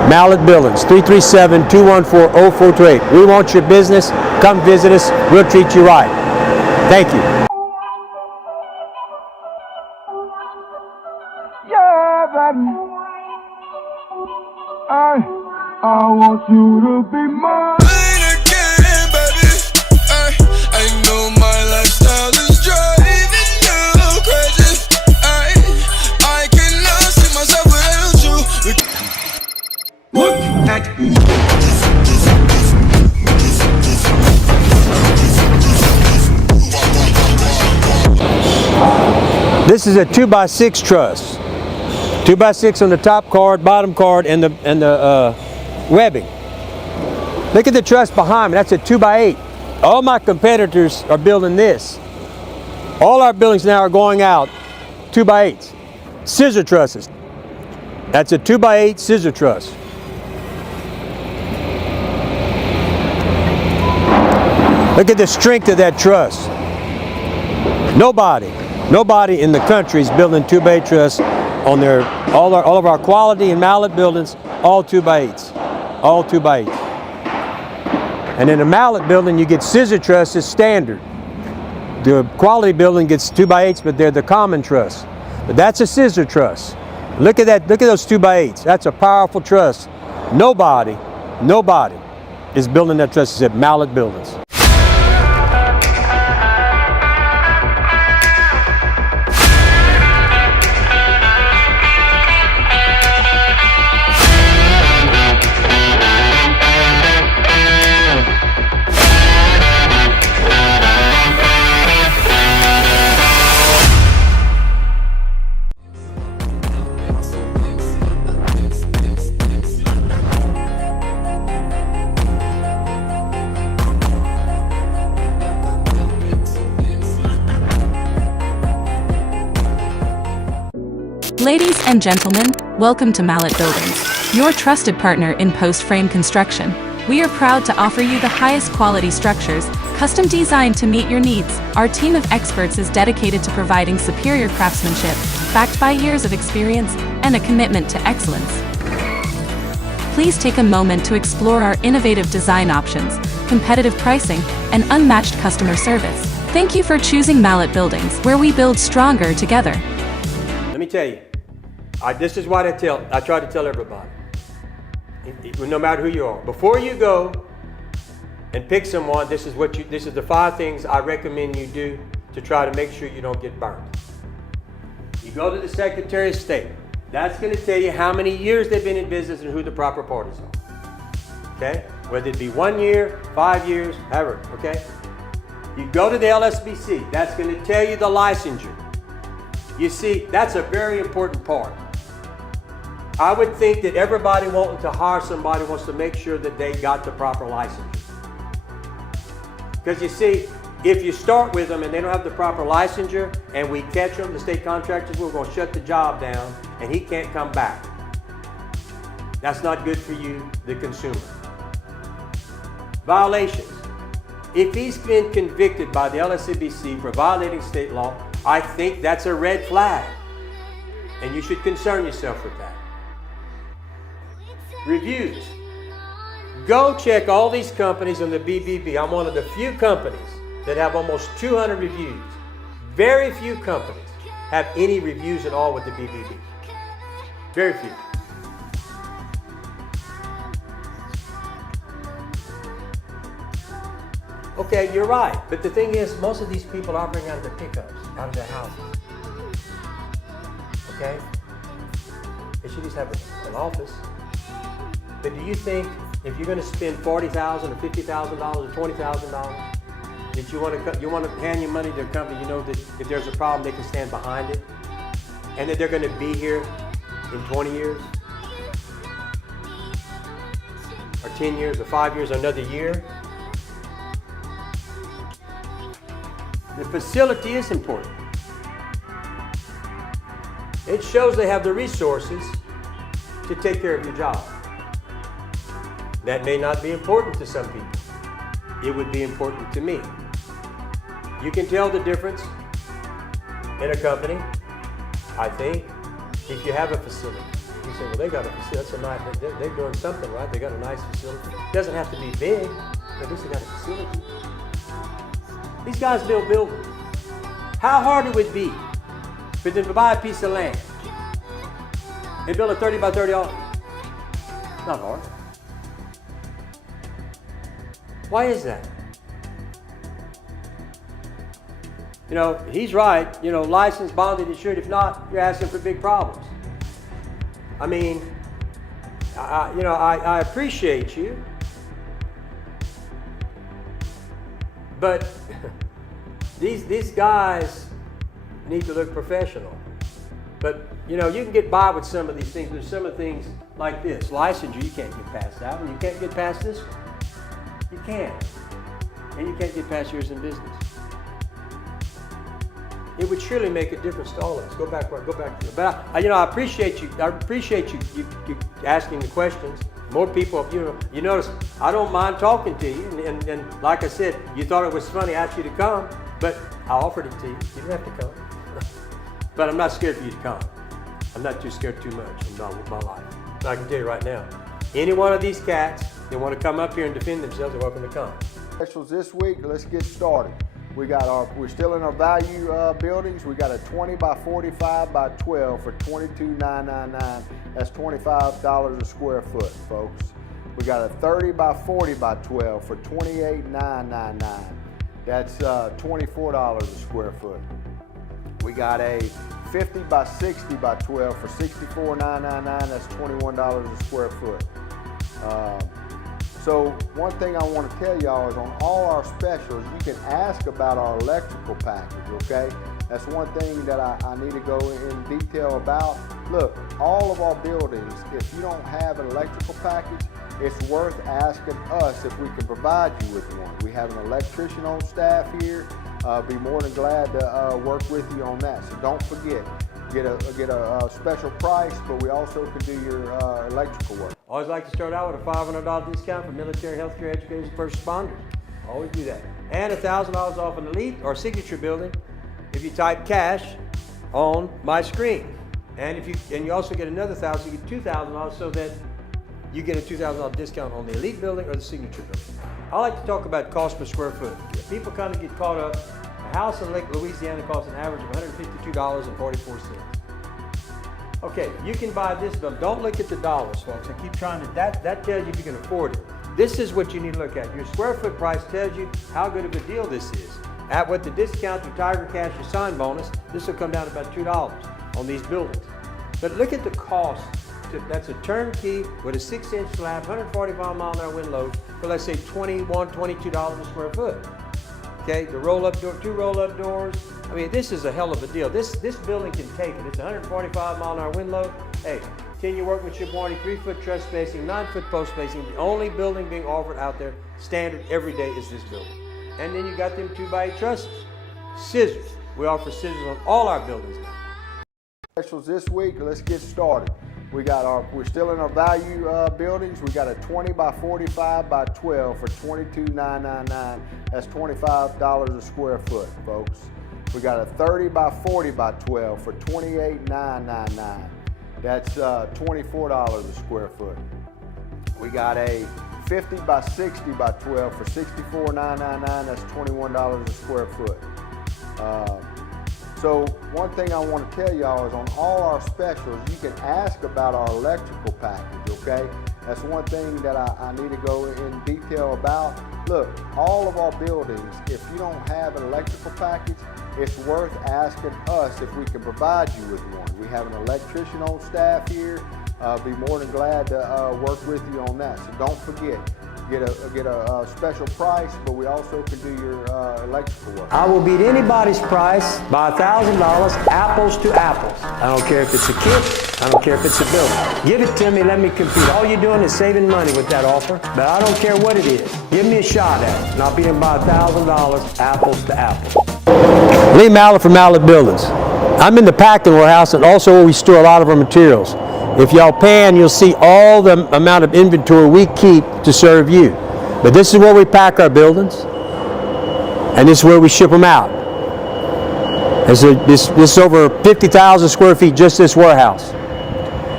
Mallet Buildings, 337-214-0428. We want your business. Come visit us. We'll treat you right. Thank you. Yeah, baby. I want you to be mine. Again, baby. I know my lifestyle is driving you crazy. I cannot see myself without you. Look at This is a 2x6 truss. 2x6 on the top card, bottom card, and the webbing. Look at the truss behind me. That's a 2x8. All my competitors are building this. All our buildings now are going out 2x8s. Scissor trusses. That's a 2x8 scissor truss. Look at the strength of that truss. Nobody in the country is building 2x8 truss on all of our quality and Mallet buildings, all 2x8s, all 2x8. And in a Mallet building, you get scissor trusses standard. The quality building gets 2x8s, but they're the common truss. But that's a scissor truss. Look at that. Look at those 2x8s. That's a powerful truss. Nobody is building that truss except Mallet buildings. Ladies and gentlemen, welcome to Mallet Buildings, your trusted partner in post-frame construction. We are proud to offer you the highest quality structures, custom designed to meet your needs. Our team of experts is dedicated to providing superior craftsmanship, backed by years of experience and a commitment to excellence. Please take a moment to explore our innovative design options, competitive pricing, and unmatched customer service. Thank you for choosing Mallet Buildings, where we build stronger together. Let me tell you, this is what I try to tell everybody, no matter who you are. Before you go and pick someone, this is the 5 things I recommend you do to try to make sure you don't get burned. You go to the Secretary of State. That's going to tell you how many years they've been in business and who the proper parties are. Okay? Whether it be 1 year, 5 years, ever. Okay? You go to the LSBC. That's going to tell you the licensure. You see, that's a very important part. I would think that everybody wanting to hire somebody wants to make sure that they got the proper licensure. Because you see, if you start with them and they don't have the proper licensure and we catch them, the state contractors, we're going to shut the job down and he can't come back. That's not good for you, the consumer. Violations. If he's been convicted by the LSCBC for violating state law, I think that's a red flag. And you should concern yourself with that. Reviews. Go check all these companies on the BBB. I'm one of the few companies that have almost 200 reviews. Very few companies have any reviews at all with the BBB. Very few. Okay, you're right. But the thing is, most of these people are operating out of their pickups, out of their houses. Okay? They should just have an office. But do you think if you're going to spend $40,000 or $50,000 or $20,000, that you want to hand your money to a company, you know that if there's a problem, they can stand behind it, and that they're going to be here in 20 years, or 10 years, or 5 years, or another year? The facility is important. It shows they have the resources to take care of your job. That may not be important to some people. It would be important to me. You can tell the difference in a company, I think, if you have a facility. You say, well, they got a facility. That's a nice. They're doing something right. They got a nice facility. Doesn't have to be big, but at least they got a facility. These guys build buildings. How hard it would be for them to buy a piece of land and build a 30 by 30 office? Not hard. Why is that? You know, he's right. You know, licensed, bonded, insured. If not, you're asking for big problems. I mean, I appreciate you, but these guys need to look professional. But you know, you can get by with some of these things. There's some of the things like this. Licensure, you can't get past that one. You can't get past this one. You can't. And you can't get past yours in business. It would surely make a difference to all of us. Go back to it. But I appreciate you. I appreciate you asking the questions. More people, you notice I don't mind talking to you. And like I said, you thought it was funny. I asked you to come, but I offered it to you. You didn't have to come. But I'm not scared for you to come. I'm not too scared too much. I'm not with my life. But I can tell you right now, any one of these cats that want to come up here and defend themselves are welcome to come. Specials this week. Let's get started. We're still in our value buildings. We got a 20 by 45 by 12 for $22,999. That's $25 a square foot, folks. We got a 30 by 40 by 12 for $28,999. That's $24 a square foot. We got a 50 by 60 by 12 for $64,999. That's $21 a square foot. So one thing I want to tell y'all is on all our specials, you can ask about our electrical package, okay? That's one thing that I need to go in detail about. Look, all of our buildings, if you don't have an electrical package, it's worth asking us if we can provide you with one. We have an electrician on staff here. Be more than glad to work with you on that. So don't forget, get a special price, but we also can do your electrical work. Always like to start out with a $500 discount for military, healthcare, educators, and first responders. Always do that. And $1,000 off an elite or signature building if you type cash on my screen. And you also get another $1,000, you get $2,000 so that you get a $2,000 discount on the elite building or the signature building. I like to talk about cost per square foot. People kind of get caught up. A house in Lake Louisiana costs an average of $152.44. Okay, you can buy this building. Don't look at the dollars, folks. I keep trying to, that tells you if you can afford it. This is what you need to look at. Your square foot price tells you how good of a deal this is. With the discount to Tiger Cash or sign bonus, this will come down to about $2 on these buildings. But look at the cost. That's a turnkey with a 6-inch slab, 145 mile an hour wind load for let's say $21, $22 a square foot. Okay, the roll-up door, 2 roll-up doors. I mean, this is a hell of a deal. This building can take it. It's 145 mile an hour wind load. Hey, 10-year workmanship warranty, 3-foot truss spacing, 9-foot post spacing. The only building being offered out there standard every day is this building. And then you got them 2x8 trusses. Scissors. We offer scissors on all our buildings now. Specials this week. Let's get started. We're still in our value buildings. We got a 20 by 45 by 12 for $22,999. That's $25 a square foot, folks. We got a 30 by 40 by 12 for $28,999. That's $24 a square foot. We got a 50 by 60 by 12 for $64,999. That's $21 a square foot. So one thing I want to tell y'all is on all our specials, you can ask about our electrical package, okay? That's one thing that I need to go in detail about. Look, all of our buildings, if you don't have an electrical package, it's worth asking us if we can provide you with one. We have an electrician on staff here. Be more than glad to work with you on that. So don't forget, get a special price, but we also can do your electrical work. I will beat anybody's price by $1,000, apples to apples. I don't care if it's a kit, I don't care if it's a building. Give it to me, let me compete. All you're doing is saving money with that offer, but I don't care what it is. Give me a shot at it, and I'll beat them by $1,000, apples to apples. Lee Mallett from Mallett Buildings. I'm in the packing warehouse and also where we store a lot of our materials. If y'all pan, you'll see all the amount of inventory we keep to serve you. But this is where we pack our buildings, and this is where we ship them out. This is over 50,000 square feet, just this warehouse.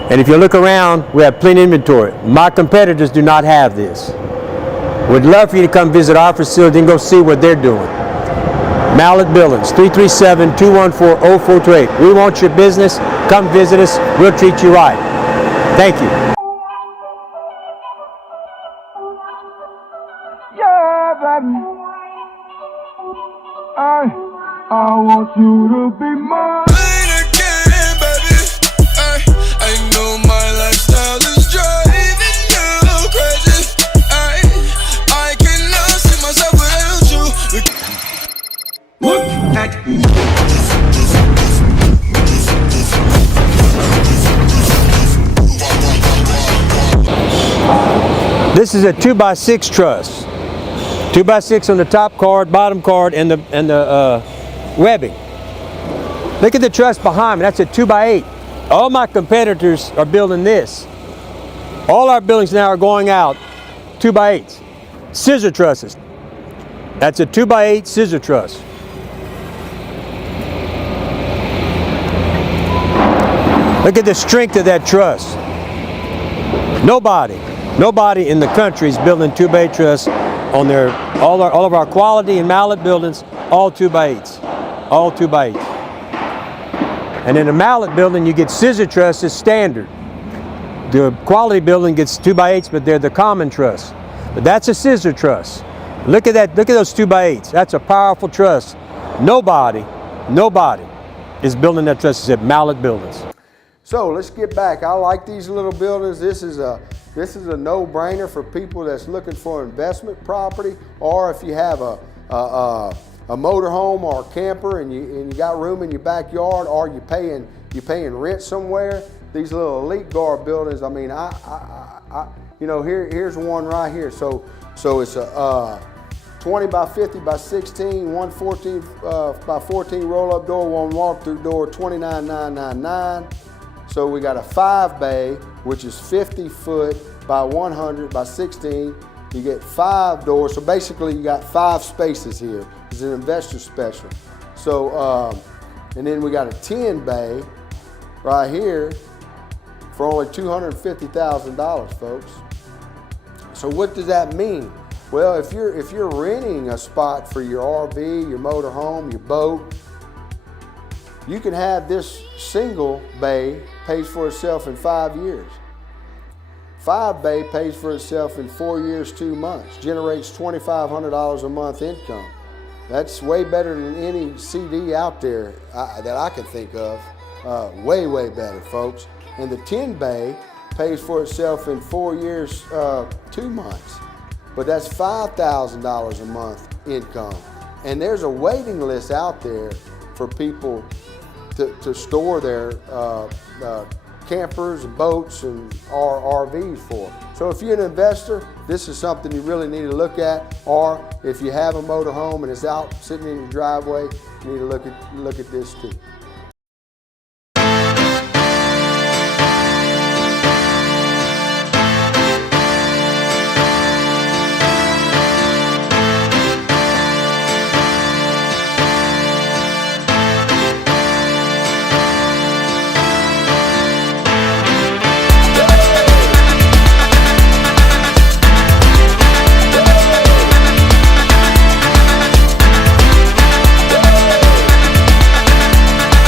And if you look around, we have plenty of inventory. My competitors do not have this. We'd love for you to come visit our facility and go see what they're doing. Mallet Buildings, 337-214-0428. We want your business. Come visit us. We'll treat you right. Thank you. Yeah, baby. I want you to be mine. Again, baby. I know my lifestyle is driving you crazy. I cannot see myself without you. Look at This is a 2x6 truss. 2x6 on the top card, bottom card, and the webbing. Look at the truss behind me. That's a 2x8. All my competitors are building this. All our buildings now are going out 2x8s. Scissor trusses. That's a 2x8 scissor truss. Look at the strength of that truss. Nobody in the country is building 2x8 truss on their all of our quality and mallet buildings, all 2x8s, all 2x8s. And in a mallet building, you get scissor trusses standard. The quality building gets 2x8s, but they're the common truss. But that's a scissor truss. Look at that. Look at those 2x8s. That's a powerful truss. Nobody is building that truss except mallet buildings. So let's get back. I like these little buildings. This is a no-brainer for people that's looking for investment property, or if you have a motorhome or a camper and you got room in your backyard, or you're paying rent somewhere. These little Elite Guard buildings. I mean, here's one right here. So it's a 20 by 50 by 16, 114 by 14 roll-up door, one walk-through door, $29,999. So we got a 5-bay, which is 50 foot by 100 by 16. You get 5 doors, so basically you got 5 spaces here. It's an investor special. So, and then we got a 10-bay right here for only $250,000, folks. So what does that mean? Well, if you're renting a spot for your RV, your motorhome, your boat, you can have this single bay pays for itself in 5 years. 5-bay pays for itself in 4 years, 2 months, generates $2,500 a month income. That's way better than any CD out there that I can think of. Way better, folks. And the 10-bay pays for itself in 4 years, 2 months. But that's $5,000 a month income. And there's a waiting list out there for people to store their campers and boats and RVs for. So if you're an investor, this is something you really need to look at. Or if you have a motorhome and it's out sitting in your driveway, you need to look at this too.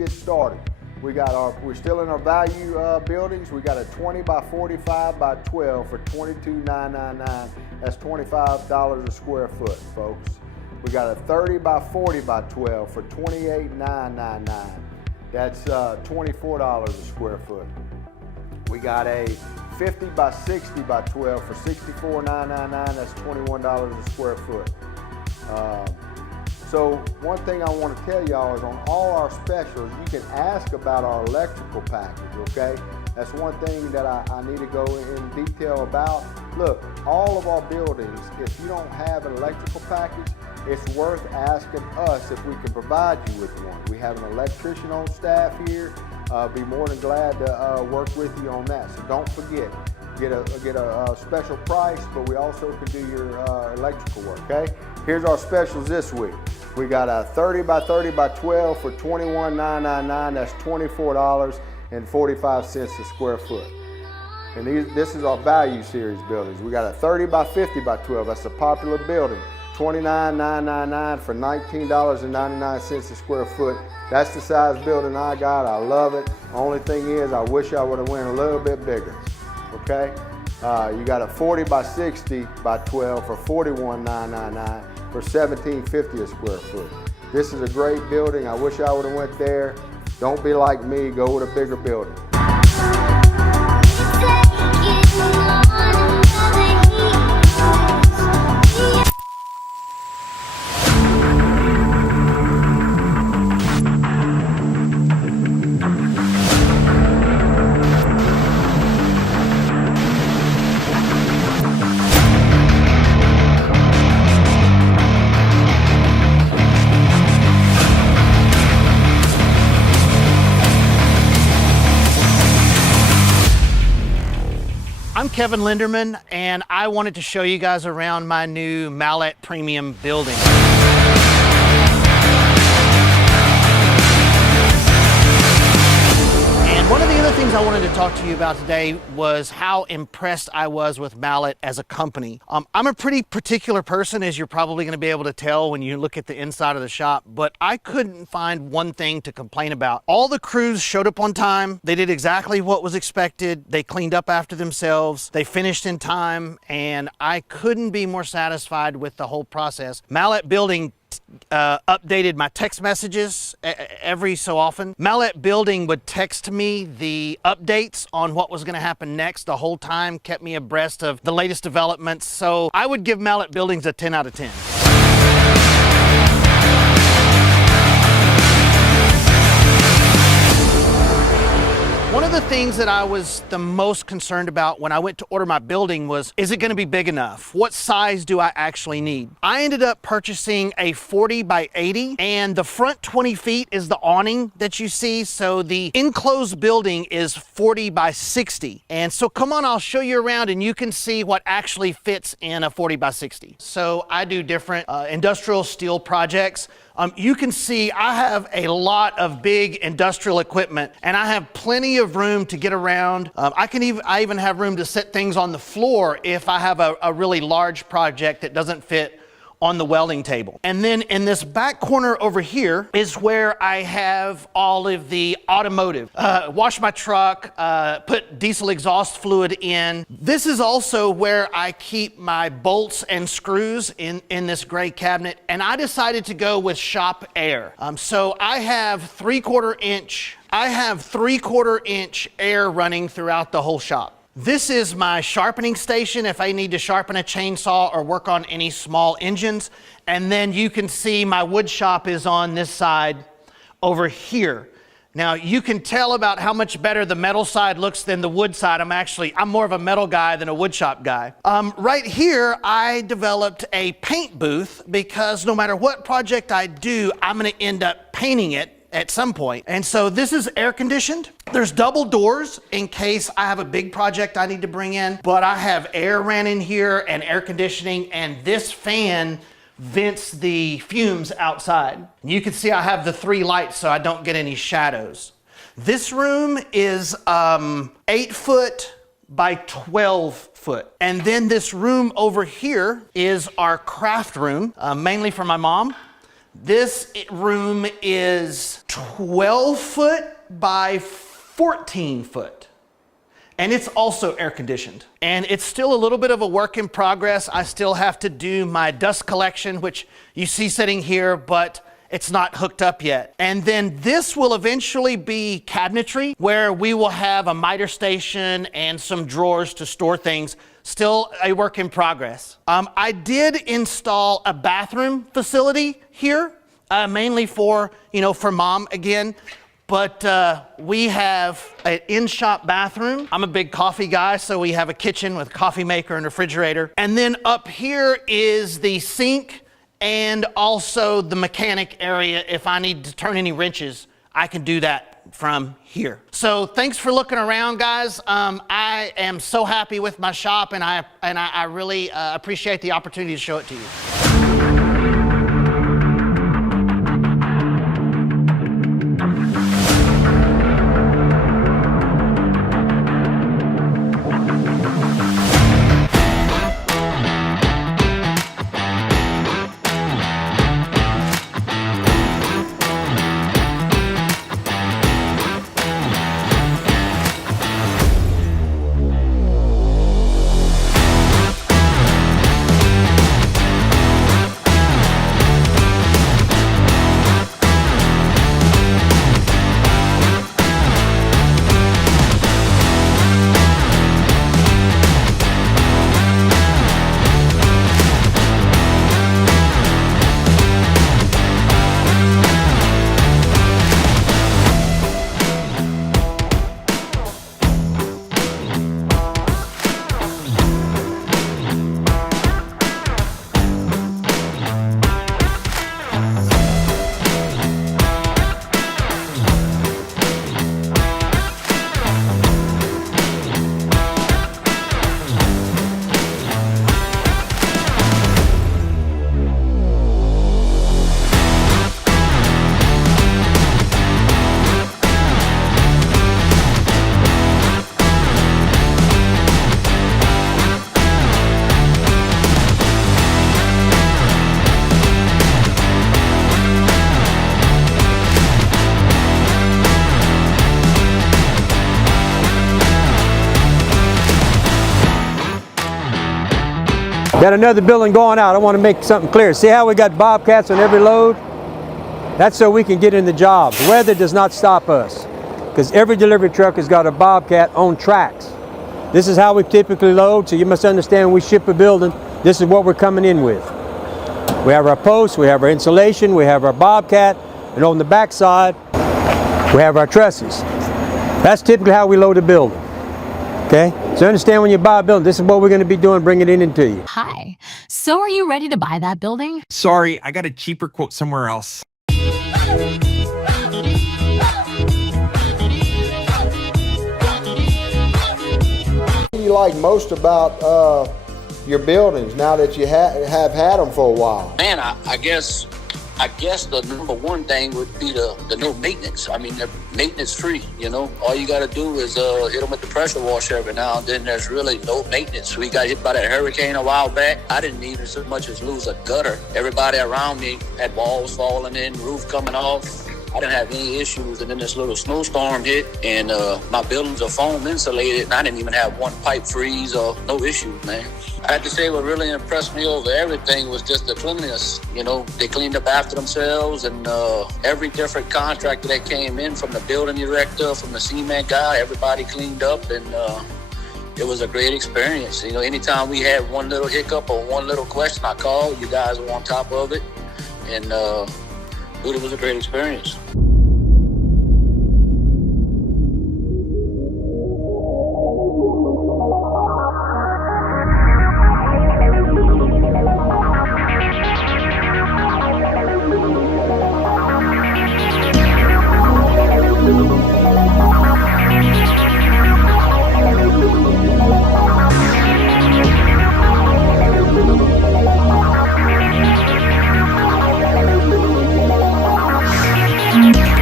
get started. We're still in our value buildings. We got a 20 by 45 by 12 for $22,999. That's $25 a square foot, folks. We got a 30 by 40 by 12 for $28,999. That's $24 a square foot. We got a 50 by 60 by 12 for $64,999. That's $21 a square foot. So one thing I want to tell y'all is on all our specials, you can ask about our electrical package, okay? That's one thing that I need to go in detail about. Look, all of our buildings, if you don't have an electrical package, it's worth asking us if we can provide you with one. We have an electrician on staff here. Be more than glad to work with you on that. So don't forget, get a special price, but we also can do your electrical work, okay? Here's our specials this week. We got a 30 by 30 by 12 for $21,999. That's $24.45 a square foot. And this is our value series buildings. We got a 30 by 50 by 12. That's a popular building. $29,999 for $19.99 a square foot. That's the size building I got. I love it. Only thing is, I wish I would have went a little bit bigger. Okay? You got a 40 by 60 by 12 for $41,999 for $17.50 a square foot. This is a great building. I wish I would have went there. Don't be like me. Go with a bigger building. I'm Kevin Linderman, and I wanted to show you guys around my new Mallet Premium building. And one of the other things I wanted to talk to you about today was how impressed I was with Mallet as a company. I'm a pretty particular person, as you're probably going to be able to tell when you look at the inside of the shop, but I couldn't find one thing to complain about. All the crews showed up on time. They did exactly what was expected. They cleaned up after themselves. They finished in time, and I couldn't be more satisfied with the whole process. Mallet Building updated my text messages every so often. Mallet Building would text me the updates on what was going to happen next the whole time, kept me abreast of the latest developments. So I would give Mallet Buildings a 10 out of 10. One of the things that I was the most concerned about when I went to order my building was, is it going to be big enough? What size do I actually need? I ended up purchasing a 40 by 80, and the front 20 feet is the awning that you see. So the enclosed building is 40 by 60. And so come on, I'll show you around and you can see what actually fits in a 40 by 60. So I do different industrial steel projects. You can see I have a lot of big industrial equipment, and I have plenty of room to get around. I even have room to set things on the floor if I have a really large project that doesn't fit on the welding table. And then in this back corner over here is where I have all of the automotive. Wash my truck, put diesel exhaust fluid in. This is also where I keep my bolts and screws in this gray cabinet, and I decided to go with shop air. So I have 3/4 inch air running throughout the whole shop. This is my sharpening station if I need to sharpen a chainsaw or work on any small engines. And then you can see my wood shop is on this side over here. Now you can tell about how much better the metal side looks than the wood side. I'm more of a metal guy than a wood shop guy. Right here, I developed a paint booth because no matter what project I do, I'm gonna end up painting it at some point. And so this is air conditioned. There's double doors in case I have a big project I need to bring in, but I have air ran in here and air conditioning, and this fan vents the fumes outside. You can see I have the 3 lights so I don't get any shadows. This room is 8 foot by 12 foot. And then this room over here is our craft room, mainly for my mom. This room is 12 foot by 14 foot. And it's also air conditioned. And it's still a little bit of a work in progress. I still have to do my dust collection, which you see sitting here, but it's not hooked up yet. And then this will eventually be cabinetry, where we will have a miter station and some drawers to store things. Still a work in progress. I did install a bathroom facility here, mainly for mom again. But we have an in-shop bathroom. I'm a big coffee guy, so we have a kitchen with a coffee maker and refrigerator. And then up here is the sink and also the mechanic area. If I need to turn any wrenches, I can do that from here. So thanks for looking around, guys. I am so happy with my shop, and I really appreciate the opportunity to show it to you. Got another building going out. I want to make something clear. See how we got Bobcats on every load? That's so we can get in the job. Weather does not stop us, because every delivery truck has got a Bobcat on tracks. This is how we typically load, so you must understand when we ship a building, this is what we're coming in with. We have our posts, we have our insulation, we have our Bobcat, and on the back side, we have our trusses. That's typically how we load a building. Okay? So understand when you buy a building, this is what we're going to be doing, bringing it into you. Hi. So are you ready to buy that building? Sorry, I got a cheaper quote somewhere else. What do you like most about your buildings now that you have had them for a while? Man, I guess the number one thing would be the no maintenance. I mean, they're maintenance free, All you got to do is hit them with the pressure washer every now and then. There's really no maintenance. We got hit by that hurricane a while back. I didn't even so much as lose a gutter. Everybody around me had walls falling in, roof coming off. I didn't have any issues, and then this little snowstorm hit, and my buildings are foam insulated, and I didn't even have one pipe freeze or no issues, man. I have to say what really impressed me over everything was just the cleanliness. They cleaned up after themselves, and every different contractor that came in, from the building director, from the cement guy, everybody cleaned up, and it was a great experience. Anytime we had one little hiccup or one little question, I called. You guys were on top of it, and it was a great experience.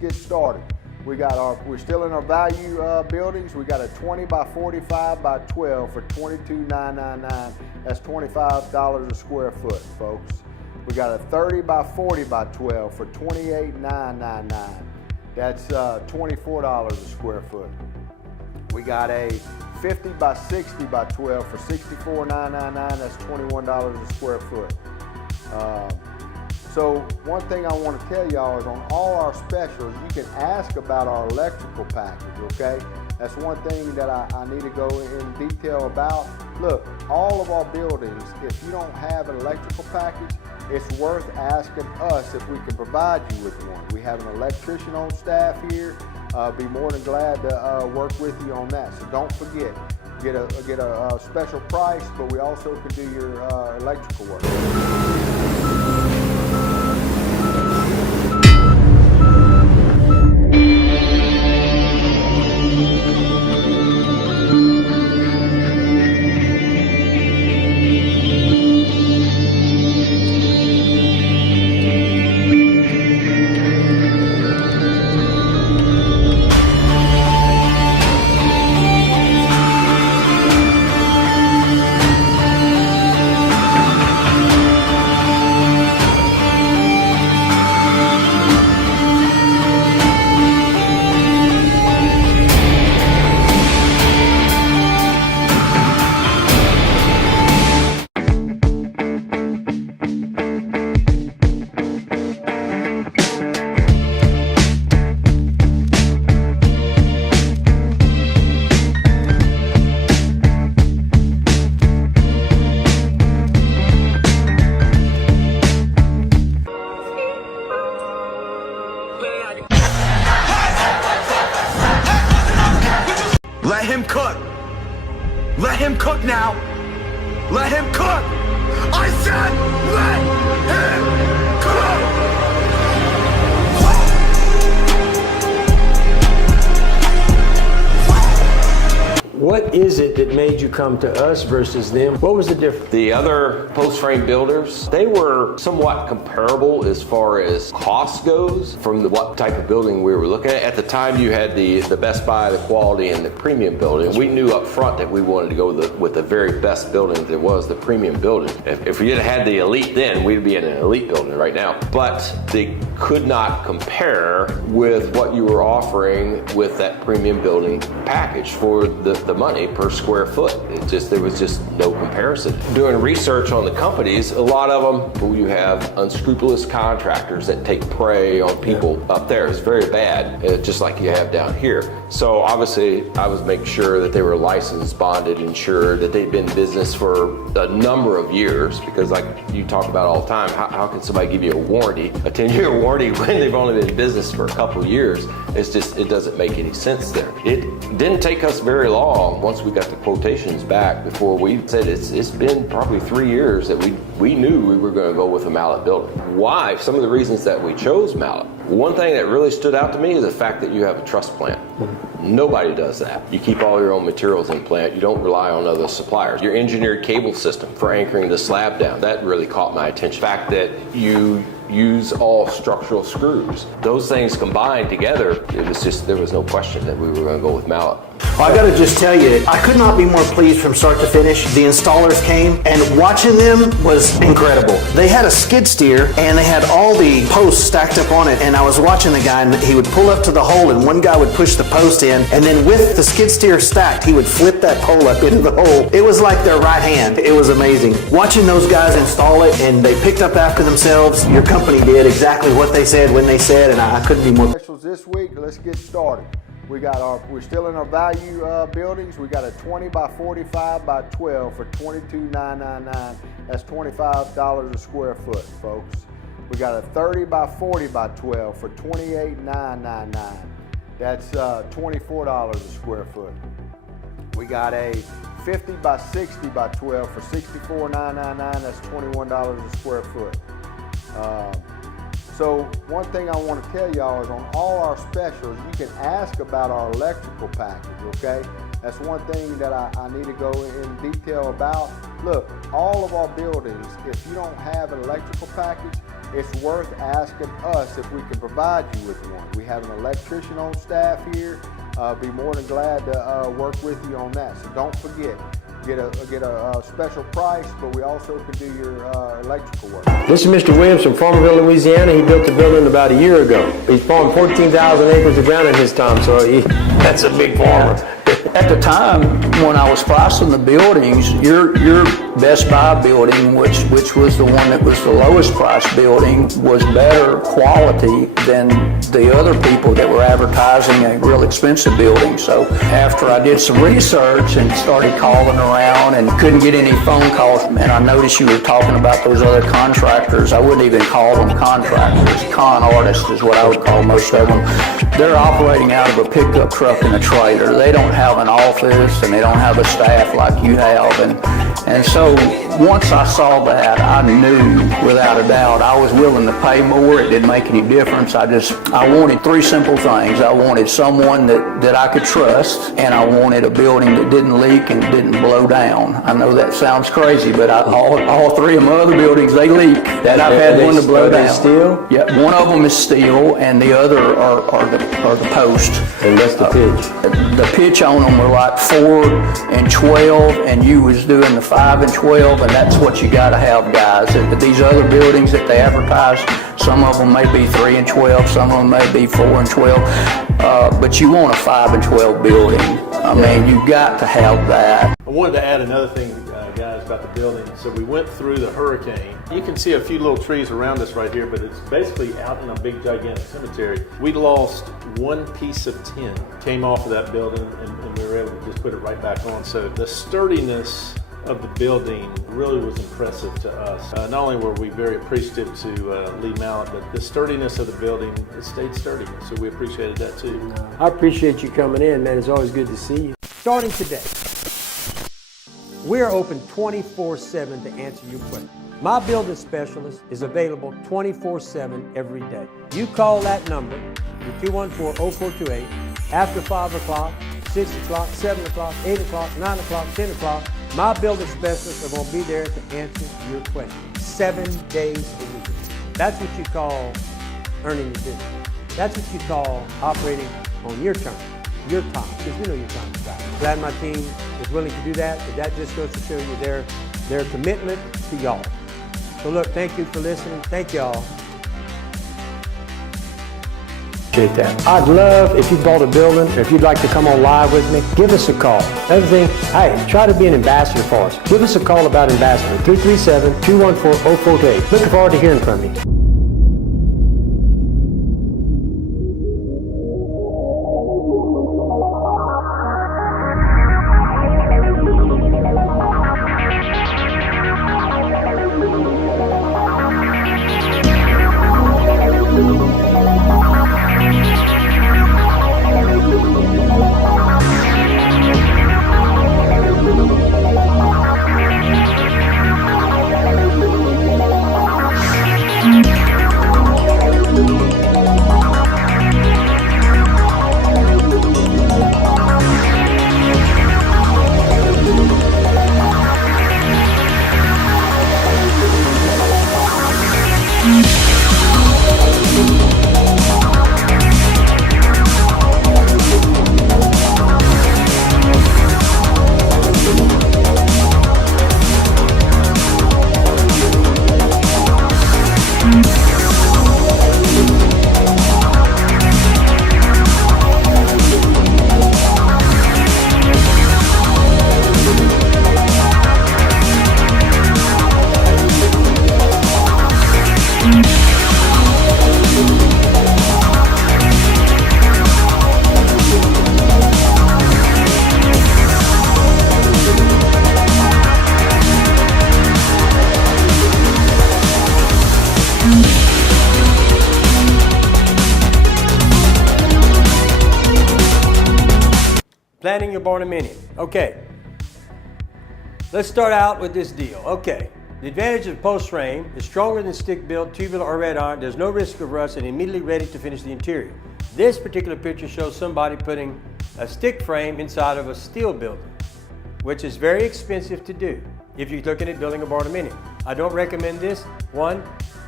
get started. We're still in our value buildings. We got a 20 by 45 by 12 for $22,999. That's $25 a square foot, folks. We got a 30 by 40 by 12 for $28,999. That's $24 a square foot. We got a 50 by 60 by 12 for $64,999. That's $21 a square foot. So one thing I want to tell y'all is on all our specials, you can ask about our electrical package, okay? That's one thing that I need to go in detail about. Look, all of our buildings, if you don't have an electrical package, it's worth asking us if we can provide you with one. We have an electrician on staff here. Be more than glad to work with you on that. So don't forget, get a special price, but we also can do your electrical work. Let him cook. Let him cook now. Let him cook. I said let him cook. What is it that made you come to us versus them? What was the difference? The other post frame builders, they were somewhat comparable as far as cost goes from what type of building we were looking at. At the time, you had the Best Buy, the quality, and the premium building. We knew up front that we wanted to go with the very best building that was the premium building. If we had had the elite then, we'd be in an elite building right now. But they could not compare with what you were offering with that premium building package for the money per square foot. There was just no comparison. Doing research on the companies, a lot of them, you have unscrupulous contractors that take prey on people up there. It's very bad, just like you have down here. So obviously, I was making sure that they were licensed, bonded, insured, that they'd been in business for a number of years, because like you talk about all the time, how can somebody give you a warranty, a 10-year warranty, when they've only been in business for a couple of years? It doesn't make any sense there. It didn't take us very long once we got the quotations back before we said it's been probably 3 years that we knew we were going to go with a Mallet building. Why? Some of the reasons that we chose Mallet. One thing that really stood out to me is the fact that you have a truss plant. Nobody does that. You keep all your own materials in plant. You don't rely on other suppliers. Your engineered cable system for anchoring the slab down, that really caught my attention. The fact that you use all structural screws. Those things combined together, there was no question that we were going to go with Mallet. Well, I gotta just tell you, I could not be more pleased from start to finish. The installers came, and watching them was incredible. They had a skid steer, and they had all the posts stacked up on it, and I was watching the guy, and he would pull up to the hole, and one guy would push the post in, and then with the skid steer stacked, he would flip that pole up into the hole. It was like their right hand. It was amazing. Watching those guys install it, and they picked up after themselves. Your company did exactly what they said when they said, and I couldn't be more. Specials this week, let's get started. We're still in our value buildings. We got a 20 by 45 by 12 for $22,999. That's $25 a square foot, folks. We got a 30 by 40 by 12 for $28,999. That's $24 a square foot. We got a 50 by 60 by 12 for $64,999. That's $21 a square foot. So one thing I want to tell y'all is on all our specials, you can ask about our electrical package, okay? That's one thing that I need to go in detail about. Look, all of our buildings, if you don't have an electrical package, it's worth asking us if we can provide you with one. We have an electrician on staff here. Be more than glad to work with you on that. So don't forget, get a special price, but we also can do your electrical work. This is Mr. Williams from Farmerville, Louisiana. He built the building about a year ago. He's farmed 14,000 acres of ground in his time, so that's a big farmer. At the time when I was pricing the buildings, your Best Buy building, which was the one that was the lowest price building, was better quality than the other people that were advertising a real expensive building. So after I did some research and started calling around and couldn't get any phone calls, and I noticed you were talking about those other contractors. I wouldn't even call them contractors. Con artists is what I would call most of them. They're operating out of a pickup truck and a trailer. They don't have an office and they don't have a staff like you have. And so once I saw that, I knew without a doubt I was willing to pay more. It didn't make any difference. I wanted three simple things. I wanted someone that I could trust, and I wanted a building that didn't leak and didn't blow down. I know that sounds crazy, but all three of my other buildings, they leak. That I've had one to blow down. Steel? Yeah, one of them is steel, and the other are the posts. And that's the pitch. The pitch on them were like 4 and 12, and you was doing the 5 and 12, and that's what you gotta have, guys. These other buildings that they advertise, some of them may be 3 and 12, some of them may be 4 and 12, but you want a 5 and 12 building. I mean, you got to have that. I wanted to add another thing, guys, about the building. So we went through the hurricane. You can see a few little trees around us right here, but it's basically out in a big, gigantic cemetery. We lost one piece of tin, came off of that building, and we were able to just put it right back on. So the sturdiness of the building really was impressive to us. Not only were we very appreciative to Lee Mallett, but the sturdiness of the building, it stayed sturdy. So we appreciated that too. I appreciate you coming in, man. It's always good to see you. Starting today, we're open 24/7 to answer your questions. My building specialist is available 24/7 every day. You call that number, 214-0428, after 5 o'clock, 6 o'clock, 7 o'clock, 8 o'clock, 9 o'clock, 10 o'clock. My building specialists are going to be there to answer your questions 7 days a week. That's what you call earning your business. That's what you call operating on your terms, your time, because you know your time is valuable. Glad my team is willing to do that, but that just goes to show you their commitment to y'all. So look, thank you for listening. Thank y'all. Appreciate that. I'd love if you bought a building or if you'd like to come on live with me, give us a call. Another thing, hey, try to be an ambassador for us. Give us a call about ambassador, 337-214-0428. Looking forward to hearing from you. Planning your barnuminium. Okay. Let's start out with this deal. Okay. The advantage of post frame is stronger than stick built, tubular, or red iron. There's no risk of rust and immediately ready to finish the interior. This particular picture shows somebody putting a stick frame inside of a steel building, which is very expensive to do if you're looking at building a barnuminium. I don't recommend this. One,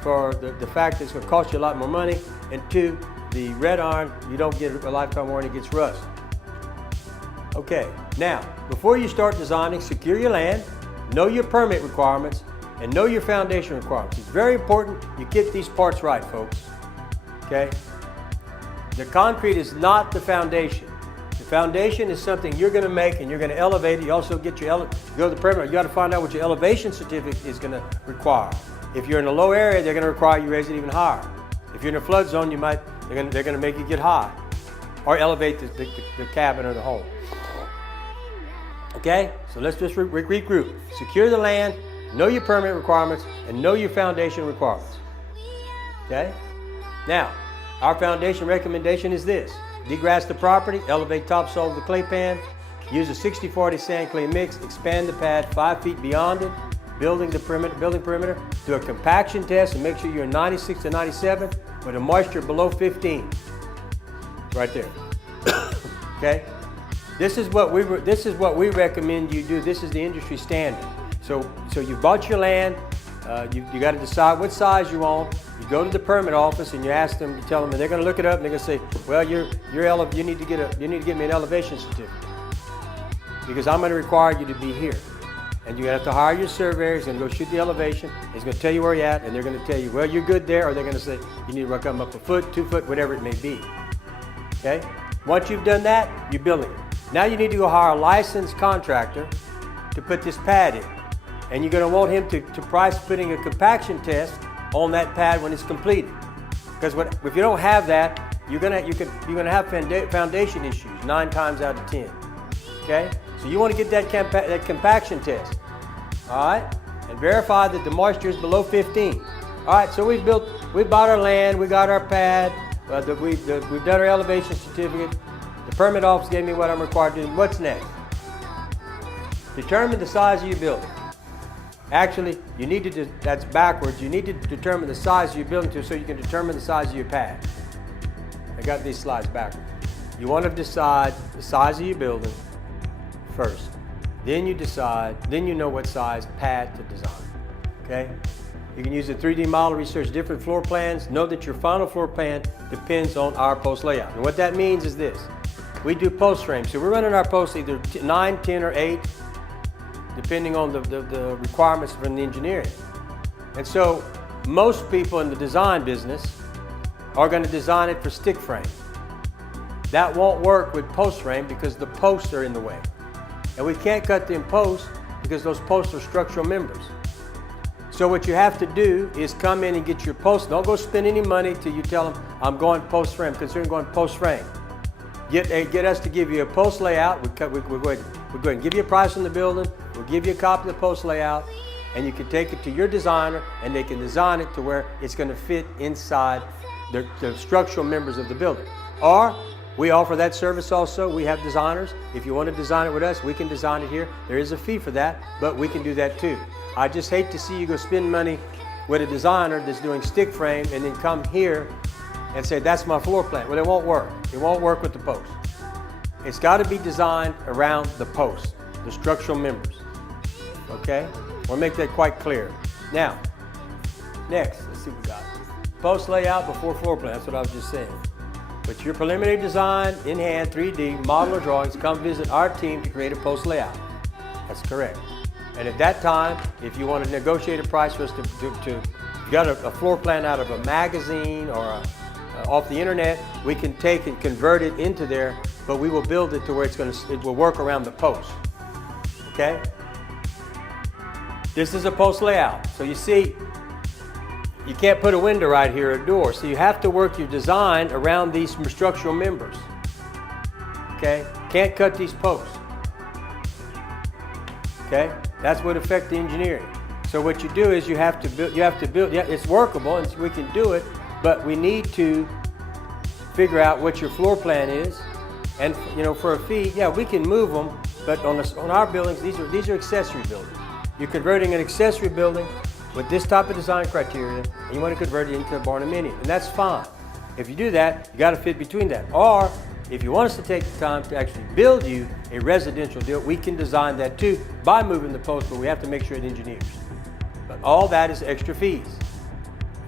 for the fact that it's going to cost you a lot more money, and 2, the red iron, you don't get a lifetime warranty, it gets rust. Okay, now, before you start designing, secure your land, know your permit requirements, and know your foundation requirements. It's very important you get these parts right, folks. Okay? The concrete is not the foundation. The foundation is something you're going to make and you're going to elevate it. You also get your go to the permit. You got to find out what your elevation certificate is going to require. If you're in a low area, they're going to require you raise it even higher. If you're in a flood zone, they're going to make you get high or elevate the cabin or the home. Okay? So let's just regroup. Secure the land, know your permit requirements, and know your foundation requirements. Okay? Now, our foundation recommendation is this. Degrass the property, elevate topsoil of the clay pan, use a 60-40 sand clay mix, expand the pad 5 feet beyond it, building perimeter, do a compaction test and make sure you're 96 to 97 with a moisture below 15. Right there. Okay? This is what we recommend you do. This is the industry standard. So you bought your land, you got to decide what size you want. You go to the permit office and you ask them, you tell them, and they're going to look it up and they're going to say, well, you need to get me an elevation certificate because I'm going to require you to be here. And you have to hire your surveyor. He's going to go shoot the elevation. He's going to tell you where you're at, and they're going to tell you, well, you're good there, or they're going to say you need to come up a foot, 2 foot, whatever it may be. Okay? Once you've done that, you're building it. Now you need to go hire a licensed contractor to put this pad in. And you're going to want him to price putting a compaction test on that pad when it's completed. Because if you don't have that, you're going to have foundation issues 9 times out of 10. Okay? So you want to get that compaction test. All right? And verify that the moisture is below 15. All right, so we bought our land, we got our pad, we've done our elevation certificate. The permit office gave me what I'm required to do. What's next? Determine the size of your building. Actually, you need to that's backwards. You need to determine the size of your building so you can determine the size of your pad. I got these slides backwards. You want to decide the size of your building first. Then you know what size pad to design. Okay? You can use a 3D model, research different floor plans. Know that your final floor plan depends on our post layout. And what that means is this. We do post frames. So we're running our posts either 9, 10, or 8, depending on the requirements from the engineering. And so most people in the design business are going to design it for stick frame. That won't work with post frame because the posts are in the way. And we can't cut them posts because those posts are structural members. So what you have to do is come in and get your posts. Don't go spend any money till you tell them, I'm going post frame, considering going post frame. Get us to give you a post layout. We're going to give you a price on the building. We'll give you a copy of the post layout, and you can take it to your designer, and they can design it to where it's going to fit inside the structural members of the building. Or we offer that service also. We have designers. If you want to design it with us, we can design it here. There is a fee for that, but we can do that too. I just hate to see you go spend money with a designer that's doing stick frame and then come here and say, that's my floor plan. Well, it won't work. It won't work with the post. It's got to be designed around the post, the structural members. Okay? We'll make that quite clear. Now, next, let's see what we got. Post layout before floor plan. That's what I was just saying. But your preliminary design, in hand, 3D, model or drawings, come visit our team to create a post layout. That's correct. And at that time, if you want to negotiate a price for us to got a floor plan out of a magazine or off the internet, we can take and convert it into there, but we will build it to where it will work around the post. Okay? This is a post layout. So you see, you can't put a window right here or a door. So you have to work your design around these structural members. Okay? Can't cut these posts. Okay? That's what affects the engineering. So what you do is you have to build, yeah, it's workable and we can do it, but we need to figure out what your floor plan is. And for a fee, yeah, we can move them, but on our buildings, these are accessory buildings. You're converting an accessory building with this type of design criteria, and you want to convert it into a barnuminium, and that's fine. If you do that, you got to fit between that. Or if you want us to take the time to actually build you a residential deal, we can design that too by moving the post, but we have to make sure it engineers. But all that is extra fees.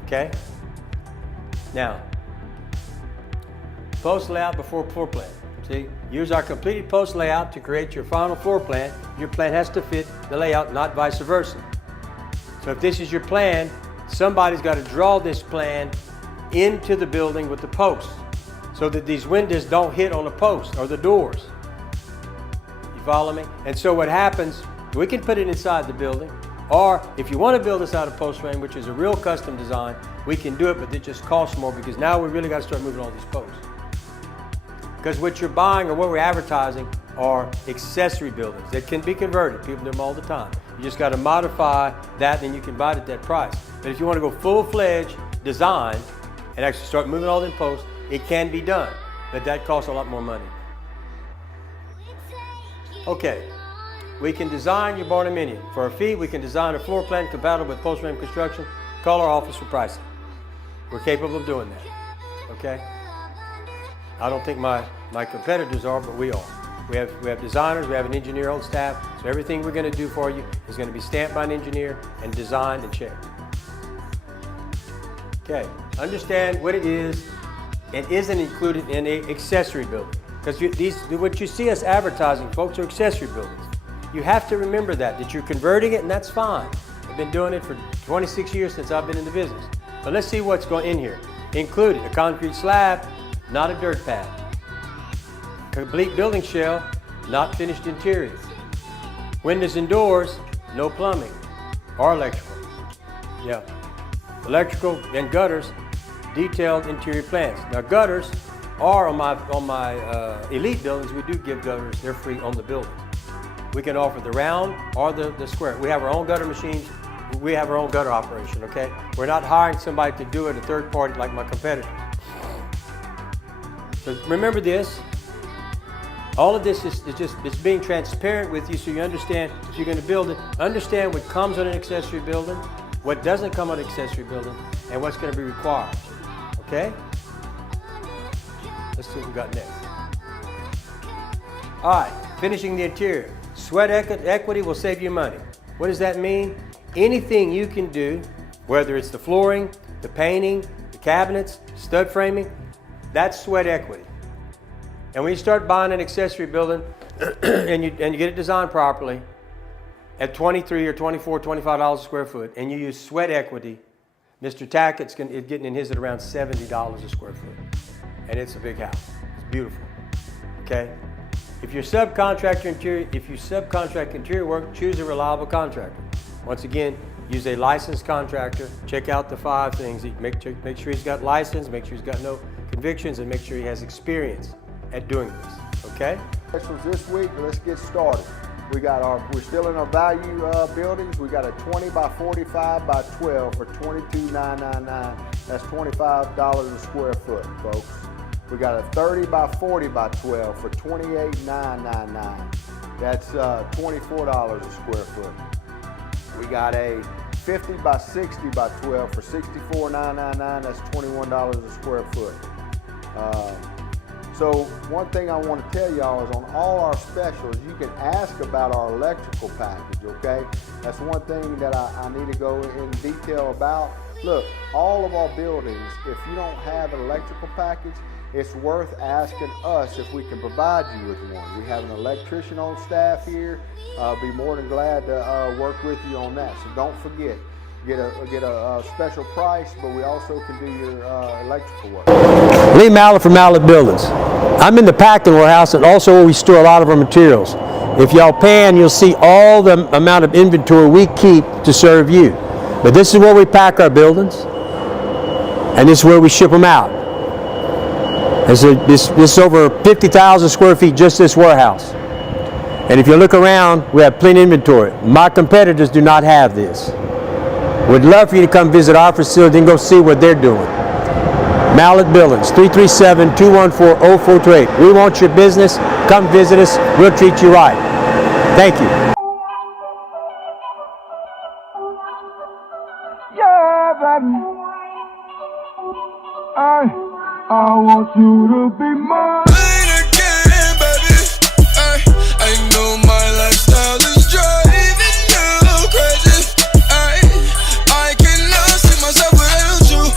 Okay? Now, post layout before floor plan. See, use our completed post layout to create your final floor plan. Your plan has to fit the layout, not vice versa. So if this is your plan, somebody's got to draw this plan into the building with the posts so that these windows don't hit on the post or the doors. You follow me? And so what happens, we can put it inside the building, or if you want to build this out of post frame, which is a real custom design, we can do it, but it just costs more because now we really got to start moving all these posts. Because what you're buying or what we're advertising are accessory buildings that can be converted. People do them all the time. You just got to modify that, and you can buy it at that price. But if you want to go full-fledged design and actually start moving all them posts, it can be done, but that costs a lot more money. Okay, we can design your barnuminium. For a fee, we can design a floor plan compatible with post frame construction. Call our office for pricing. We're capable of doing that, okay? I don't think my competitors are, but we are. We have designers, we have an engineer on staff, so everything we're going to do for you is going to be stamped by an engineer and designed and checked. Okay, understand what it is and isn't included in an accessory building. Because what you see us advertising, folks, are accessory buildings. You have to remember that you're converting it, and that's fine. I've been doing it for 26 years since I've been in the business. But let's see what's going in here. Included a concrete slab, not a dirt pad. Complete building shell, not finished interior. Windows and doors, no plumbing or electrical. Yeah. Electrical and gutters, detailed interior plans. Now gutters are on my elite buildings, we do give gutters, they're free on the buildings. We can offer the round or the square. We have our own gutter machines, we have our own gutter operation, okay? We're not hiring somebody to do it, a third party like my competitors. So remember this, all of this is just being transparent with you so you understand if you're going to build it, understand what comes on an accessory building, what doesn't come on an accessory building, and what's going to be required, okay? Let's see what we got next. All right, finishing the interior. Sweat equity will save you money. What does that mean? Anything you can do, whether it's the flooring, the painting, the cabinets, stud framing, that's sweat equity. And when you start buying an accessory building and you get it designed properly at $23 or $24, $25 a square foot, and you use sweat equity, Mr. Tackett's getting in his at around $70 a square foot. And it's a big house. It's beautiful. Okay? If you subcontract interior work, choose a reliable contractor. Once again, use a licensed contractor. Check out the 5 things. Make sure he's got license, make sure he's got no convictions, and make sure he has experience at doing this, okay? Specials this week, let's get started. We're still in our value buildings. We got a 20 by 45 by 12 for $22,999. That's $25 a square foot, folks. We got a 30 by 40 by 12 for $28,999. That's $24 a square foot. We got a 50 by 60 by 12 for $64,999. That's $21 a square foot. So one thing I want to tell y'all is on all our specials, you can ask about our electrical package, okay? That's one thing that I need to go in detail about. Look, all of our buildings, if you don't have an electrical package, it's worth asking us if we can provide you with one. We have an electrician on staff here. Be more than glad to work with you on that. So don't forget, get a special price, but we also can do your electrical work. Lee Mallett from Mallett Buildings. I'm in the packing warehouse and also where we store a lot of our materials. If y'all pan, you'll see all the amount of inventory we keep to serve you. But this is where we pack our buildings, and this is where we ship them out. This is over 50,000 square feet, just this warehouse. And if you look around, we have plenty of inventory. My competitors do not have this. We'd love for you to come visit our facility and go see what they're doing. Mallett Buildings, 337-214-0428. We want your business. Come visit us. We'll treat you right. Thank you. Yeah, baby. I want you to be mine. Again, baby. I know my lifestyle is driving you crazy. I cannot see myself without you.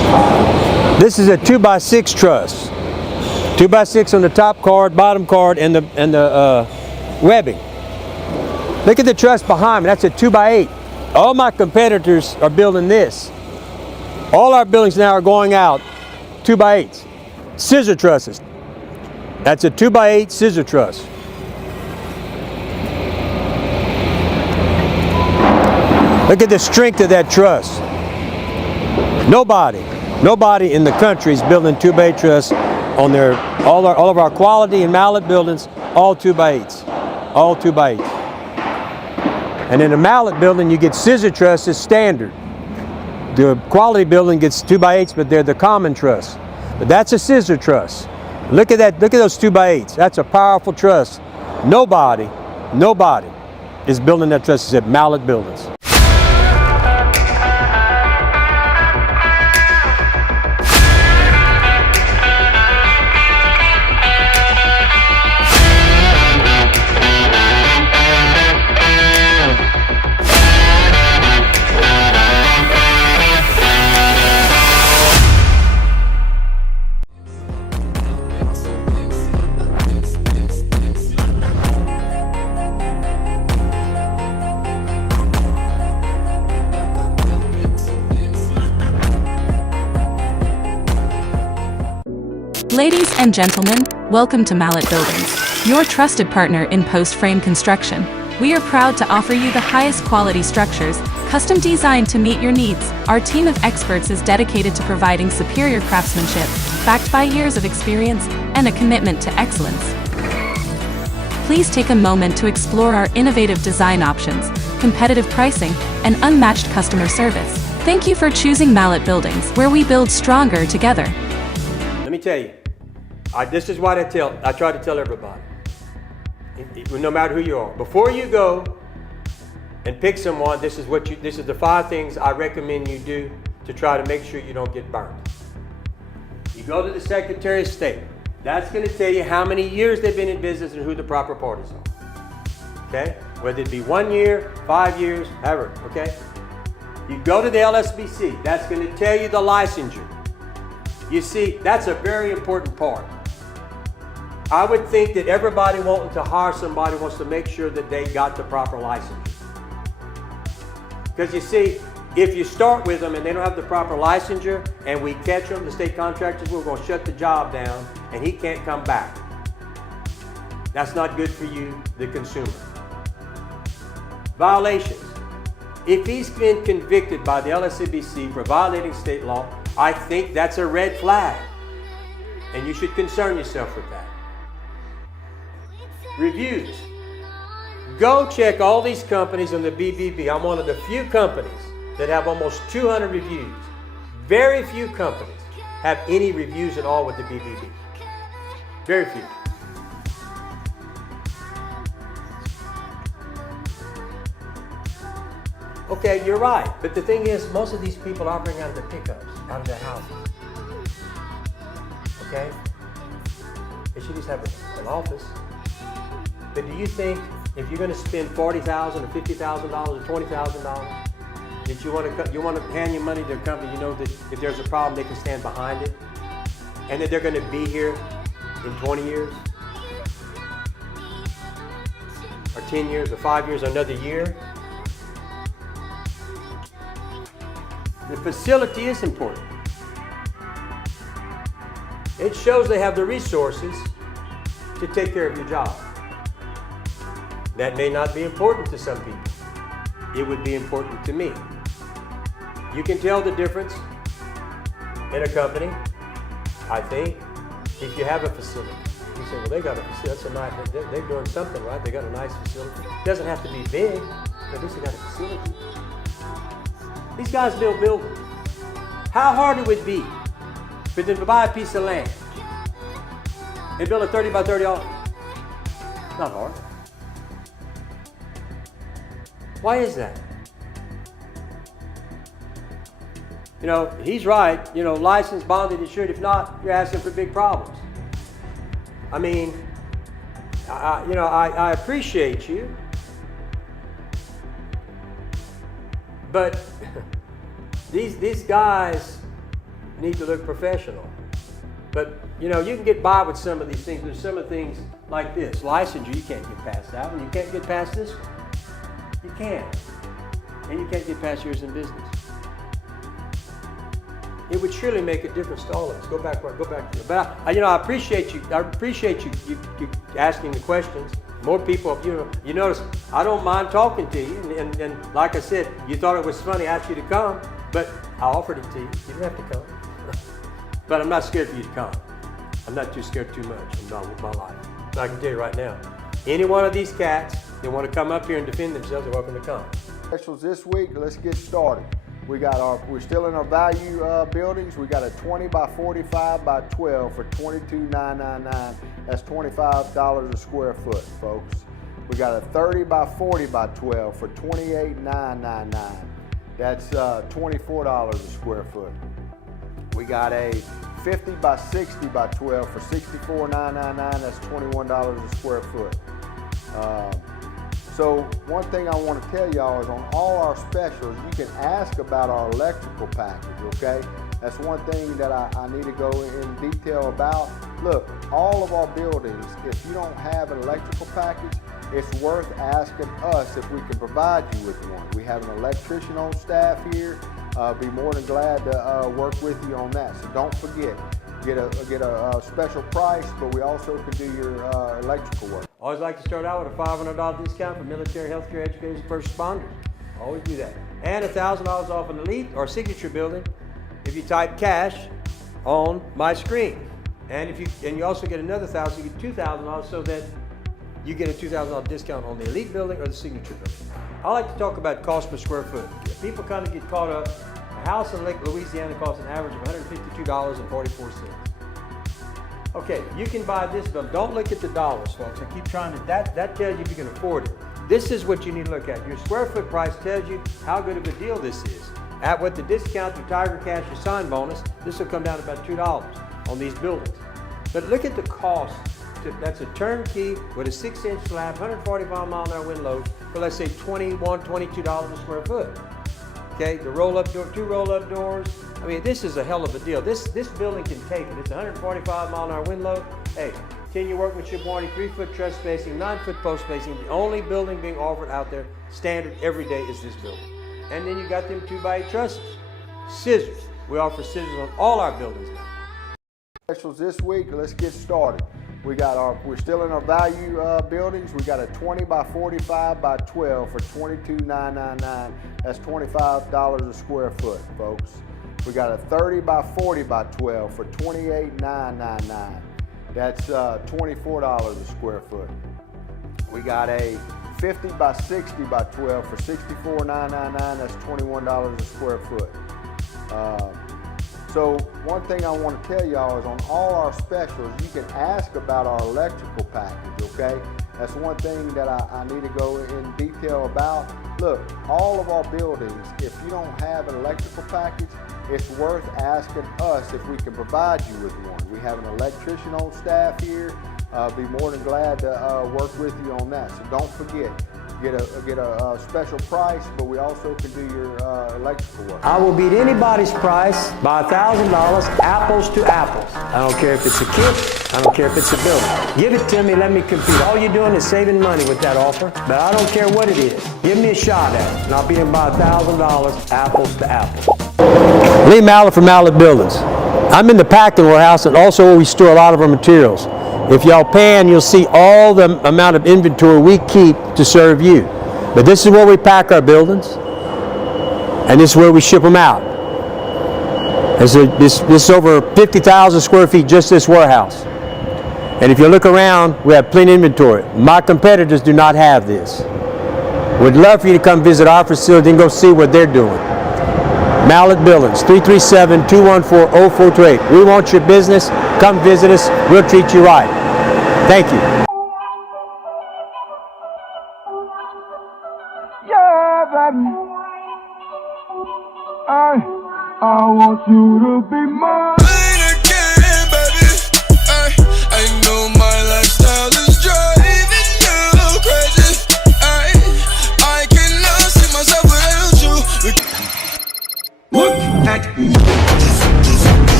This is a 2x6 truss. 2x6 on the top card, bottom card, and the webbing. Look at the truss behind me. That's a 2x8. All my competitors are building this. All our buildings now are going out 2x8s. Scissor trusses. That's a 2x8 scissor truss. Look at the strength of that truss. Nobody in the country is building 2x8 truss on all of our quality and mallet buildings, all 2x8s, all 2x8. And in a mallet building, you get scissor trusses standard. The quality building gets 2x8s, but they're the common truss. But that's a scissor truss. Look at that, look at those 2x8s. That's a powerful truss. Nobody is building that truss except mallet buildings. Ladies and gentlemen, welcome to Mallet Buildings, your trusted partner in post-frame construction. We are proud to offer you the highest quality structures, custom designed to meet your needs. Our team of experts is dedicated to providing superior craftsmanship, backed by years of experience and a commitment to excellence. Please take a moment to explore our innovative design options, competitive pricing, and unmatched customer service. Thank you for choosing Mallet Buildings, where we build stronger together. Let me tell you, this is what I try to tell everybody, no matter who you are. Before you go and pick someone, this is the 5 things I recommend you do to try to make sure you don't get burned. You go to the Secretary of State. That's going to tell you how many years they've been in business and who the proper parties are. Okay? Whether it be 1 year, 5 years, ever. Okay? You go to the LSBC. That's going to tell you the licensure. You see, that's a very important part. I would think that everybody wanting to hire somebody wants to make sure that they got the proper licensure. Because you see, if you start with them and they don't have the proper licensure and we catch them, the state contractors, we're going to shut the job down and he can't come back. That's not good for you, the consumer. Violations. If he's been convicted by the LSCBC for violating state law, I think that's a red flag, and you should concern yourself with that. Reviews. Go check all these companies on the BBB. I'm one of the few companies that have almost 200 reviews. Very few companies have any reviews at all with the BBB. Very few. Okay, you're right. But the thing is, most of these people are operating out of their pickups, out of their houses. Okay? They should just have an office. But do you think if you're going to spend $40,000 or $50,000 or $20,000, that you want to hand your money to a company, you know that if there's a problem, they can stand behind it, and that they're going to be here in 20 years, or 10 years, or 5 years, or another year? The facility is important. It shows they have the resources to take care of your job. That may not be important to some people. It would be important to me. You can tell the difference in a company, I think, if you have a facility. You say, well, they got a facility, that's a nice, they're doing something right, they got a nice facility. It doesn't have to be big, but at least they got a facility. These guys build buildings. How hard it would be for them to buy a piece of land and build a 30 by 30 office? Not hard. Why is that? You know, he's right. You know, licensed, bonded, insured. If not, you're asking for big problems. I mean, I appreciate you, but these guys need to look professional. But you know, you can get by with some of these things. There's some of the things like this. Licensure, you can't get past that one. You can't get past this one. You can't. And you can't get past yours in business. It would surely make a difference to all of us. Go back to it. But I appreciate you. I appreciate you asking the questions. More people, you notice I don't mind talking to you. And like I said, you thought it was funny. I asked you to come, but I offered it to you. You didn't have to come. But I'm not scared for you to come. I'm not too scared too much. I'm not with my life. But I can tell you right now, any one of these cats that want to come up here and defend themselves are welcome to come. Specials this week. Let's get started. We're still in our value buildings. We got a 20 by 45 by 12 for $22,999. That's $25 a square foot, folks. We got a 30 by 40 by 12 for $28,999. That's $24 a square foot. We got a 50 by 60 by 12 for $64,999. That's $21 a square foot. So one thing I want to tell y'all is on all our specials, you can ask about our electrical package, okay? That's one thing that I need to go in detail about. Look, all of our buildings, if you don't have an electrical package, it's worth asking us if we can provide you with one. We have an electrician on staff here. Be more than glad to work with you on that. So don't forget, get a special price, but we also can do your electrical work. Always like to start out with a $500 discount for military, healthcare, educators, and first responders. Always do that. And $1,000 off an elite or signature building if you type cash on my screen. And you also get another $1,000, you get $2,000 so that you get a $2,000 discount on the elite building or the signature building. I like to talk about cost per square foot. People kind of get caught up. A house in Lake Louisiana costs an average of $152.44. Okay, you can buy this building. Don't look at the dollars, folks. I keep trying to, that tells you if you can afford it. This is what you need to look at. Your square foot price tells you how good of a deal this is. With the discount to Tiger Cash or sign bonus, this will come down to about $2 on these buildings. But look at the cost. That's a turnkey with a 6-inch slab, 145 mile an hour wind load for let's say $21, $22 a square foot. Okay, the roll-up door, 2 roll-up doors. I mean, this is a hell of a deal. This building can take it. It's 145 mile an hour wind load. Hey, 10-year workmanship warranty, 3-foot truss spacing, 9-foot post spacing. The only building being offered out there standard every day is this building. And then you got them 2x8 trusses. Scissors. We offer scissors on all our buildings now. Specials this week. Let's get started. We're still in our value buildings. We got a 20 by 45 by 12 for $22,999. That's $25 a square foot, folks. We got a 30 by 40 by 12 for $28,999. That's $24 a square foot. We got a 50 by 60 by 12 for $64,999. That's $21 a square foot. So one thing I want to tell y'all is on all our specials, you can ask about our electrical package, okay? That's one thing that I need to go in detail about. Look, all of our buildings, if you don't have an electrical package, it's worth asking us if we can provide you with one. We have an electrician on staff here. Be more than glad to work with you on that. So don't forget, get a special price, but we also can do your electrical work. I will beat anybody's price by $1,000, apples to apples. I don't care if it's a kit, I don't care if it's a building. Give it to me, let me compete. All you're doing is saving money with that offer, but I don't care what it is. Give me a shot at it, and I'll be in by $1,000, apples to apples. Lee Mallett from Mallett Buildings. I'm in the packing warehouse and also where we store a lot of our materials. If y'all pan, you'll see all the amount of inventory we keep to serve you. But this is where we pack our buildings, and this is where we ship them out. This is over 50,000 square feet, just this warehouse. And if you look around, we have plenty of inventory. My competitors do not have this. We'd love for you to come visit our facility and go see what they're doing. Mallett Buildings, 337-214-0428. We want your business. Come visit us. We'll treat you right. Thank you. Yeah, baby. I want you to be mine. Again, baby. I know my lifestyle is driving you crazy. I cannot see myself without you. Look at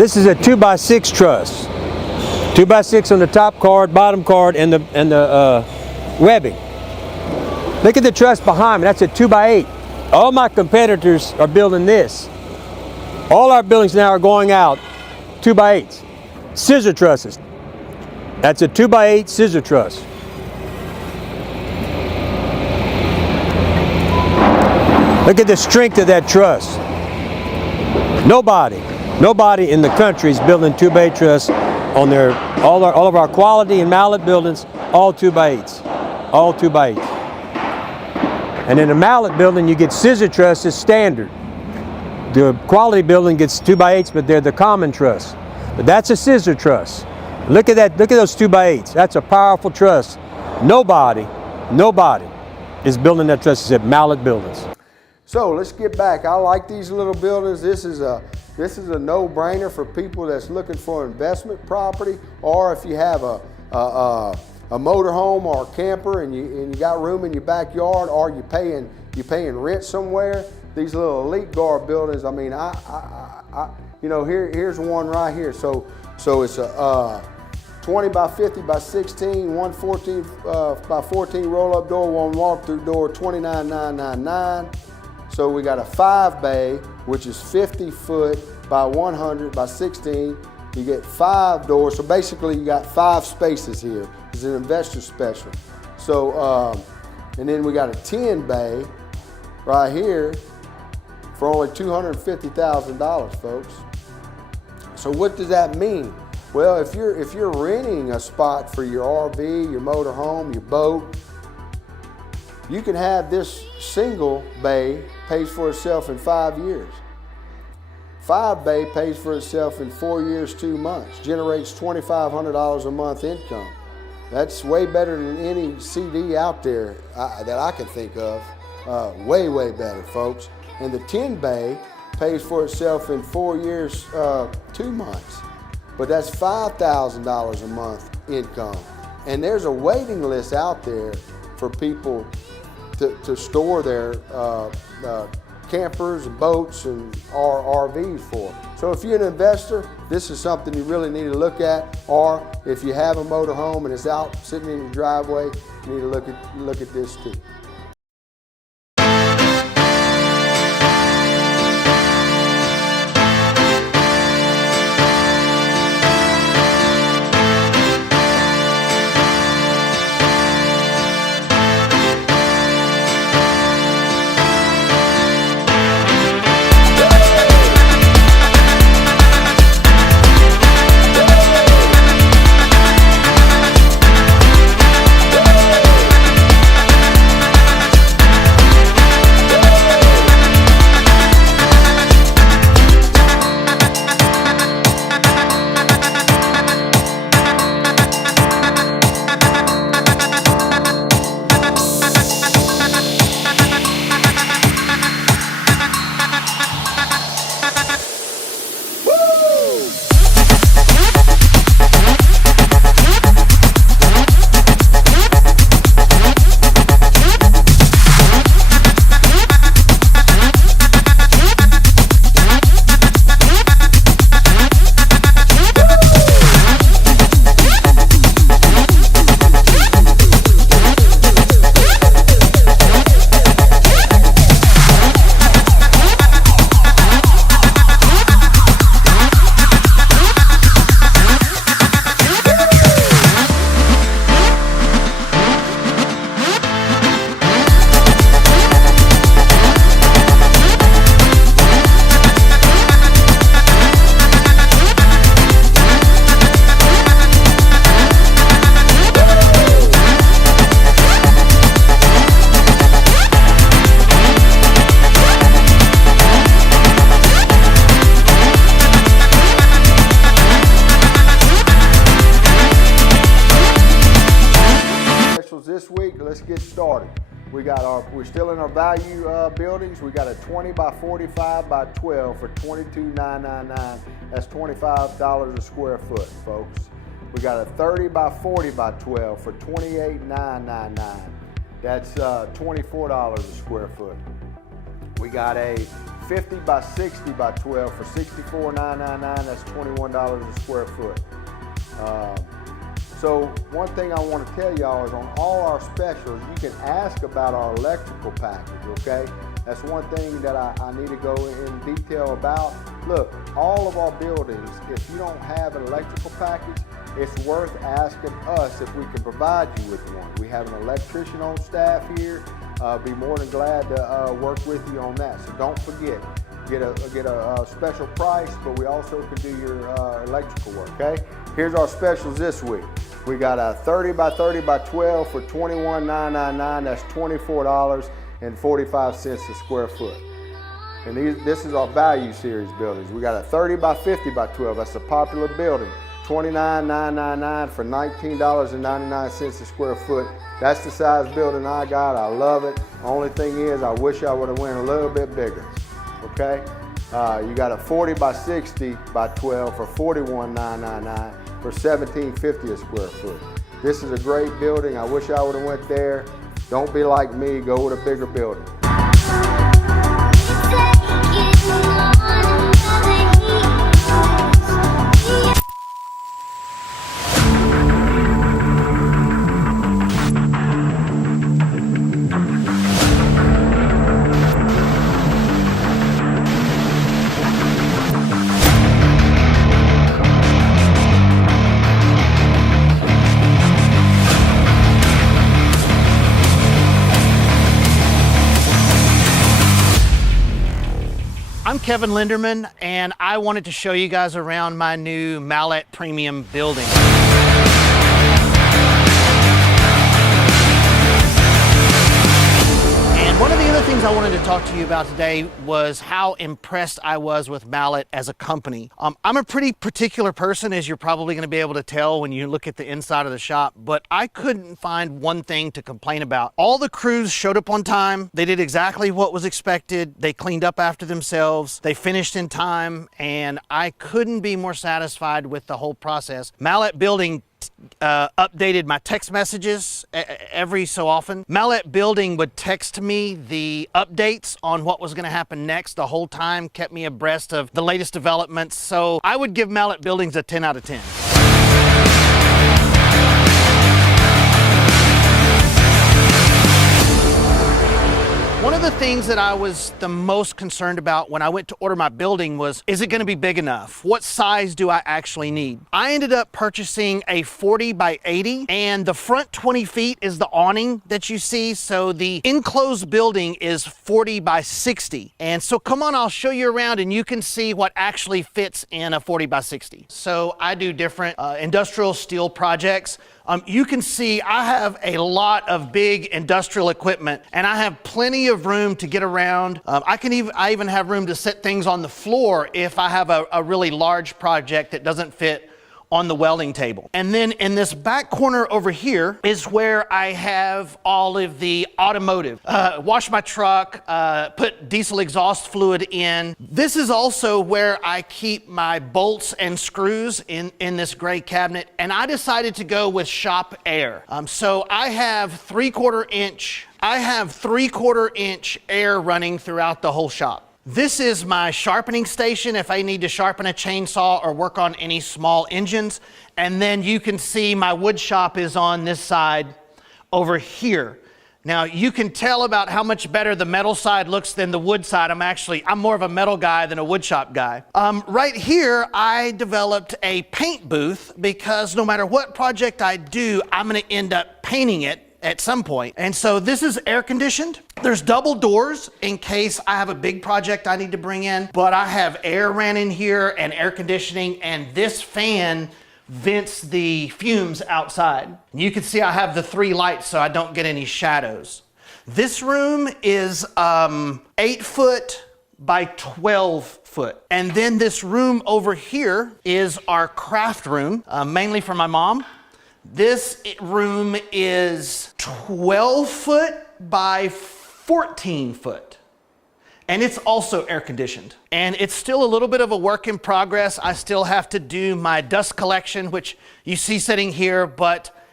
This is a 2x6 truss. 2x6 on the top card, bottom card, and the webbing. Look at the truss behind me. That's a 2x8. All my competitors are building this. All our buildings now are going out 2x8s. Scissor trusses. That's a 2x8 scissor truss. Look at the strength of that truss. Nobody in the country is building 2x8 truss on their all of our quality and mallet buildings, all 2x8s, all 2x8s. And in a mallet building, you get scissor trusses standard. The quality building gets 2x8s, but they're the common truss. But that's a scissor truss. Look at that. Look at those 2x8s. That's a powerful truss. Nobody is building that truss except mallet buildings. So let's get back. I like these little buildings. This is a no-brainer for people that's looking for investment property, or if you have a motorhome or a camper and you got room in your backyard, or you paying rent somewhere. These little Elite Guard buildings. I mean, here's one right here. So it's a 20 by 50 by 16, 114 by 14 roll-up door, one walk-through door, $29,999. So we got a 5-bay, which is 50 foot by 100 by 16. You get 5 doors, so basically you got 5 spaces here. It's an investor special. So, and then we got a 10-bay right here for only $250,000, folks. So what does that mean? Well, if you're renting a spot for your RV, your motorhome, your boat, you can have this single bay pays for itself in 5 years. 5-bay pays for itself in 4 years, 2 months, generates $2,500 a month income. That's way better than any CD out there that I can think of. Way better, folks. And the 10-bay pays for itself in 4 years, 2 months. But that's $5,000 a month income. And there's a waiting list out there for people to store their campers, boats, and RVs for. So if you're an investor, this is something you really need to look at. Or if you have a motorhome and it's out sitting in your driveway, you need to look at this too. This week, let's get started. We're still in our value buildings. We got a 20 by 45 by 12 for $22,999. That's $25 a square foot, folks. We got a 30 by 40 by 12 for $28,999. That's $24 a square foot. We got a 50 by 60 by 12 for $64,999. That's $21 a square foot. So one thing I want to tell y'all is on all our specials, you can ask about our electrical package, okay? That's one thing that I need to go in detail about. Look, all of our buildings, if you don't have an electrical package, it's worth asking us if we can provide you with one. We have an electrician on staff here. Be more than glad to work with you on that. So don't forget, get a special price, but we also can do your electrical work, okay? Here's our specials this week. We got a 30 by 30 by 12 for $21,999. That's $24.45 a square foot. And this is our value series buildings. We got a 30 by 50 by 12. That's a popular building. $29,999 for $19.99 a square foot. That's the size building I got. I love it. Only thing is, I wish I would have went a little bit bigger. Okay? You got a 40 by 60 by 12 for $41,999 for $17.50 a square foot. This is a great building. I wish I would have went there. Don't be like me. Go with a bigger building. I'm Kevin Linderman, and I wanted to show you guys around my new Mallet Premium building. And one of the other things I wanted to talk to you about today was how impressed I was with Mallet as a company. I'm a pretty particular person, as you're probably going to be able to tell when you look at the inside of the shop, but I couldn't find one thing to complain about. All the crews showed up on time. They did exactly what was expected. They cleaned up after themselves. They finished in time, and I couldn't be more satisfied with the whole process. Mallet Building updated my text messages every so often. Mallet Building would text me the updates on what was going to happen next the whole time, kept me abreast of the latest developments. So I would give Mallet Buildings a 10 out of 10. One of the things that I was the most concerned about when I went to order my building was, is it going to be big enough? What size do I actually need? I ended up purchasing a 40 by 80, and the front 20 feet is the awning that you see. So the enclosed building is 40 by 60. And so come on, I'll show you around and you can see what actually fits in a 40 by 60. So I do different industrial steel projects. You can see I have a lot of big industrial equipment, and I have plenty of room to get around. I even have room to set things on the floor if I have a really large project that doesn't fit on the welding table. And then in this back corner over here is where I have all of the automotive. Wash my truck, put diesel exhaust fluid in. This is also where I keep my bolts and screws in this gray cabinet, and I decided to go with shop air. So I have 3/4 inch air running throughout the whole shop. This is my sharpening station if I need to sharpen a chainsaw or work on any small engines. And then you can see my wood shop is on this side over here. Now you can tell about how much better the metal side looks than the wood side. I'm more of a metal guy than a wood shop guy. Right here, I developed a paint booth because no matter what project I do, I'm gonna end up painting it at some point. And so this is air conditioned. There's double doors in case I have a big project I need to bring in, but I have air ran in here and air conditioning, and this fan vents the fumes outside. You can see I have the 3 lights so I don't get any shadows. This room is 8 foot by 12 foot. And then this room over here is our craft room, mainly for my mom. This room is 12 foot by 14 foot. And it's also air conditioned. And it's still a little bit of a work in progress. I still have to do my dust collection, which you see sitting here, but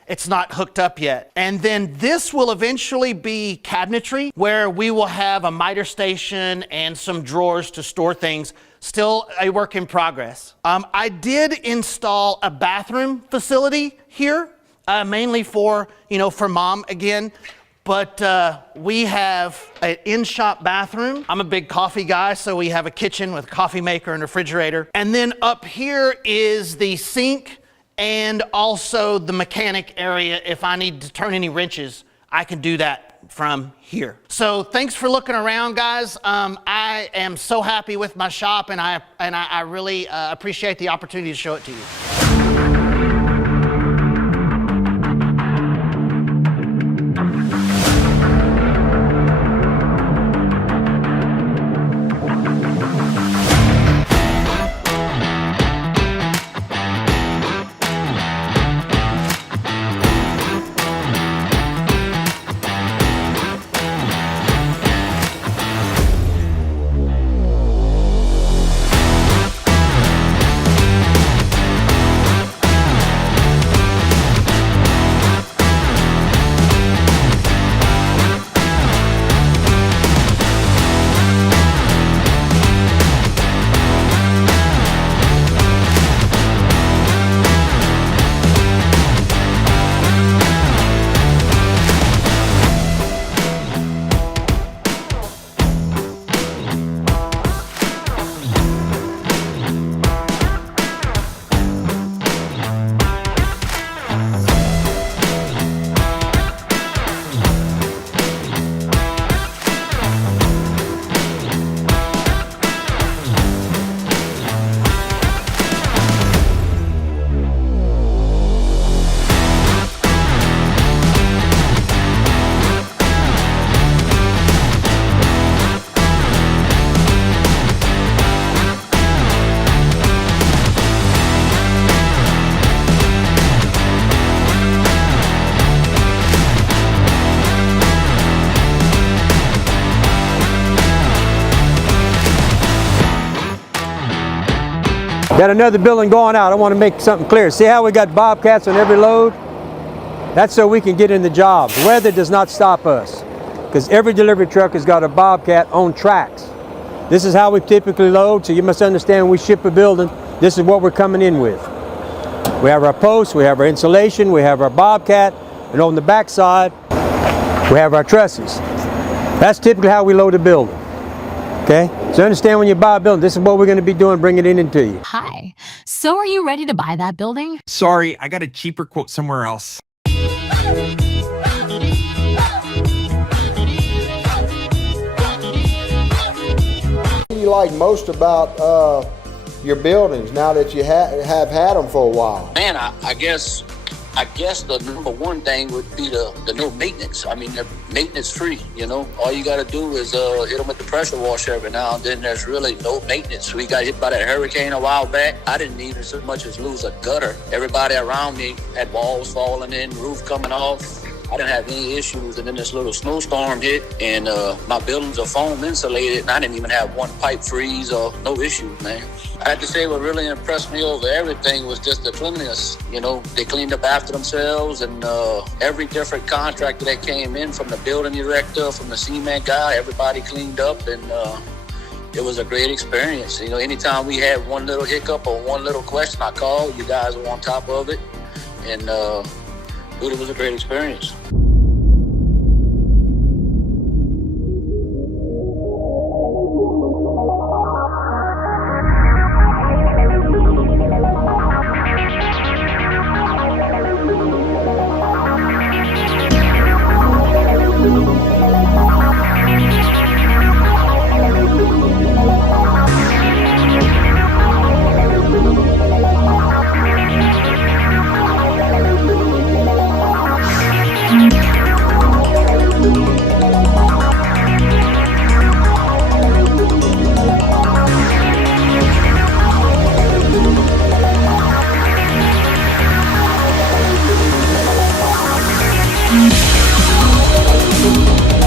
It's not hooked up yet. And then this will eventually be cabinetry, where we will have a miter station and some drawers to store things. Still a work in progress. I did install a bathroom facility here, mainly for mom again. But we have an in-shop bathroom. I'm a big coffee guy, so we have a kitchen with a coffee maker and refrigerator. And then up here is the sink and also the mechanic area. If I need to turn any wrenches, I can do that from here. So thanks for looking around, guys. I am so happy with my shop, and I really appreciate the opportunity to show it to you. Got another building going out. I want to make something clear. See how we got Bobcats on every load? That's so we can get in the job. Weather does not stop us, because every delivery truck has got a Bobcat on tracks. This is how we typically load, so you must understand when we ship a building, this is what we're coming in with. We have our posts, we have our insulation, we have our Bobcat, and on the back side, we have our trusses. That's typically how we load a building. Okay? So understand when you buy a building, this is what we're going to be doing, bringing it into you. Hi. So are you ready to buy that building? Sorry, I got a cheaper quote somewhere else. What do you like most about your buildings now that you have had them for a while? Man, I guess the number one thing would be the no maintenance. I mean, they're maintenance free, All you got to do is hit them with the pressure washer every now and then. There's really no maintenance. We got hit by that hurricane a while back. I didn't even so much as lose a gutter. Everybody around me had walls falling in, roof coming off. I didn't have any issues, and then this little snowstorm hit, and my buildings are foam insulated, and I didn't even have one pipe freeze or no issues, man. I had to say what really impressed me over everything was just the cleanliness. They cleaned up after themselves, and every different contractor that came in, from the building director, from the cement guy, everybody cleaned up, and it was a great experience. Anytime we had one little hiccup or one little question, I called. You guys were on top of it, and it was a great experience.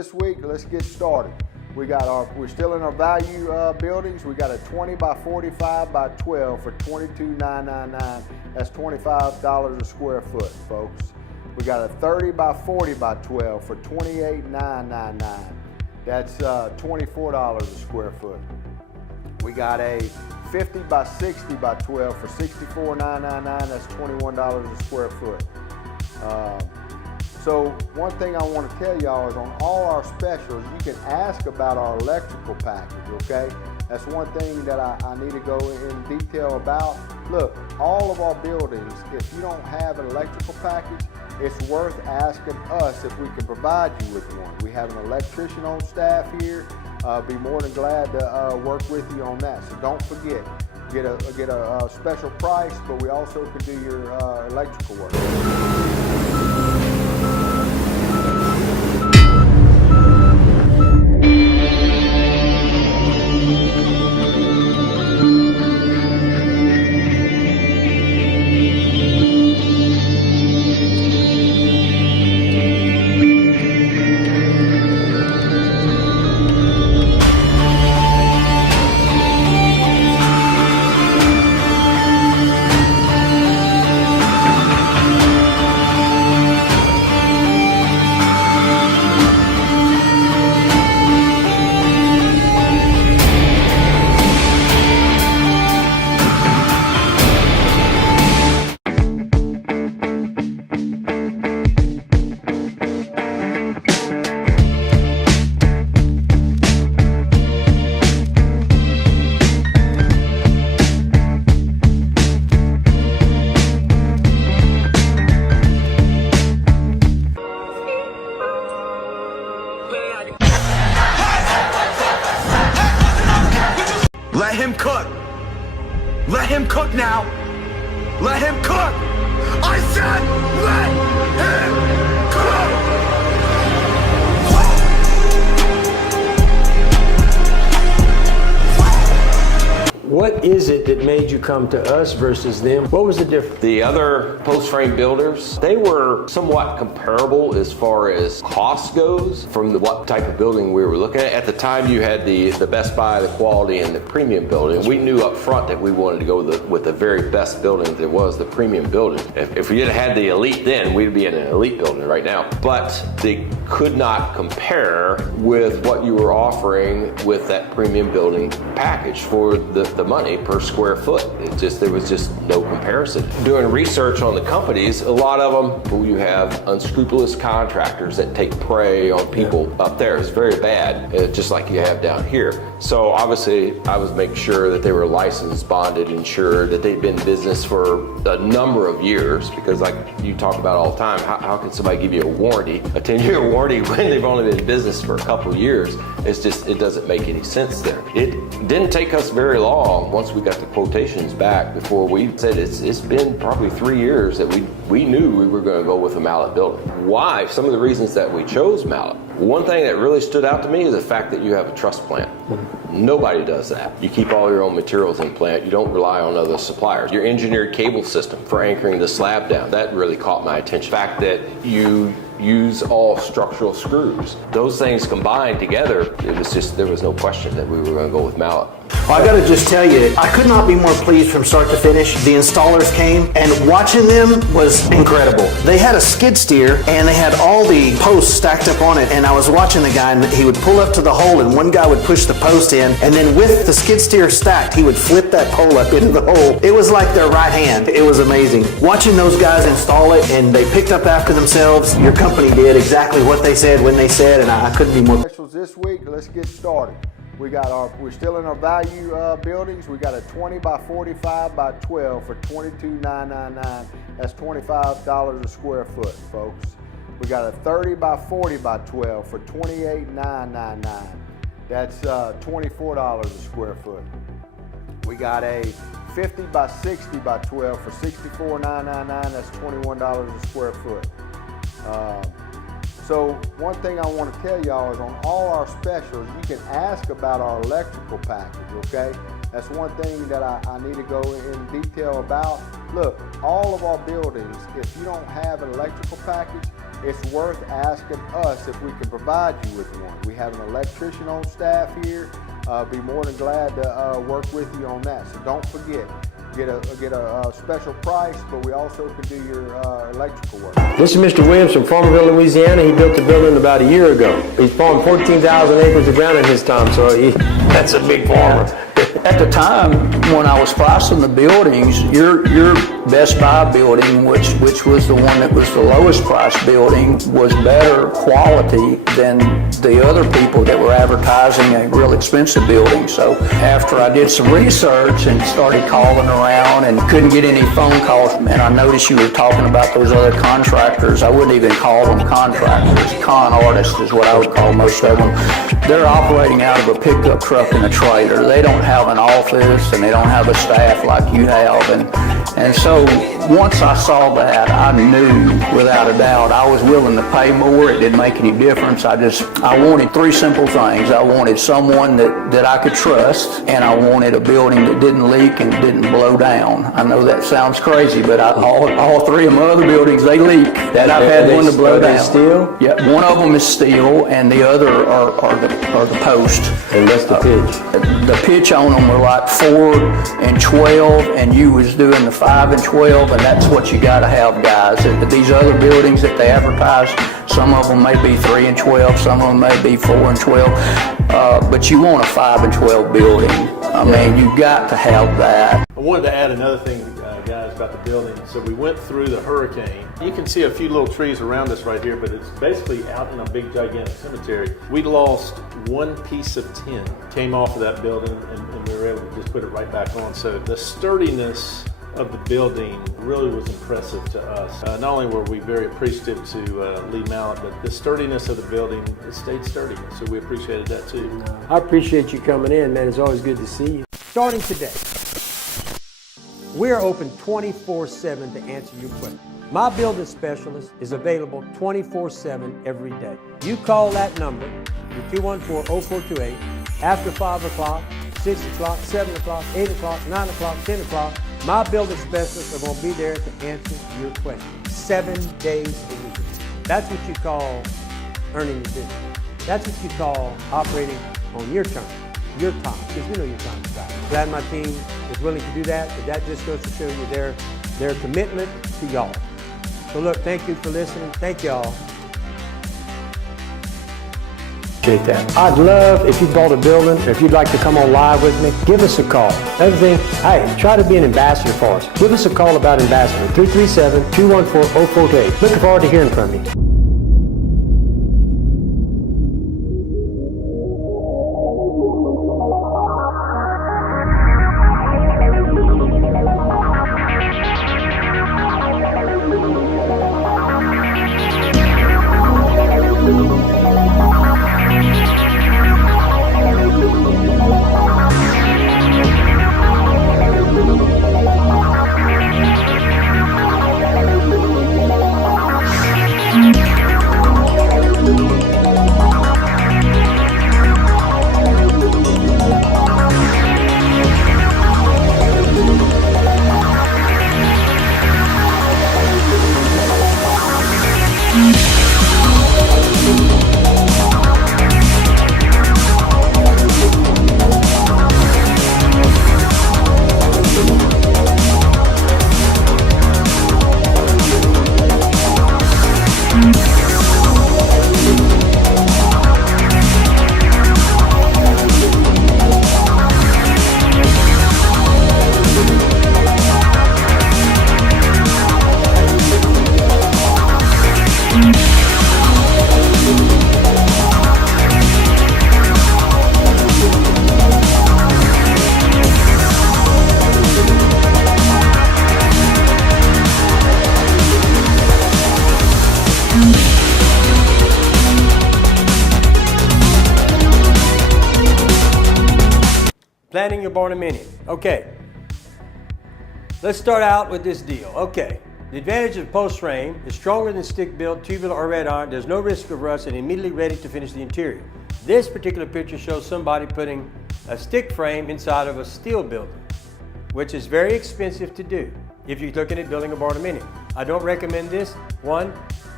this week, let's get started. We're still in our value buildings. We got a 20 by 45 by 12 for $22,999. That's $25 a square foot, folks. We got a 30 by 40 by 12 for $28,999. That's $24 a square foot. We got a 50 by 60 by 12 for $64,999. That's $21 a square foot. So one thing I want to tell y'all is on all our specials, you can ask about our electrical package, okay? That's one thing that I need to go in detail about. Look, all of our buildings, if you don't have an electrical package, it's worth asking us if we can provide you with one. We have an electrician on staff here. Be more than glad to work with you on that. So don't forget, get a special price, but we also can do your electrical work. Let him cook. Let him cook now. Let him cook. I said let him cook. What is it that made you come to us versus them? What was the difference? The other post frame builders, they were somewhat comparable as far as cost goes from what type of building we were looking at. At the time, you had the Best Buy, the quality, and the premium building. We knew up front that we wanted to go with the very best building that was the premium building. If we had had the elite then, we'd be in an elite building right now. But they could not compare with what you were offering with that premium building package for the money per square foot. There was just no comparison. Doing research on the companies, a lot of them, you have unscrupulous contractors that take prey on people up there. It's very bad, just like you have down here. So obviously I was making sure that they were licensed, bonded, insured, that they'd been in business for a number of years, because like you talk about all the time, how can somebody give you a warranty, a 10-year warranty when they've only been in business for a couple of years? It doesn't make any sense there. It didn't take us very long once we got the quotations back before we said it's been probably 3 years that we knew we were going to go with a Mallet building. Why? Some of the reasons that we chose Mallet. One thing that really stood out to me is the fact that you have a truss plant. Nobody does that. You keep all your own materials in plant. You don't rely on other suppliers. Your engineered cable system for anchoring the slab down, that really caught my attention. The fact that you use all structural screws. Those things combined together, there was no question that we were going to go with Mallet. Well, I gotta just tell you, I could not be more pleased from start to finish. The installers came, and watching them was incredible. They had a skid steer, and they had all the posts stacked up on it, and I was watching the guy, and he would pull up to the hole, and one guy would push the post in, and then with the skid steer stacked, he would flip that pole up into the hole. It was like their right hand. It was amazing. Watching those guys install it, and they picked up after themselves. Your company did exactly what they said when they said, and I couldn't be more. Specials this week, let's get started. We're still in our value buildings. We got a 20 by 45 by 12 for $22,999. That's $25 a square foot, folks. We got a 30 by 40 by 12 for $28,999. That's $24 a square foot. We got a 50 by 60 by 12 for $64,999. That's $21 a square foot. So one thing I want to tell y'all is on all our specials, you can ask about our electrical package, okay? That's one thing that I need to go in detail about. Look, all of our buildings, if you don't have an electrical package, it's worth asking us if we can provide you with one. We have an electrician on staff here. Be more than glad to work with you on that. So don't forget, get a special price, but we also can do your electrical work. This is Mr. Williams from Farmerville, Louisiana. He built the building about a year ago. He's farmed 14,000 acres of ground in his time, so that's a big farmer. At the time when I was pricing the buildings, your Best Buy building, which was the one that was the lowest price building, was better quality than the other people that were advertising a real expensive building. So after I did some research and started calling around and couldn't get any phone calls, and I noticed you were talking about those other contractors. I wouldn't even call them contractors. Con artists is what I would call most of them. They're operating out of a pickup truck and a trailer. They don't have an office and they don't have a staff like you have. And so once I saw that, I knew without a doubt I was willing to pay more. It didn't make any difference. I wanted three simple things. I wanted someone that I could trust, and I wanted a building that didn't leak and didn't blow down. I know that sounds crazy, but all three of my other buildings, they leak. That I've had one to blow down. Steel? Yeah, one of them is steel, and the other are the post. And that's the pitch. The pitch on them were like 4 and 12, and you was doing the 5 and 12, and that's what you gotta have, guys. These other buildings that they advertise, some of them may be 3 and 12, some of them may be 4 and 12, but you want a 5 and 12 building. I mean, you got to have that. I wanted to add another thing, guys, about the building. So we went through the hurricane. You can see a few little trees around us right here, but it's basically out in a big, gigantic cemetery. We lost one piece of tin, came off of that building, and we were able to just put it right back on. So the sturdiness of the building really was impressive to us. Not only were we very appreciative to Lee Mallet, but the sturdiness of the building, it stayed sturdy. So we appreciated that too. I appreciate you coming in, man. It's always good to see you. Starting today, we're open 24/7 to answer your questions. My building specialist is available 24/7 every day. You call that number, 214-0428, after 5 o'clock, 6 o'clock, 7 o'clock, 8 o'clock, 9 o'clock, 10 o'clock. My building specialists are going to be there to answer your questions 7 days a week. That's what you call earning your business. That's what you call operating on your terms, your time, because we know your time is valuable. Glad my team is willing to do that, but that just goes to show you their commitment to y'all. So look, thank you for listening. Thank y'all. Appreciate that. I'd love if you bought a building, or if you'd like to come on live with me, give us a call. Another thing, hey, try to be an ambassador for us. Give us a call about ambassador, 337-214-0428. Looking forward to hearing from you. Planning your barnuminium. Okay, let's start out with this deal. Okay, the advantage of post frame is stronger than stick built, tubular or red iron. There's no risk of rust and immediately ready to finish the interior. This particular picture shows somebody putting a stick frame inside of a steel building, which is very expensive to do if you're looking at building a barnuminium. I don't recommend this. One,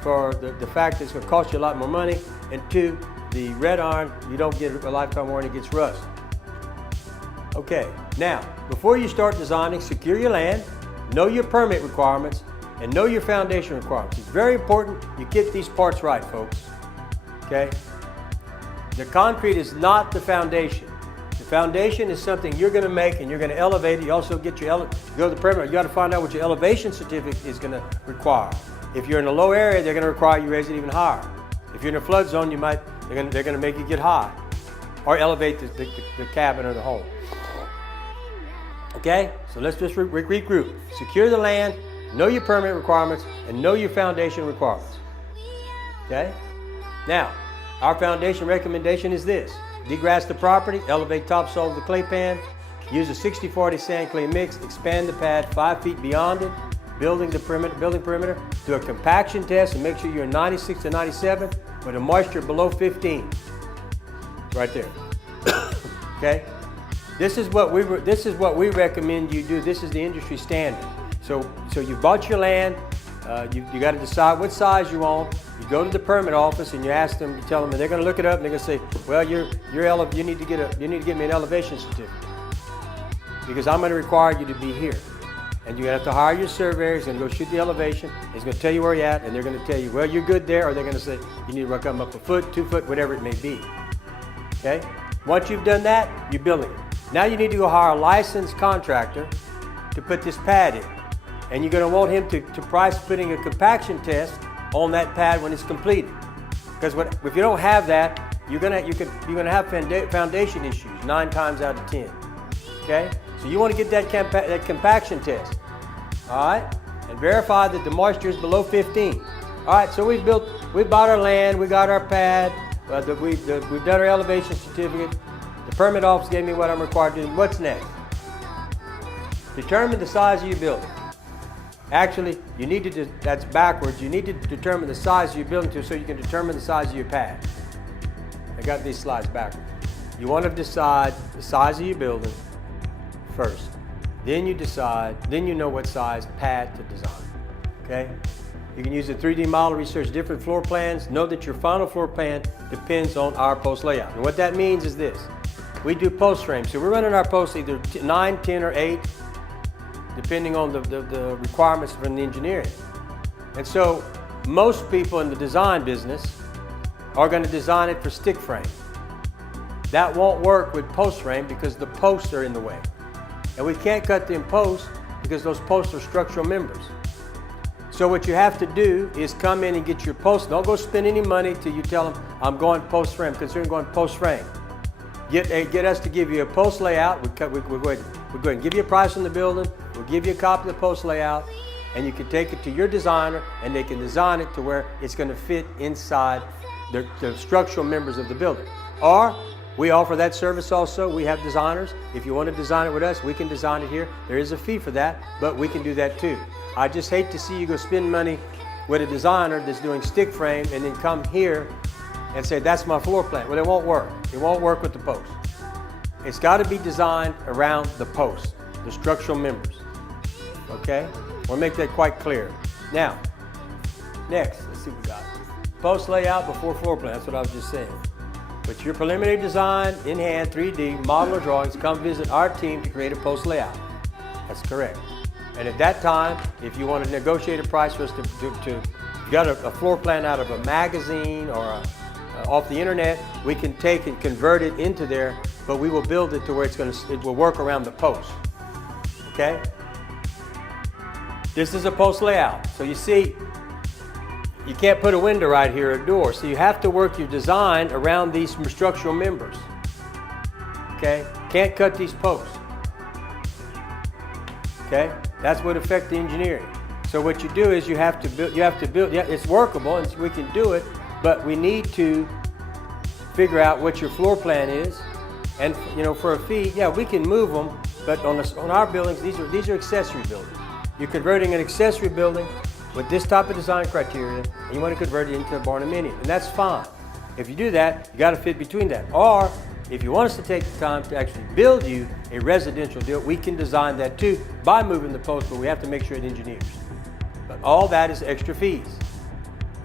for the fact that it's going to cost you a lot more money, and 2, the red iron, you don't get a lifetime warranty, it gets rust. Okay, now, before you start designing, secure your land, know your permit requirements, and know your foundation requirements. It's very important you get these parts right, folks. Okay? The concrete is not the foundation. The foundation is something you're going to make and you're going to elevate it. You also get your go to the permit. You got to find out what your elevation certificate is going to require. If you're in a low area, they're going to require you raise it even higher. If you're in a flood zone, they're going to make you get high or elevate the cabin or the home. Okay? So let's just regroup. Secure the land, know your permit requirements, and know your foundation requirements. Okay? Now, our foundation recommendation is this. Degrass the property, elevate topsoil of the clay pan, use a 60-40 sand clay mix, expand the pad 5 feet beyond it, building perimeter, do a compaction test and make sure you're 96 to 97 with a moisture below 15. Right there. Okay? This is what we recommend you do. This is the industry standard. So you bought your land, you got to decide what size you want. You go to the permit office and you ask them, you tell them, and they're going to look it up and they're going to say, well, you need to get me an elevation certificate because I'm going to require you to be here. And you have to hire your surveyor. He's going to go shoot the elevation. He's going to tell you where you're at, and they're going to tell you, well, you're good there, or they're going to say you need to come up a foot, 2 foot, whatever it may be. Okay? Once you've done that, you're building it. Now you need to go hire a licensed contractor to put this pad in. And you're going to want him to price putting a compaction test on that pad when it's completed. Because if you don't have that, you're going to have foundation issues 9 times out of 10. Okay? So you want to get that compaction test. All right? And verify that the moisture is below 15. All right, so we bought our land, we got our pad, we've done our elevation certificate. The permit office gave me what I'm required to do. What's next? Determine the size of your building. Actually, you need to that's backwards. You need to determine the size of your building so you can determine the size of your pad. I got these slides backwards. You want to decide the size of your building first. Then you know what size pad to design. Okay? You can use a 3D model, research different floor plans. Know that your final floor plan depends on our post layout. And what that means is this. We do post frames. So we're running our posts either 9, 10, or 8, depending on the requirements from the engineering. And so most people in the design business are going to design it for stick frame. That won't work with post frame because the posts are in the way. And we can't cut them posts because those posts are structural members. So what you have to do is come in and get your posts. Don't go spend any money till you tell them, I'm going post frame, considering going post frame. Get us to give you a post layout. We'll go ahead and give you a price on the building. We'll give you a copy of the post layout, and you can take it to your designer, and they can design it to where it's going to fit inside the structural members of the building. Or we offer that service also. We have designers. If you want to design it with us, we can design it here. There is a fee for that, but we can do that too. I just hate to see you go spend money with a designer that's doing stick frame and then come here and say, that's my floor plan. Well, it won't work. It won't work with the post. It's got to be designed around the post, the structural members. Okay? We'll make that quite clear. Now, next, let's see what we got. Post layout before floor plan. That's what I was just saying. With your preliminary design in hand, 3D, model or drawings, come visit our team to create a post layout. That's correct. And at that time, if you want to negotiate a price for us to got a floor plan out of a magazine or off the internet, we can take and convert it into there, but we will build it to where it will work around the post. Okay? This is a post layout. So you see, you can't put a window right here or a door. So you have to work your design around these structural members. Okay? Can't cut these posts. Okay? That's what affects the engineering. So what you do is you have to build, yeah, it's workable and we can do it, but we need to figure out what your floor plan is. And for a fee, yeah, we can move them, but on our buildings, these are accessory buildings. You're converting an accessory building with this type of design criteria, and you want to convert it into a barnuminium, and that's fine. If you do that, you got to fit between that. Or if you want us to take the time to actually build you a residential deal, we can design that too by moving the post, but we have to make sure it engineers. But all that is extra fees.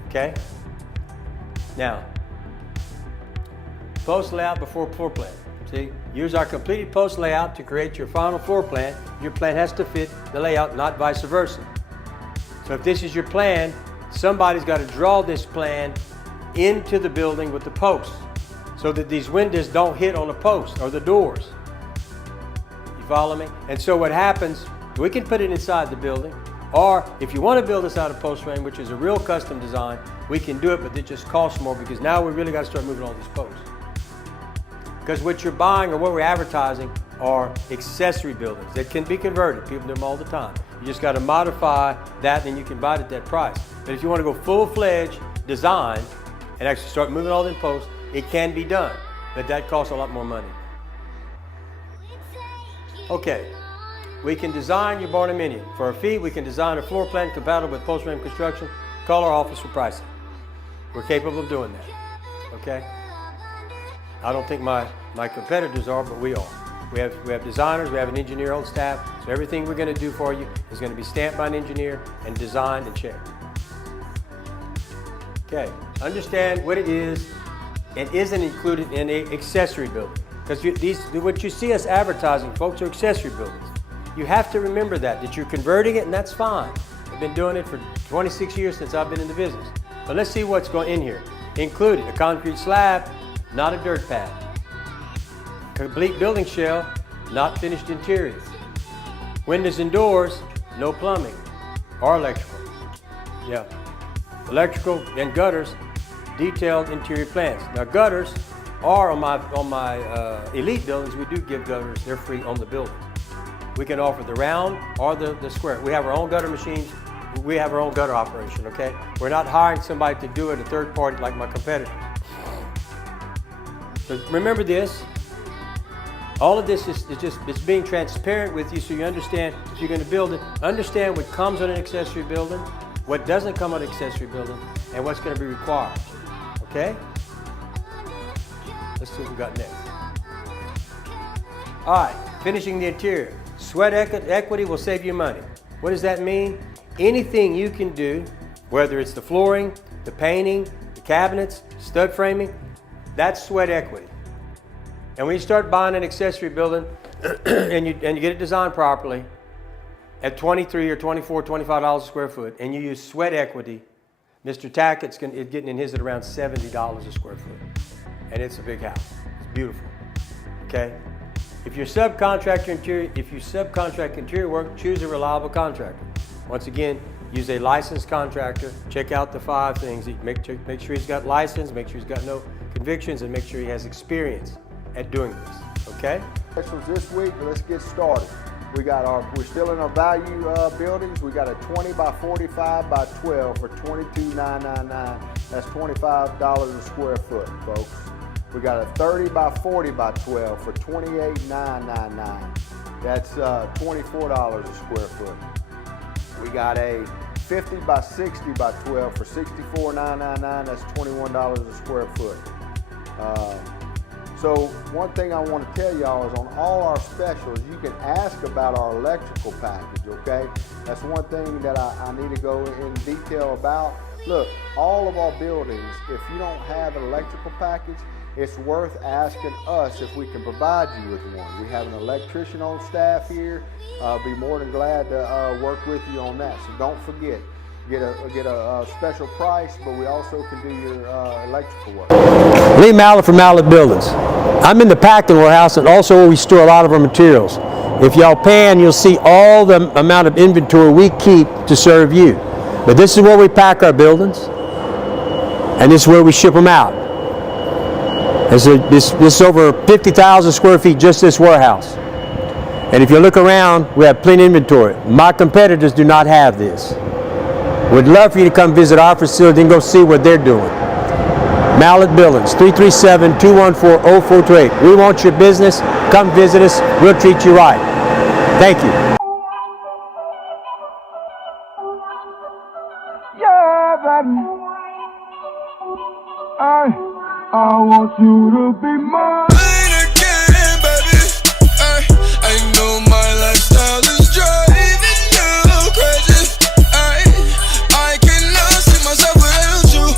Okay? Now, post layout before floor plan. See, use our completed post layout to create your final floor plan. Your plan has to fit the layout, not vice versa. So if this is your plan, somebody's got to draw this plan into the building with the posts so that these windows don't hit on the post or the doors. You follow me? And so what happens, we can put it inside the building, or if you want to build this out of post frame, which is a real custom design, we can do it, but it just costs more because now we really got to start moving all these posts. Because what you're buying or what we're advertising are accessory buildings that can be converted. People do them all the time. You just got to modify that and you can buy it at that price. But if you want to go full-fledged design and actually start moving all in posts, it can be done, but that costs a lot more money. Okay, we can design your barnuminium. For a fee, we can design a floor plan compatible with post frame construction. Call our office for pricing. We're capable of doing that, okay? I don't think my competitors are, but we are. We have designers, we have an engineer on staff, so everything we're going to do for you is going to be stamped by an engineer and designed and checked. Okay, understand what it is and isn't included in an accessory building. Because what you see us advertising, folks, are accessory buildings. You have to remember that you're converting it, and that's fine. I've been doing it for 26 years since I've been in the business. But let's see what's going in here. Included a concrete slab, not a dirt pad. Complete building shell, not finished interior. Windows and doors, no plumbing or electrical. Yeah. Electrical and gutters, detailed interior plans. Now gutters are on my elite buildings, we do give gutters, they're free on the building. We can offer the round or the square. We have our own gutter machines, we have our own gutter operation, okay? We're not hiring somebody to do it, a third party like my competitors. So remember this, all of this is just being transparent with you so you understand if you're going to build it, understand what comes on an accessory building, what doesn't come on an accessory building, and what's going to be required, okay? Let's see what we got next. All right, finishing the interior. Sweat equity will save you money. What does that mean? Anything you can do, whether it's the flooring, the painting, the cabinets, stud framing, that's sweat equity. And when you start buying an accessory building and you get it designed properly at $23 or $24, $25 a square foot, and you use sweat equity, Mr. Tackett's getting in his at around $70 a square foot. And it's a big house. It's beautiful. Okay? If you subcontract interior work, choose a reliable contractor. Once again, use a licensed contractor. Check out the 5 things. Make sure he's got license, make sure he's got no convictions, and make sure he has experience at doing this, okay? Specials this week, let's get started. We're still in our value buildings. We got a 20 by 45 by 12 for $22,999. That's $25 a square foot, folks. We got a 30 by 40 by 12 for $28,999. That's $24 a square foot. We got a 50 by 60 by 12 for $64,999. That's $21 a square foot. So one thing I want to tell y'all is on all our specials, you can ask about our electrical package, okay? That's one thing that I need to go in detail about. Look, all of our buildings, if you don't have an electrical package, it's worth asking us if we can provide you with one. We have an electrician on staff here. Be more than glad to work with you on that. So don't forget, get a special price, but we also can do your electrical work. Lee Mallett from Mallett Buildings. I'm in the packing warehouse and also where we store a lot of our materials. If y'all pan, you'll see all the amount of inventory we keep to serve you. But this is where we pack our buildings, and this is where we ship them out. This is over 50,000 square feet, just this warehouse. And if you look around, we have plenty of inventory. My competitors do not have this. We'd love for you to come visit our facility and go see what they're doing. Mallett Buildings, 337-214-0428. We want your business. Come visit us. We'll treat you right. Thank you. Yeah, baby. I want you to be mine. Again, baby. I know my lifestyle is driving you crazy. I cannot see myself without you.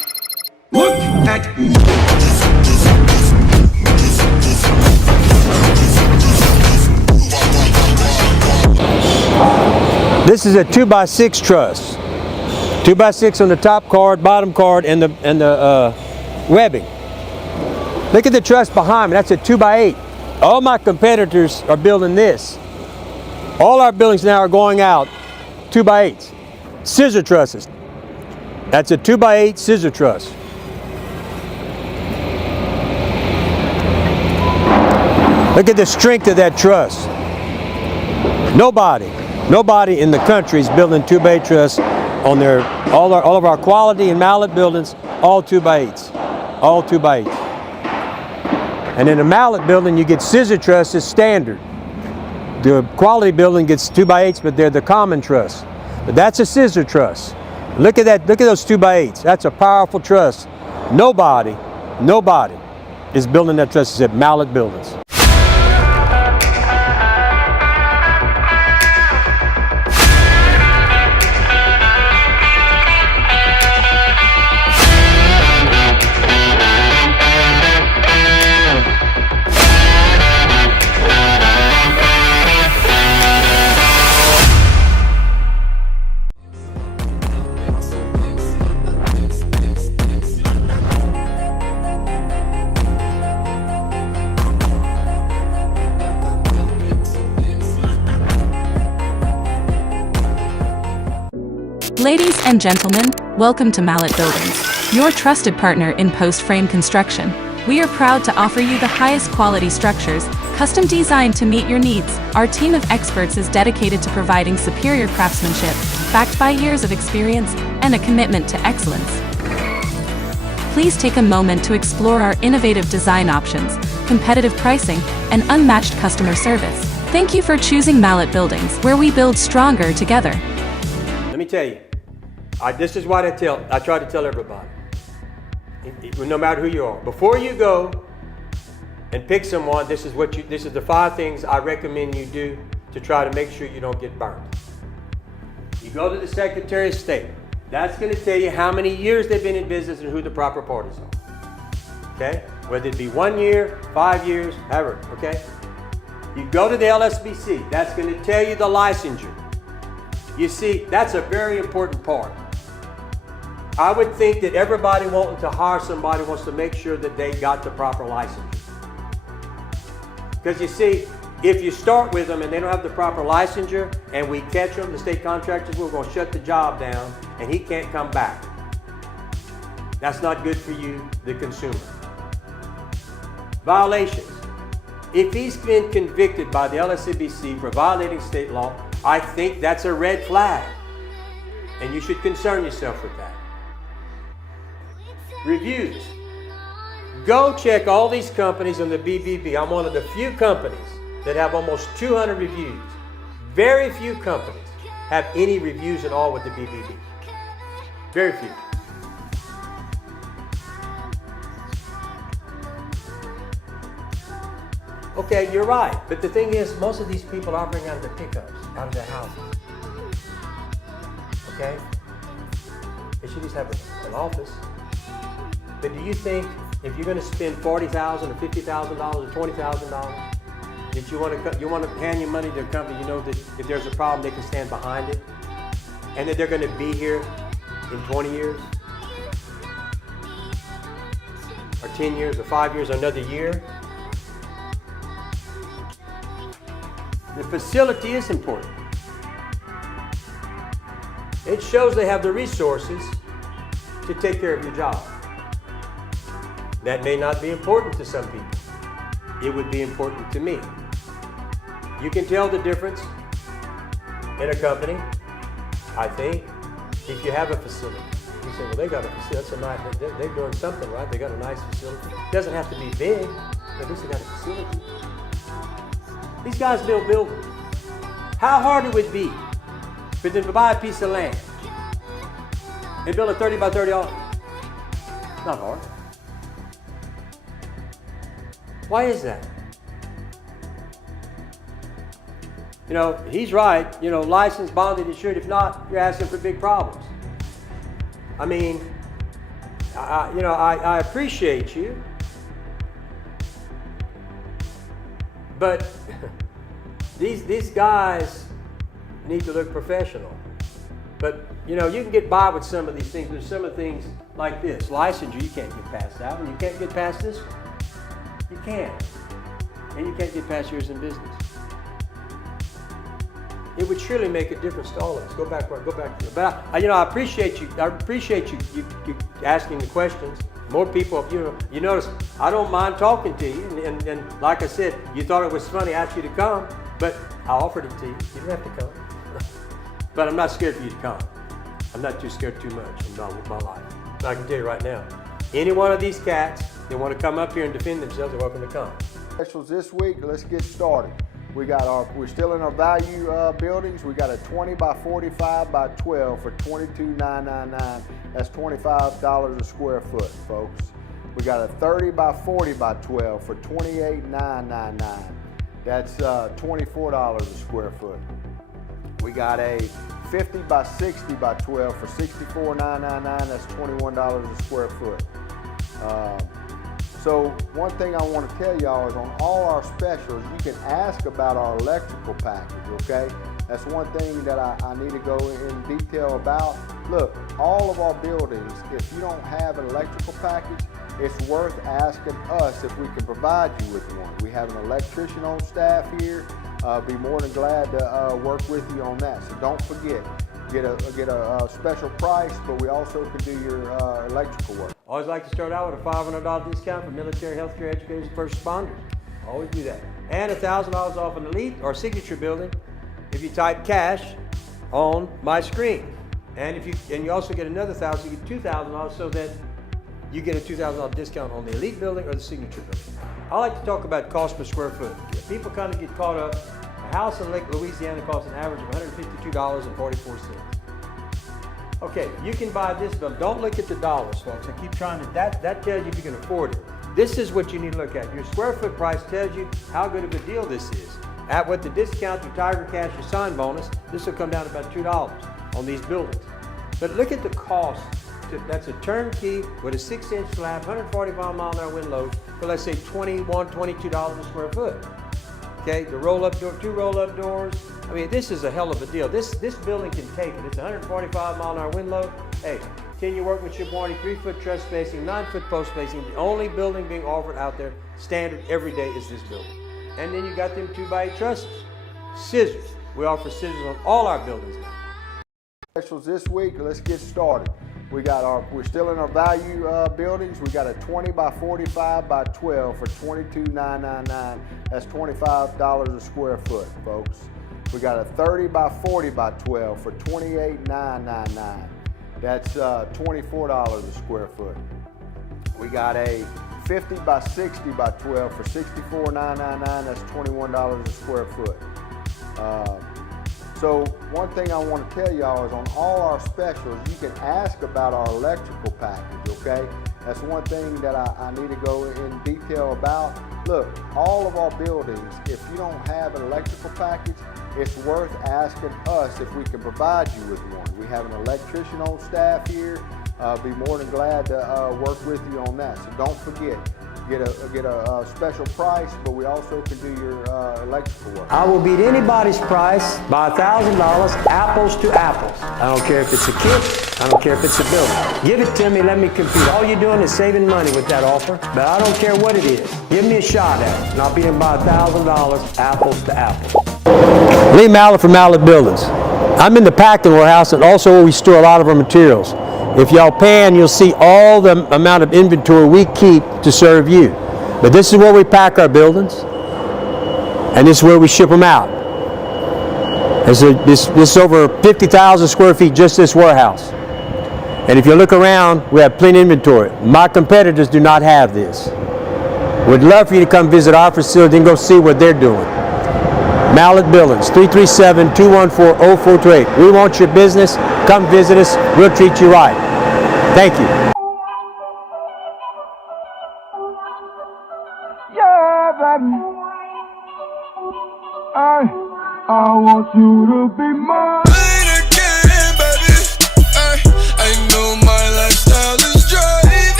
like. This is a 2x6 truss. 2x6 on the top card, bottom card, and the webbing. Look at the truss behind me. That's a 2x8. All my competitors are building this. All our buildings now are going out 2x8s. Scissor trusses. That's a 2x8 scissor truss. Look at the strength of that truss. Nobody in the country is building 2x8 truss on all of our quality and mallet buildings, all 2x8s, all 2x8. And in a mallet building, you get scissor trusses standard. The quality building gets 2x8s, but they're the common truss. But that's a scissor truss. Look at that, look at those 2x8s. That's a powerful truss. Nobody is building that truss except mallet buildings. Ladies and gentlemen, welcome to Mallet Buildings, your trusted partner in post-frame construction. We are proud to offer you the highest quality structures, custom designed to meet your needs. Our team of experts is dedicated to providing superior craftsmanship, backed by years of experience and a commitment to excellence. Please take a moment to explore our innovative design options, competitive pricing, and unmatched customer service. Thank you for choosing Mallet Buildings, where we build stronger together. Let me tell you, this is what I try to tell everybody, no matter who you are. Before you go and pick someone, this is the 5 things I recommend you do to try to make sure you don't get burned. You go to the Secretary of State. That's going to tell you how many years they've been in business and who the proper parties are. Okay? Whether it be 1 year, 5 years, ever. Okay? You go to the LSBC. That's going to tell you the licensure. You see, that's a very important part. I would think that everybody wanting to hire somebody wants to make sure that they got the proper licensure. Because you see, if you start with them and they don't have the proper licensure and we catch them, the state contractors, we're going to shut the job down and he can't come back. That's not good for you, the consumer. Violations. If he's been convicted by the LSCBC for violating state law, I think that's a red flag, and you should concern yourself with that. Reviews. Go check all these companies on the BBB. I'm one of the few companies that have almost 200 reviews. Very few companies have any reviews at all with the BBB. Very few. Okay, you're right. But the thing is, most of these people are operating out of their pickups, out of their houses. Okay? They should just have an office. But do you think if you're going to spend $40,000 or $50,000 or $20,000, that you want to hand your money to a company, you know that if there's a problem, they can stand behind it, and that they're going to be here in 20 years, or 10 years, or 5 years, or another year? The facility is important. It shows they have the resources to take care of your job. That may not be important to some people. It would be important to me. You can tell the difference in a company, I think, if you have a facility. You say, well, they got a facility, they're doing something right, they got a nice facility. It doesn't have to be big, but at least they got a facility. These guys build buildings. How hard it would be for them to buy a piece of land and build a 30 by 30 office? Not hard. Why is that? You know, he's right. You know, licensed, bonded, insured. If not, you're asking for big problems. I mean, I appreciate you, but these guys need to look professional. But you can get by with some of these things. There's some of the things like this. Licensure, you can't get past that one. You can't get past this one. You can't. And you can't get past yours in business. It would surely make a difference to all of us. Go back to it. But I appreciate you. I appreciate you asking the questions. More people, you notice I don't mind talking to you. And like I said, you thought it was funny. I asked you to come, but I offered it to you. You didn't have to come. But I'm not scared for you to come. I'm not too scared too much. I'm not with my life. But I can tell you right now, any one of these cats that want to come up here and defend themselves are welcome to come. Specials this week. Let's get started. We're still in our value buildings. We got a 20 by 45 by 12 for $22,999. That's $25 a square foot, folks. We got a 30 by 40 by 12 for $28,999. That's $24 a square foot. We got a 50 by 60 by 12 for $64,999. That's $21 a square foot. So one thing I want to tell y'all is on all our specials, you can ask about our electrical package, okay? That's one thing that I need to go in detail about. Look, all of our buildings, if you don't have an electrical package, it's worth asking us if we can provide you with one. We have an electrician on staff here. Be more than glad to work with you on that. So don't forget, get a special price, but we also can do your electrical work. Always like to start out with a $500 discount for military, healthcare, educators, and first responders. Always do that. And $1,000 off an elite or signature building if you type cash on my screen. And you also get another $1,000, you get $2,000 so that you get a $2,000 discount on the elite building or the signature building. I like to talk about cost per square foot. People kind of get caught up. A house in Lake Louisiana costs an average of $152.44. Okay, you can buy this building. Don't look at the dollars, folks. I keep trying to, that tells you if you can afford it. This is what you need to look at. Your square foot price tells you how good of a deal this is. With the discount to Tiger Cash or sign bonus, this will come down to about $2 on these buildings. But look at the cost. That's a turnkey with a 6-inch slab, 145 mile an hour wind load for let's say $21, $22 a square foot. Okay, the roll-up door, 2 roll-up doors. I mean, this is a hell of a deal. This building can take it. It's 145 mile an hour wind load. Hey, 10-year workmanship warranty, 3-foot truss spacing, 9-foot post spacing. The only building being offered out there standard every day is this building. And then you got them 2x8 trusses. Scissors. We offer scissors on all our buildings now. Specials this week. Let's get started. We're still in our value buildings. We got a 20 by 45 by 12 for $22,999. That's $25 a square foot, folks. We got a 30 by 40 by 12 for $28,999. That's $24 a square foot. We got a 50 by 60 by 12 for $64,999. That's $21 a square foot. So one thing I want to tell y'all is on all our specials, you can ask about our electrical package, okay? That's one thing that I need to go in detail about. Look, all of our buildings, if you don't have an electrical package, it's worth asking us if we can provide you with one. We have an electrician on staff here. Be more than glad to work with you on that. So don't forget, get a special price, but we also can do your electrical work. I will beat anybody's price by $1,000, apples to apples. I don't care if it's a kit, I don't care if it's a building. Give it to me, let me compete. All you're doing is saving money with that offer, but I don't care what it is. Give me a shot at it, and I'll beat him by $1,000, apples to apples. Lee Mallett from Mallett Buildings. I'm in the packing warehouse and also where we store a lot of our materials. If y'all pan, you'll see all the amount of inventory we keep to serve you. But this is where we pack our buildings, and this is where we ship them out. This is over 50,000 square feet, just this warehouse. And if you look around, we have plenty of inventory. My competitors do not have this. We'd love for you to come visit our facility and go see what they're doing. Mallett Buildings, 337-214-0428. We want your business. Come visit us. We'll treat you right. Thank you. Yeah, baby. I want you to be mine. Again, baby. I know my lifestyle is driving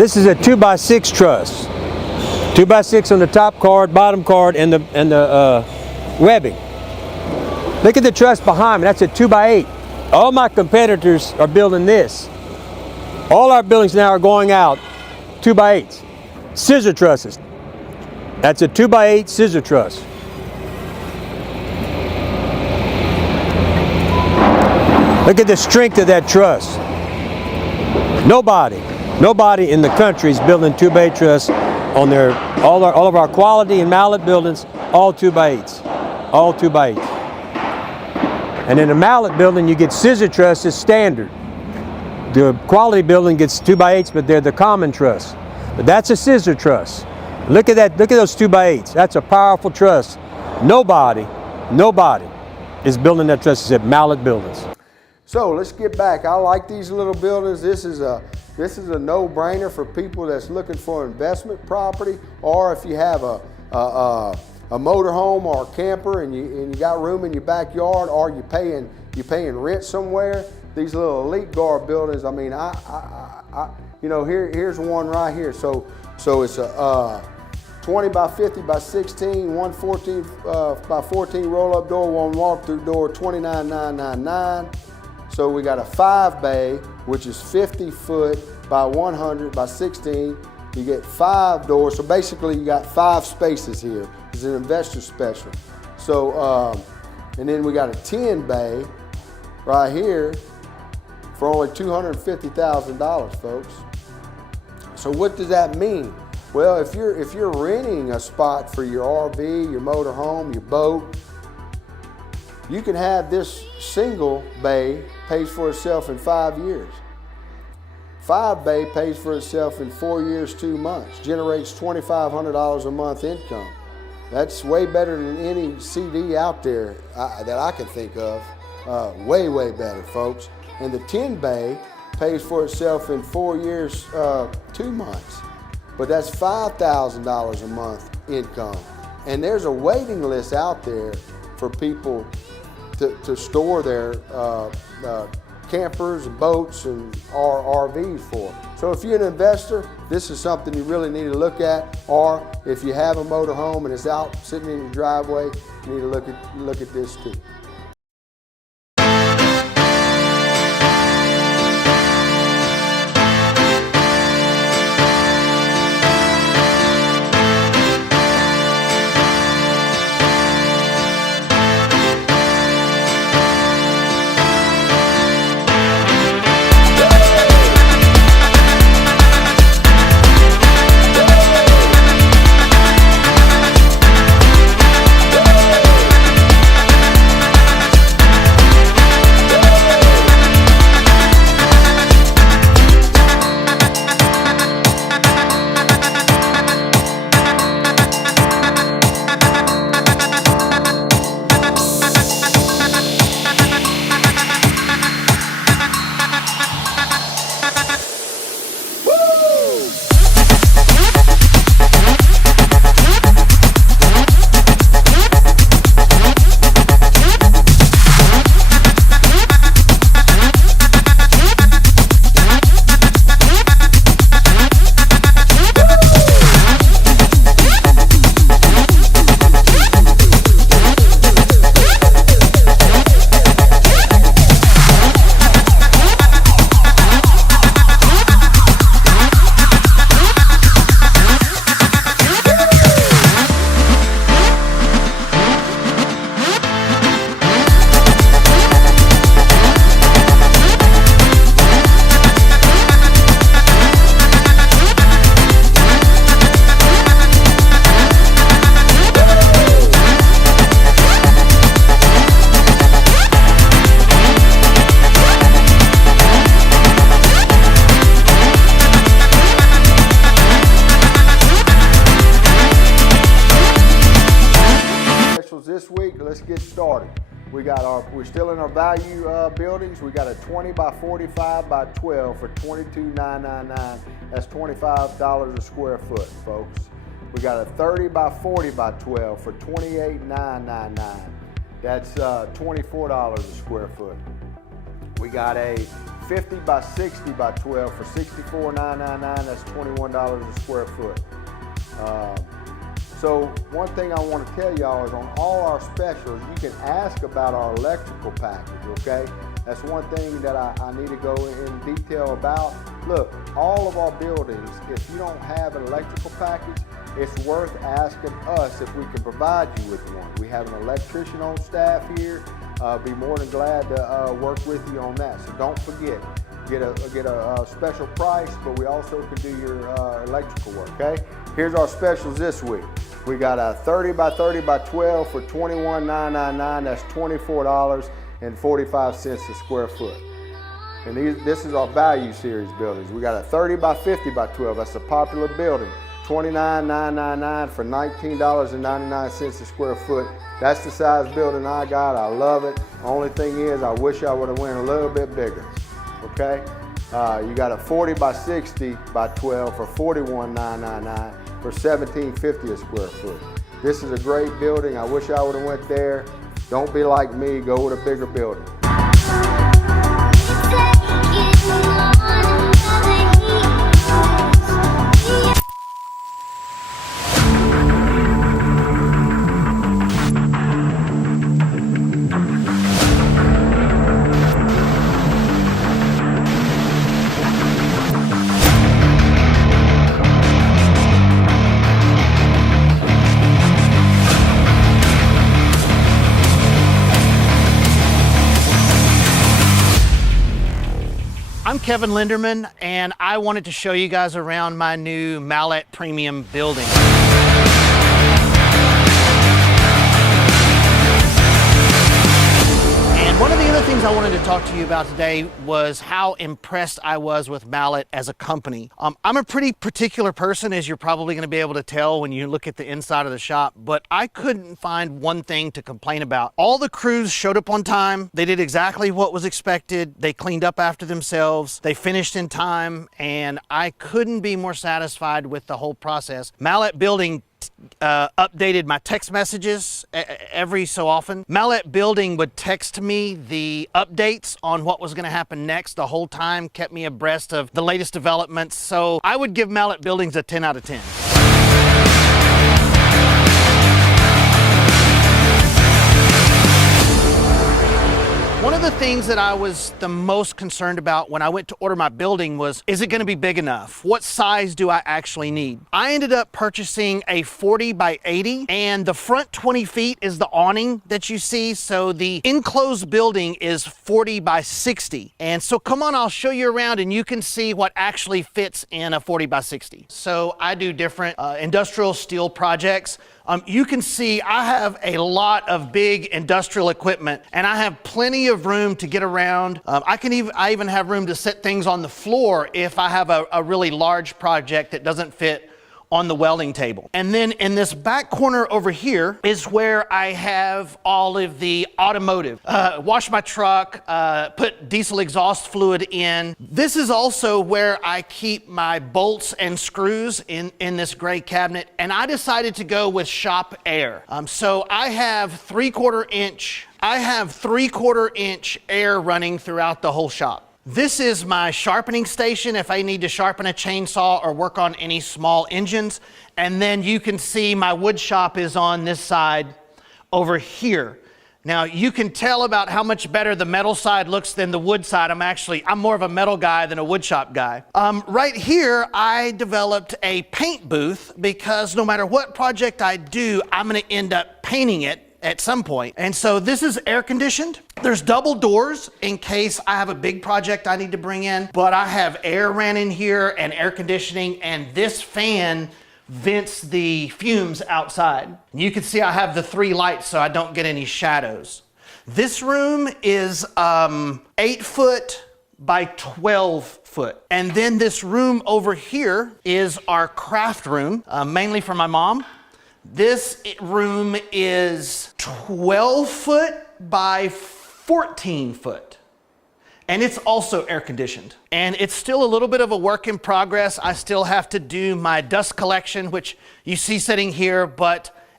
This is a 2x6 truss. 2x6 on the top card, bottom card, and the webbing. Look at the truss behind me. That's a 2x8. All my competitors are building this. All our buildings now are going out 2x8s. Scissor trusses. That's a 2x8 scissor truss. Look at the strength of that truss. Nobody in the country is building 2x8 truss on their all of our quality and mallet buildings, all 2x8s, all 2x8s. And in a mallet building, you get scissor trusses standard. The quality building gets 2x8s, but they're the common truss. But that's a scissor truss. Look at that. Look at those 2x8s. That's a powerful truss. Nobody is building that truss except mallet buildings. So let's get back. I like these little buildings. This is a no-brainer for people that's looking for investment property, or if you have a motorhome or a camper and you got room in your backyard, or you're paying rent somewhere. These little Elite Guard buildings. I mean, you know, here's one right here. So it's a 20 by 50 by 16, 114 by 14 roll-up door, one walk-through door, $29,999. So we got a 5-bay, which is 50 foot by 100 by 16. You get 5 doors, so basically you got 5 spaces here. It's an investor special. So, and then we got a 10-bay right here for only $250,000, folks. So what does that mean? Well, if you're renting a spot for your RV, your motorhome, your boat, you can have this single bay pays for itself in 5 years. 5-bay pays for itself in 4 years, 2 months, generates $2,500 a month income. That's way better than any CD out there that I can think of. Way better, folks. And the 10-bay pays for itself in 4 years, 2 months. But that's $5,000 a month income. And there's a waiting list out there for people to store their campers, boats, and RVs for. So if you're an investor, this is something you really need to look at. Or if you have a motorhome and it's out sitting in your driveway, you need to look at this too. This week, let's get started. We're still in our value buildings. We got a 20 by 45 by 12 for $22,999. That's $25 a square foot, folks. We got a 30 by 40 by 12 for $28,999. That's $24 a square foot. We got a 50 by 60 by 12 for $64,999. That's $21 a square foot. So one thing I want to tell y'all is on all our specials, you can ask about our electrical package, okay? That's one thing that I need to go in detail about. Look, all of our buildings, if you don't have an electrical package, it's worth asking us if we can provide you with one. We have an electrician on staff here. Be more than glad to work with you on that. So don't forget, get a special price, but we also can do your electrical work, okay? Here's our specials this week. We got a 30 by 30 by 12 for $21,999. That's $24.45 a square foot. And this is our value series buildings. We got a 30 by 50 by 12. That's a popular building. $29,999 for $19.99 a square foot. That's the size building I got. I love it. Only thing is, I wish I would have went a little bit bigger. Okay? You got a 40 by 60 by 12 for $41,999 for $17.50 a square foot. This is a great building. I wish I would have went there. Don't be like me. Go with a bigger building. I'm Kevin Linderman, and I wanted to show you guys around my new Mallet Premium building. And one of the other things I wanted to talk to you about today was how impressed I was with Mallet as a company. I'm a pretty particular person, as you're probably going to be able to tell when you look at the inside of the shop, but I couldn't find one thing to complain about. All the crews showed up on time. They did exactly what was expected. They cleaned up after themselves. They finished in time, and I couldn't be more satisfied with the whole process. Mallet Building updated my text messages every so often. Mallet Building would text me the updates on what was going to happen next the whole time, kept me abreast of the latest developments. So I would give Mallet Buildings a 10 out of 10. One of the things that I was the most concerned about when I went to order my building was, is it going to be big enough? What size do I actually need? I ended up purchasing a 40 by 80, and the front 20 feet is the awning that you see. So the enclosed building is 40 by 60. And so come on, I'll show you around and you can see what actually fits in a 40 by 60. So I do different industrial steel projects. You can see I have a lot of big industrial equipment, and I have plenty of room to get around. I even have room to set things on the floor if I have a really large project that doesn't fit on the welding table. And then in this back corner over here is where I have all of the automotive. Wash my truck, put diesel exhaust fluid in. This is also where I keep my bolts and screws in this gray cabinet, and I decided to go with shop air. So I have 3/4 inch air running throughout the whole shop. This is my sharpening station if I need to sharpen a chainsaw or work on any small engines. And then you can see my wood shop is on this side over here. Now you can tell about how much better the metal side looks than the wood side. I'm more of a metal guy than a wood shop guy. Right here, I developed a paint booth because no matter what project I do, I'm gonna end up painting it at some point. And so this is air conditioned. There's double doors in case I have a big project I need to bring in, but I have air ran in here and air conditioning, and this fan vents the fumes outside. You can see I have the 3 lights so I don't get any shadows. This room is 8 foot by 12 foot. And then this room over here is our craft room, mainly for my mom. This room is 12 foot by 14 foot. And it's also air conditioned. And it's still a little bit of a work in progress. I still have to do my dust collection, which you see sitting here, but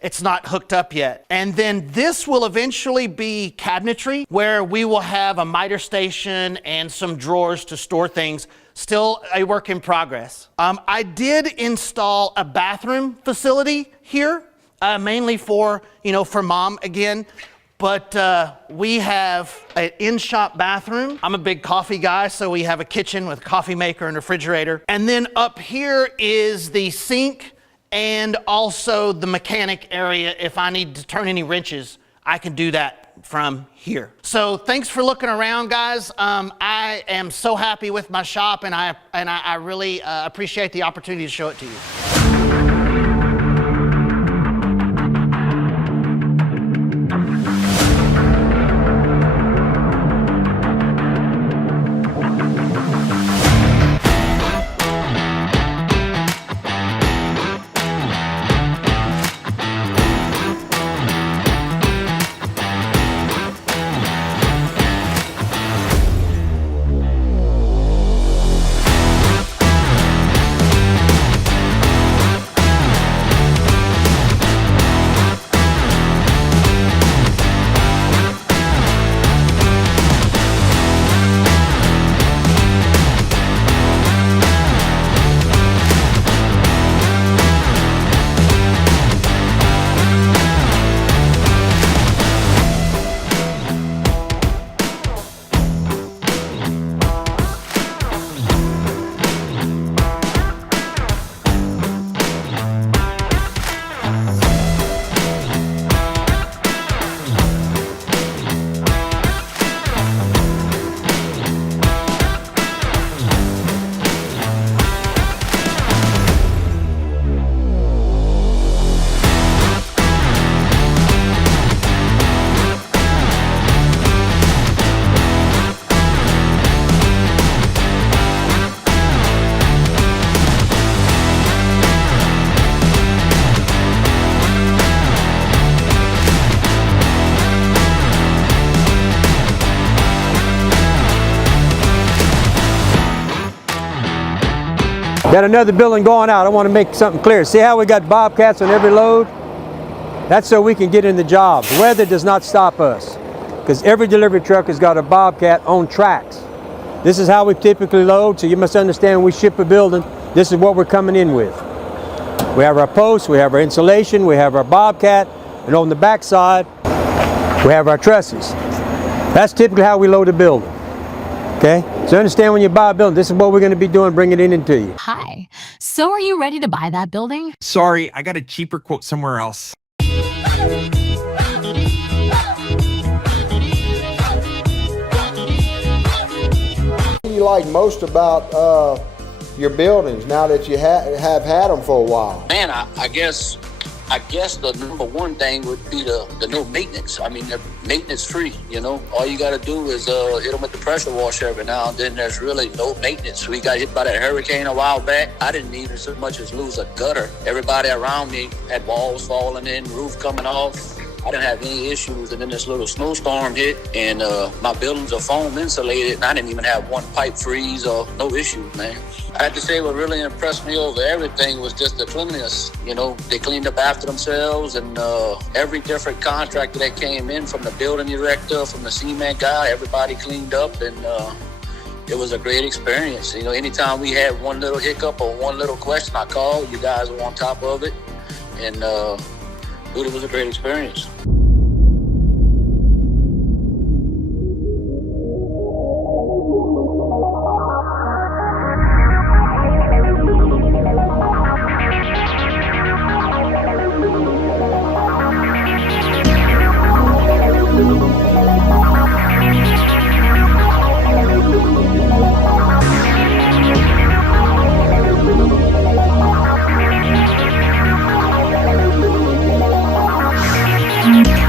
It's not hooked up yet. And then this will eventually be cabinetry, where we will have a miter station and some drawers to store things. Still a work in progress. I did install a bathroom facility here, mainly for mom again. But we have an in-shop bathroom. I'm a big coffee guy, so we have a kitchen with a coffee maker and refrigerator. And then up here is the sink and also the mechanic area. If I need to turn any wrenches, I can do that from here. So thanks for looking around, guys. I am so happy with my shop, and I really appreciate the opportunity to show it to you. Got another building going out. I want to make something clear. See how we got Bobcats on every load? That's so we can get in the job. Weather does not stop us, because every delivery truck has got a Bobcat on tracks. This is how we typically load, so you must understand when we ship a building, this is what we're coming in with. We have our posts, we have our insulation, we have our Bobcat, and on the back side, we have our trusses. That's typically how we load a building. Okay? So understand when you buy a building, this is what we're going to be doing, bringing it into you. Hi. So are you ready to buy that building? Sorry, I got a cheaper quote somewhere else. What do you like most about your buildings now that you have had them for a while? Man, I guess the number one thing would be the no maintenance. I mean, they're maintenance free, All you got to do is hit them with the pressure washer every now and then. There's really no maintenance. We got hit by that hurricane a while back. I didn't even so much as lose a gutter. Everybody around me had walls falling in, roof coming off. I didn't have any issues, and then this little snowstorm hit, and my buildings are foam insulated, and I didn't even have one pipe freeze or no issues, man. I have to say what really impressed me over everything was just the cleanliness. They cleaned up after themselves, and every different contractor that came in, from the building director, from the cement guy, everybody cleaned up, and it was a great experience. Anytime we had one little hiccup or one little question, I called. You guys were on top of it, and it was a great experience.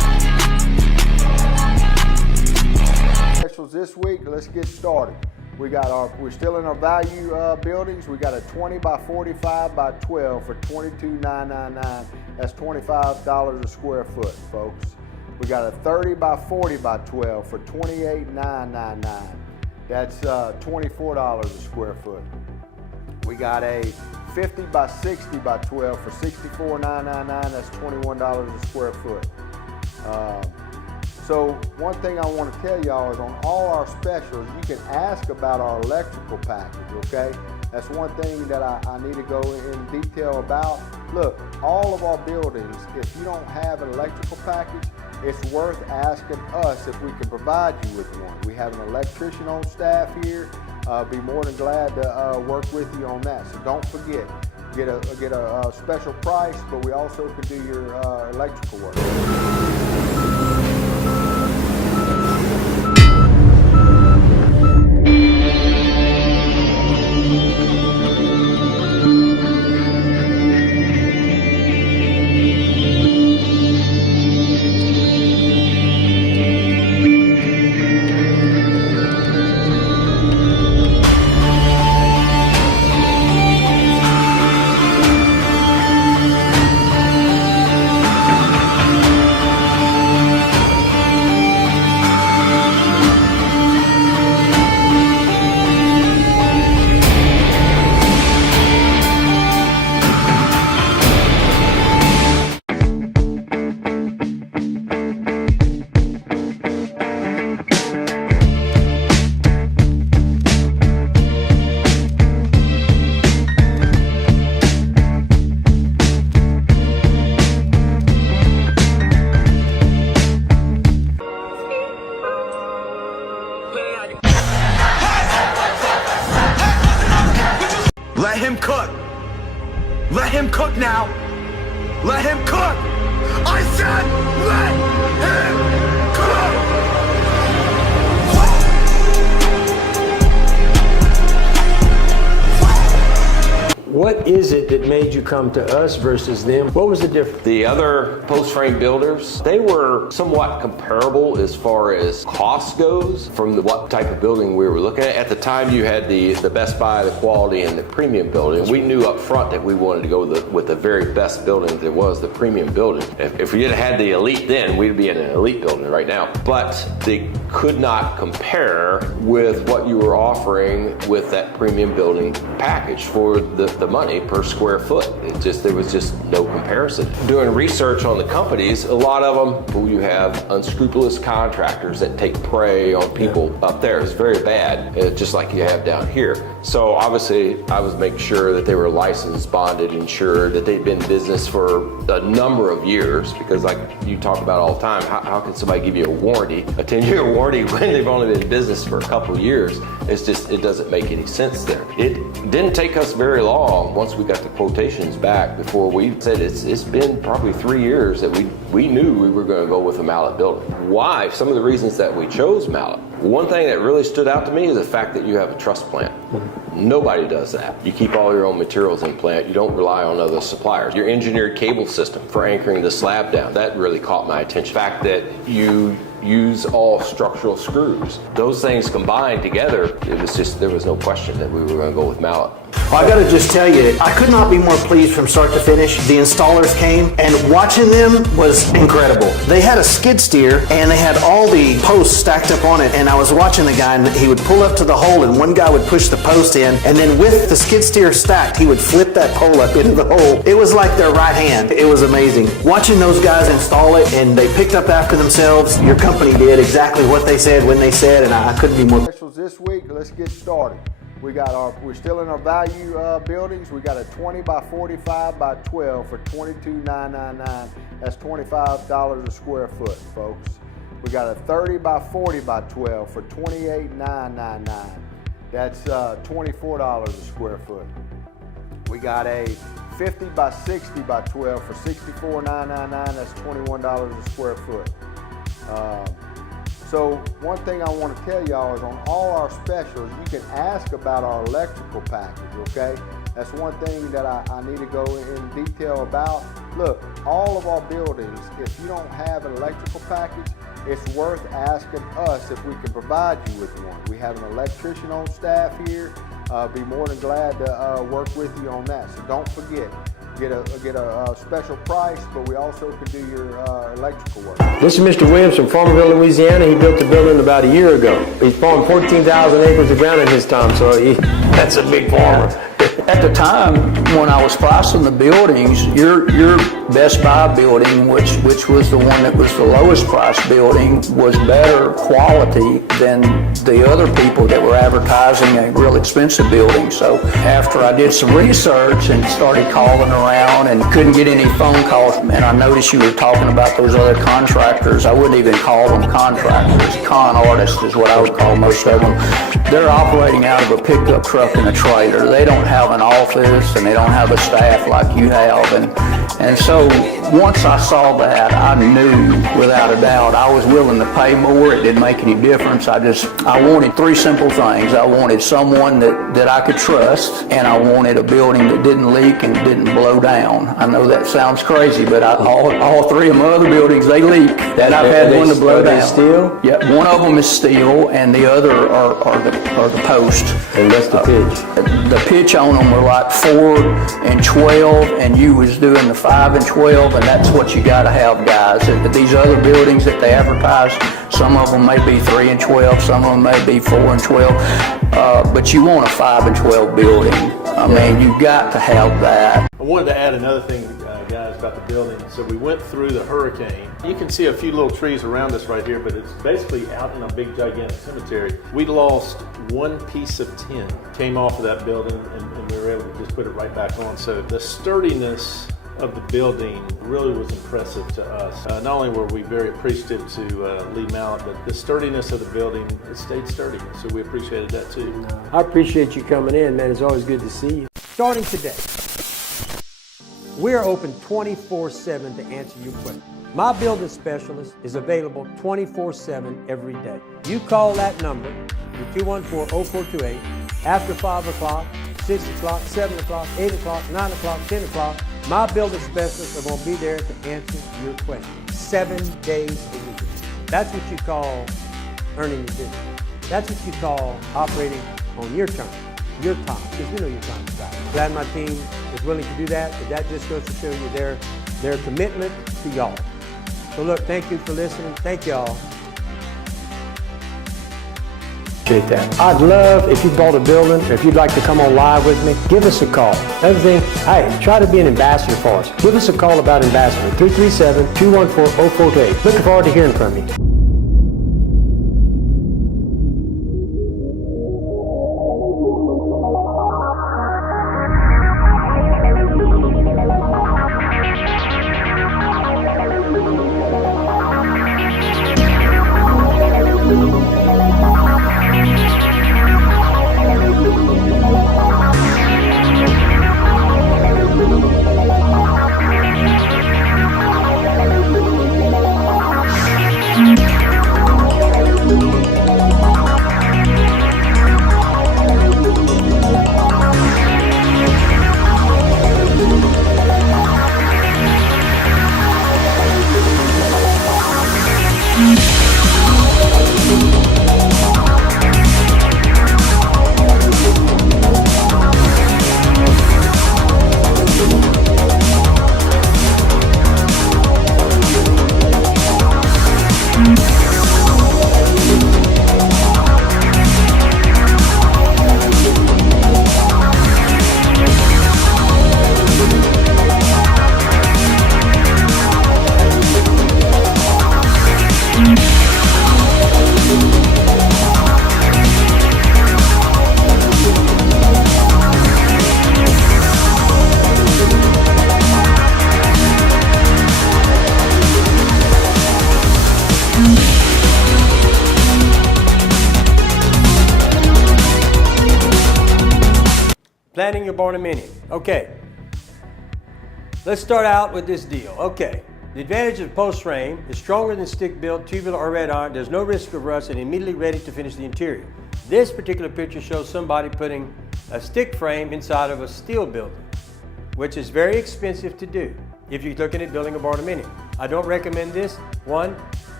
let's get started. We're still in our value buildings. We got a 20 by 45 by 12 for $22,999. That's $25 a square foot, folks. We got a 30 by 40 by 12 for $28,999. That's $24 a square foot. We got a 50 by 60 by 12 for $64,999. That's $21 a square foot. So one thing I want to tell y'all is on all our specials, you can ask about our electrical package, okay? That's one thing that I need to go in detail about. Look, all of our buildings, if you don't have an electrical package, it's worth asking us if we can provide you with one. We have an electrician on staff here. Be more than glad to work with you on that. So don't forget, get a special price, but we also can do your electrical work. Let him cook. Let him cook now. Let him cook. I said let him cook. What is it that made you come to us versus them? What was the difference? The other post frame builders, they were somewhat comparable as far as cost goes from what type of building we were looking at. At the time, you had the Best Buy, the quality, and the premium building. We knew up front that we wanted to go with the very best building that was the premium building. If we had had the elite then, we'd be in an elite building right now. But they could not compare with what you were offering with that premium building package for the money per square foot. There was just no comparison. Doing research on the companies, a lot of them, you have unscrupulous contractors that take prey on people up there. It's very bad, just like you have down here. So obviously I was making sure that they were licensed, bonded, insured, that they'd been in business for a number of years, because like you talk about all the time, how can somebody give you a warranty, a 10-year warranty when they've only been in business for a couple of years? It doesn't make any sense there. It didn't take us very long once we got the quotations back before we said it's been probably 3 years that we knew we were going to go with a Mallet building. Why? Some of the reasons that we chose Mallet. One thing that really stood out to me is the fact that you have a truss plant. Nobody does that. You keep all your own materials in plant. You don't rely on other suppliers. Your engineered cable system for anchoring the slab down, that really caught my attention. The fact that you use all structural screws. Those things combined together, there was no question that we were going to go with Mallet. Well, I gotta just tell you, I could not be more pleased from start to finish. The installers came, and watching them was incredible. They had a skid steer, and they had all the posts stacked up on it, and I was watching the guy, and he would pull up to the hole, and one guy would push the post in, and then with the skid steer stacked, he would flip that pole up into the hole. It was like their right hand. It was amazing. Watching those guys install it, and they picked up after themselves. Your company did exactly what they said when they said, and I couldn't be more. Specials this week, let's get started. We're still in our value buildings. We got a 20 by 45 by 12 for $22,999. That's $25 a square foot, folks. We got a 30 by 40 by 12 for $28,999. That's $24 a square foot. We got a 50 by 60 by 12 for $64,999. That's $21 a square foot. So one thing I want to tell y'all is on all our specials, you can ask about our electrical package, okay? That's one thing that I need to go in detail about. Look, all of our buildings, if you don't have an electrical package, it's worth asking us if we can provide you with one. We have an electrician on staff here. Be more than glad to work with you on that. So don't forget, get a special price, but we also can do your electrical work. This is Mr. Williams from Farmerville, Louisiana. He built the building about a year ago. He's farmed 14,000 acres of ground in his time, so that's a big farmer. At the time when I was pricing the buildings, your Best Buy building, which was the one that was the lowest price building, was better quality than the other people that were advertising a real expensive building. So after I did some research and started calling around and couldn't get any phone calls, and I noticed you were talking about those other contractors. I wouldn't even call them contractors. Con artists is what I would call most of them. They're operating out of a pickup truck and a trailer. They don't have an office and they don't have a staff like you have. And so once I saw that, I knew without a doubt I was willing to pay more. It didn't make any difference. I wanted three simple things. I wanted someone that I could trust, and I wanted a building that didn't leak and didn't blow down. I know that sounds crazy, but all three of my other buildings, they leak. That I've had one to blow down. Are they steel? Yeah, one of them is steel, and the other are the posts. And that's the pitch. The pitch on them were like 4 and 12, and you was doing the 5 and 12, and that's what you gotta have, guys. These other buildings that they advertise, some of them may be 3 and 12, some of them may be 4 and 12, but you want a 5 and 12 building. I mean, you got to have that. I wanted to add another thing, guys, about the building. So we went through the hurricane. You can see a few little trees around us right here, but it's basically out in a big, gigantic cemetery. We lost one piece of tin, came off of that building, and we were able to just put it right back on. So the sturdiness of the building really was impressive to us. Not only were we very appreciative to Lee Mallett, but the sturdiness of the building, it stayed sturdy. So we appreciated that too. I appreciate you coming in, man. It's always good to see you. Starting today, we are open 24/7 to answer your questions. My building specialist is available 24/7 every day. You call that number, 214-0428, after 5 o'clock, 6 o'clock, 7 o'clock, 8 o'clock, 9 o'clock, 10 o'clock. My building specialists are going to be there to answer your questions 7 days a week. That's what you call earning your business. That's what you call operating on your terms, your time, because you know your time is valuable. Glad my team is willing to do that, but that just goes to show you their commitment to y'all. So look, thank you for listening. Thank y'all. Appreciate that. I'd love if you bought a building, or if you'd like to come on live with me, give us a call. Another thing, hey, try to be an ambassador for us. Give us a call about ambassador, 337-214-0428. Looking forward to hearing from you. Planning your barnuminium. Okay. Let's start out with this deal. Okay. The advantage of post frame is stronger than stick-built, tubular, or red iron. There's no risk of rust and immediately ready to finish the interior. This particular picture shows somebody putting a stick frame inside of a steel building, which is very expensive to do if you're looking at building a barnuminium. I don't recommend this. One,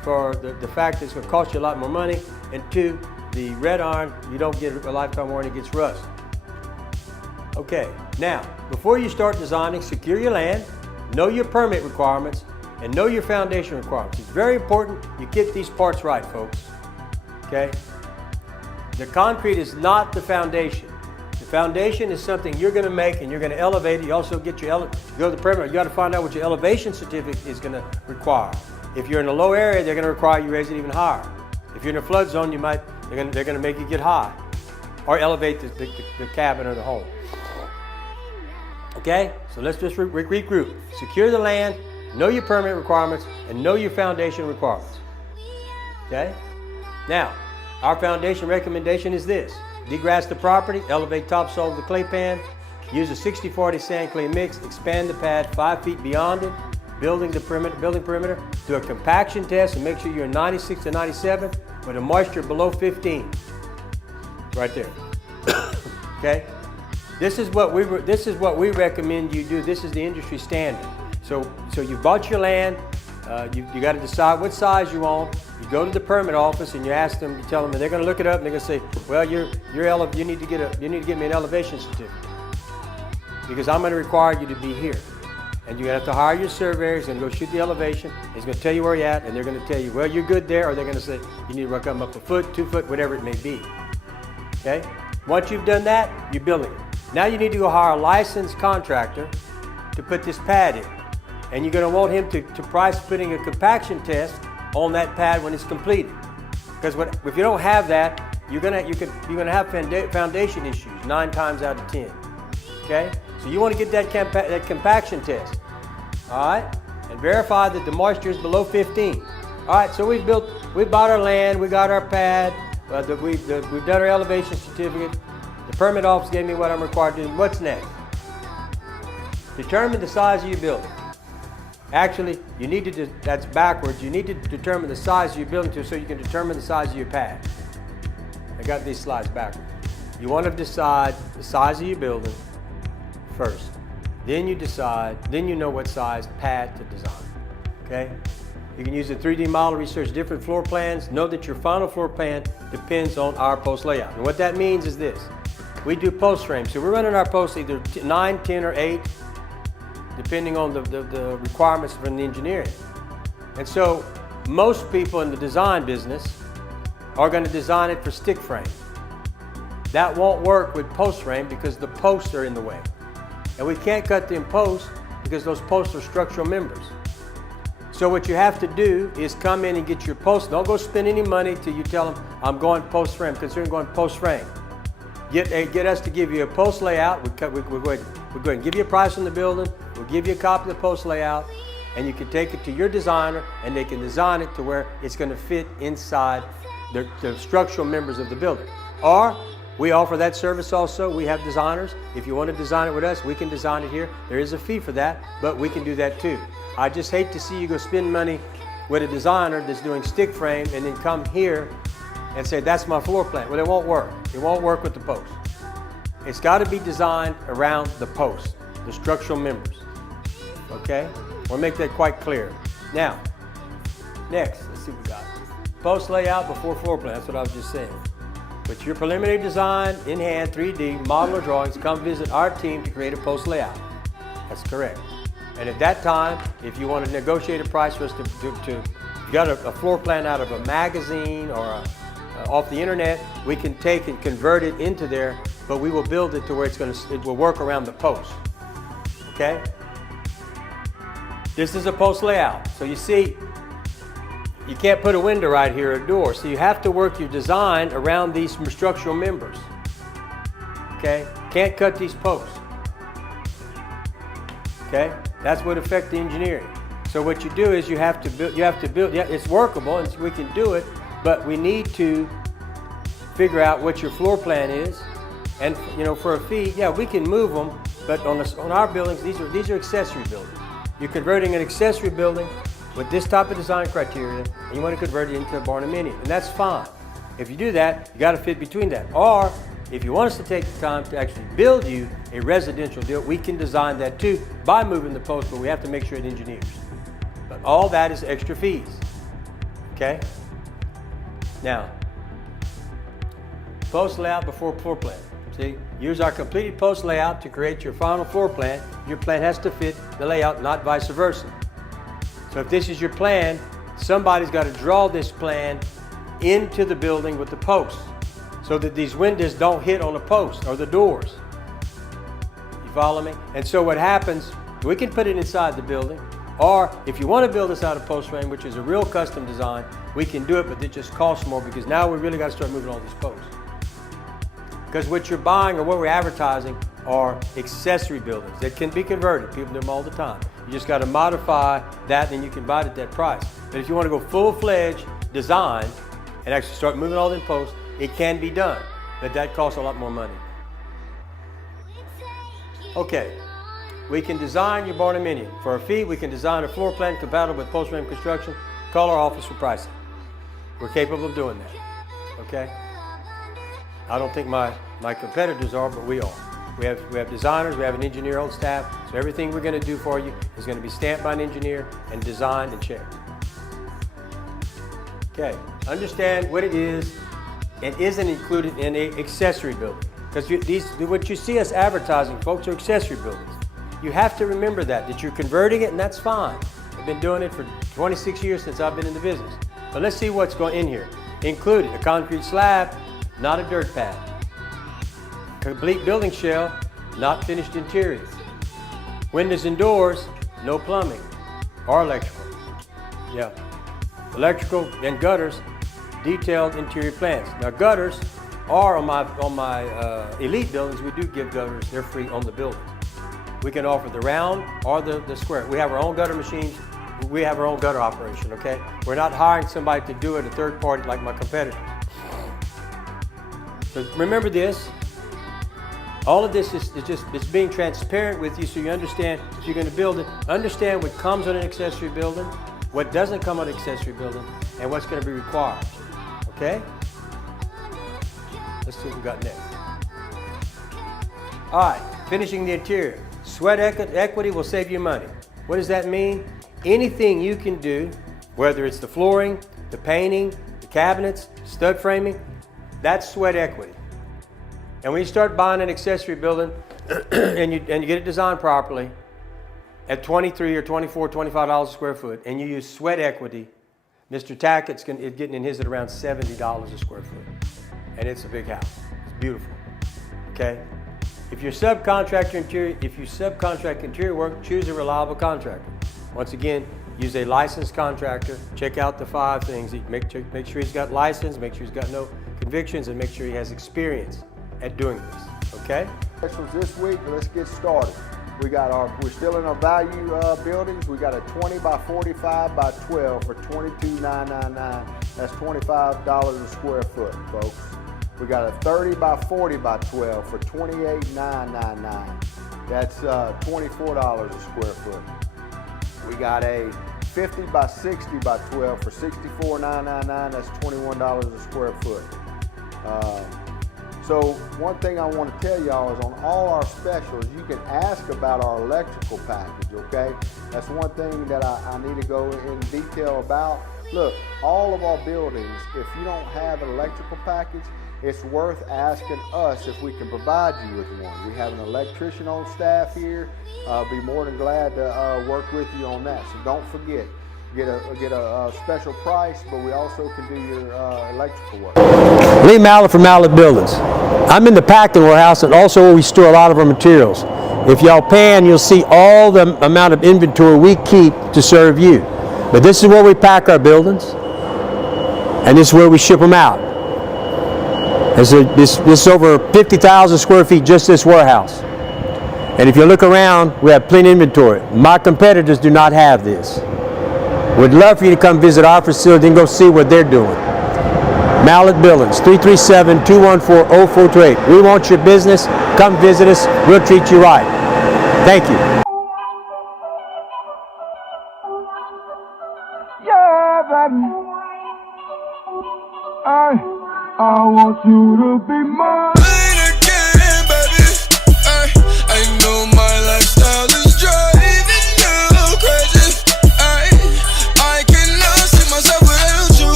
for the fact that it's going to cost you a lot more money, and 2, the red iron, you don't get a lifetime warranty, it gets rust. Okay, now, before you start designing, secure your land, know your permit requirements, and know your foundation requirements. It's very important you get these parts right, folks. Okay? The concrete is not the foundation. The foundation is something you're going to make and you're going to elevate it. You also get your go to the permit. You got to find out what your elevation certificate is going to require. If you're in a low area, they're going to require you raise it even higher. If you're in a flood zone, they're going to make you get high or elevate the cabin or the home. Okay? So let's just regroup. Secure the land, know your permit requirements, and know your foundation requirements. Okay? Now, our foundation recommendation is this. Degrass the property, elevate topsoil of the clay pan, use a 60-40 sand clay mix, expand the pad 5 feet beyond it, building perimeter, do a compaction test and make sure you're 96 to 97 with a moisture below 15. Right there. Okay? This is what we recommend you do. This is the industry standard. So you bought your land, you got to decide what size you want. You go to the permit office and you ask them, you tell them, and they're going to look it up and they're going to say, well, you need to get me an elevation certificate because I'm going to require you to be here. And you have to hire your surveyor. He's going to go shoot the elevation. He's going to tell you where you're at, and they're going to tell you, well, you're good there, or they're going to say you need to come up a foot, 2 foot, whatever it may be. Okay? Once you've done that, you're building it. Now you need to go hire a licensed contractor to put this pad in. And you're going to want him to price putting a compaction test on that pad when it's completed. Because if you don't have that, you're going to have foundation issues 9 times out of 10. Okay? So you want to get that compaction test. All right? And verify that the moisture is below 15. All right, so we bought our land, we got our pad, we've done our elevation certificate. The permit office gave me what I'm required to do. What's next? Determine the size of your building. Actually, you need to that's backwards. You need to determine the size of your building so you can determine the size of your pad. I got these slides backwards. You want to decide the size of your building first. Then you know what size pad to design. Okay? You can use a 3D model, research different floor plans. Know that your final floor plan depends on our post layout. And what that means is this. We do post frames. So we're running our posts either 9, 10, or 8, depending on the requirements from the engineering. And so most people in the design business are going to design it for stick frame. That won't work with post frame because the posts are in the way. And we can't cut them posts because those posts are structural members. So what you have to do is come in and get your posts. Don't go spend any money till you tell them, I'm going post frame, considering going post frame. Get us to give you a post layout. We're going to give you a price on the building. We'll give you a copy of the post layout, and you can take it to your designer, and they can design it to where it's going to fit inside the structural members of the building. Or we offer that service also. We have designers. If you want to design it with us, we can design it here. There is a fee for that, but we can do that too. I just hate to see you go spend money with a designer that's doing stick frame and then come here and say, that's my floor plan. Well, it won't work. It won't work with the post. It's got to be designed around the post, the structural members. Okay? We'll make that quite clear. Now, next, let's see what we got. Post layout before floor plan. That's what I was just saying. With your preliminary design in hand, 3D, model or drawings, come visit our team to create a post layout. That's correct. And at that time, if you want to negotiate a price for us to got a floor plan out of a magazine or off the internet, we can take and convert it into there, but we will build it to where it will work around the post. Okay? This is a post layout. So you see, you can't put a window right here or a door. So you have to work your design around these structural members. Okay? Can't cut these posts. Okay? That's what affects the engineering. So what you do is you have to build, yeah, it's workable and we can do it, but we need to figure out what your floor plan is. And for a fee, yeah, we can move them, but on our buildings, these are accessory buildings. You're converting an accessory building with this type of design criteria, and you want to convert it into a barnuminium, and that's fine. If you do that, you got to fit between that. Or if you want us to take the time to actually build you a residential deal, we can design that too by moving the post, but we have to make sure it engineers. But all that is extra fees. Okay? Now, post layout before floor plan. See, use our completed post layout to create your final floor plan. Your plan has to fit the layout, not vice versa. So if this is your plan, somebody's got to draw this plan into the building with the posts so that these windows don't hit on the post or the doors. You follow me? And so what happens, we can put it inside the building, or if you want to build this out of post frame, which is a real custom design, we can do it, but it just costs more because now we really got to start moving all these posts. Because what you're buying or what we're advertising are accessory buildings that can be converted. People do them all the time. You just got to modify that and you can buy it at that price. But if you want to go full-fledged design and actually start moving all in posts, it can be done, but that costs a lot more money. Okay, we can design your barnuminium. For a fee, we can design a floor plan compatible with post frame construction. Call our office for pricing. We're capable of doing that, okay? I don't think my competitors are, but we are. We have designers, we have an engineer on staff, so everything we're going to do for you is going to be stamped by an engineer and designed and checked. Okay, understand what it is and isn't included in an accessory building. Because what you see us advertising, folks, are accessory buildings. You have to remember that you're converting it, and that's fine. I've been doing it for 26 years since I've been in the business. But let's see what's going in here. Included a concrete slab, not a dirt pad. Complete building shell, not finished interior. Windows and doors, no plumbing or electrical. Yeah. Electrical and gutters, detailed interior plans. Now gutters are on my elite buildings, we do give gutters, they're free on the buildings. We can offer the round or the square. We have our own gutter machines, we have our own gutter operation, okay? We're not hiring somebody to do it, a third party like my competitors. So remember this, all of this is just being transparent with you so you understand if you're going to build it, understand what comes on an accessory building, what doesn't come on an accessory building, and what's going to be required, okay? Let's see what we got next. All right, finishing the interior. Sweat equity will save you money. What does that mean? Anything you can do, whether it's the flooring, the painting, the cabinets, stud framing, that's sweat equity. And when you start buying an accessory building and you get it designed properly at $23 or $24, $25 a square foot, and you use sweat equity, Mr. Tackett's getting in his at around $70 a square foot. And it's a big house. It's beautiful. Okay? If you subcontract interior work, choose a reliable contractor. Once again, use a licensed contractor. Check out the 5 things. Make sure he's got license, make sure he's got no convictions, and make sure he has experience at doing this. Okay? Specials this week. Let's get started. We're still in our value buildings. We got a 20 by 45 by 12 for $22,999. That's $25 a square foot, folks. We got a 30 by 40 by 12 for $28,999. That's $24 a square foot. We got a 50 by 60 by 12 for $64,999. That's $21 a square foot. So one thing I want to tell y'all is on all our specials, you can ask about our electrical package, okay? That's one thing that I need to go in detail about. Look, all of our buildings, if you don't have an electrical package, it's worth asking us if we can provide you with one. We have an electrician on staff here. Be more than glad to work with you on that. So don't forget, get a special price, but we also can do your electrical work. Lee Mallett from Mallett Buildings. I'm in the packing warehouse and also where we store a lot of our materials. If y'all pan, you'll see all the amount of inventory we keep to serve you. But this is where we pack our buildings, and this is where we ship them out. This is over 50,000 square feet, just this warehouse. And if you look around, we have plenty of inventory. My competitors do not have this. We'd love for you to come visit our facility and go see what they're doing. Mallett Buildings, 337-214-0428. We want your business. Come visit us. We'll treat you right. Thank you. Yeah, baby. I want you to be mine. Again, baby. I know my lifestyle is driving you crazy. I cannot see myself without you.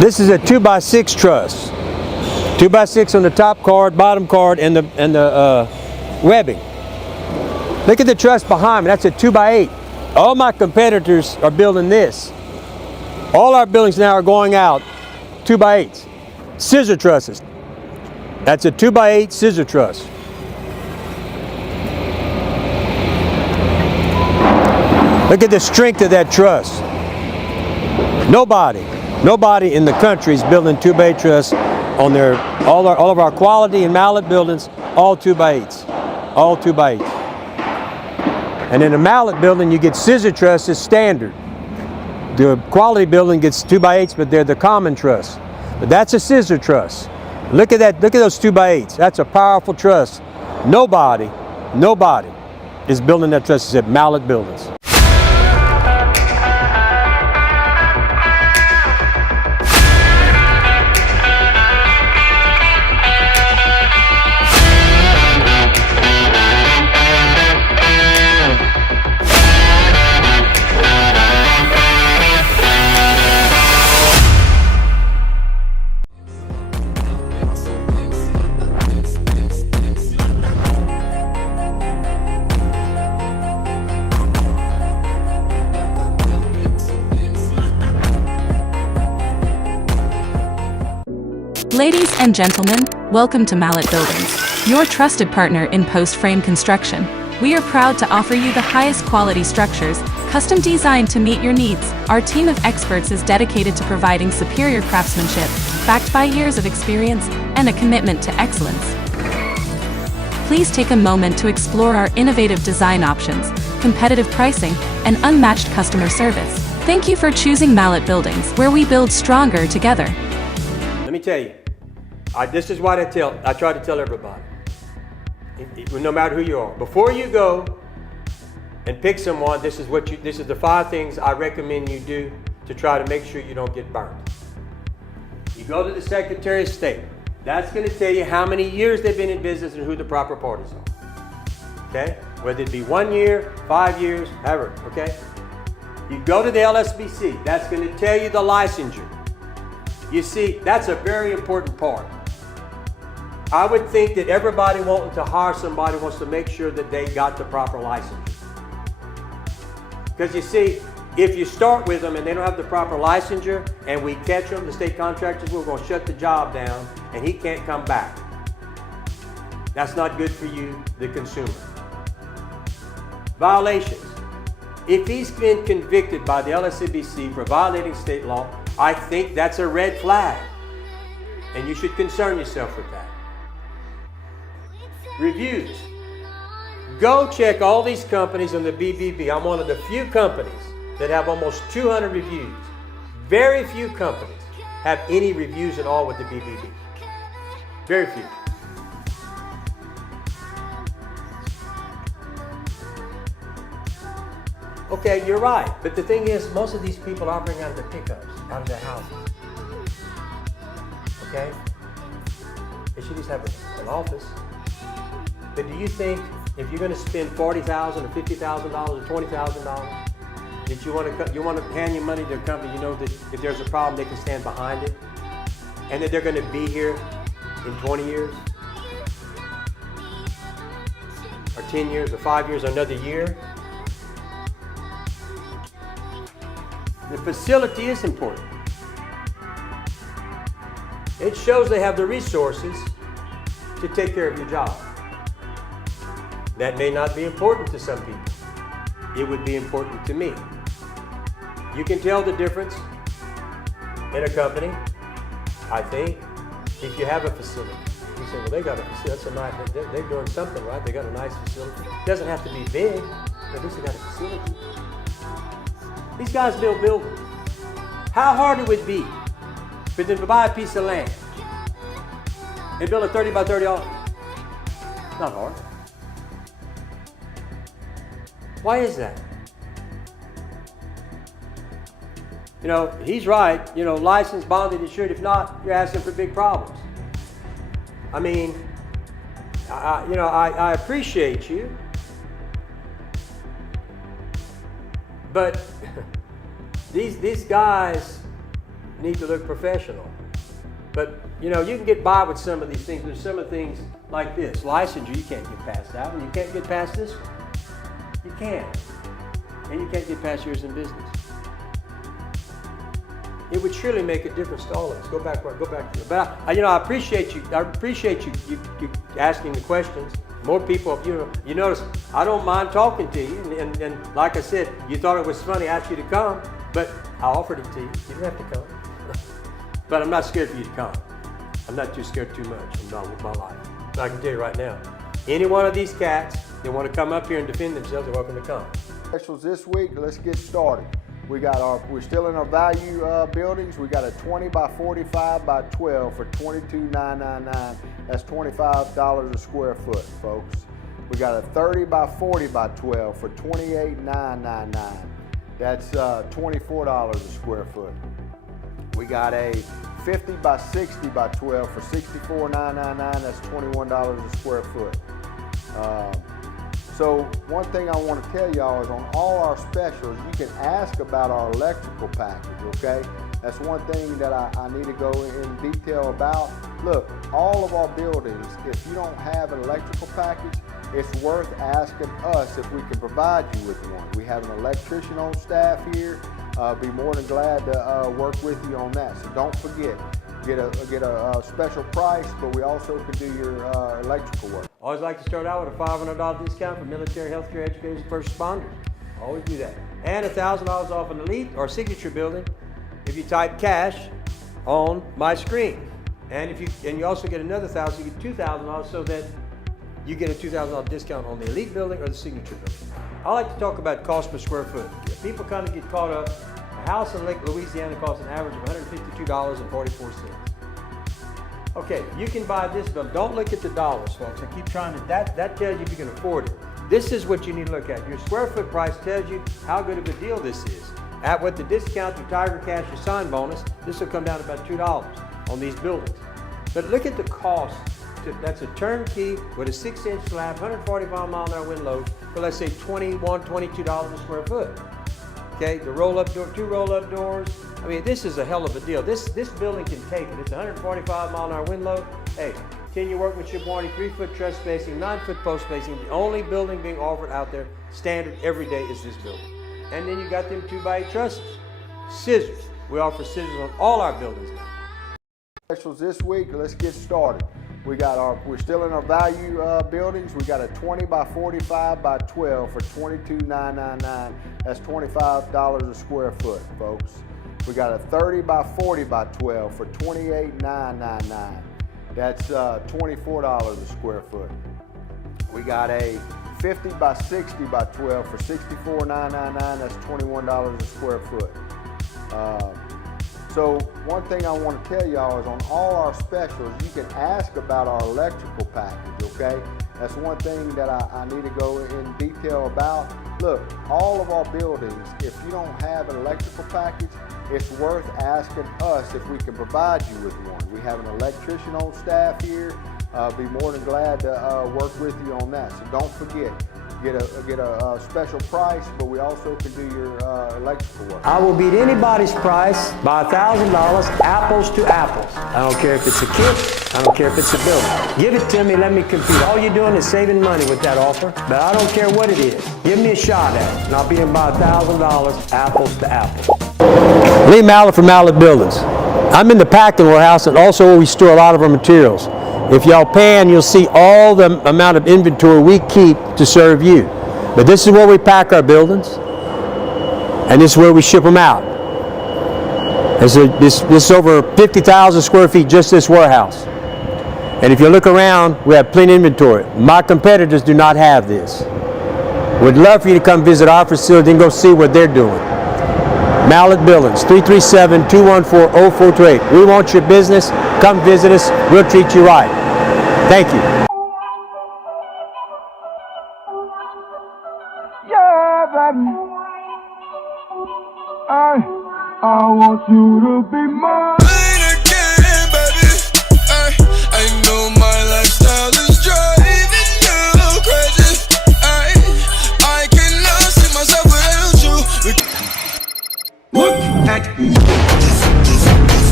This is a 2x6 truss. 2x6 on the top card, bottom card, and the webbing. Look at the truss behind me. That's a 2x8. All my competitors are building this. All our buildings now are going out 2x8s. Scissor trusses. That's a 2x8 scissor truss. Look at the strength of that truss. Nobody in the country is building 2x8 truss on all of our quality and mallet buildings, all 2x8s, all 2x8. And in a mallet building, you get scissor trusses standard. The quality building gets 2x8s, but they're the common truss. But that's a scissor truss. Look at that, look at those 2x8s. That's a powerful truss. Nobody is building that truss except mallet buildings. Ladies and gentlemen, welcome to Mallet Buildings, your trusted partner in post-frame construction. We are proud to offer you the highest quality structures, custom designed to meet your needs. Our team of experts is dedicated to providing superior craftsmanship, backed by years of experience and a commitment to excellence. Please take a moment to explore our innovative design options, competitive pricing, and unmatched customer service. Thank you for choosing Mallet Buildings, where we build stronger together. Let me tell you, this is what I try to tell everybody, no matter who you are. Before you go and pick someone, this is the 5 things I recommend you do to try to make sure you don't get burned. You go to the Secretary of State. That's going to tell you how many years they've been in business and who the proper parties are. Okay? Whether it be 1 year, 5 years, ever. Okay? You go to the LSBC. That's going to tell you the licensure. You see, that's a very important part. I would think that everybody wanting to hire somebody wants to make sure that they got the proper licensure. Because you see, if you start with them and they don't have the proper licensure and we catch them, the state contractors, we're going to shut the job down and he can't come back. That's not good for you, the consumer. Violations. If he's been convicted by the LSCBC for violating state law, I think that's a red flag, and you should concern yourself with that. Reviews. Go check all these companies on the BBB. I'm one of the few companies that have almost 200 reviews. Very few companies have any reviews at all with the BBB. Very few. Okay, you're right. But the thing is, most of these people are operating out of their pickups, out of their houses. Okay? They should just have an office. But do you think if you're going to spend $40,000 or $50,000 or $20,000, that you want to hand your money to a company, you know that if there's a problem, they can stand behind it, and that they're going to be here in 20 years, or 10 years, or 5 years, or another year? The facility is important. It shows they have the resources to take care of your job. That may not be important to some people. It would be important to me. You can tell the difference in a company, I think, if you have a facility. You say, well, they got a facility, that's a nice, they're doing something right, they got a nice facility. It doesn't have to be big, but at least they got a facility. These guys build buildings. How hard it would be for them to buy a piece of land and build a 30 by 30 office? Not hard. Why is that? You know, he's right. You know, licensed, bonded, insured. If not, you're asking for big problems. I mean, I appreciate you, but these guys need to look professional. But you know, you can get by with some of these things. There's some of the things like this. Licensure, you can't get past that one. You can't get past this one. You can't. And you can't get past yours in business. It would surely make a difference to all of us. Go back to it. But I appreciate you. I appreciate you asking the questions. More people, you notice, I don't mind talking to you. And like I said, you thought it was funny, I asked you to come, but I offered it to you. You didn't have to come. But I'm not scared for you to come. I'm not too scared too much. I'm not with my life. But I can tell you right now, any one of these cats that want to come up here and defend themselves are welcome to come. Specials this week, let's get started. We're still in our value buildings. We got a 20 by 45 by 12 for $22,999. That's $25 a square foot, folks. We got a 30 by 40 by 12 for $28,999. That's $24 a square foot. We got a 50 by 60 by 12 for $64,999. That's $21 a square foot. So one thing I want to tell y'all is on all our specials, you can ask about our electrical package, okay? That's one thing that I need to go in detail about. Look, all of our buildings, if you don't have an electrical package, it's worth asking us if we can provide you with one. We have an electrician on staff here. Be more than glad to work with you on that. So don't forget, get a special price, but we also can do your electrical work. Always like to start out with a $500 discount for military, healthcare, educators, and first responders. Always do that. And $1,000 off an elite or signature building if you type cash on my screen. And you also get another $1,000, you get $2,000 so that you get a $2,000 discount on the elite building or the signature building. I like to talk about cost per square foot. People kind of get caught up. A house in Lake Louisiana costs an average of $152.44. Okay, you can buy this building. Don't look at the dollars, folks. I keep trying to, that tells you if you can afford it. This is what you need to look at. Your square foot price tells you how good of a deal this is. With the discount to Tiger Cash or sign bonus, this will come down to about $2 on these buildings. But look at the cost. That's a turnkey with a 6-inch slab, 145 mile an hour wind load for let's say $21, $22 a square foot. Okay, the roll-up door, 2 roll-up doors. I mean, this is a hell of a deal. This building can take it. It's 145 mile an hour wind load. Hey, 10-year workmanship warranty, 3-foot truss spacing, 9-foot post spacing. The only building being offered out there standard every day is this building. And then you got them 2x8 trusses. Scissors. We offer scissors on all our buildings now. Specials this week, let's get started. We're still in our value buildings. We got a 20 by 45 by 12 for $22,999. That's $25 a square foot, folks. We got a 30 by 40 by 12 for $28,999. That's $24 a square foot. We got a 50 by 60 by 12 for $64,999. That's $21 a square foot. So one thing I want to tell y'all is on all our specials, you can ask about our electrical package, okay? That's one thing that I need to go in detail about. Look, all of our buildings, if you don't have an electrical package, it's worth asking us if we can provide you with one. We have an electrician on staff here. Be more than glad to work with you on that. So don't forget, get a special price, but we also can do your electrical work. I will beat anybody's price by $1,000, apples to apples. I don't care if it's a kit, I don't care if it's a building. Give it to me, let me compete. All you're doing is saving money with that offer, but I don't care what it is. Give me a shot at it, and I'll be in by $1,000, apples to apples. Lee Mallett from Mallett Buildings. I'm in the packing warehouse and also where we store a lot of our materials. If y'all pan, you'll see all the amount of inventory we keep to serve you. But this is where we pack our buildings, and this is where we ship them out. This is over 50,000 square feet, just this warehouse. And if you look around, we have plenty of inventory. My competitors do not have this. We'd love for you to come visit our facility and go see what they're doing. Mallett Buildings, 337-214-0428. We want your business. Come visit us. We'll treat you right. Thank you. Yeah, baby. I want you to be mine. Again, baby. I know my lifestyle is driving you crazy. I cannot see myself without you. Look at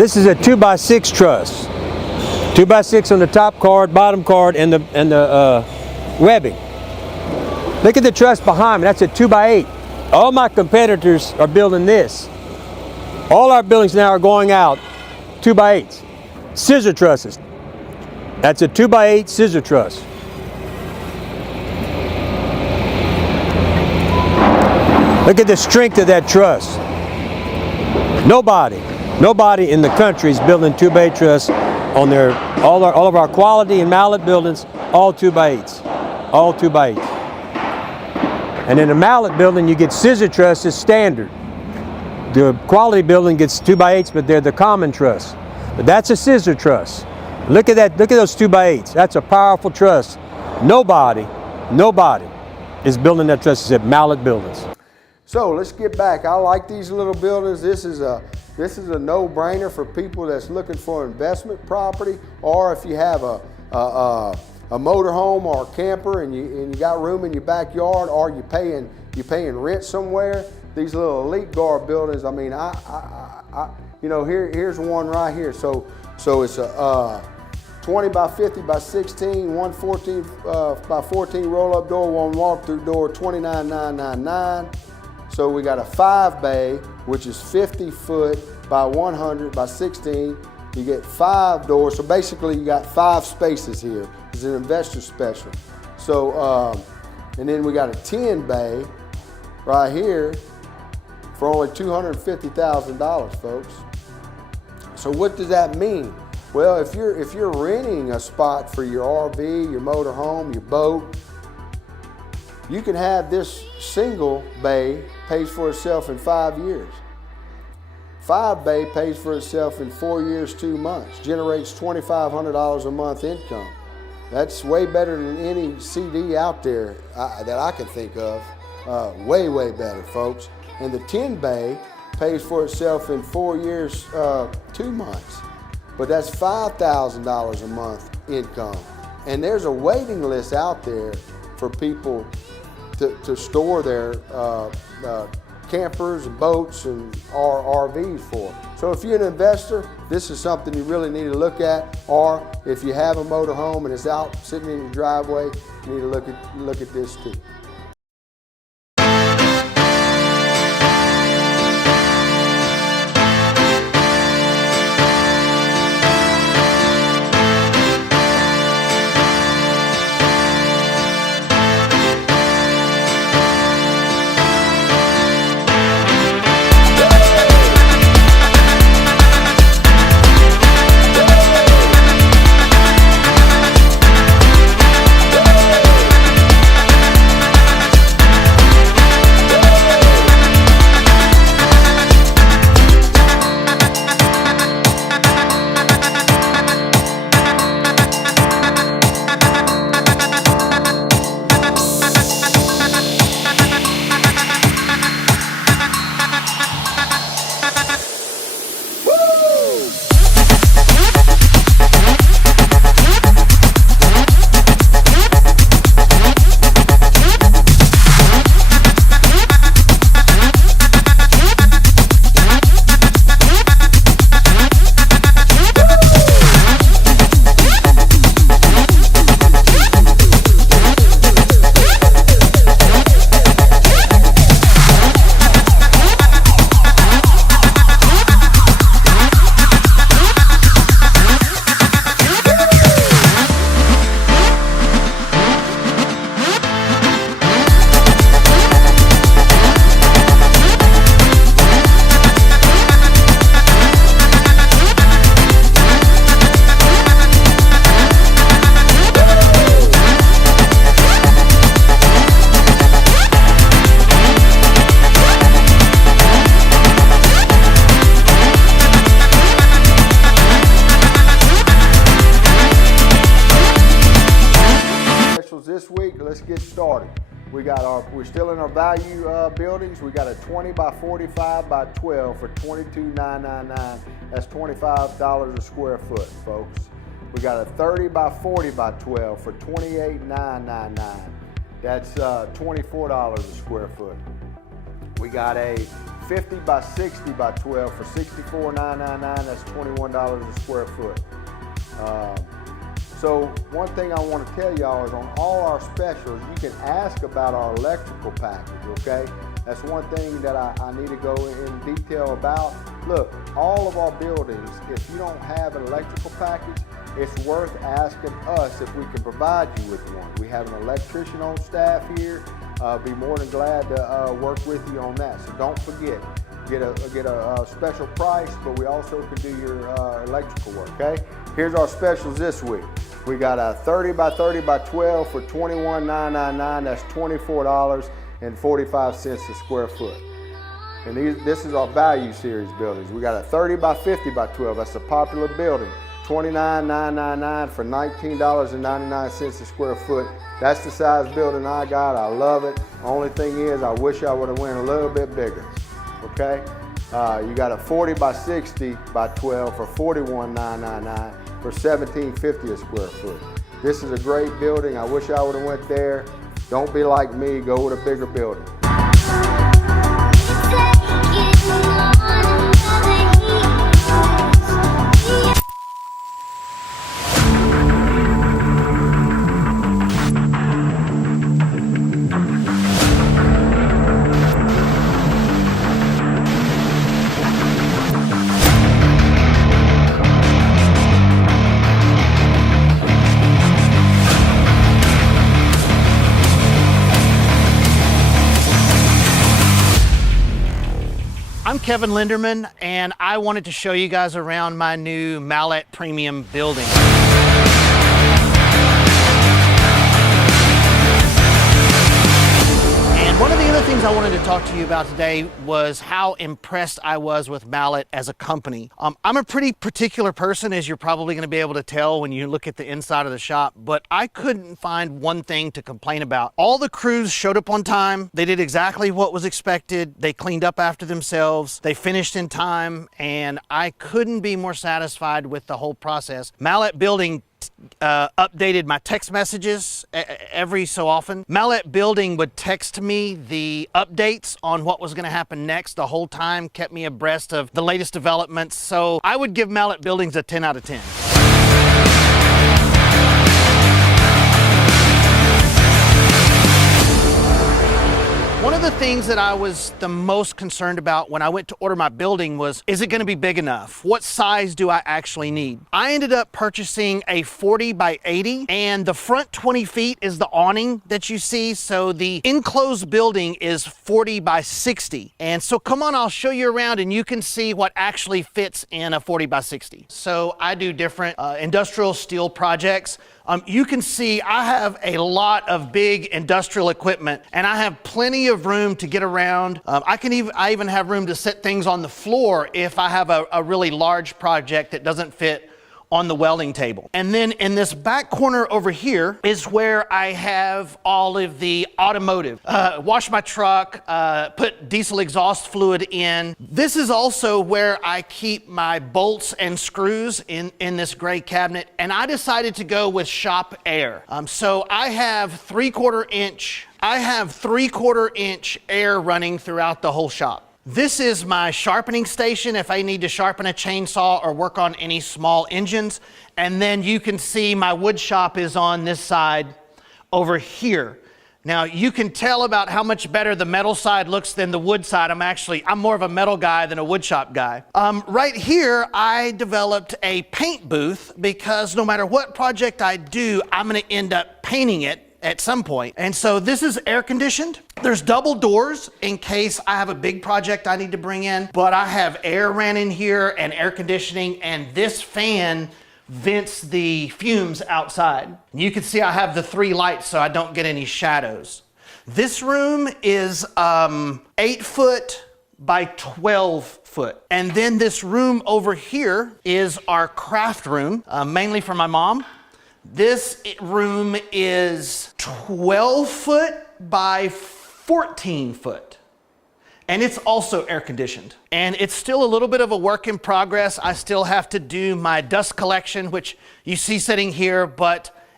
This is a 2x6 truss. 2x6 on the top card, bottom card, and the webbing. Look at the truss behind me. That's a 2x8. All my competitors are building this. All our buildings now are going out 2x8s. Scissor trusses. That's a 2x8 scissor truss. Look at the strength of that truss. Nobody in the country is building 2x8 truss on their all of our quality and mallet buildings, all 2x8s, all 2x8s. And in a mallet building, you get scissor trusses standard. The quality building gets 2x8s, but they're the common truss. But that's a scissor truss. Look at that. Look at those 2x8s. That's a powerful truss. Nobody is building that truss except mallet buildings. So let's get back. I like these little buildings. This is a no-brainer for people that's looking for investment property, or if you have a motorhome or a camper and you got room in your backyard, or you're paying rent somewhere. These little Elite Guard buildings. I mean, here's one right here. So it's a 20 by 50 by 16, 114 by 14 roll-up door, one walk-through door, $29,999. So we got a 5-bay, which is 50 foot by 100 by 16. You get 5 doors, so basically you got 5 spaces here. It's an investor special. So, and then we got a 10-bay right here for only $250,000, folks. So what does that mean? Well, if you're renting a spot for your RV, your motorhome, your boat, you can have this single bay pays for itself in 5 years. 5-bay pays for itself in 4 years, 2 months, generates $2,500 a month income. That's way better than any CD out there that I can think of. Way better, folks. And the 10-bay pays for itself in 4 years, 2 months. But that's $5,000 a month income. And there's a waiting list out there for people to store their campers and boats and RVs for. So if you're an investor, this is something you really need to look at. Or if you have a motorhome and it's out sitting in your driveway, you need to look at this too. This week, let's get started. We're still in our value buildings. We got a 20 by 45 by 12 for $22,999. That's $25 a square foot, folks. We got a 30 by 40 by 12 for $28,999. That's $24 a square foot. We got a 50 by 60 by 12 for $64,999. That's $21 a square foot. So one thing I want to tell y'all is on all our specials, you can ask about our electrical package, okay? That's one thing that I need to go in detail about. Look, all of our buildings, if you don't have an electrical package, it's worth asking us if we can provide you with one. We have an electrician on staff here. Be more than glad to work with you on that. So don't forget, get a special price, but we also can do your electrical work, okay? Here's our specials this week. We got a 30 by 30 by 12 for $21,999. That's $24.45 a square foot. And this is our value series buildings. We got a 30 by 50 by 12. That's a popular building. $29,999 for $19.99 a square foot. That's the size building I got. I love it. Only thing is, I wish I would have went a little bit bigger. Okay? You got a 40 by 60 by 12 for $41,999 for $17.50 a square foot. This is a great building. I wish I would have went there. Don't be like me. Go with a bigger building. I'm Kevin Linderman, and I wanted to show you guys around my new Mallet Premium building. And one of the other things I wanted to talk to you about today was how impressed I was with Mallet as a company. I'm a pretty particular person, as you're probably going to be able to tell when you look at the inside of the shop, but I couldn't find one thing to complain about. All the crews showed up on time. They did exactly what was expected. They cleaned up after themselves. They finished in time, and I couldn't be more satisfied with the whole process. Mallet Building updated my text messages every so often. Mallet Building would text me the updates on what was going to happen next the whole time, kept me abreast of the latest developments. So I would give Mallet Buildings a 10 out of 10. One of the things that I was the most concerned about when I went to order my building was, is it going to be big enough? What size do I actually need? I ended up purchasing a 40 by 80, and the front 20 feet is the awning that you see. So the enclosed building is 40 by 60. And so come on, I'll show you around and you can see what actually fits in a 40 by 60. So I do different industrial steel projects. You can see I have a lot of big industrial equipment, and I have plenty of room to get around. I even have room to set things on the floor if I have a really large project that doesn't fit on the welding table. And then in this back corner over here is where I have all of the automotive. Wash my truck, put diesel exhaust fluid in. This is also where I keep my bolts and screws in this gray cabinet, and I decided to go with shop air. So I have 3/4 inch air running throughout the whole shop. This is my sharpening station if I need to sharpen a chainsaw or work on any small engines. And then you can see my wood shop is on this side over here. Now you can tell about how much better the metal side looks than the wood side. I'm more of a metal guy than a wood shop guy. Right here, I developed a paint booth because no matter what project I do, I'm gonna end up painting it at some point. And so this is air conditioned. There's double doors in case I have a big project I need to bring in, but I have air ran in here and air conditioning, and this fan vents the fumes outside. You can see I have the 3 lights so I don't get any shadows. This room is 8 foot by 12 foot. And then this room over here is our craft room, mainly for my mom. This room is 12 foot by 14 foot. And it's also air conditioned. And it's still a little bit of a work in progress. I still have to do my dust collection, which you see sitting here, but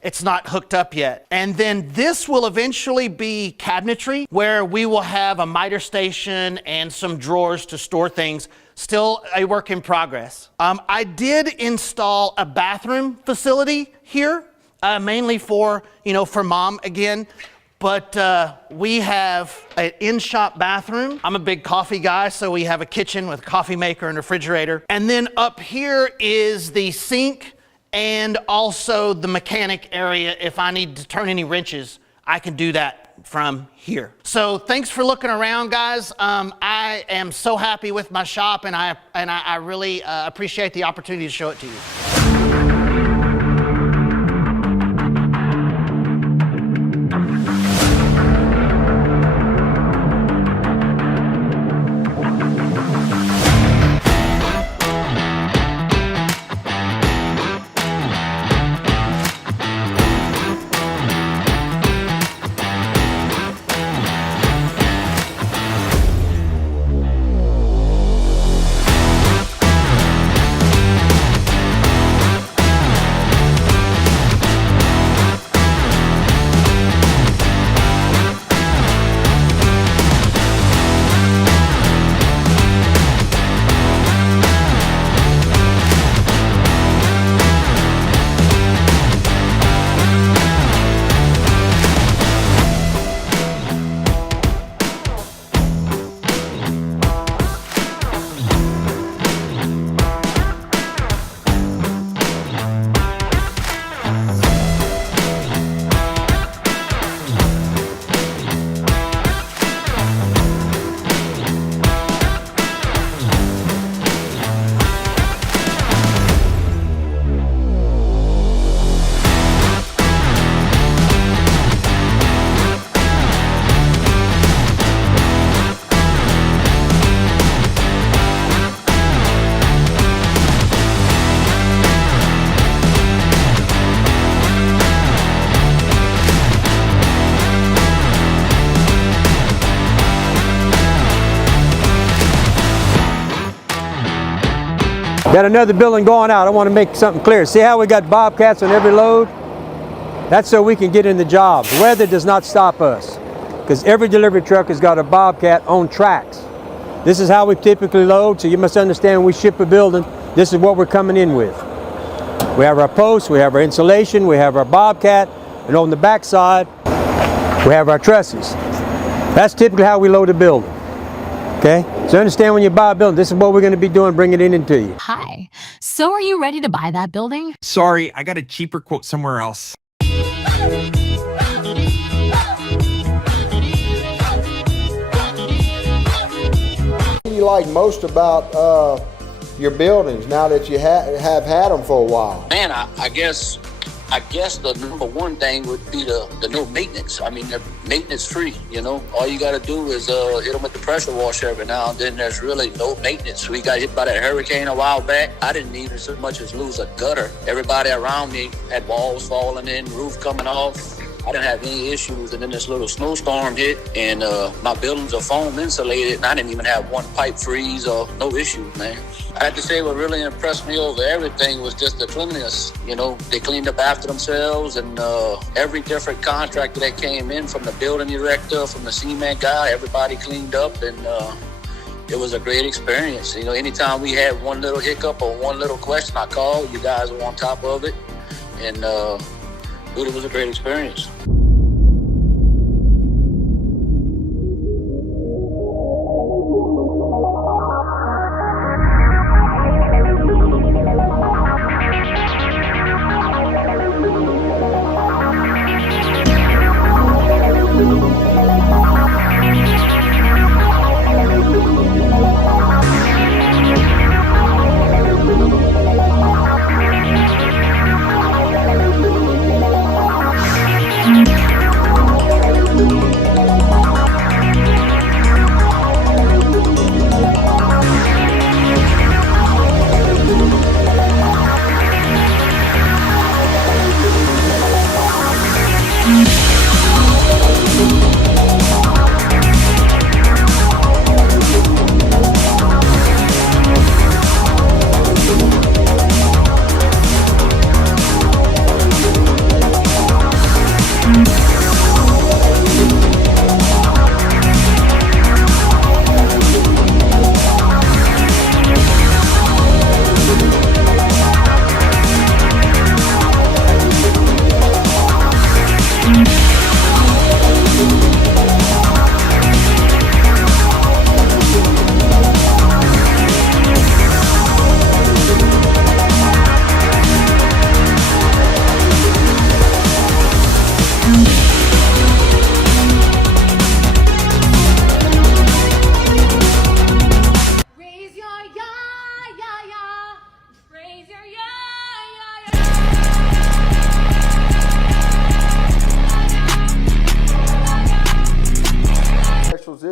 It's not hooked up yet. And then this will eventually be cabinetry, where we will have a miter station and some drawers to store things. Still a work in progress. I did install a bathroom facility here, mainly for mom again. But we have an in-shop bathroom. I'm a big coffee guy, so we have a kitchen with a coffee maker and refrigerator. And then up here is the sink and also the mechanic area. If I need to turn any wrenches, I can do that from here. So thanks for looking around, guys. I am so happy with my shop, and I really appreciate the opportunity to show it to you. Got another building going out. I want to make something clear. See how we got Bobcats on every load? That's so we can get in the job. Weather does not stop us, because every delivery truck has got a Bobcat on tracks. This is how we typically load, so you must understand when we ship a building, this is what we're coming in with. We have our posts, we have our insulation, we have our Bobcat, and on the back side, we have our trusses. That's typically how we load a building. Okay? So understand when you buy a building, this is what we're going to be doing, bringing it into you. Hi. So are you ready to buy that building? Sorry, I got a cheaper quote somewhere else. What do you like most about your buildings now that you have had them for a while? Man, I guess the number one thing would be the no maintenance. I mean, they're maintenance free, All you got to do is hit them with the pressure washer every now and then. There's really no maintenance. We got hit by that hurricane a while back. I didn't even so much as lose a gutter. Everybody around me had walls falling in, roof coming off. I didn't have any issues, and then this little snowstorm hit, and my buildings are foam insulated, and I didn't even have one pipe freeze or no issues, man. I have to say what really impressed me over everything was just the cleanliness. They cleaned up after themselves, and every different contractor that came in, from the building director, from the cement guy, everybody cleaned up, and it was a great experience. Anytime we had one little hiccup or one little question, I called. You guys were on top of it, and it was a great experience.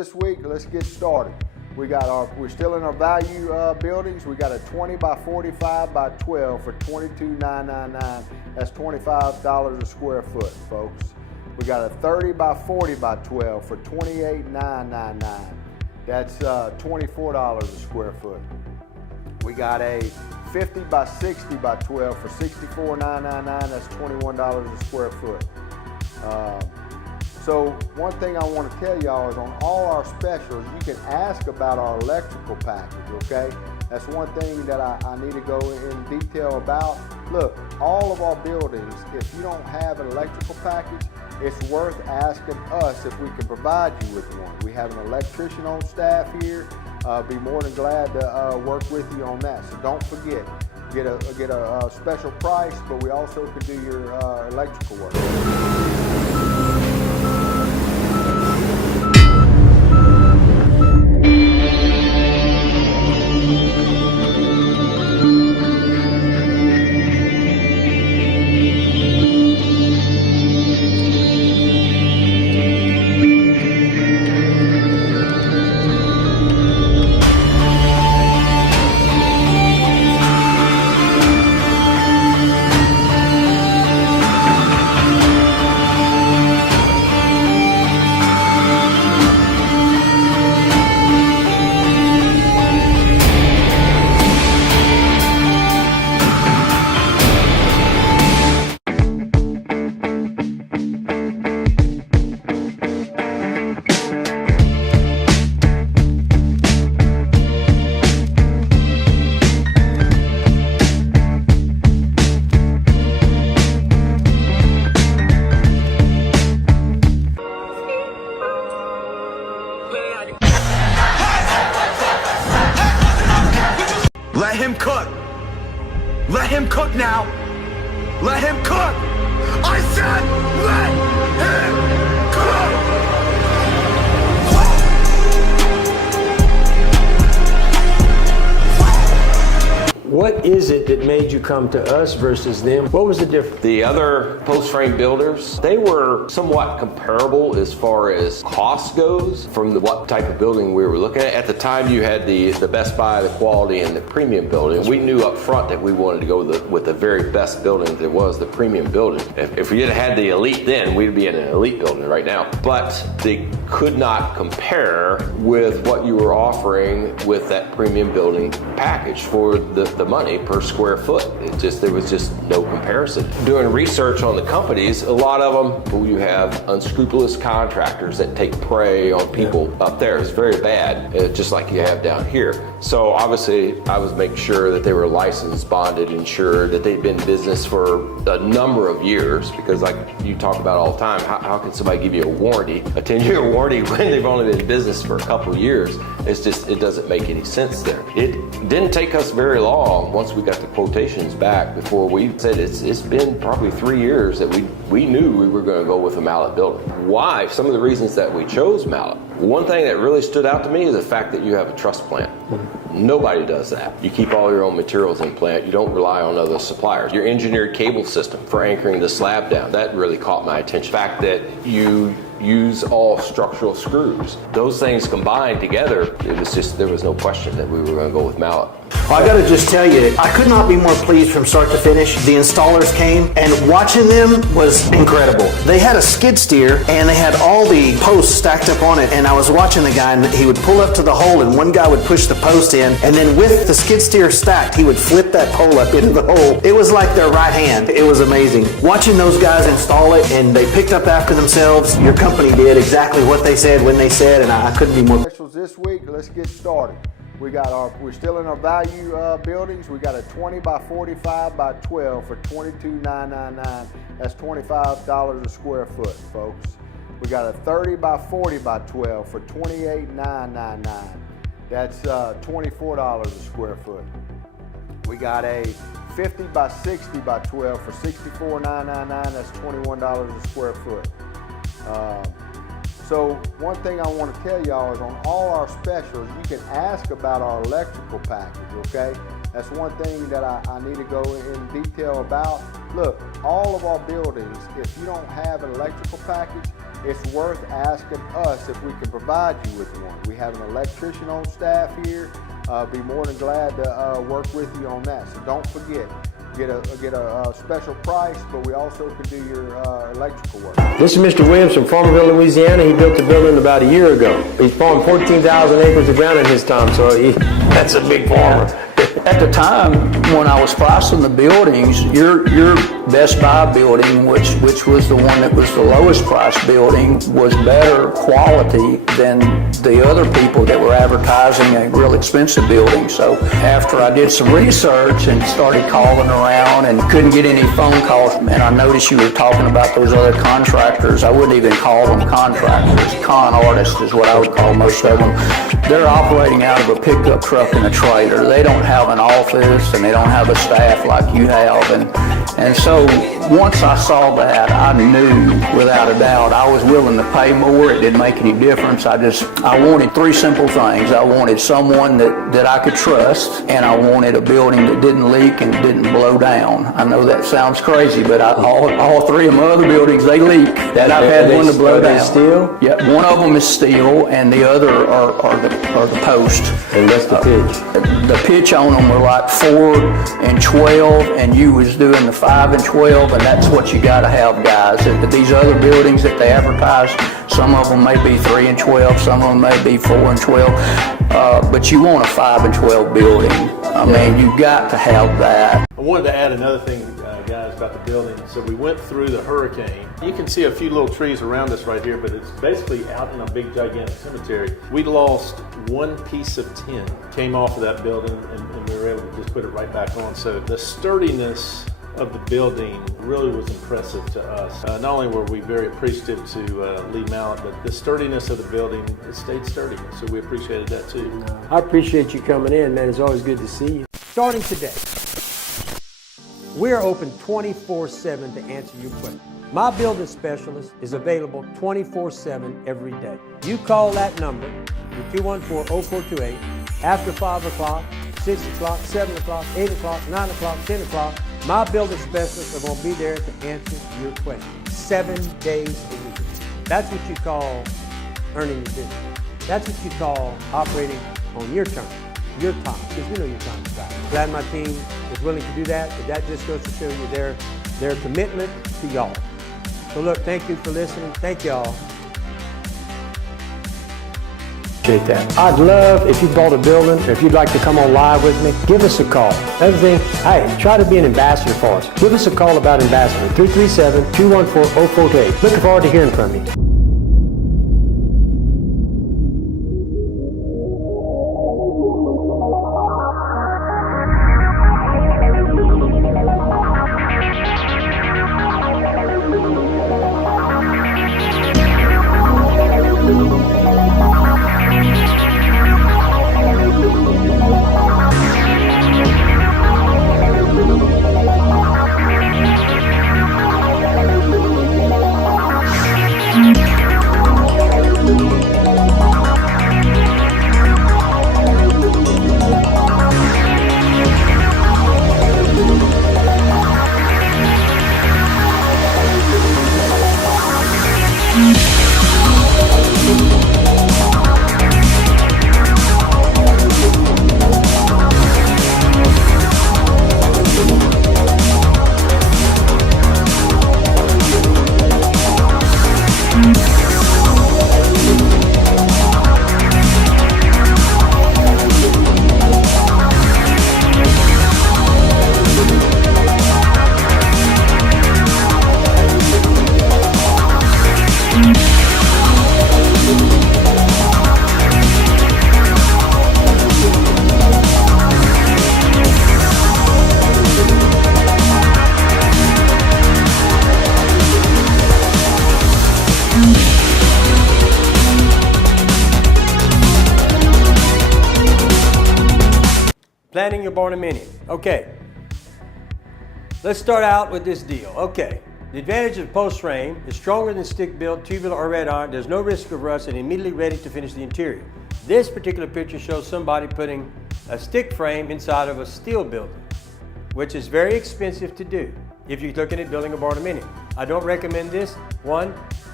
this week, let's get started. We're still in our value buildings. We got a 20 by 45 by 12 for $22,999. That's $25 a square foot, folks. We got a 30 by 40 by 12 for $28,999. That's $24 a square foot. We got a 50 by 60 by 12 for $64,999. That's $21 a square foot. So one thing I want to tell y'all is on all our specials, you can ask about our electrical package, okay? That's one thing that I need to go in detail about. Look, all of our buildings, if you don't have an electrical package, it's worth asking us if we can provide you with one. We have an electrician on staff here. Be more than glad to work with you on that. So don't forget, get a special price, but we also can do your electrical work. Let him cook. Let him cook now. Let him cook. I said let him cook. What is it that made you come to us versus them? What was the difference? The other post frame builders, they were somewhat comparable as far as cost goes from what type of building we were looking at. At the time, you had the Best Buy, the quality, and the premium building. We knew up front that we wanted to go with the very best building that was the premium building. If we had had the elite then, we'd be in an elite building right now. But they could not compare with what you were offering with that premium building package for the money per square foot. There was just no comparison. Doing research on the companies, a lot of them, you have unscrupulous contractors that take prey on people up there. It's very bad, just like you have down here. So obviously I was making sure that they were licensed, bonded, insured, that they'd been in business for a number of years, because like you talk about all the time, how can somebody give you a warranty, a 10-year warranty when they've only been in business for a couple of years? It doesn't make any sense there. It didn't take us very long once we got the quotations back before we said it's been probably 3 years that we knew we were going to go with a Mallet building. Why? Some of the reasons that we chose Mallet. One thing that really stood out to me is the fact that you have a truss plant. Nobody does that. You keep all your own materials in plant. You don't rely on other suppliers. Your engineered cable system for anchoring the slab down, that really caught my attention. The fact that you use all structural screws. Those things combined together, there was no question that we were going to go with Mallet. Well, I gotta just tell you, I could not be more pleased from start to finish. The installers came, and watching them was incredible. They had a skid steer, and they had all the posts stacked up on it, and I was watching the guy, and he would pull up to the hole, and one guy would push the post in, and then with the skid steer stacked, he would flip that pole up into the hole. It was like their right hand. It was amazing. Watching those guys install it, and they picked up after themselves. Your company did exactly what they said when they said, and I couldn't be more. Specials this week, let's get started. We're still in our value buildings. We got a 20 by 45 by 12 for $22,999. That's $25 a square foot, folks. We got a 30 by 40 by 12 for $28,999. That's $24 a square foot. We got a 50 by 60 by 12 for $64,999. That's $21 a square foot. So one thing I want to tell y'all is on all our specials, you can ask about our electrical package, okay? That's one thing that I need to go in detail about. Look, all of our buildings, if you don't have an electrical package, it's worth asking us if we can provide you with one. We have an electrician on staff here. Be more than glad to work with you on that. So don't forget, get a special price, but we also can do your electrical work. This is Mr. Williams from Farmerville, Louisiana. He built the building about a year ago. He's farmed 14,000 acres of ground in his time, so that's a big farmer. At the time when I was pricing the buildings, your Best Buy building, which was the one that was the lowest price building, was better quality than the other people that were advertising a real expensive building. So after I did some research and started calling around and couldn't get any phone calls, and I noticed you were talking about those other contractors. I wouldn't even call them contractors. Con artists is what I would call most of them. They're operating out of a pickup truck and a trailer. They don't have an office and they don't have a staff like you have. And so once I saw that, I knew without a doubt I was willing to pay more. It didn't make any difference. I wanted three simple things. I wanted someone that I could trust, and I wanted a building that didn't leak and didn't blow down. I know that sounds crazy, but all three of my other buildings, they leak. That I've had one to blow down. Steel? Yeah, one of them is steel, and the other are the posts. And that's the pitch. The pitch on them were like 4 and 12, and you was doing the 5 and 12, and that's what you gotta have, guys. These other buildings that they advertise, some of them may be 3 and 12, some of them may be 4 and 12, but you want a 5 and 12 building. I mean, you got to have that. I wanted to add another thing, guys, about the building. So we went through the hurricane. You can see a few little trees around us right here, but it's basically out in a big, gigantic cemetery. We lost one piece of tin, came off of that building, and we were able to just put it right back on. So the sturdiness of the building really was impressive to us. Not only were we very appreciative to Lee Mallet, but the sturdiness of the building, it stayed sturdy. So we appreciated that too. I appreciate you coming in, man. It's always good to see you. Starting today, we're open 24/7 to answer your questions. My building specialist is available 24/7 every day. You call that number, 214-0428, after 5 o'clock, 6 o'clock, 7 o'clock, 8 o'clock, 9 o'clock, 10 o'clock. My building specialists are going to be there to answer your questions 7 days a week. That's what you call earning your business. That's what you call operating on your terms, your time, because we know your time is valuable. Glad my team is willing to do that, but that just goes to show you their commitment to y'all. So look, thank you for listening. Thank y'all. Appreciate that. I'd love if you bought a building, or if you'd like to come on live with me, give us a call. Another thing, hey, try to be an ambassador for us. Give us a call about ambassador, 337-214-0428. Looking forward to hearing from you. Planning your barnuminium. Okay, let's start out with this deal. Okay, the advantage of post frame is stronger than stick-built, tubular, or red iron. There's no risk of rust and immediately ready to finish the interior. This particular picture shows somebody putting a stick frame inside of a steel building, which is very expensive to do if you're looking at building a barnuminium. I don't recommend this. One,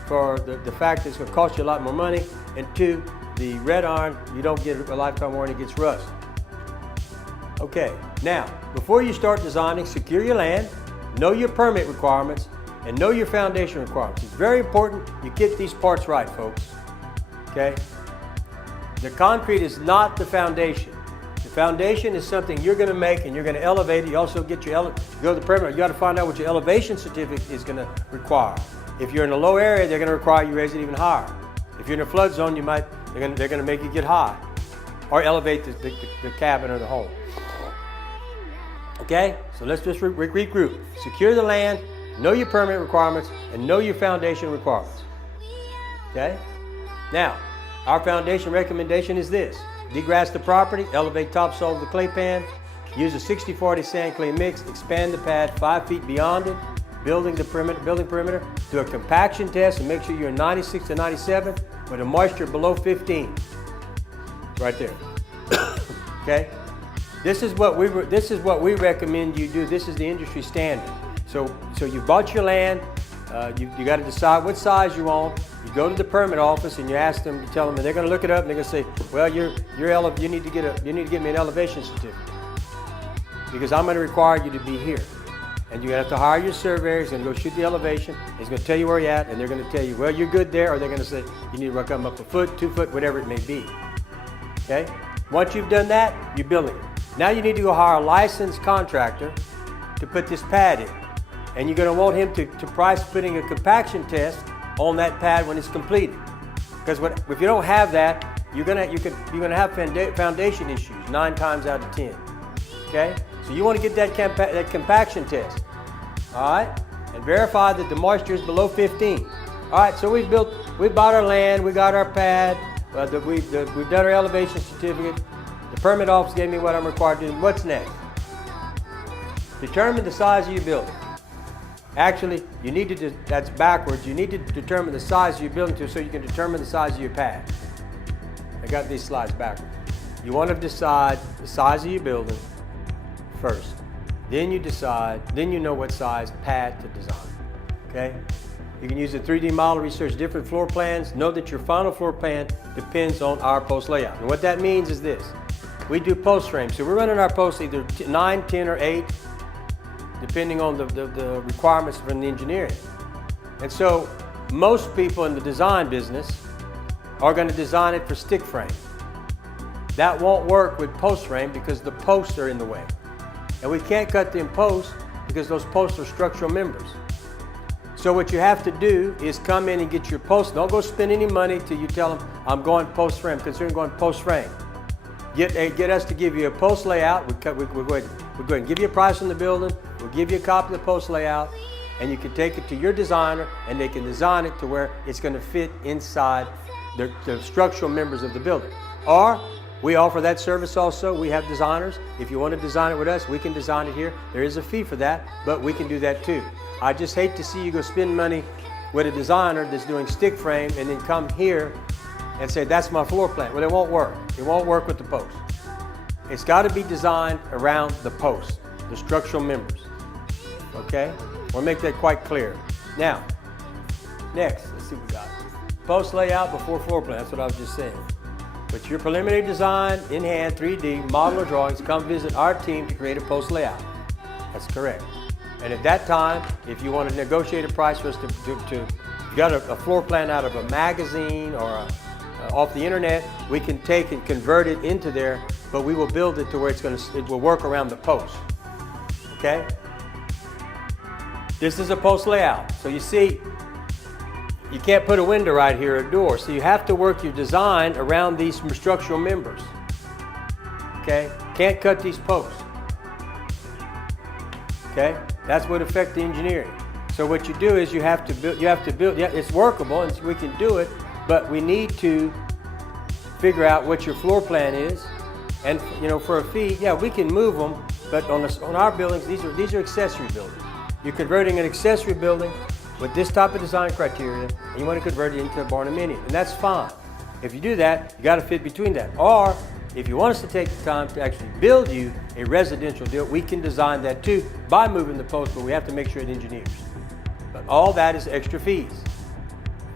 for the fact that it's going to cost you a lot more money, and 2, the red iron, you don't get a lifetime warranty, it gets rust. Okay, now, before you start designing, secure your land, know your permit requirements, and know your foundation requirements. It's very important you get these parts right, folks. Okay? The concrete is not the foundation. The foundation is something you're going to make and you're going to elevate it. You also get your you go to the permit. You got to find out what your elevation certificate is going to require. If you're in a low area, they're going to require you raise it even higher. If you're in a flood zone, they're going to make you get high, or elevate the cabin or the home. Okay, so let's just regroup. Secure the land, know your permit requirements, and know your foundation requirements. Okay? Now, our foundation recommendation is this. Degrass the property, elevate topsoil of the clay pan, use a 60-40 sand clay mix, expand the pad 5 feet beyond it, building perimeter, do a compaction test and make sure you're 96 to 97 with a moisture below 15. Right there. Okay? This is what we recommend you do. This is the industry standard. So you bought your land. You got to decide what size you want. You go to the permit office and you ask them. You tell them, and they're going to look it up and they're going to say, "Well, you need to get me an elevation certificate because I'm going to require you to be here." And you have to hire your surveyor. He's going to go shoot the elevation. He's going to tell you where you're at, and they're going to tell you, "Well, you're good there," or they're going to say, "You need to come up a foot, 2 foot, whatever it may be." Okay. Once you've done that, you're building it. Now you need to go hire a licensed contractor to put this pad in. And you're going to want him to price putting a compaction test on that pad when it's completed. Because if you don't have that, you're going to have foundation issues 9 times out of 10. Okay? So you want to get that compaction test. All right? And verify that the moisture is below 15. All right, so we bought our land, we got our pad, we've done our elevation certificate. The permit office gave me what I'm required to do. What's next? Determine the size of your building. Actually, that's backwards. You need to determine the size of your building so you can determine the size of your pad. I got these slides backwards. You want to decide the size of your building first. Then you know what size pad to design. Okay? You can use a 3D model, research different floor plans. Know that your final floor plan depends on our post layout. And what that means is this. We do post frames. So we're running our posts either 9, 10, or 8, depending on the requirements from the engineering. And so most people in the design business are going to design it for stick frame. That won't work with post frame because the posts are in the way. And we can't cut them posts because those posts are structural members. So what you have to do is come in and get your posts. Don't go spend any money till you tell them, I'm going post frame, considering going post frame. Get us to give you a post layout. We'll go ahead and give you a price on the building. We'll give you a copy of the post layout, and you can take it to your designer, and they can design it to where it's going to fit inside the structural members of the building. Or we offer that service also. We have designers. If you want to design it with us, we can design it here. There is a fee for that, but we can do that too. I just hate to see you go spend money with a designer that's doing stick frame and then come here and say, that's my floor plan. Well, it won't work. It won't work with the post. It's got to be designed around the post, the structural members. Okay? We'll make that quite clear. Now, next, let's see what we got. Post layout before floor plan. That's what I was just saying. But your preliminary design, in hand, 3D, model or drawings, come visit our team to create a post layout. That's correct. And at that time, if you want to negotiate a price for us you got a floor plan out of a magazine or off the internet, we can take and convert it into there, but we will build it to where it will work around the post. Okay? This is a post layout. So you see, you can't put a window right here or a door. So you have to work your design around these structural members. Okay? Can't cut these posts. Okay? That's what affects the engineering. So what you do is you have to build, yeah, it's workable and we can do it, but we need to figure out what your floor plan is. And for a fee, yeah, we can move them, but on our buildings, these are accessory buildings. You're converting an accessory building with this type of design criteria, and you want to convert it into a barn dominium, and that's fine. If you do that, you got to fit between that. Or if you want us to take the time to actually build you a residential deal, we can design that too by moving the post, but we have to make sure it engineers. But all that is extra fees.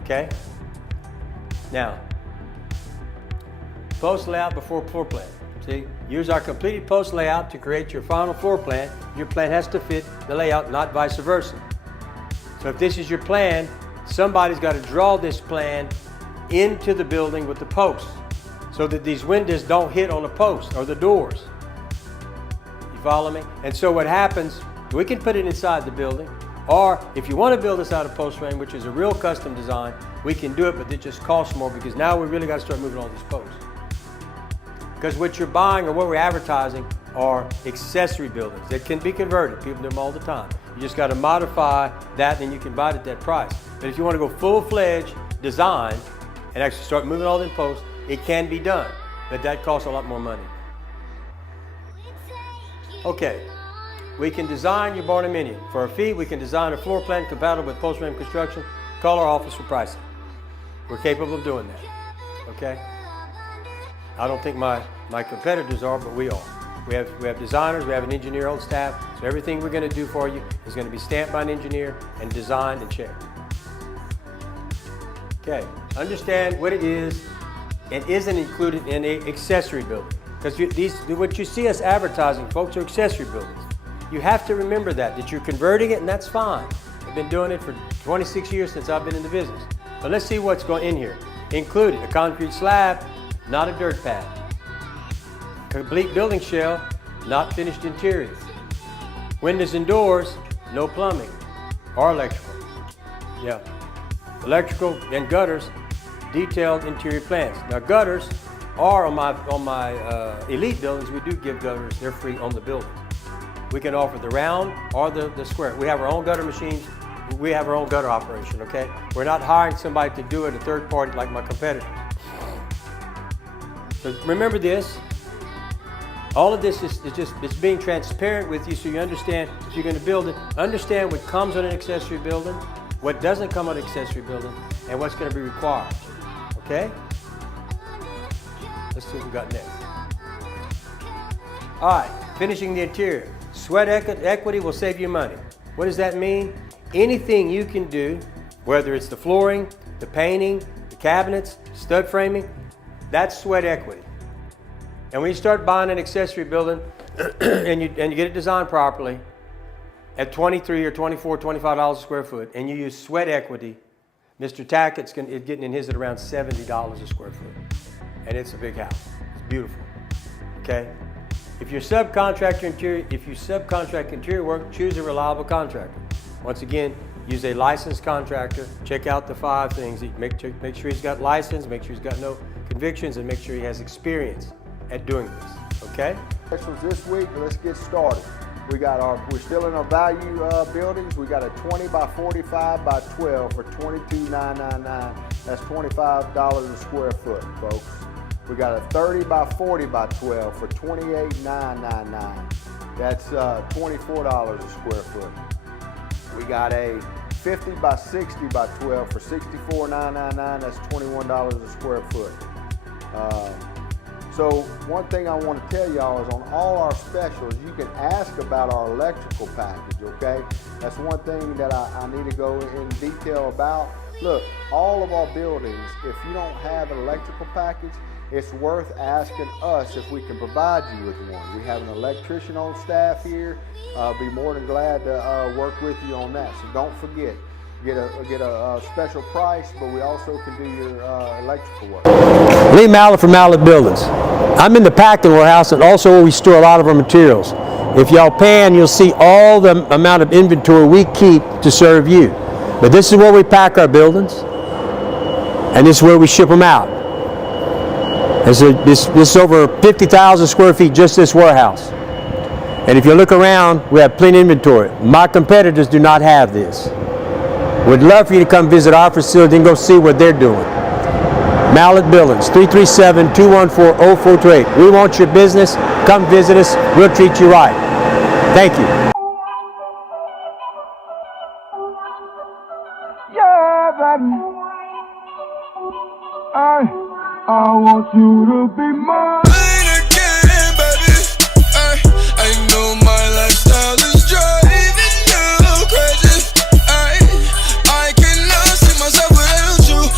Okay? Now, post layout before floor plan. See, use our completed post layout to create your final floor plan. Your plan has to fit the layout, not vice versa. So if this is your plan, somebody's got to draw this plan into the building with the posts so that these windows don't hit on the post or the doors. You follow me? And so what happens, we can put it inside the building, or if you want to build this out of post frame, which is a real custom design, we can do it, but it just costs more because now we really got to start moving all these posts. Because what you're buying or what we're advertising are accessory buildings that can be converted. People do them all the time. You just got to modify that, and you can buy it at that price. But if you want to go full-fledged design and actually start moving all in posts, it can be done, but that costs a lot more money. Okay, we can design your barnuminium. For a fee, we can design a floor plan compatible with post-frame construction. Call our office for pricing. We're capable of doing that, okay? I don't think my competitors are, but we are. We have designers, we have an engineer on staff, so everything we're going to do for you is going to be stamped by an engineer and designed and checked. Okay, understand what it is and isn't included in an accessory building. Because what you see us advertising, folks, are accessory buildings. You have to remember that you're converting it, and that's fine. I've been doing it for 26 years since I've been in the business. But let's see what's going in here. Included a concrete slab, not a dirt pad. Complete building shell, not finished interior. Windows and doors, no plumbing or electrical. Yeah. Electrical and gutters, detailed interior plans. Now gutters are on my elite buildings, we do give gutters, they're free on the building. We can offer the round or the square. We have our own gutter machines, we have our own gutter operation, okay? We're not hiring somebody to do it, a third party like my competitors. So remember this, all of this is it's being transparent with you so you understand if you're going to build it, understand what comes on an accessory building, what doesn't come on an accessory building, and what's going to be required, okay? Let's see what we got next. All right, finishing the interior. Sweat equity will save you money. What does that mean? Anything you can do, whether it's the flooring, the painting, the cabinets, stud framing, that's sweat equity. And when you start buying an accessory building and you get it designed properly at $23 or $24, $25 a square foot, and you use sweat equity, Mr. Tackett's getting in his at around $70 a square foot. And it's a big house. It's beautiful. Okay? If you subcontract interior work, choose a reliable contractor. Once again, use a licensed contractor. Check out the 5 things. Make sure he's got license, make sure he's got no convictions, and make sure he has experience at doing this, okay? Specials this week, let's get started. We're still in our value buildings. We got a 20 by 45 by 12 for $22,999. That's $25 a square foot, folks. We got a 30 by 40 by 12 for $28,999. That's $24 a square foot. We got a 50 by 60 by 12 for $64,999. That's $21 a square foot. So one thing I want to tell y'all is on all our specials, you can ask about our electrical package, okay? That's one thing that I need to go in detail about. Look, all of our buildings, if you don't have an electrical package, it's worth asking us if we can provide you with one. We have an electrician on staff here. Be more than glad to work with you on that. So don't forget, get a special price, but we also can do your electrical work. Lee Mallett from Mallett Buildings. I'm in the packing warehouse and also where we store a lot of our materials. If y'all pan, you'll see all the amount of inventory we keep to serve you. But this is where we pack our buildings, and this is where we ship them out. This is over 50,000 square feet, just this warehouse. And if you look around, we have plenty of inventory. My competitors do not have this. We'd love for you to come visit our facility and go see what they're doing. Mallett Buildings, 337-214-0428. We want your business. Come visit us. We'll treat you right. Thank you. Yeah, baby. I want you to be mine. Again, baby. I know my lifestyle is driving you crazy. I cannot see myself without you.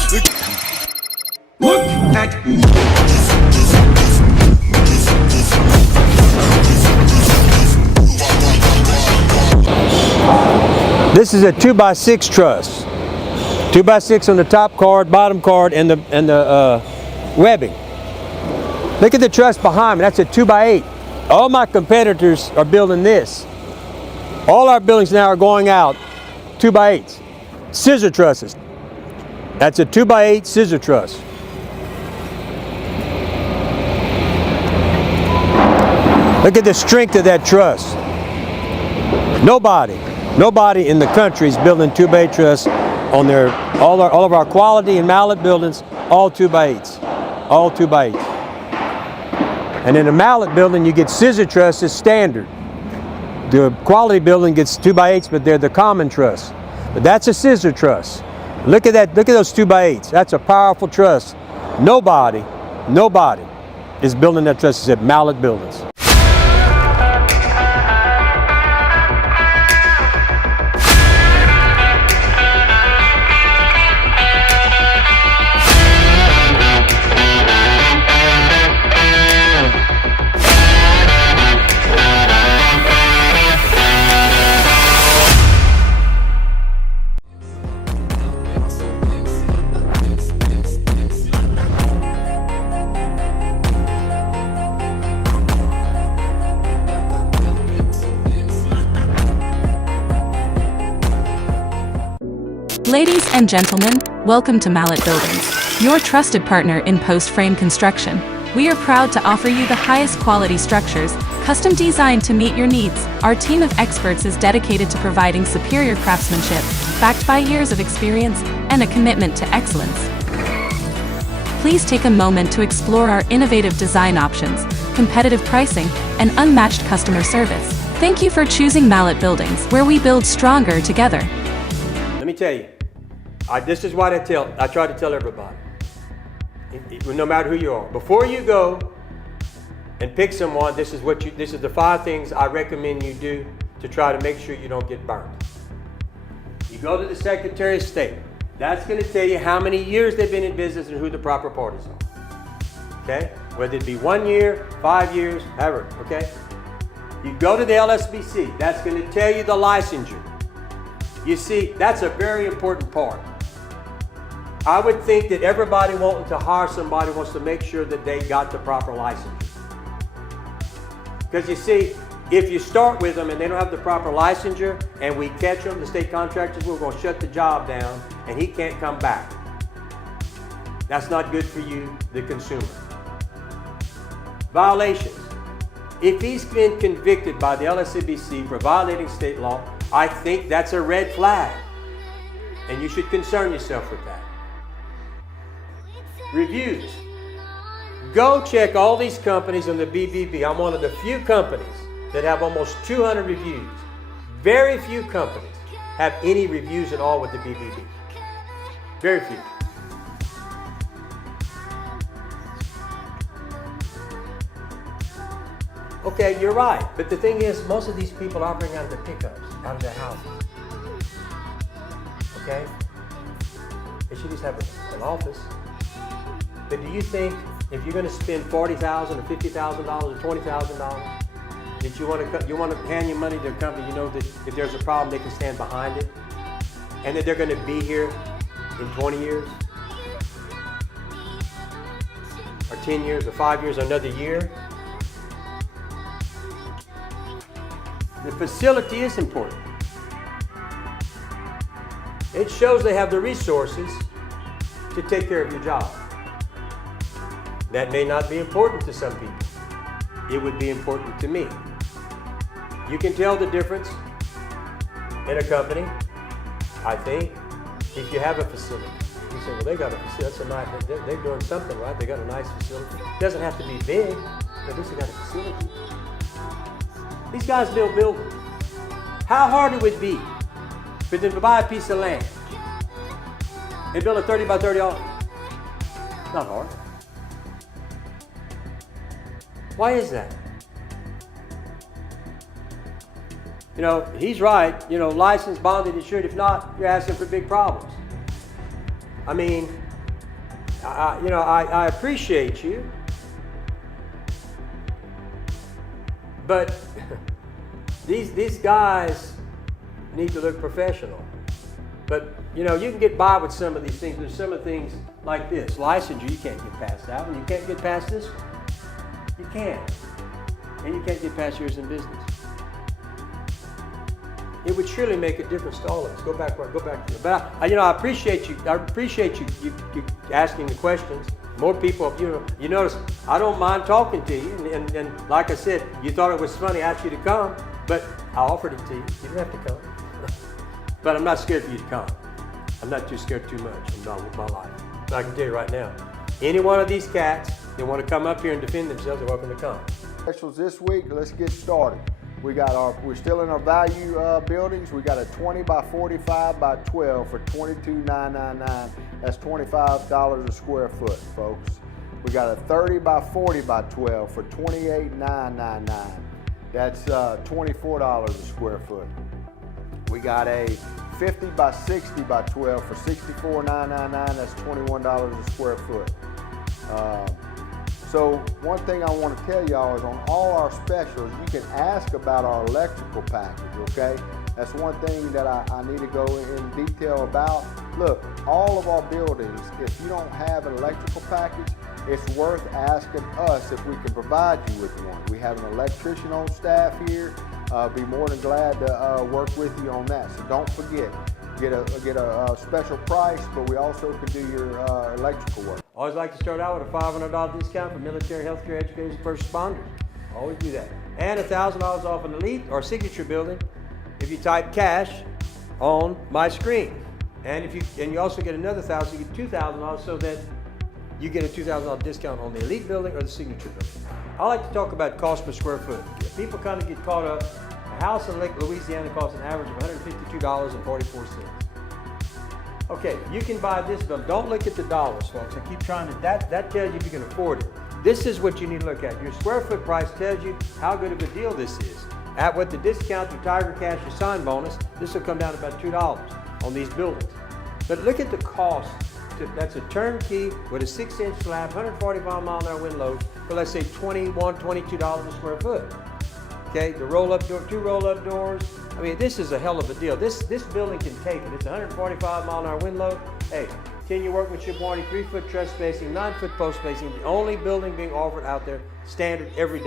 This is a 2x6 truss. 2x6 on the top card, bottom card, and the webbing. Look at the truss behind me. That's a 2x8. All my competitors are building this. All our buildings now are going out 2x8s. Scissor trusses. That's a 2x8 scissor truss. Look at the strength of that truss. Nobody in the country is building 2x8 truss on all of our quality and mallet buildings, all 2x8s, all 2x8. And in a mallet building, you get scissor trusses standard. The quality building gets 2x8s, but they're the common truss. But that's a scissor truss. Look at that, look at those 2x8s. That's a powerful truss. Nobody is building that truss except mallet buildings. Ladies and gentlemen, welcome to Mallet Buildings, your trusted partner in post-frame construction. We are proud to offer you the highest quality structures, custom designed to meet your needs. Our team of experts is dedicated to providing superior craftsmanship, backed by years of experience and a commitment to excellence. Please take a moment to explore our innovative design options, competitive pricing, and unmatched customer service. Thank you for choosing Mallet Buildings, where we build stronger together. Let me tell you, this is what I try to tell everybody, no matter who you are. Before you go and pick someone, this is the 5 things I recommend you do to try to make sure you don't get burned. You go to the Secretary of State. That's going to tell you how many years they've been in business and who the proper parties are. Okay? Whether it be 1 year, 5 years, ever. Okay? You go to the LSBC. That's going to tell you the licensure. You see, that's a very important part. I would think that everybody wanting to hire somebody wants to make sure that they got the proper licensure. Because you see, if you start with them and they don't have the proper licensure and we catch them, the state contractors, we're going to shut the job down and he can't come back. That's not good for you, the consumer. Violations. If he's been convicted by the LSCBC for violating state law, I think that's a red flag, and you should concern yourself with that. Reviews. Go check all these companies on the BBB. I'm one of the few companies that have almost 200 reviews. Very few companies have any reviews at all with the BBB. Very few. Okay, you're right. But the thing is, most of these people are operating out of their pickups, out of their houses. Okay? They should just have an office. But do you think if you're going to spend $40,000 or $50,000 or $20,000, that you want to hand your money to a company, you know that if there's a problem, they can stand behind it, and that they're going to be here in 20 years, or 10 years, or 5 years, or another year? The facility is important. It shows they have the resources to take care of your job. That may not be important to some people. It would be important to me. You can tell the difference in a company, I think, if you have a facility. You say, well, they got a facility, that's a nice, they're doing something right, they got a nice facility. It doesn't have to be big, but at least they got a facility. These guys build buildings. How hard it would be for them to buy a piece of land and build a 30 by 30 office? Not hard. Why is that? You know, he's right. You know, licensed, bonded, insured. If not, you're asking for big problems. I mean, I appreciate you, but these guys need to look professional. But you can get by with some of these things. There's some of the things like this. Licensure, you can't get past that one. You can't get past this one. You can't. And you can't get past yours in business. It would surely make a difference to all of us. Go back to it. But I appreciate you. I appreciate you asking the questions. More people, you notice I don't mind talking to you. And like I said, you thought it was funny. I asked you to come, but I offered it to you. You didn't have to come. But I'm not scared for you to come. I'm not too scared too much. I'm not with my life. But I can tell you right now, any one of these cats that want to come up here and defend themselves are welcome to come. Specials this week. Let's get started. We're still in our value buildings. We got a 20 by 45 by 12 for $22,999. That's $25 a square foot, folks. We got a 30 by 40 by 12 for $28,999. That's $24 a square foot. We got a 50 by 60 by 12 for $64,999. That's $21 a square foot. So one thing I want to tell y'all is on all our specials, you can ask about our electrical package, okay? That's one thing that I need to go in detail about. Look, all of our buildings, if you don't have an electrical package, it's worth asking us if we can provide you with one. We have an electrician on staff here. Be more than glad to work with you on that. So don't forget, get a special price, but we also can do your electrical work. Always like to start out with a $500 discount for military, healthcare, educators, and first responders. Always do that. And $1,000 off an elite or signature building if you type cash on my screen. And you also get another $1,000, you get $2,000 so that you get a $2,000 discount on the elite building or the signature building. I like to talk about cost per square foot. People kind of get caught up. A house in Lake Louisiana costs an average of $152.44. Okay, you can buy this building. Don't look at the dollars, folks. I keep trying to, that tells you if you can afford it. This is what you need to look at. Your square foot price tells you how good of a deal this is. With the discount to Tiger Cash or sign bonus, this will come down to about $2 on these buildings. But look at the cost. That's a turnkey with a 6-inch slab, 145 mile an hour wind load for let's say $21, $22 a square foot. Okay, the roll-up door, 2 roll-up doors. I mean, this is a hell of a deal. This building can take it. It's 145 mile an hour wind load. Hey, 10-year workmanship warranty, 3-foot truss spacing, 9-foot post spacing. The only building being offered out there, standard every day.